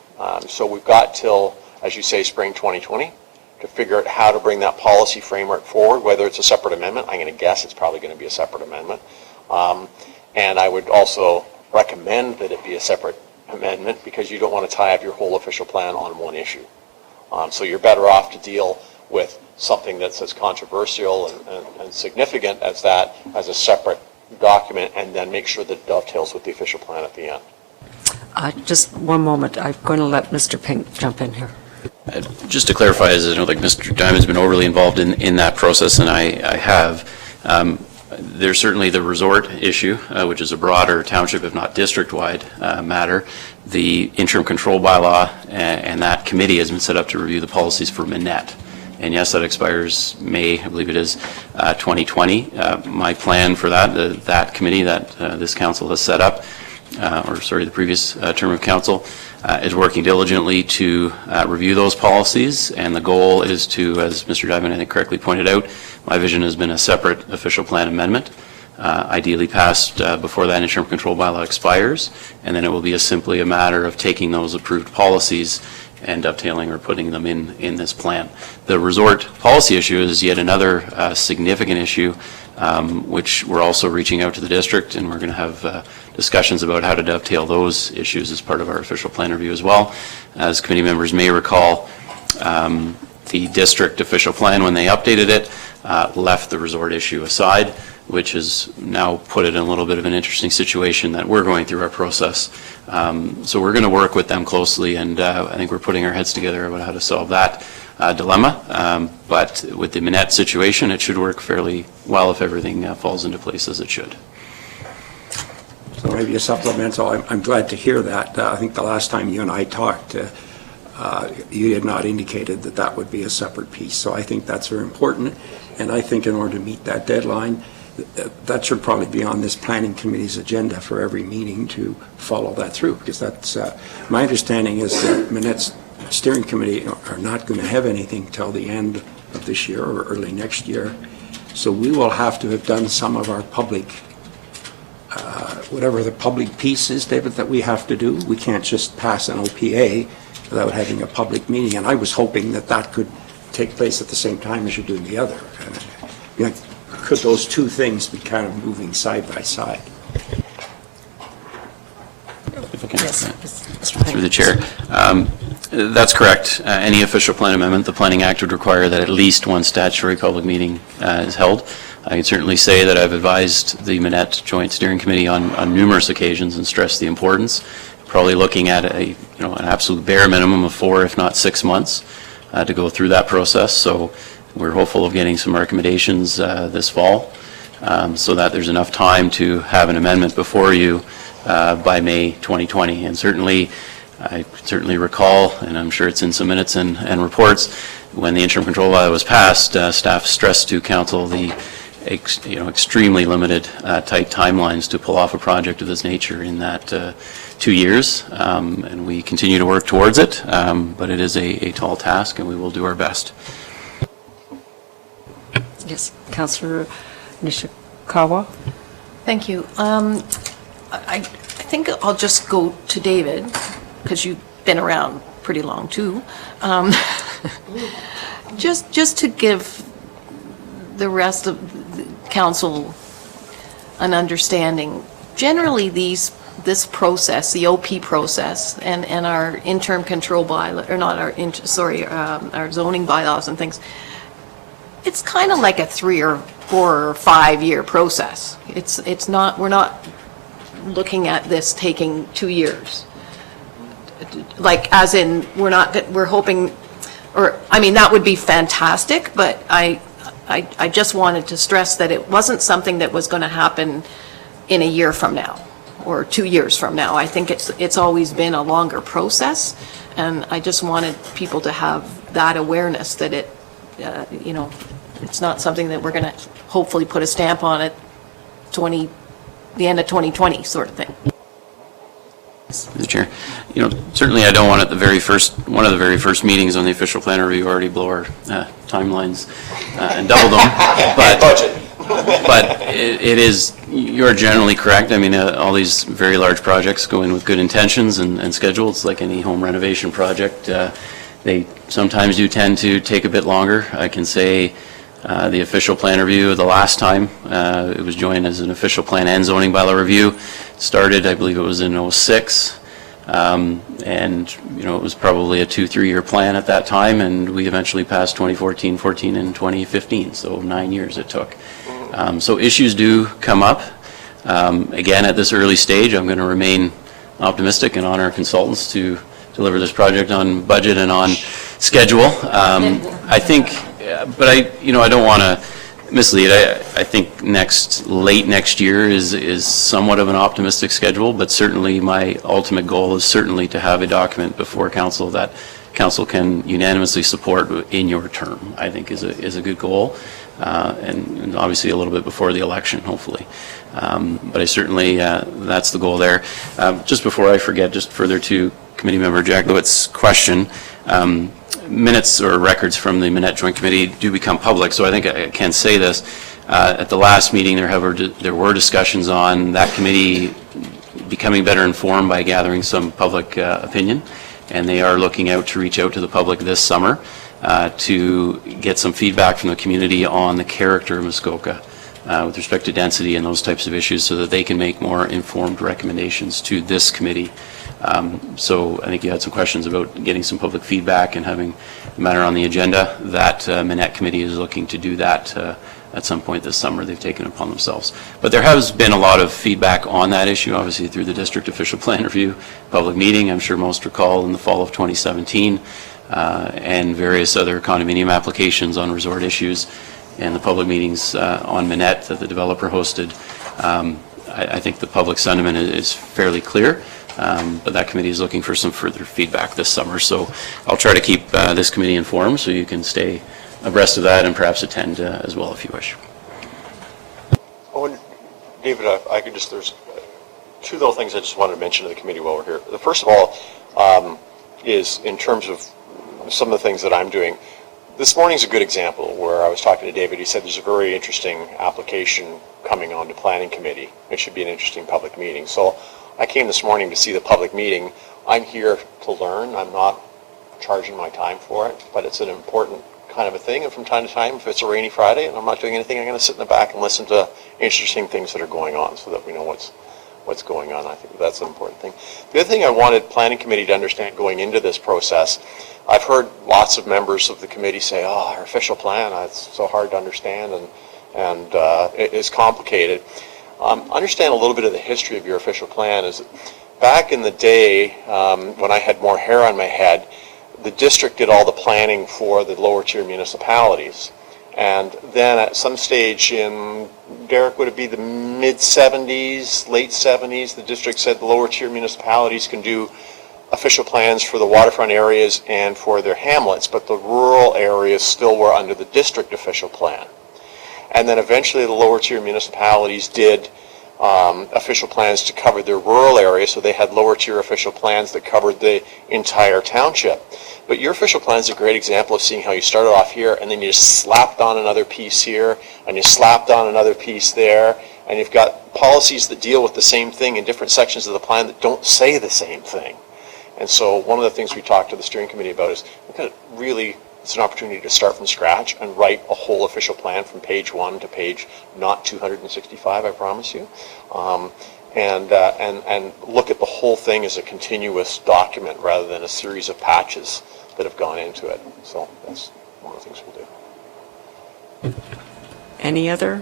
So we've got till, as you say, spring 2020 to figure out how to bring that policy framework forward, whether it's a separate amendment. I'm going to guess it's probably going to be a separate amendment. And I would also recommend that it be a separate amendment because you don't want to tie up your whole official plan on one issue. So you're better off to deal with something that's as controversial and significant as that as a separate document, and then make sure that it dovetails with the official plan at the end. Just one moment. I'm going to let Mr. Pink jump in here. Just to clarify, as I know, like Mr. Dyment's been overly involved in that process, and I have. There's certainly the resort issue, which is a broader township, if not district-wide matter. The interim control bylaw and that committee has been set up to review the policies for Minette. And yes, that expires May, I believe it is, 2020. My plan for that committee that this council has set up, the previous term of council, is working diligently to review those policies, and the goal is to, as Mr. Dyment I think correctly pointed out, my vision has been a separate official plan amendment, ideally passed before that interim control bylaw expires, and then it will be simply a matter of taking those approved policies and dovetailing or putting them in this plan. The resort policy issue is yet another significant issue, which we're also reaching out to the district, and we're going to have discussions about how to dovetail those issues as part of our official plan review as well. As committee members may recall, the district official plan, when they updated it, left the resort issue aside, which has now put it in a little bit of an interesting situation that we're going through our process. So we're going to work with them closely, and I think we're putting our heads together about how to solve that dilemma. But with the Minette situation, it should work fairly well if everything falls into place as it should. So maybe a supplemental. I'm glad to hear that. I think the last time you and I talked, you had not indicated that that would be a separate piece. So I think that's very important. And I think in order to meet that deadline, that should probably be on this planning committee's agenda for every meeting to follow that through, because that's my understanding is that Minette's steering committee are not going to have anything till the end of this year or early next year. So we will have to have done some of our public, whatever the public piece is, David, that we have to do. We can't just pass an OPA without having a public meeting. And I was hoping that that could take place at the same time as you're doing the other. Could those two things be kind of moving side by side? If I can, through the chair. That's correct. Any official plan amendment, the Planning Act would require that at least one statutory public meeting is held. I can certainly say that I've advised the Minette Joint Steering Committee on numerous occasions and stressed the importance. Probably looking at an absolute bare minimum of 4, if not 6 months to go through that process. So we're hopeful of getting some recommendations this fall so that there's enough time to have an amendment before you by May 2020. And certainly, I certainly recall, and I'm sure it's in some minutes and reports, when the interim control bylaw was passed, staff stressed to council the extremely limited tight timelines to pull off a project of this nature in that 2 years, and we continue to work towards it, but it is a tall task, and we will do our best. Yes, Councillor Nishikawa. Thank you. I think I'll just go to David, because you've been around pretty long, too. Just to give the rest of the council an understanding. Generally, this process, the OP process, and our interim control bylaw, or not our, our zoning bylaws and things, it's kind of like a 3 or 4 or 5 year process. It's not, we're not looking at this taking 2 years. Like, as in, we're hoping, or, I mean, that would be fantastic, but I just wanted to stress that it wasn't something that was going to happen in a year from now or 2 years from now. I think it's always been a longer process, and I just wanted people to have that awareness that it, you know, it's not something that we're going to hopefully put a stamp on at the end of 2020 sort of thing. Mr. Chair, you know, certainly I don't want at one of the very first meetings on the official plan review already blow our timelines and double them. But it is, you're generally correct. I mean, all these very large projects go in with good intentions and schedules, like any home renovation project. They sometimes do tend to take a bit longer. I can say the official plan review the last time, it was joined as an official plan and zoning bylaw review. Started, I believe it was in '06, and you know, it was probably a 2-3 year plan at that time, and we eventually passed 2014, 14, and 2015, so 9 years it took. So issues do come up. Again, at this early stage, I'm going to remain optimistic and on our consultants to deliver this project on budget and on schedule. I think, but I don't want to mislead. I think late next year is somewhat of an optimistic schedule, but certainly my ultimate goal is certainly to have a document before council that council can unanimously support in your term. I think is a good goal, and obviously a little bit before the election, hopefully. But I certainly, that's the goal there. Just before I forget, just further to Committee Member Jack Lewitt's question, minutes or records from the Minette Joint Committee do become public, so I think I can say this. At the last meeting, there were discussions on that committee becoming better informed by gathering some public opinion, and they are looking out to reach out to the public this summer to get some feedback from the community on the character of Muskoka with respect to density and those types of issues, so that they can make more informed recommendations to this committee. So I think you had some questions about getting some public feedback and having the matter on the agenda. That Minette Committee is looking to do that at some point this summer. They've taken it upon themselves. But there has been a lot of feedback on that issue, obviously through the district official plan review public meeting. I'm sure most recall in the fall of 2017, and various other condominium applications on resort issues and the public meetings on Minette that the developer hosted. I think the public sentiment is fairly clear. But that committee is looking for some further feedback this summer. So I'll try to keep this committee informed so you can stay abreast of that and perhaps attend as well if you wish. Oh, David, I could just, there's two little things I just wanted to mention to the committee while we're here. The first of all is in terms of some of the things that I'm doing. This morning's a good example where I was talking to David. He said there's a very interesting application coming on to planning committee. It should be an interesting public meeting. So I came this morning to see the public meeting. I'm here to learn. I'm not charging my time for it, but it's an important kind of a thing. And from time to time, if it's a rainy Friday and I'm not doing anything, I'm going to sit in the back and listen to interesting things that are going on so that we know what's going on. I think that's an important thing. The other thing I wanted planning committee to understand going into this process, I've heard lots of members of the committee say, oh, our official plan, it's so hard to understand and it is complicated. Understand a little bit of the history of your official plan. Is back in the day when I had more hair on my head, the district did all the planning for the lower tier municipalities. And then at some stage in, Derek, would it be the mid-70s, late 70s, the district said the lower tier municipalities can do official plans for the waterfront areas and for their hamlets, but the rural areas still were under the district official plan. And then eventually the lower tier municipalities did official plans to cover their rural areas, so they had lower tier official plans that covered the entire township. But your official plan is a great example of seeing how you started off here and then you just slapped on another piece here and you slapped on another piece there, and you've got policies that deal with the same thing in different sections of the plan that don't say the same thing. And so one of the things we talked to the steering committee about is we've got to really It's an opportunity to start from scratch and write a whole official plan from page 1 to page not 265, I promise you. And look at the whole thing as a continuous document rather than a series of patches that have gone into it. So that's one of the things we'll do. Any other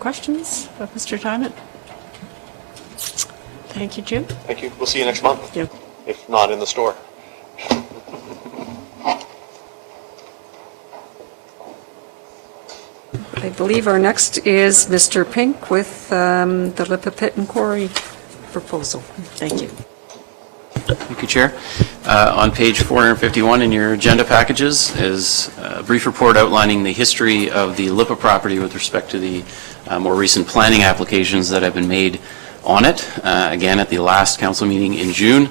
questions of Mr. Dyment? Thank you, Jim. Thank you. We'll see you next month. Yep. If not in the store. I believe our next is Mr. Pink with the Lippa Pit and Quarry proposal. Thank you. Thank you, Chair. On page 451 in your agenda packages is a brief report outlining the history of the Lippa property with respect to the more recent planning applications that have been made on it. Again, at the last council meeting in June,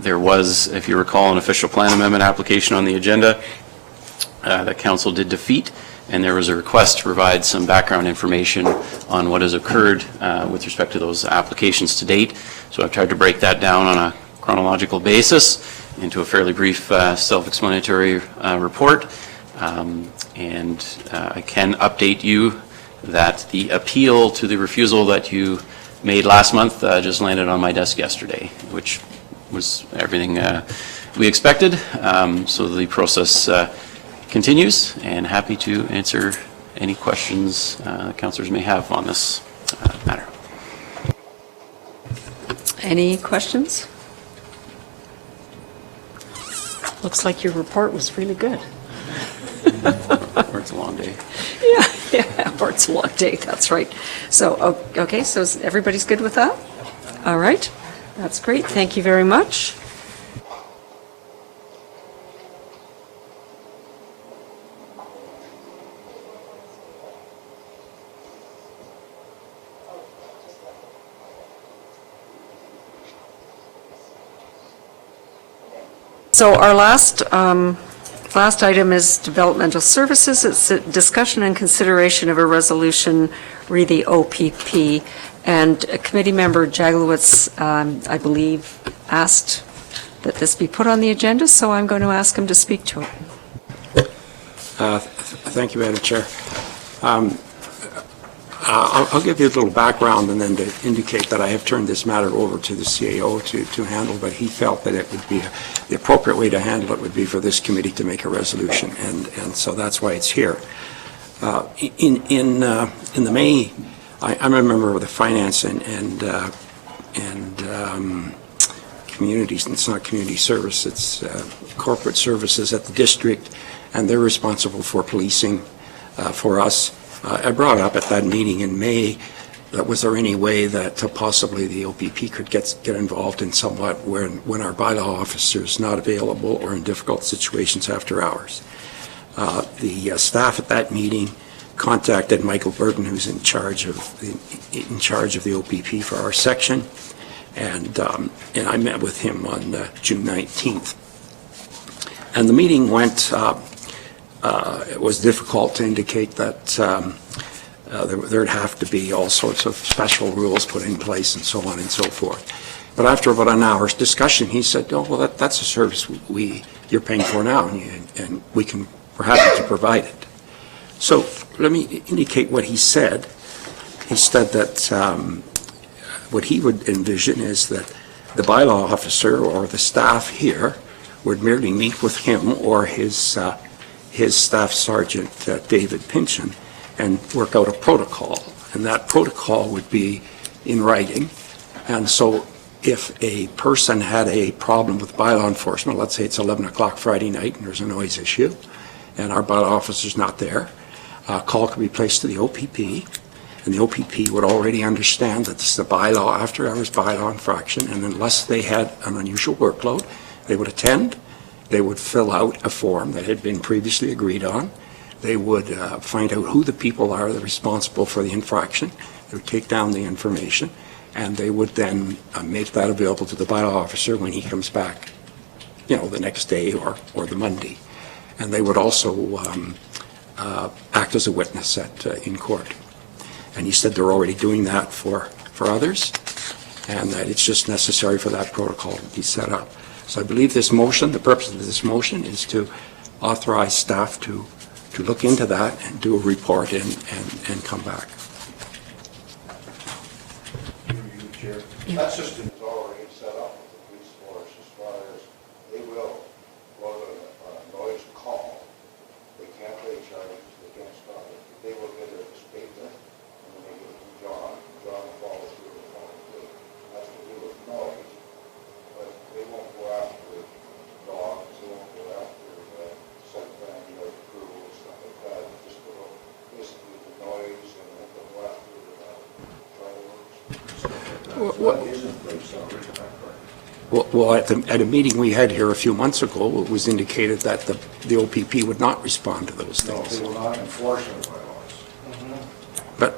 there was, if you recall, an official plan amendment application on the agenda that council did defeat, and there was a request to provide some background information on what has occurred with respect to those applications to date. So I've tried to break that down on a chronological basis into a fairly brief self-explanatory report. And I can update you that the appeal to the refusal that you made last month just landed on my desk yesterday, which was everything we expected. So the process continues, and happy to answer any questions councillors may have on this matter. Any questions? Looks like your report was really good. Or it's a long day. Yeah, or it's a long day, that's right. So, okay, so everybody's good with that? All right, that's great, thank you very much. So our last item is developmental services. It's a discussion and consideration of a resolution re the OPP. And Committee Member Jaglowitz, I believe, asked that this be put on the agenda, so I'm going to ask him to speak to it. Thank you, Madam Chair. I'll give you a little background and then to indicate that I have turned this matter over to the CAO to handle, but he felt that it would be, the appropriate way to handle it would be for this committee to make a resolution, and so that's why it's here. In the May, I'm a member of the Finance and Communities, and it's not community service, it's corporate services at the district, and they're responsible for policing for us. I brought up at that meeting in May that was there any way that possibly the OPP could get involved in somewhat when our bylaw officer is not available or in difficult situations after hours. The staff at that meeting contacted Michael Burton, who's in charge of the OPP for our section, and I met with him on June 19th. And the meeting went. It was difficult to indicate that there'd have to be all sorts of special rules put in place and so on and so forth. But after about an hour's discussion, he said, "Oh, well, that's a service you're paying for now, and we're happy to provide it." So let me indicate what he said. He said that what he would envision is that the bylaw officer or the staff here would merely meet with him or his staff sergeant, David Pynchon, and work out a protocol. And that protocol would be in writing. And so if a person had a problem with bylaw enforcement, let's say it's 11 o'clock Friday night and there's a noise issue, and our bylaw officer's not there, a call could be placed to the OPP, and the OPP would already understand that this is a bylaw, after-hours bylaw infraction, and unless they had an unusual workload, they would attend. They would fill out a form that had been previously agreed on. They would find out who the people are that are responsible for the infraction. They would take down the information, and they would then make that available to the bylaw officer when he comes back, the next day or the Monday. And they would also act as a witness in court. And he said they're already doing that for others, and that it's just necessary for that protocol to be set up. So I believe this motion, the purpose of this motion is to authorize staff to look into that and do a report and come back. That system is already set up with the police force as far as they will go to a noise call. They can't lay charges, they can't stop it. They will get a statement, and then they give it to John. John follows through with all the thing. That's to do with noise. But they won't go after dogs, they won't go after site plan, crew and stuff like that. They just go basically the noise and then they'll go after fireworks. Well, at a meeting we had here a few months ago, it was indicated that the OPP would not respond to those things. They will not enforce the bylaws.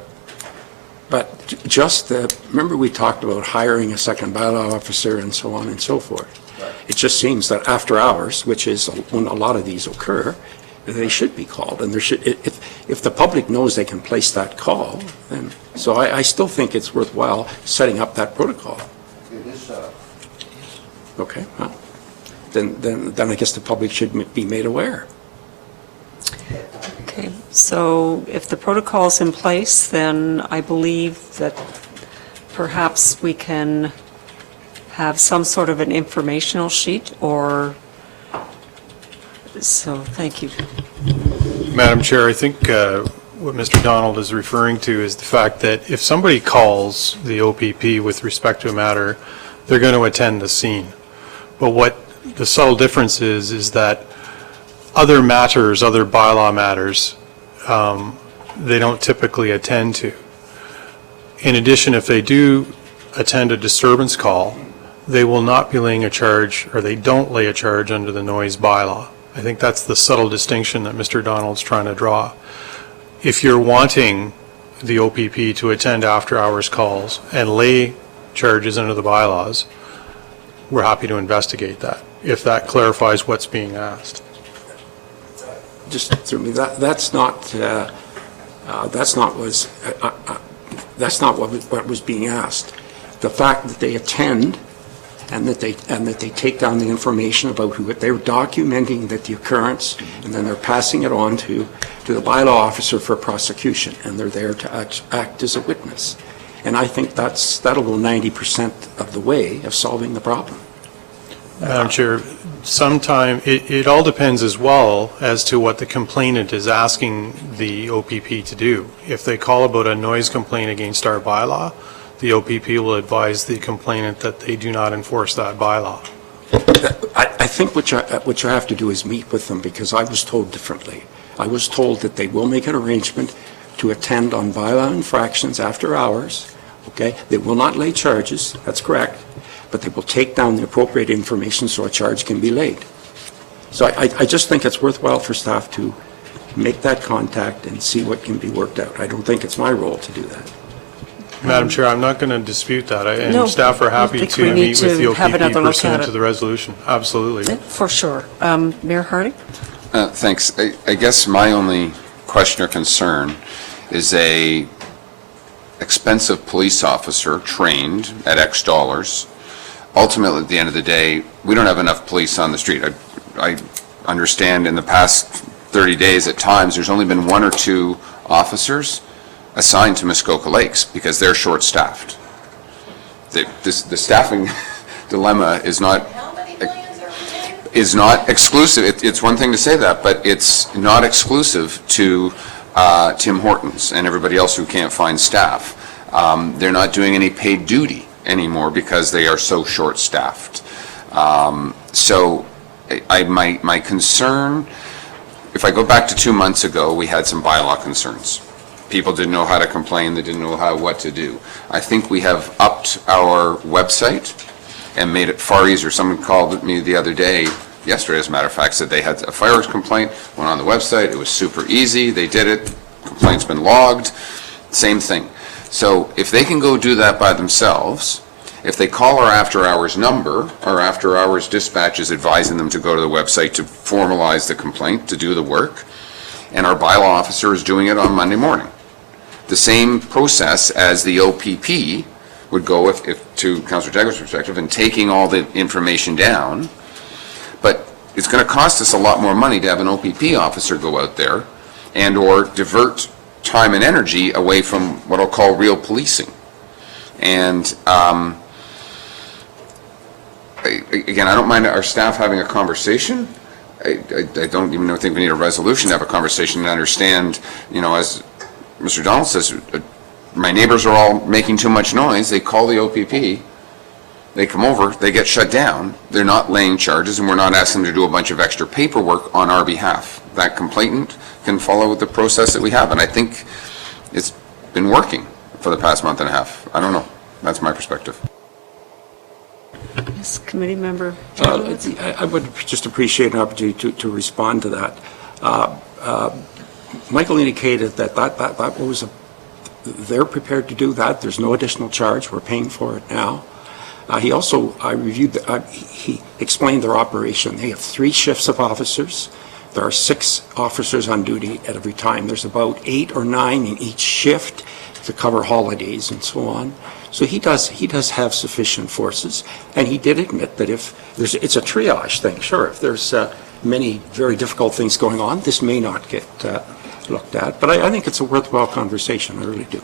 But just remember we talked about hiring a second bylaw officer and so on and so forth. Right. It just seems that after hours, which is when a lot of these occur, they should be called. And there should, if the public knows they can place that call, then, so I still think it's worthwhile setting up that protocol. It is set up. Okay, well, then I guess the public should be made aware. Okay, so if the protocol's in place, then I believe that perhaps we can have some sort of an informational sheet, or, so, thank you. Madam Chair, I think what Mr. Donald is referring to is the fact that if somebody calls the OPP with respect to a matter, they're going to attend the scene. But what the subtle difference is that other matters, other bylaw matters, they don't typically attend to. In addition, if they do attend a disturbance call, they will not be laying a charge, or they don't lay a charge under the noise bylaw. I think that's the subtle distinction that Mr. Donald's trying to draw. If you're wanting the OPP to attend after-hours calls and lay charges under the bylaws, we're happy to investigate that, if that clarifies what's being asked. Just through me, that's not what was being asked. The fact that they attend and that they take down the information about who they're documenting that the occurrence, and then they're passing it on to the bylaw officer for prosecution, and they're there to act as a witness. And I think that'll go 90% of the way of solving the problem. Madam Chair, it all depends as well as to what the complainant is asking the OPP to do. If they call about a noise complaint against our bylaw, the OPP will advise the complainant that they do not enforce that bylaw. I think what you have to do is meet with them, because I was told differently. I was told that they will make an arrangement to attend on bylaw infractions after hours, okay? They will not lay charges, that's correct, but they will take down the appropriate information so a charge can be laid. So I just think it's worthwhile for staff to make that contact and see what can be worked out. I don't think it's my role to do that. Madam Chair, I'm not going to dispute that, No, and staff are I happy think to we need meet with to the have another OPP look pursuant at to it. the resolution. Absolutely. For sure. Mayor Harding? Thanks. I guess my only question or concern is a expensive police officer trained at X dollars. Ultimately, at the end of the day, we don't have enough police on the street. I understand in the past 30 days at times, there's only been 1 or 2 officers assigned to Muskoka Lakes because they're short-staffed. The staffing dilemma is not exclusive. It's one thing to say that, but it's not exclusive to Tim Hortons and everybody else who can't find staff. They're not doing any paid duty anymore because they are so short-staffed. So my concern, if I go back to 2 months ago, we had some bylaw concerns. People didn't know how to complain, they didn't know what to do. I think we have upped our website and made it far easier. Someone called me the other day, yesterday as a matter of fact, said they had a fireworks complaint, went on the website, it was super easy, they did it, complaint's been logged, same thing. So if they can go do that by themselves, if they call our after-hours number, our after-hours dispatch is advising them to go to the website to formalize the complaint, to do the work, and our bylaw officer is doing it on Monday morning. The same process as the OPP would go, if to Councillor Jaguar's perspective, and taking all the information down. But it's going to cost us a lot more money to have an OPP officer go out there and/or divert time and energy away from what I'll call real policing. And again, I don't mind our staff having a conversation. I don't even think we need a resolution to have a conversation and understand, you know, as Mr. Donald says, my neighbors are all making too much noise. They call the OPP. They come over, they get shut down, they're not laying charges, and we're not asking them to do a bunch of extra paperwork on our behalf. That complainant can follow the process that we have, and I think it's been working for the past month and a half. I don't know. That's my perspective. Yes, committee member. I would just appreciate an opportunity to respond to that. Michael indicated that was they're prepared to do that. There's no additional charge. We're paying for it now. He also, he explained their operation. They have 3 shifts of officers. There are 6 officers on duty at every time. There's about 8 or 9 in each shift to cover holidays and so on. So he does have sufficient forces, and he did admit that if it's a triage thing. Sure, if there's many very difficult things going on, this may not get looked at. But I think it's a worthwhile conversation. I really do.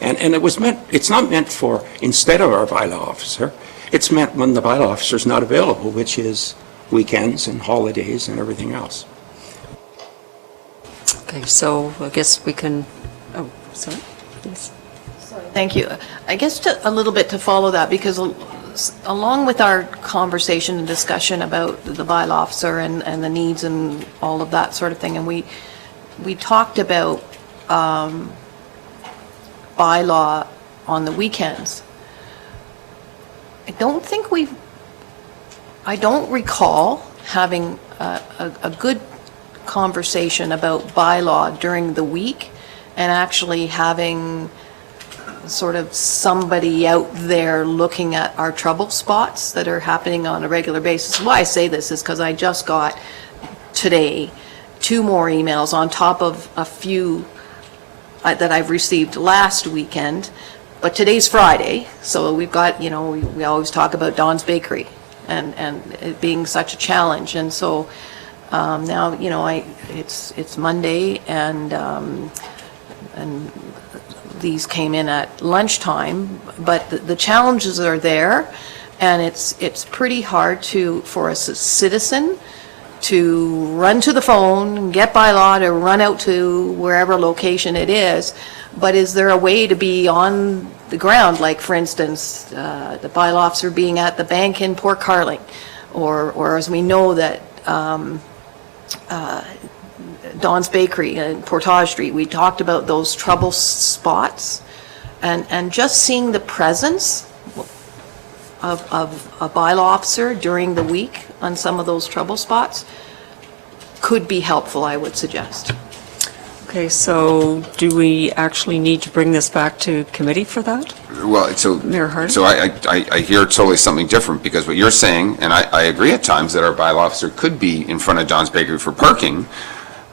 And it's not meant for instead of our bylaw officer. It's meant when the bylaw officer is not available, which is weekends and holidays and everything else. Okay, so I guess we can, oh, sorry. Yes. Thank you. I guess a little bit to follow that, because along with our conversation and discussion about the bylaw officer and the needs and all of that sort of thing, and we talked about bylaw on the weekends. I don't recall having a good conversation about bylaw during the week and actually having sort of somebody out there looking at our trouble spots that are happening on a regular basis. Why I say this is because I just got today 2 more emails on top of a few that I've received last weekend, but today's Friday, so we've got, you know, we always talk about Don's Bakery and it being such a challenge, and so now, you know, it's Monday, and these came in at lunchtime, but the challenges are there, and it's pretty hard for a citizen to run to the phone, get bylaw, to run out to wherever location it is. But is there a way to be on the ground, like, for instance, the bylaw officer being at the bank in Port Carling, or as we know that Don's Bakery and Portage Street, we talked about those trouble spots, and just seeing the presence of a bylaw officer during the week on some of those trouble spots could be helpful, I would suggest. Okay, so do we actually need to bring this back to committee for that? Well, so Mayor Harding? So I hear totally something different, because what you're saying, and I agree at times that our bylaw officer could be in front of Don's Bakery for parking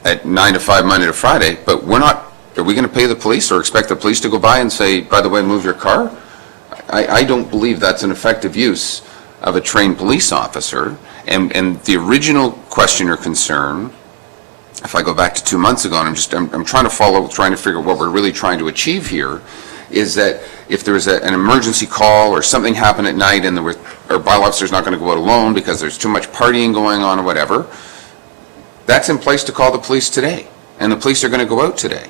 at 9 to 5 Monday to Friday, but are we going to pay the police or expect the police to go by and say, by the way, move your car? I don't believe that's an effective use of a trained police officer. And the original question or concern, if I go back to 2 months ago, and I'm trying to figure what we're really trying to achieve here, is that if there was an emergency call or something happened at night and our bylaw officer's not going to go out alone because there's too much partying going on or whatever, that's in place to call the police today, and the police are going to go out today.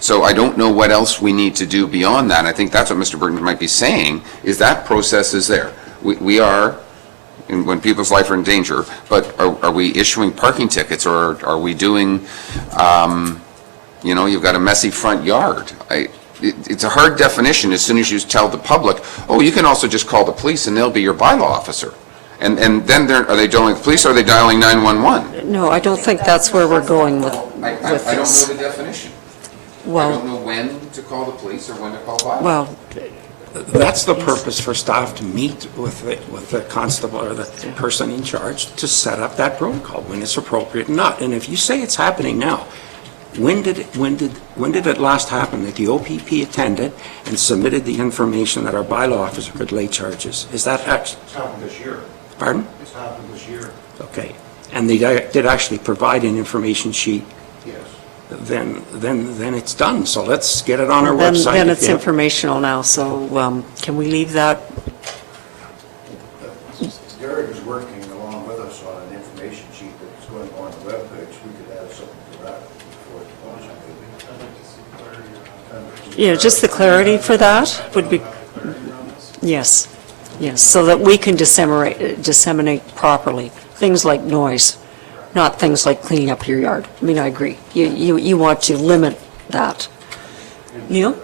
So I don't know what else we need to do beyond that. I think that's what Mr. Burton might be saying, is that process is there. We are, when people's life are in danger, but are we issuing parking tickets, or are we doing, you know, you've got a messy front yard. It's a hard definition as soon as you tell the public, oh, you can also just call the police and they'll be your bylaw officer. And then are they dialing the police, or are they dialing 911? No, I don't think that's where we're going with I don't this. know the definition. Well, I don't know when to call the police or when to call bylaw. well, That's the purpose for staff to meet with the constable or the person in charge to set up that protocol when it's appropriate and not. And if you say it's happening now, when did it last happen that the OPP attended and submitted the information that our bylaw officer could lay charges? Is that It's happened this year. Pardon? It's happened this year. Okay. and they did actually provide an information sheet, then it's done. So let's get it on our website. Then if it's you have- informational now, so can we leave that? Derek is working along with us on an information sheet that's going on the webpage. We could add something to that before the budget maybe. Yeah, just the clarity for that would be, yes, so that we can disseminate properly, things like noise, not things like cleaning up your yard. I mean, I agree. You want to limit that. Neil? We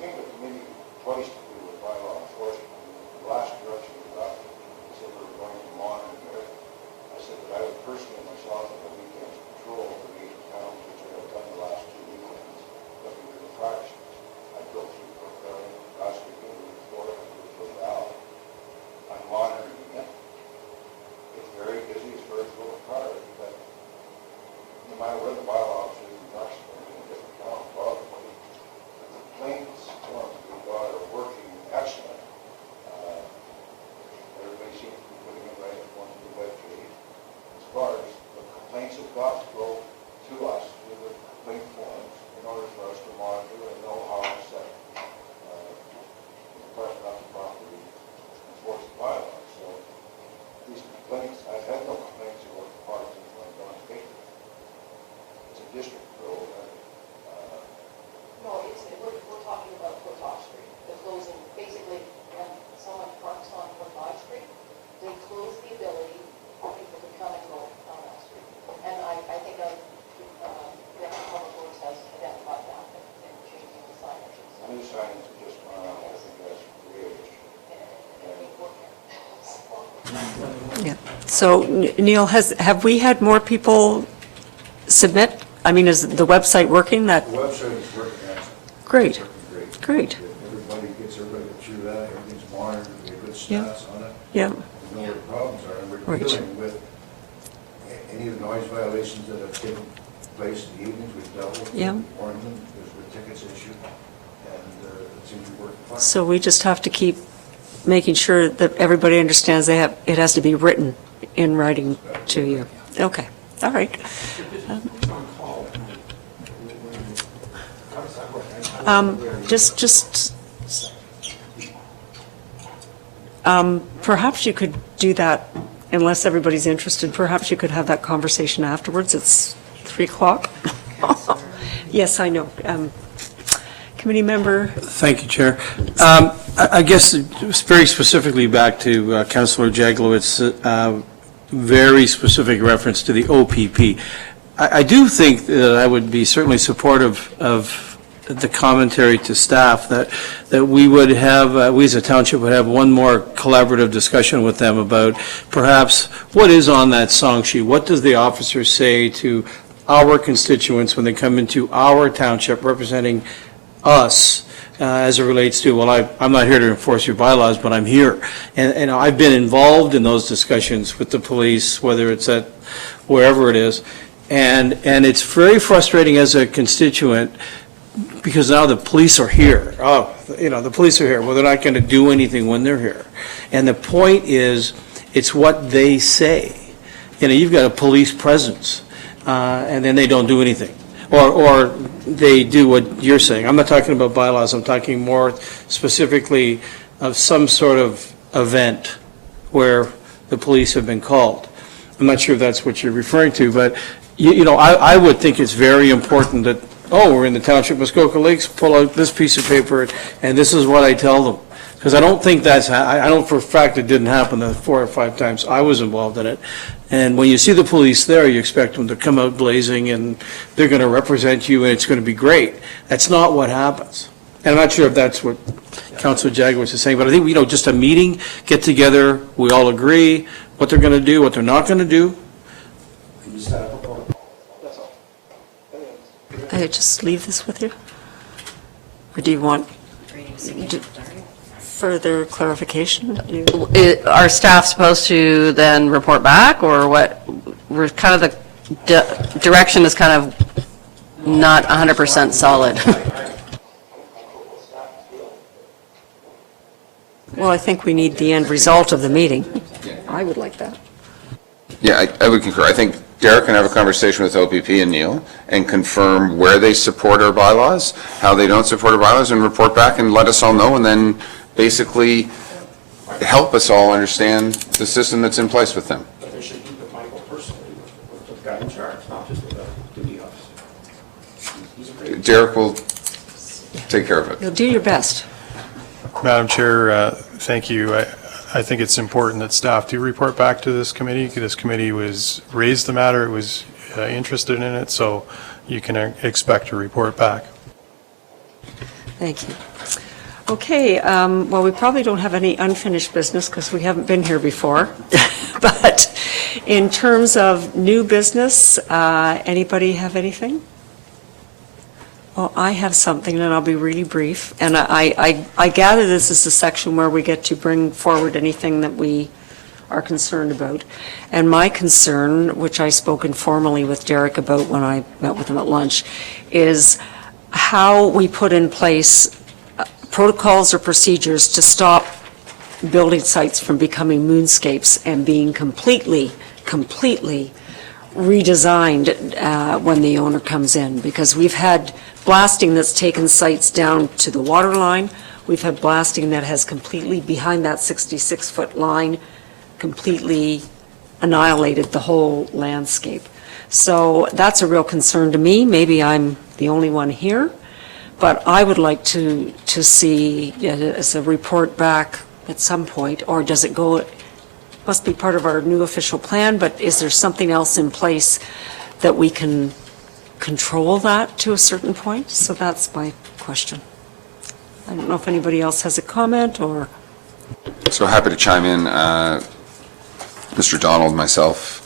came to committee twice to do with bylaw enforcement. The last direction we got said we were going to monitor it. I said that I would personally myself have a weekend's patrol of the 8 towns, which I have done the last 2 weekends, looking for infractions. I drove through Port Valley last weekend, before I was out. I'm monitoring it. It's very busy as far as little cars, but no matter where the bylaw officer is, in a different town, probably, the complaints forms we got are working excellent. Everybody seems to be putting it right on the webpage. As far as the complaints have got to go to us with the complaint forms in order for us to monitor and know how to set properly enforce the bylaws. So these complaints, I've had no complaints about the parks in my Don State. It's a district road. No, we're talking about Portage Street. They're closing, basically, when someone parks on Portage Street, they close the ability for people to come and go on that street. And I think the Public Works has identified that and changing the signage. New signs are just gone out. I think that's great. Yeah. So, Neil, have we had more people submit? I mean, is the website working? The website is working excellent. Great. It's working Great. Everybody gets through that, everything's monitored, we get good Yeah. stats on it. Yeah. We know where the problems are, and we're Right. dealing with any of the noise violations that have taken place in the evenings, we've dealt with Yeah. them, warned them, there's been tickets issued, and it seems to be working fine. So we just have to keep making sure that everybody understands it has to be written in writing to you. Okay, all right. Perhaps you could do that, unless everybody's interested, perhaps you could have that conversation afterwards. It's 3 o'clock. Yes, I know. Committee member? Thank you, Chair. I guess very specifically back to Councillor Jaglowitz, very specific reference to the OPP. I do think that I would be certainly supportive of the commentary to staff that we would have, we as a township would have one more collaborative discussion with them about perhaps what is on that song sheet. What does the officer say to our constituents when they come into our township representing us as it relates to, well, I'm not here to enforce your bylaws, but I'm here. And I've been involved in those discussions with the police, whether it's at wherever it is. And it's very frustrating as a constituent because now the police are here. Oh, the police are here. Well, they're not going to do anything when they're here. And the point is, it's what they say. You've got a police presence, and then they don't do anything. Or they do what you're saying. I'm not talking about bylaws. I'm talking more specifically of some sort of event where the police have been called. I'm not sure if that's what you're referring to, but, I would think it's very important that, we're in the Township of Muskoka Lakes, pull out this piece of paper, and this is what I tell them. Because I don't think I know for a fact it didn't happen the 4 or 5 times I was involved in it. And when you see the police there, you expect them to come out blazing and they're going to represent you and it's going to be great. That's not what happens. And I'm not sure if that's what Councilor Jaglowitz is saying, but I think, just a meeting, get together, we all agree what they're going to do, what they're not going to do. I just leave this with you? Or do you want further clarification? Are staff supposed to then report back, or what? We're kind of the direction is kind of not 100% solid. Well, I think we need the end result of the meeting. I would like that. Yeah, I would concur. I think Derek can have a conversation with OPP and Neil and confirm where they support our bylaws, how they don't support our bylaws, and report back and let us all know, and then basically help us all understand the system that's in place with them. But they should meet with Michael personally, with the guy in charge, not just with the duty officer. He's a great. Derek will take care of it. You'll do your best. Madam Chair, thank you. I think it's important that staff do report back to this committee. This committee raised the matter, it was interested in it, so you can expect a report back. Thank you. Okay, well, we probably don't have any unfinished business because we haven't been here before. But in terms of new business, anybody have anything? Well, I have something, and I'll be really brief. And I gather this is the section where we get to bring forward anything that we are concerned about. And my concern, which I spoke informally with Derek about when I met with him at lunch, is how we put in place protocols or procedures to stop building sites from becoming moonscapes and being completely redesigned when the owner comes in. Because we've had blasting that's taken sites down to the water line. We've had blasting that has completely, behind that 66-foot line, completely annihilated the whole landscape. So that's a real concern to me. Maybe I'm the only one here, but I would like to see as a report back at some point, or does it go, must be part of our new official plan, but is there something else in place that we can control that to a certain point? So that's my question. I don't know if anybody else has a comment or... So happy to chime in. Mr. Donald, myself,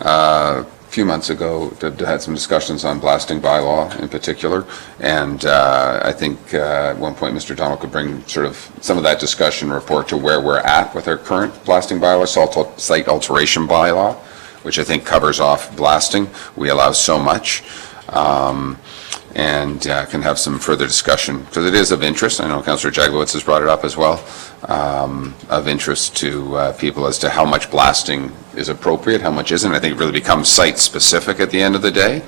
a few months ago had some discussions on blasting bylaw in particular, and I think at one point Mr. Donald could bring sort of some of that discussion report to where we're at with our current blasting bylaw, site alteration bylaw, which I think covers off blasting. We allow so much. And can have some further discussion, because it is of interest. I know Councillor Jaglowitz has brought it up as well, of interest to people as to how much blasting is appropriate, how much isn't. I think it really becomes site-specific at the end of the day.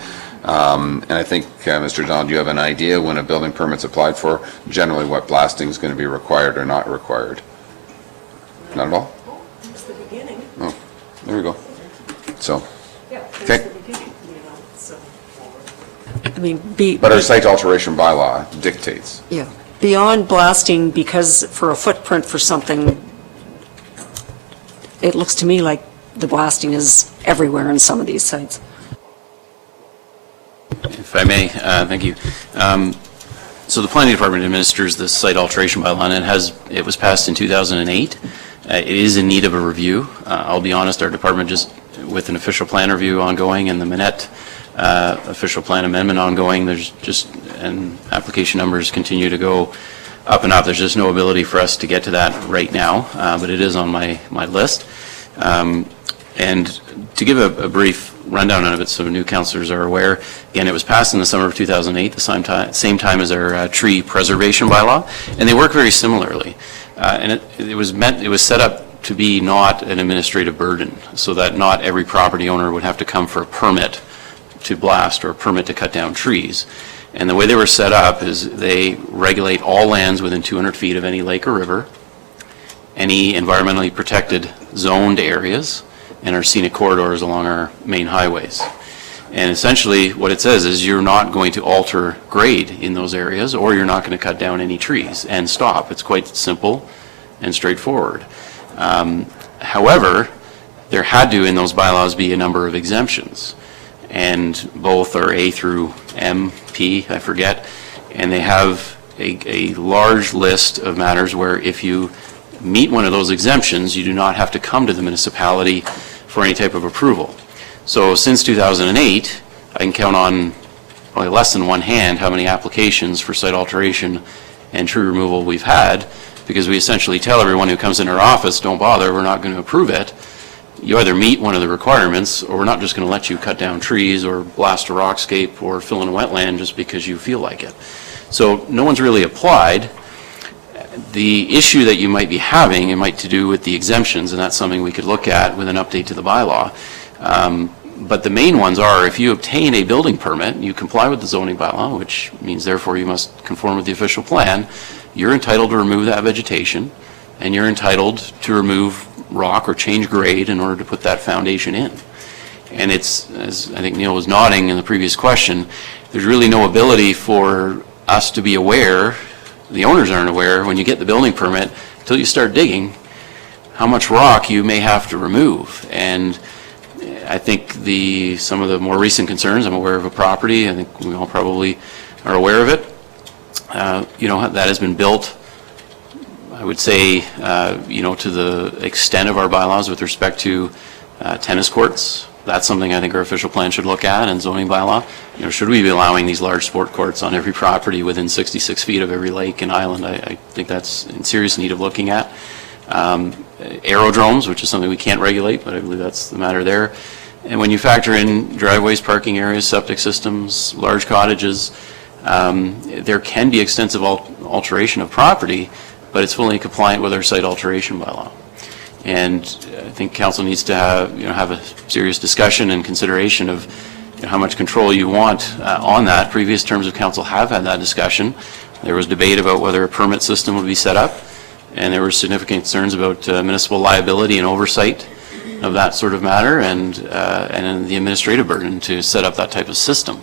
And I think, Mr. Donald, you have an idea when a building permit's applied for, generally what blasting is going to be required or not required. Not at all? That's the beginning. Oh, there we go. So, Yeah, okay. I mean, But our site alteration bylaw dictates. yeah, beyond blasting, because for a footprint for something, it looks to me like the blasting is everywhere in some of these sites. If I may, thank you. So the planning department administers the site alteration bylaw, and it was passed in 2008. It is in need of a review. I'll be honest, our department just, with an official plan review ongoing and the Minette official plan amendment ongoing, there's just, and application numbers continue to go up and up. There's just no ability for us to get to that right now, but it is on my list. And to give a brief rundown of it so new councillors are aware, again, it was passed in the summer of 2008, the same time as our tree preservation bylaw, and they work very similarly. And it was set up to be not an administrative burden, so that not every property owner would have to come for a permit to blast or a permit to cut down trees. And the way they were set up is they regulate all lands within 200 feet of any lake or river, any environmentally protected zoned areas, and our scenic corridors along our main highways. And essentially what it says is you're not going to alter grade in those areas, or you're not going to cut down any trees and stop. It's quite simple and straightforward. However, there had to, in those bylaws, be a number of exemptions. And both are A through M, P, I forget, and they have a large list of matters where if you meet one of those exemptions, you do not have to come to the municipality for any type of approval. So since 2008, I can count on probably less than one hand how many applications for site alteration and tree removal we've had, because we essentially tell everyone who comes in our office, don't bother, we're not going to approve it. You either meet one of the requirements, or we're not just going to let you cut down trees or blast a rockscape or fill in a wetland just because you feel like it. So no one's really applied. The issue that you might be having, it might to do with the exemptions, and that's something we could look at with an update to the bylaw. But the main ones are, if you obtain a building permit, you comply with the zoning bylaw, which means therefore you must conform with the official plan, you're entitled to remove that vegetation, and you're entitled to remove rock or change grade in order to put that foundation in. And it's, as I think Neil was nodding in the previous question, there's really no ability for us to be aware, the owners aren't aware, when you get the building permit, until you start digging, how much rock you may have to remove. And I think some of the more recent concerns, I'm aware of a property, I think we all probably are aware of it, that has been built, I would say, to the extent of our bylaws with respect to tennis courts. That's something I think our official plan should look at, and zoning bylaw. Should we be allowing these large sport courts on every property within 66 feet of every lake and island? I think that's in serious need of looking at. Aerodromes, which is something we can't regulate, but I believe that's the matter there. And when you factor in driveways, parking areas, septic systems, large cottages, there can be extensive alteration of property, but it's fully compliant with our site alteration bylaw. And I think council needs to have a serious discussion and consideration of how much control you want on that. Previous terms of council have had that discussion. There was debate about whether a permit system would be set up, and there were significant concerns about municipal liability and oversight of that sort of matter, and the administrative burden to set up that type of system.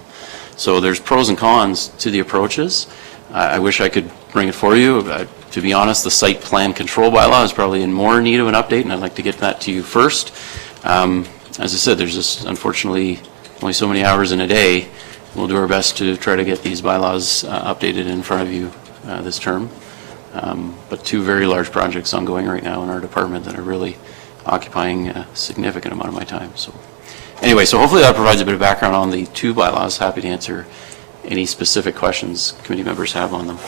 So there's pros and cons to the approaches. I wish I could bring it for you. To be honest, the site plan control bylaw is probably in more need of an update, and I'd like to get that to you first. As I said, there's just unfortunately only so many hours in a day. We'll do our best to try to get these bylaws updated in front of you this term. But two very large projects ongoing right now in our department that are really occupying a significant amount of my time. So anyway, so hopefully that provides a bit of background on the two bylaws. Happy to answer any specific questions committee members have on them.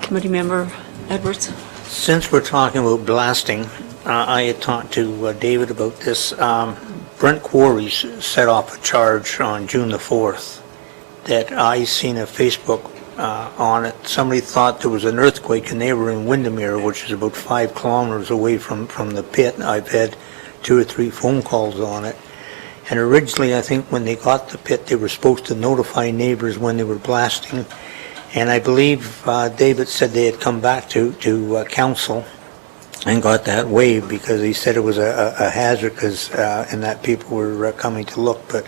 Committee Member Edwards. Since we're talking about blasting, I had talked to David about this. Brent Quarries set off a charge on June the 4th that I seen a Facebook on it. Somebody thought there was an earthquake, and they were in Windermere, which is about 5 kilometers away from the pit. I've had 2 or 3 phone calls on it. And originally, I think when they got the pit, they were supposed to notify neighbors when they were blasting. And I believe David said they had come back to council and got that waived because he said it was a hazard and that people were coming to look. But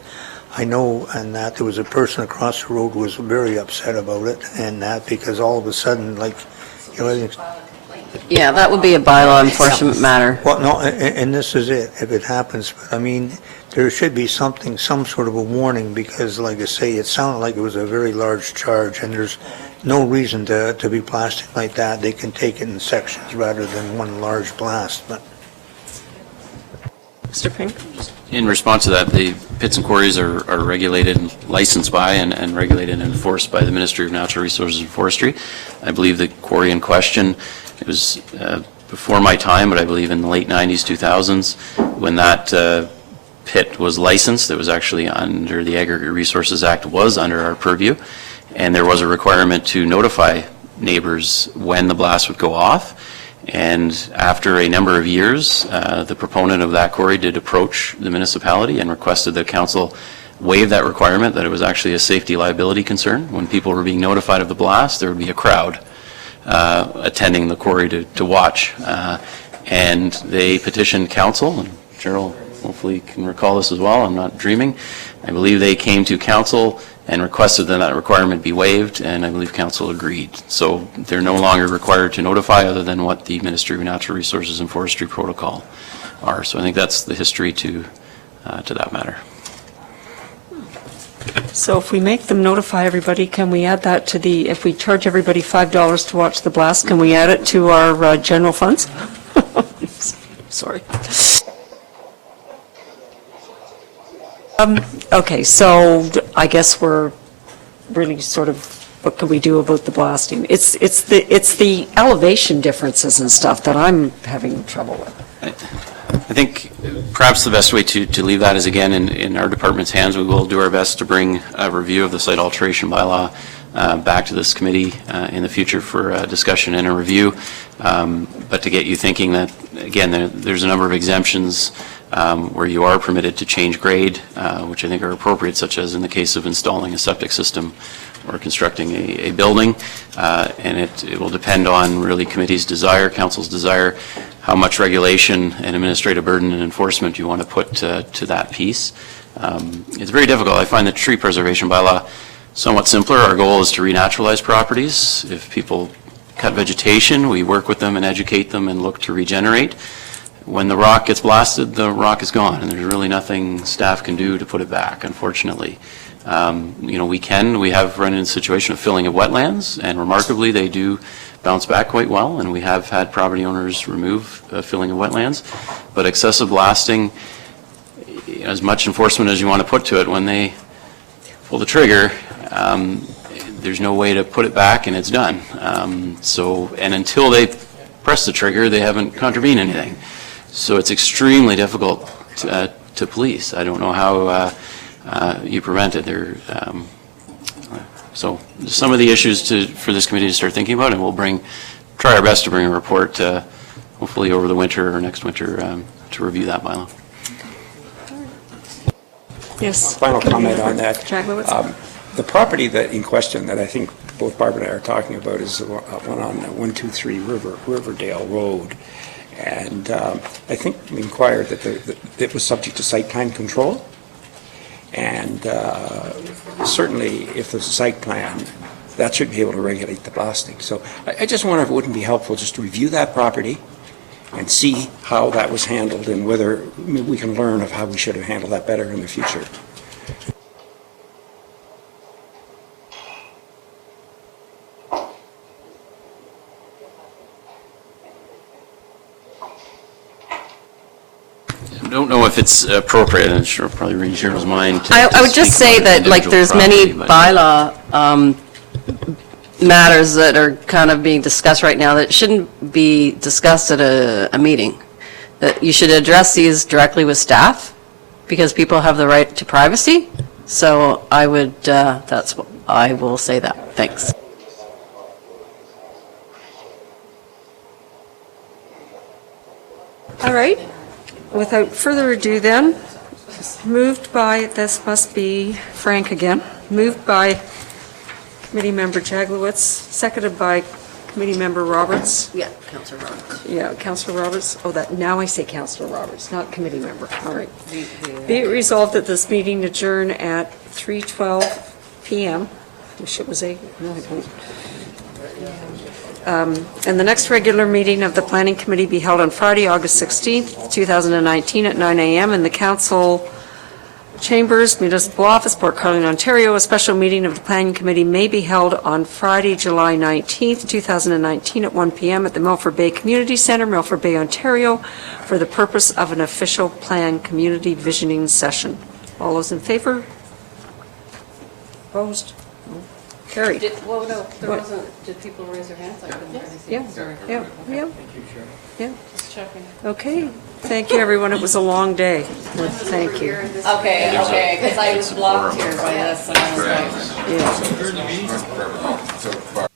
I know and that there was a person across the road who was very upset about it, and that because all of a sudden, Yeah, that would be a bylaw enforcement matter. Well, no, and this is it, if it happens. But I mean, there should be some sort of a warning because, like I say, it sounded like it was a very large charge, and there's no reason to be blasting like that. They can take it in sections rather than one large blast. But Mr. Pink? In response to that, the pits and quarries are regulated and licensed by and regulated and enforced by the Ministry of Natural Resources and Forestry. I believe the quarry in question, it was before my time, but I believe in the late 90s, 2000s, when that pit was licensed. It was actually under the Aggregate Resources Act, was under our purview, and there was a requirement to notify neighbors when the blast would go off. And after a number of years, the proponent of that quarry did approach the municipality and requested that council waive that requirement, that it was actually a safety liability concern. When people were being notified of the blast, there would be a crowd attending the quarry to watch. And they petitioned council, and Gerald hopefully can recall this as well, I'm not dreaming. I believe they came to council and requested that requirement be waived, and I believe council agreed. So they're no longer required to notify other than what the Ministry of Natural Resources and Forestry protocol are. So I think that's the history to that matter. So if we make them notify everybody, can we add that to if we charge everybody $5 to watch the blast, can we add it to our general funds? Sorry. Okay, so I guess we're really sort of, what can we do about the blasting? It's the elevation differences and stuff that I'm having trouble with. I think perhaps the best way to leave that is, again, in our department's hands. We will do our best to bring a review of the site alteration bylaw back to this committee in the future for discussion and a review. But to get you thinking that again, there's a number of exemptions where you are permitted to change grade, which I think are appropriate, such as in the case of installing a septic system or constructing a building. And it will depend on really committee's desire, council's desire, how much regulation and administrative burden and enforcement you want to put to that piece. It's very difficult. I find the tree preservation bylaw somewhat simpler. Our goal is to renaturalize properties. If people cut vegetation, we work with them and educate them and look to regenerate. When the rock gets blasted, the rock is gone, and there's really nothing staff can do to put it back, unfortunately. We have run into a situation of filling of wetlands, and remarkably, they do bounce back quite well, and we have had property owners remove filling of wetlands. But excessive blasting, as much enforcement as you want to put to it, when they pull the trigger, there's no way to put it back, and it's done. And until they press the trigger, they haven't contravened anything. So it's extremely difficult to police. I don't know how you prevent it. So some of the issues for this committee to start thinking about, and we'll try our best to bring a report, hopefully over the winter or next winter, to review that bylaw. Yes. Final comment on that. Jaglowitz? The property that in question that I think both Barbara and I are talking about is the one on 123 Riverdale Road. And I think we inquired that it was subject to site plan control. And certainly if there's a site plan, that should be able to regulate the blasting. So I just wonder if it wouldn't be helpful just to review that property and see how that was handled and whether we can learn of how we should have handled that better in the future. I don't know if it's appropriate, and sure probably read Cheryl's mind. I would just say that, like, there's many bylaw matters that are kind of being discussed right now that shouldn't be discussed at a meeting. That you should address these directly with staff, because people have the right to privacy. So I would, I will say that. Thanks. All right. Without further ado then, moved by, this must be Frank again, moved by Committee Member Jaglowitz, seconded by Committee Member Roberts. Yeah, Councillor Roberts. Yeah, Councillor Roberts. Oh, now I say Councillor Roberts, not Committee Member. All right. Be it resolved that this meeting adjourn at 3:12 p.m. Wish it was 8. No, I don't. And the next regular meeting of the Planning Committee be held on Friday, August 16th, 2019 at 9 a.m. in the Council Chambers, Municipal Office, Port Carling, Ontario. A special meeting of the Planning Committee may be held on Friday, July 19th, 2019 at 1 p.m. at the Milford Bay Community Centre, Milford Bay, Ontario, for the purpose of an official plan community visioning session. All those in favor? Opposed? Carried. Did people raise their hands? I couldn't really see. Yeah. Just checking. Okay. Thank you, everyone. It was a long day. Thank you. Okay, because I was blocked here by this, and I was like... Yeah.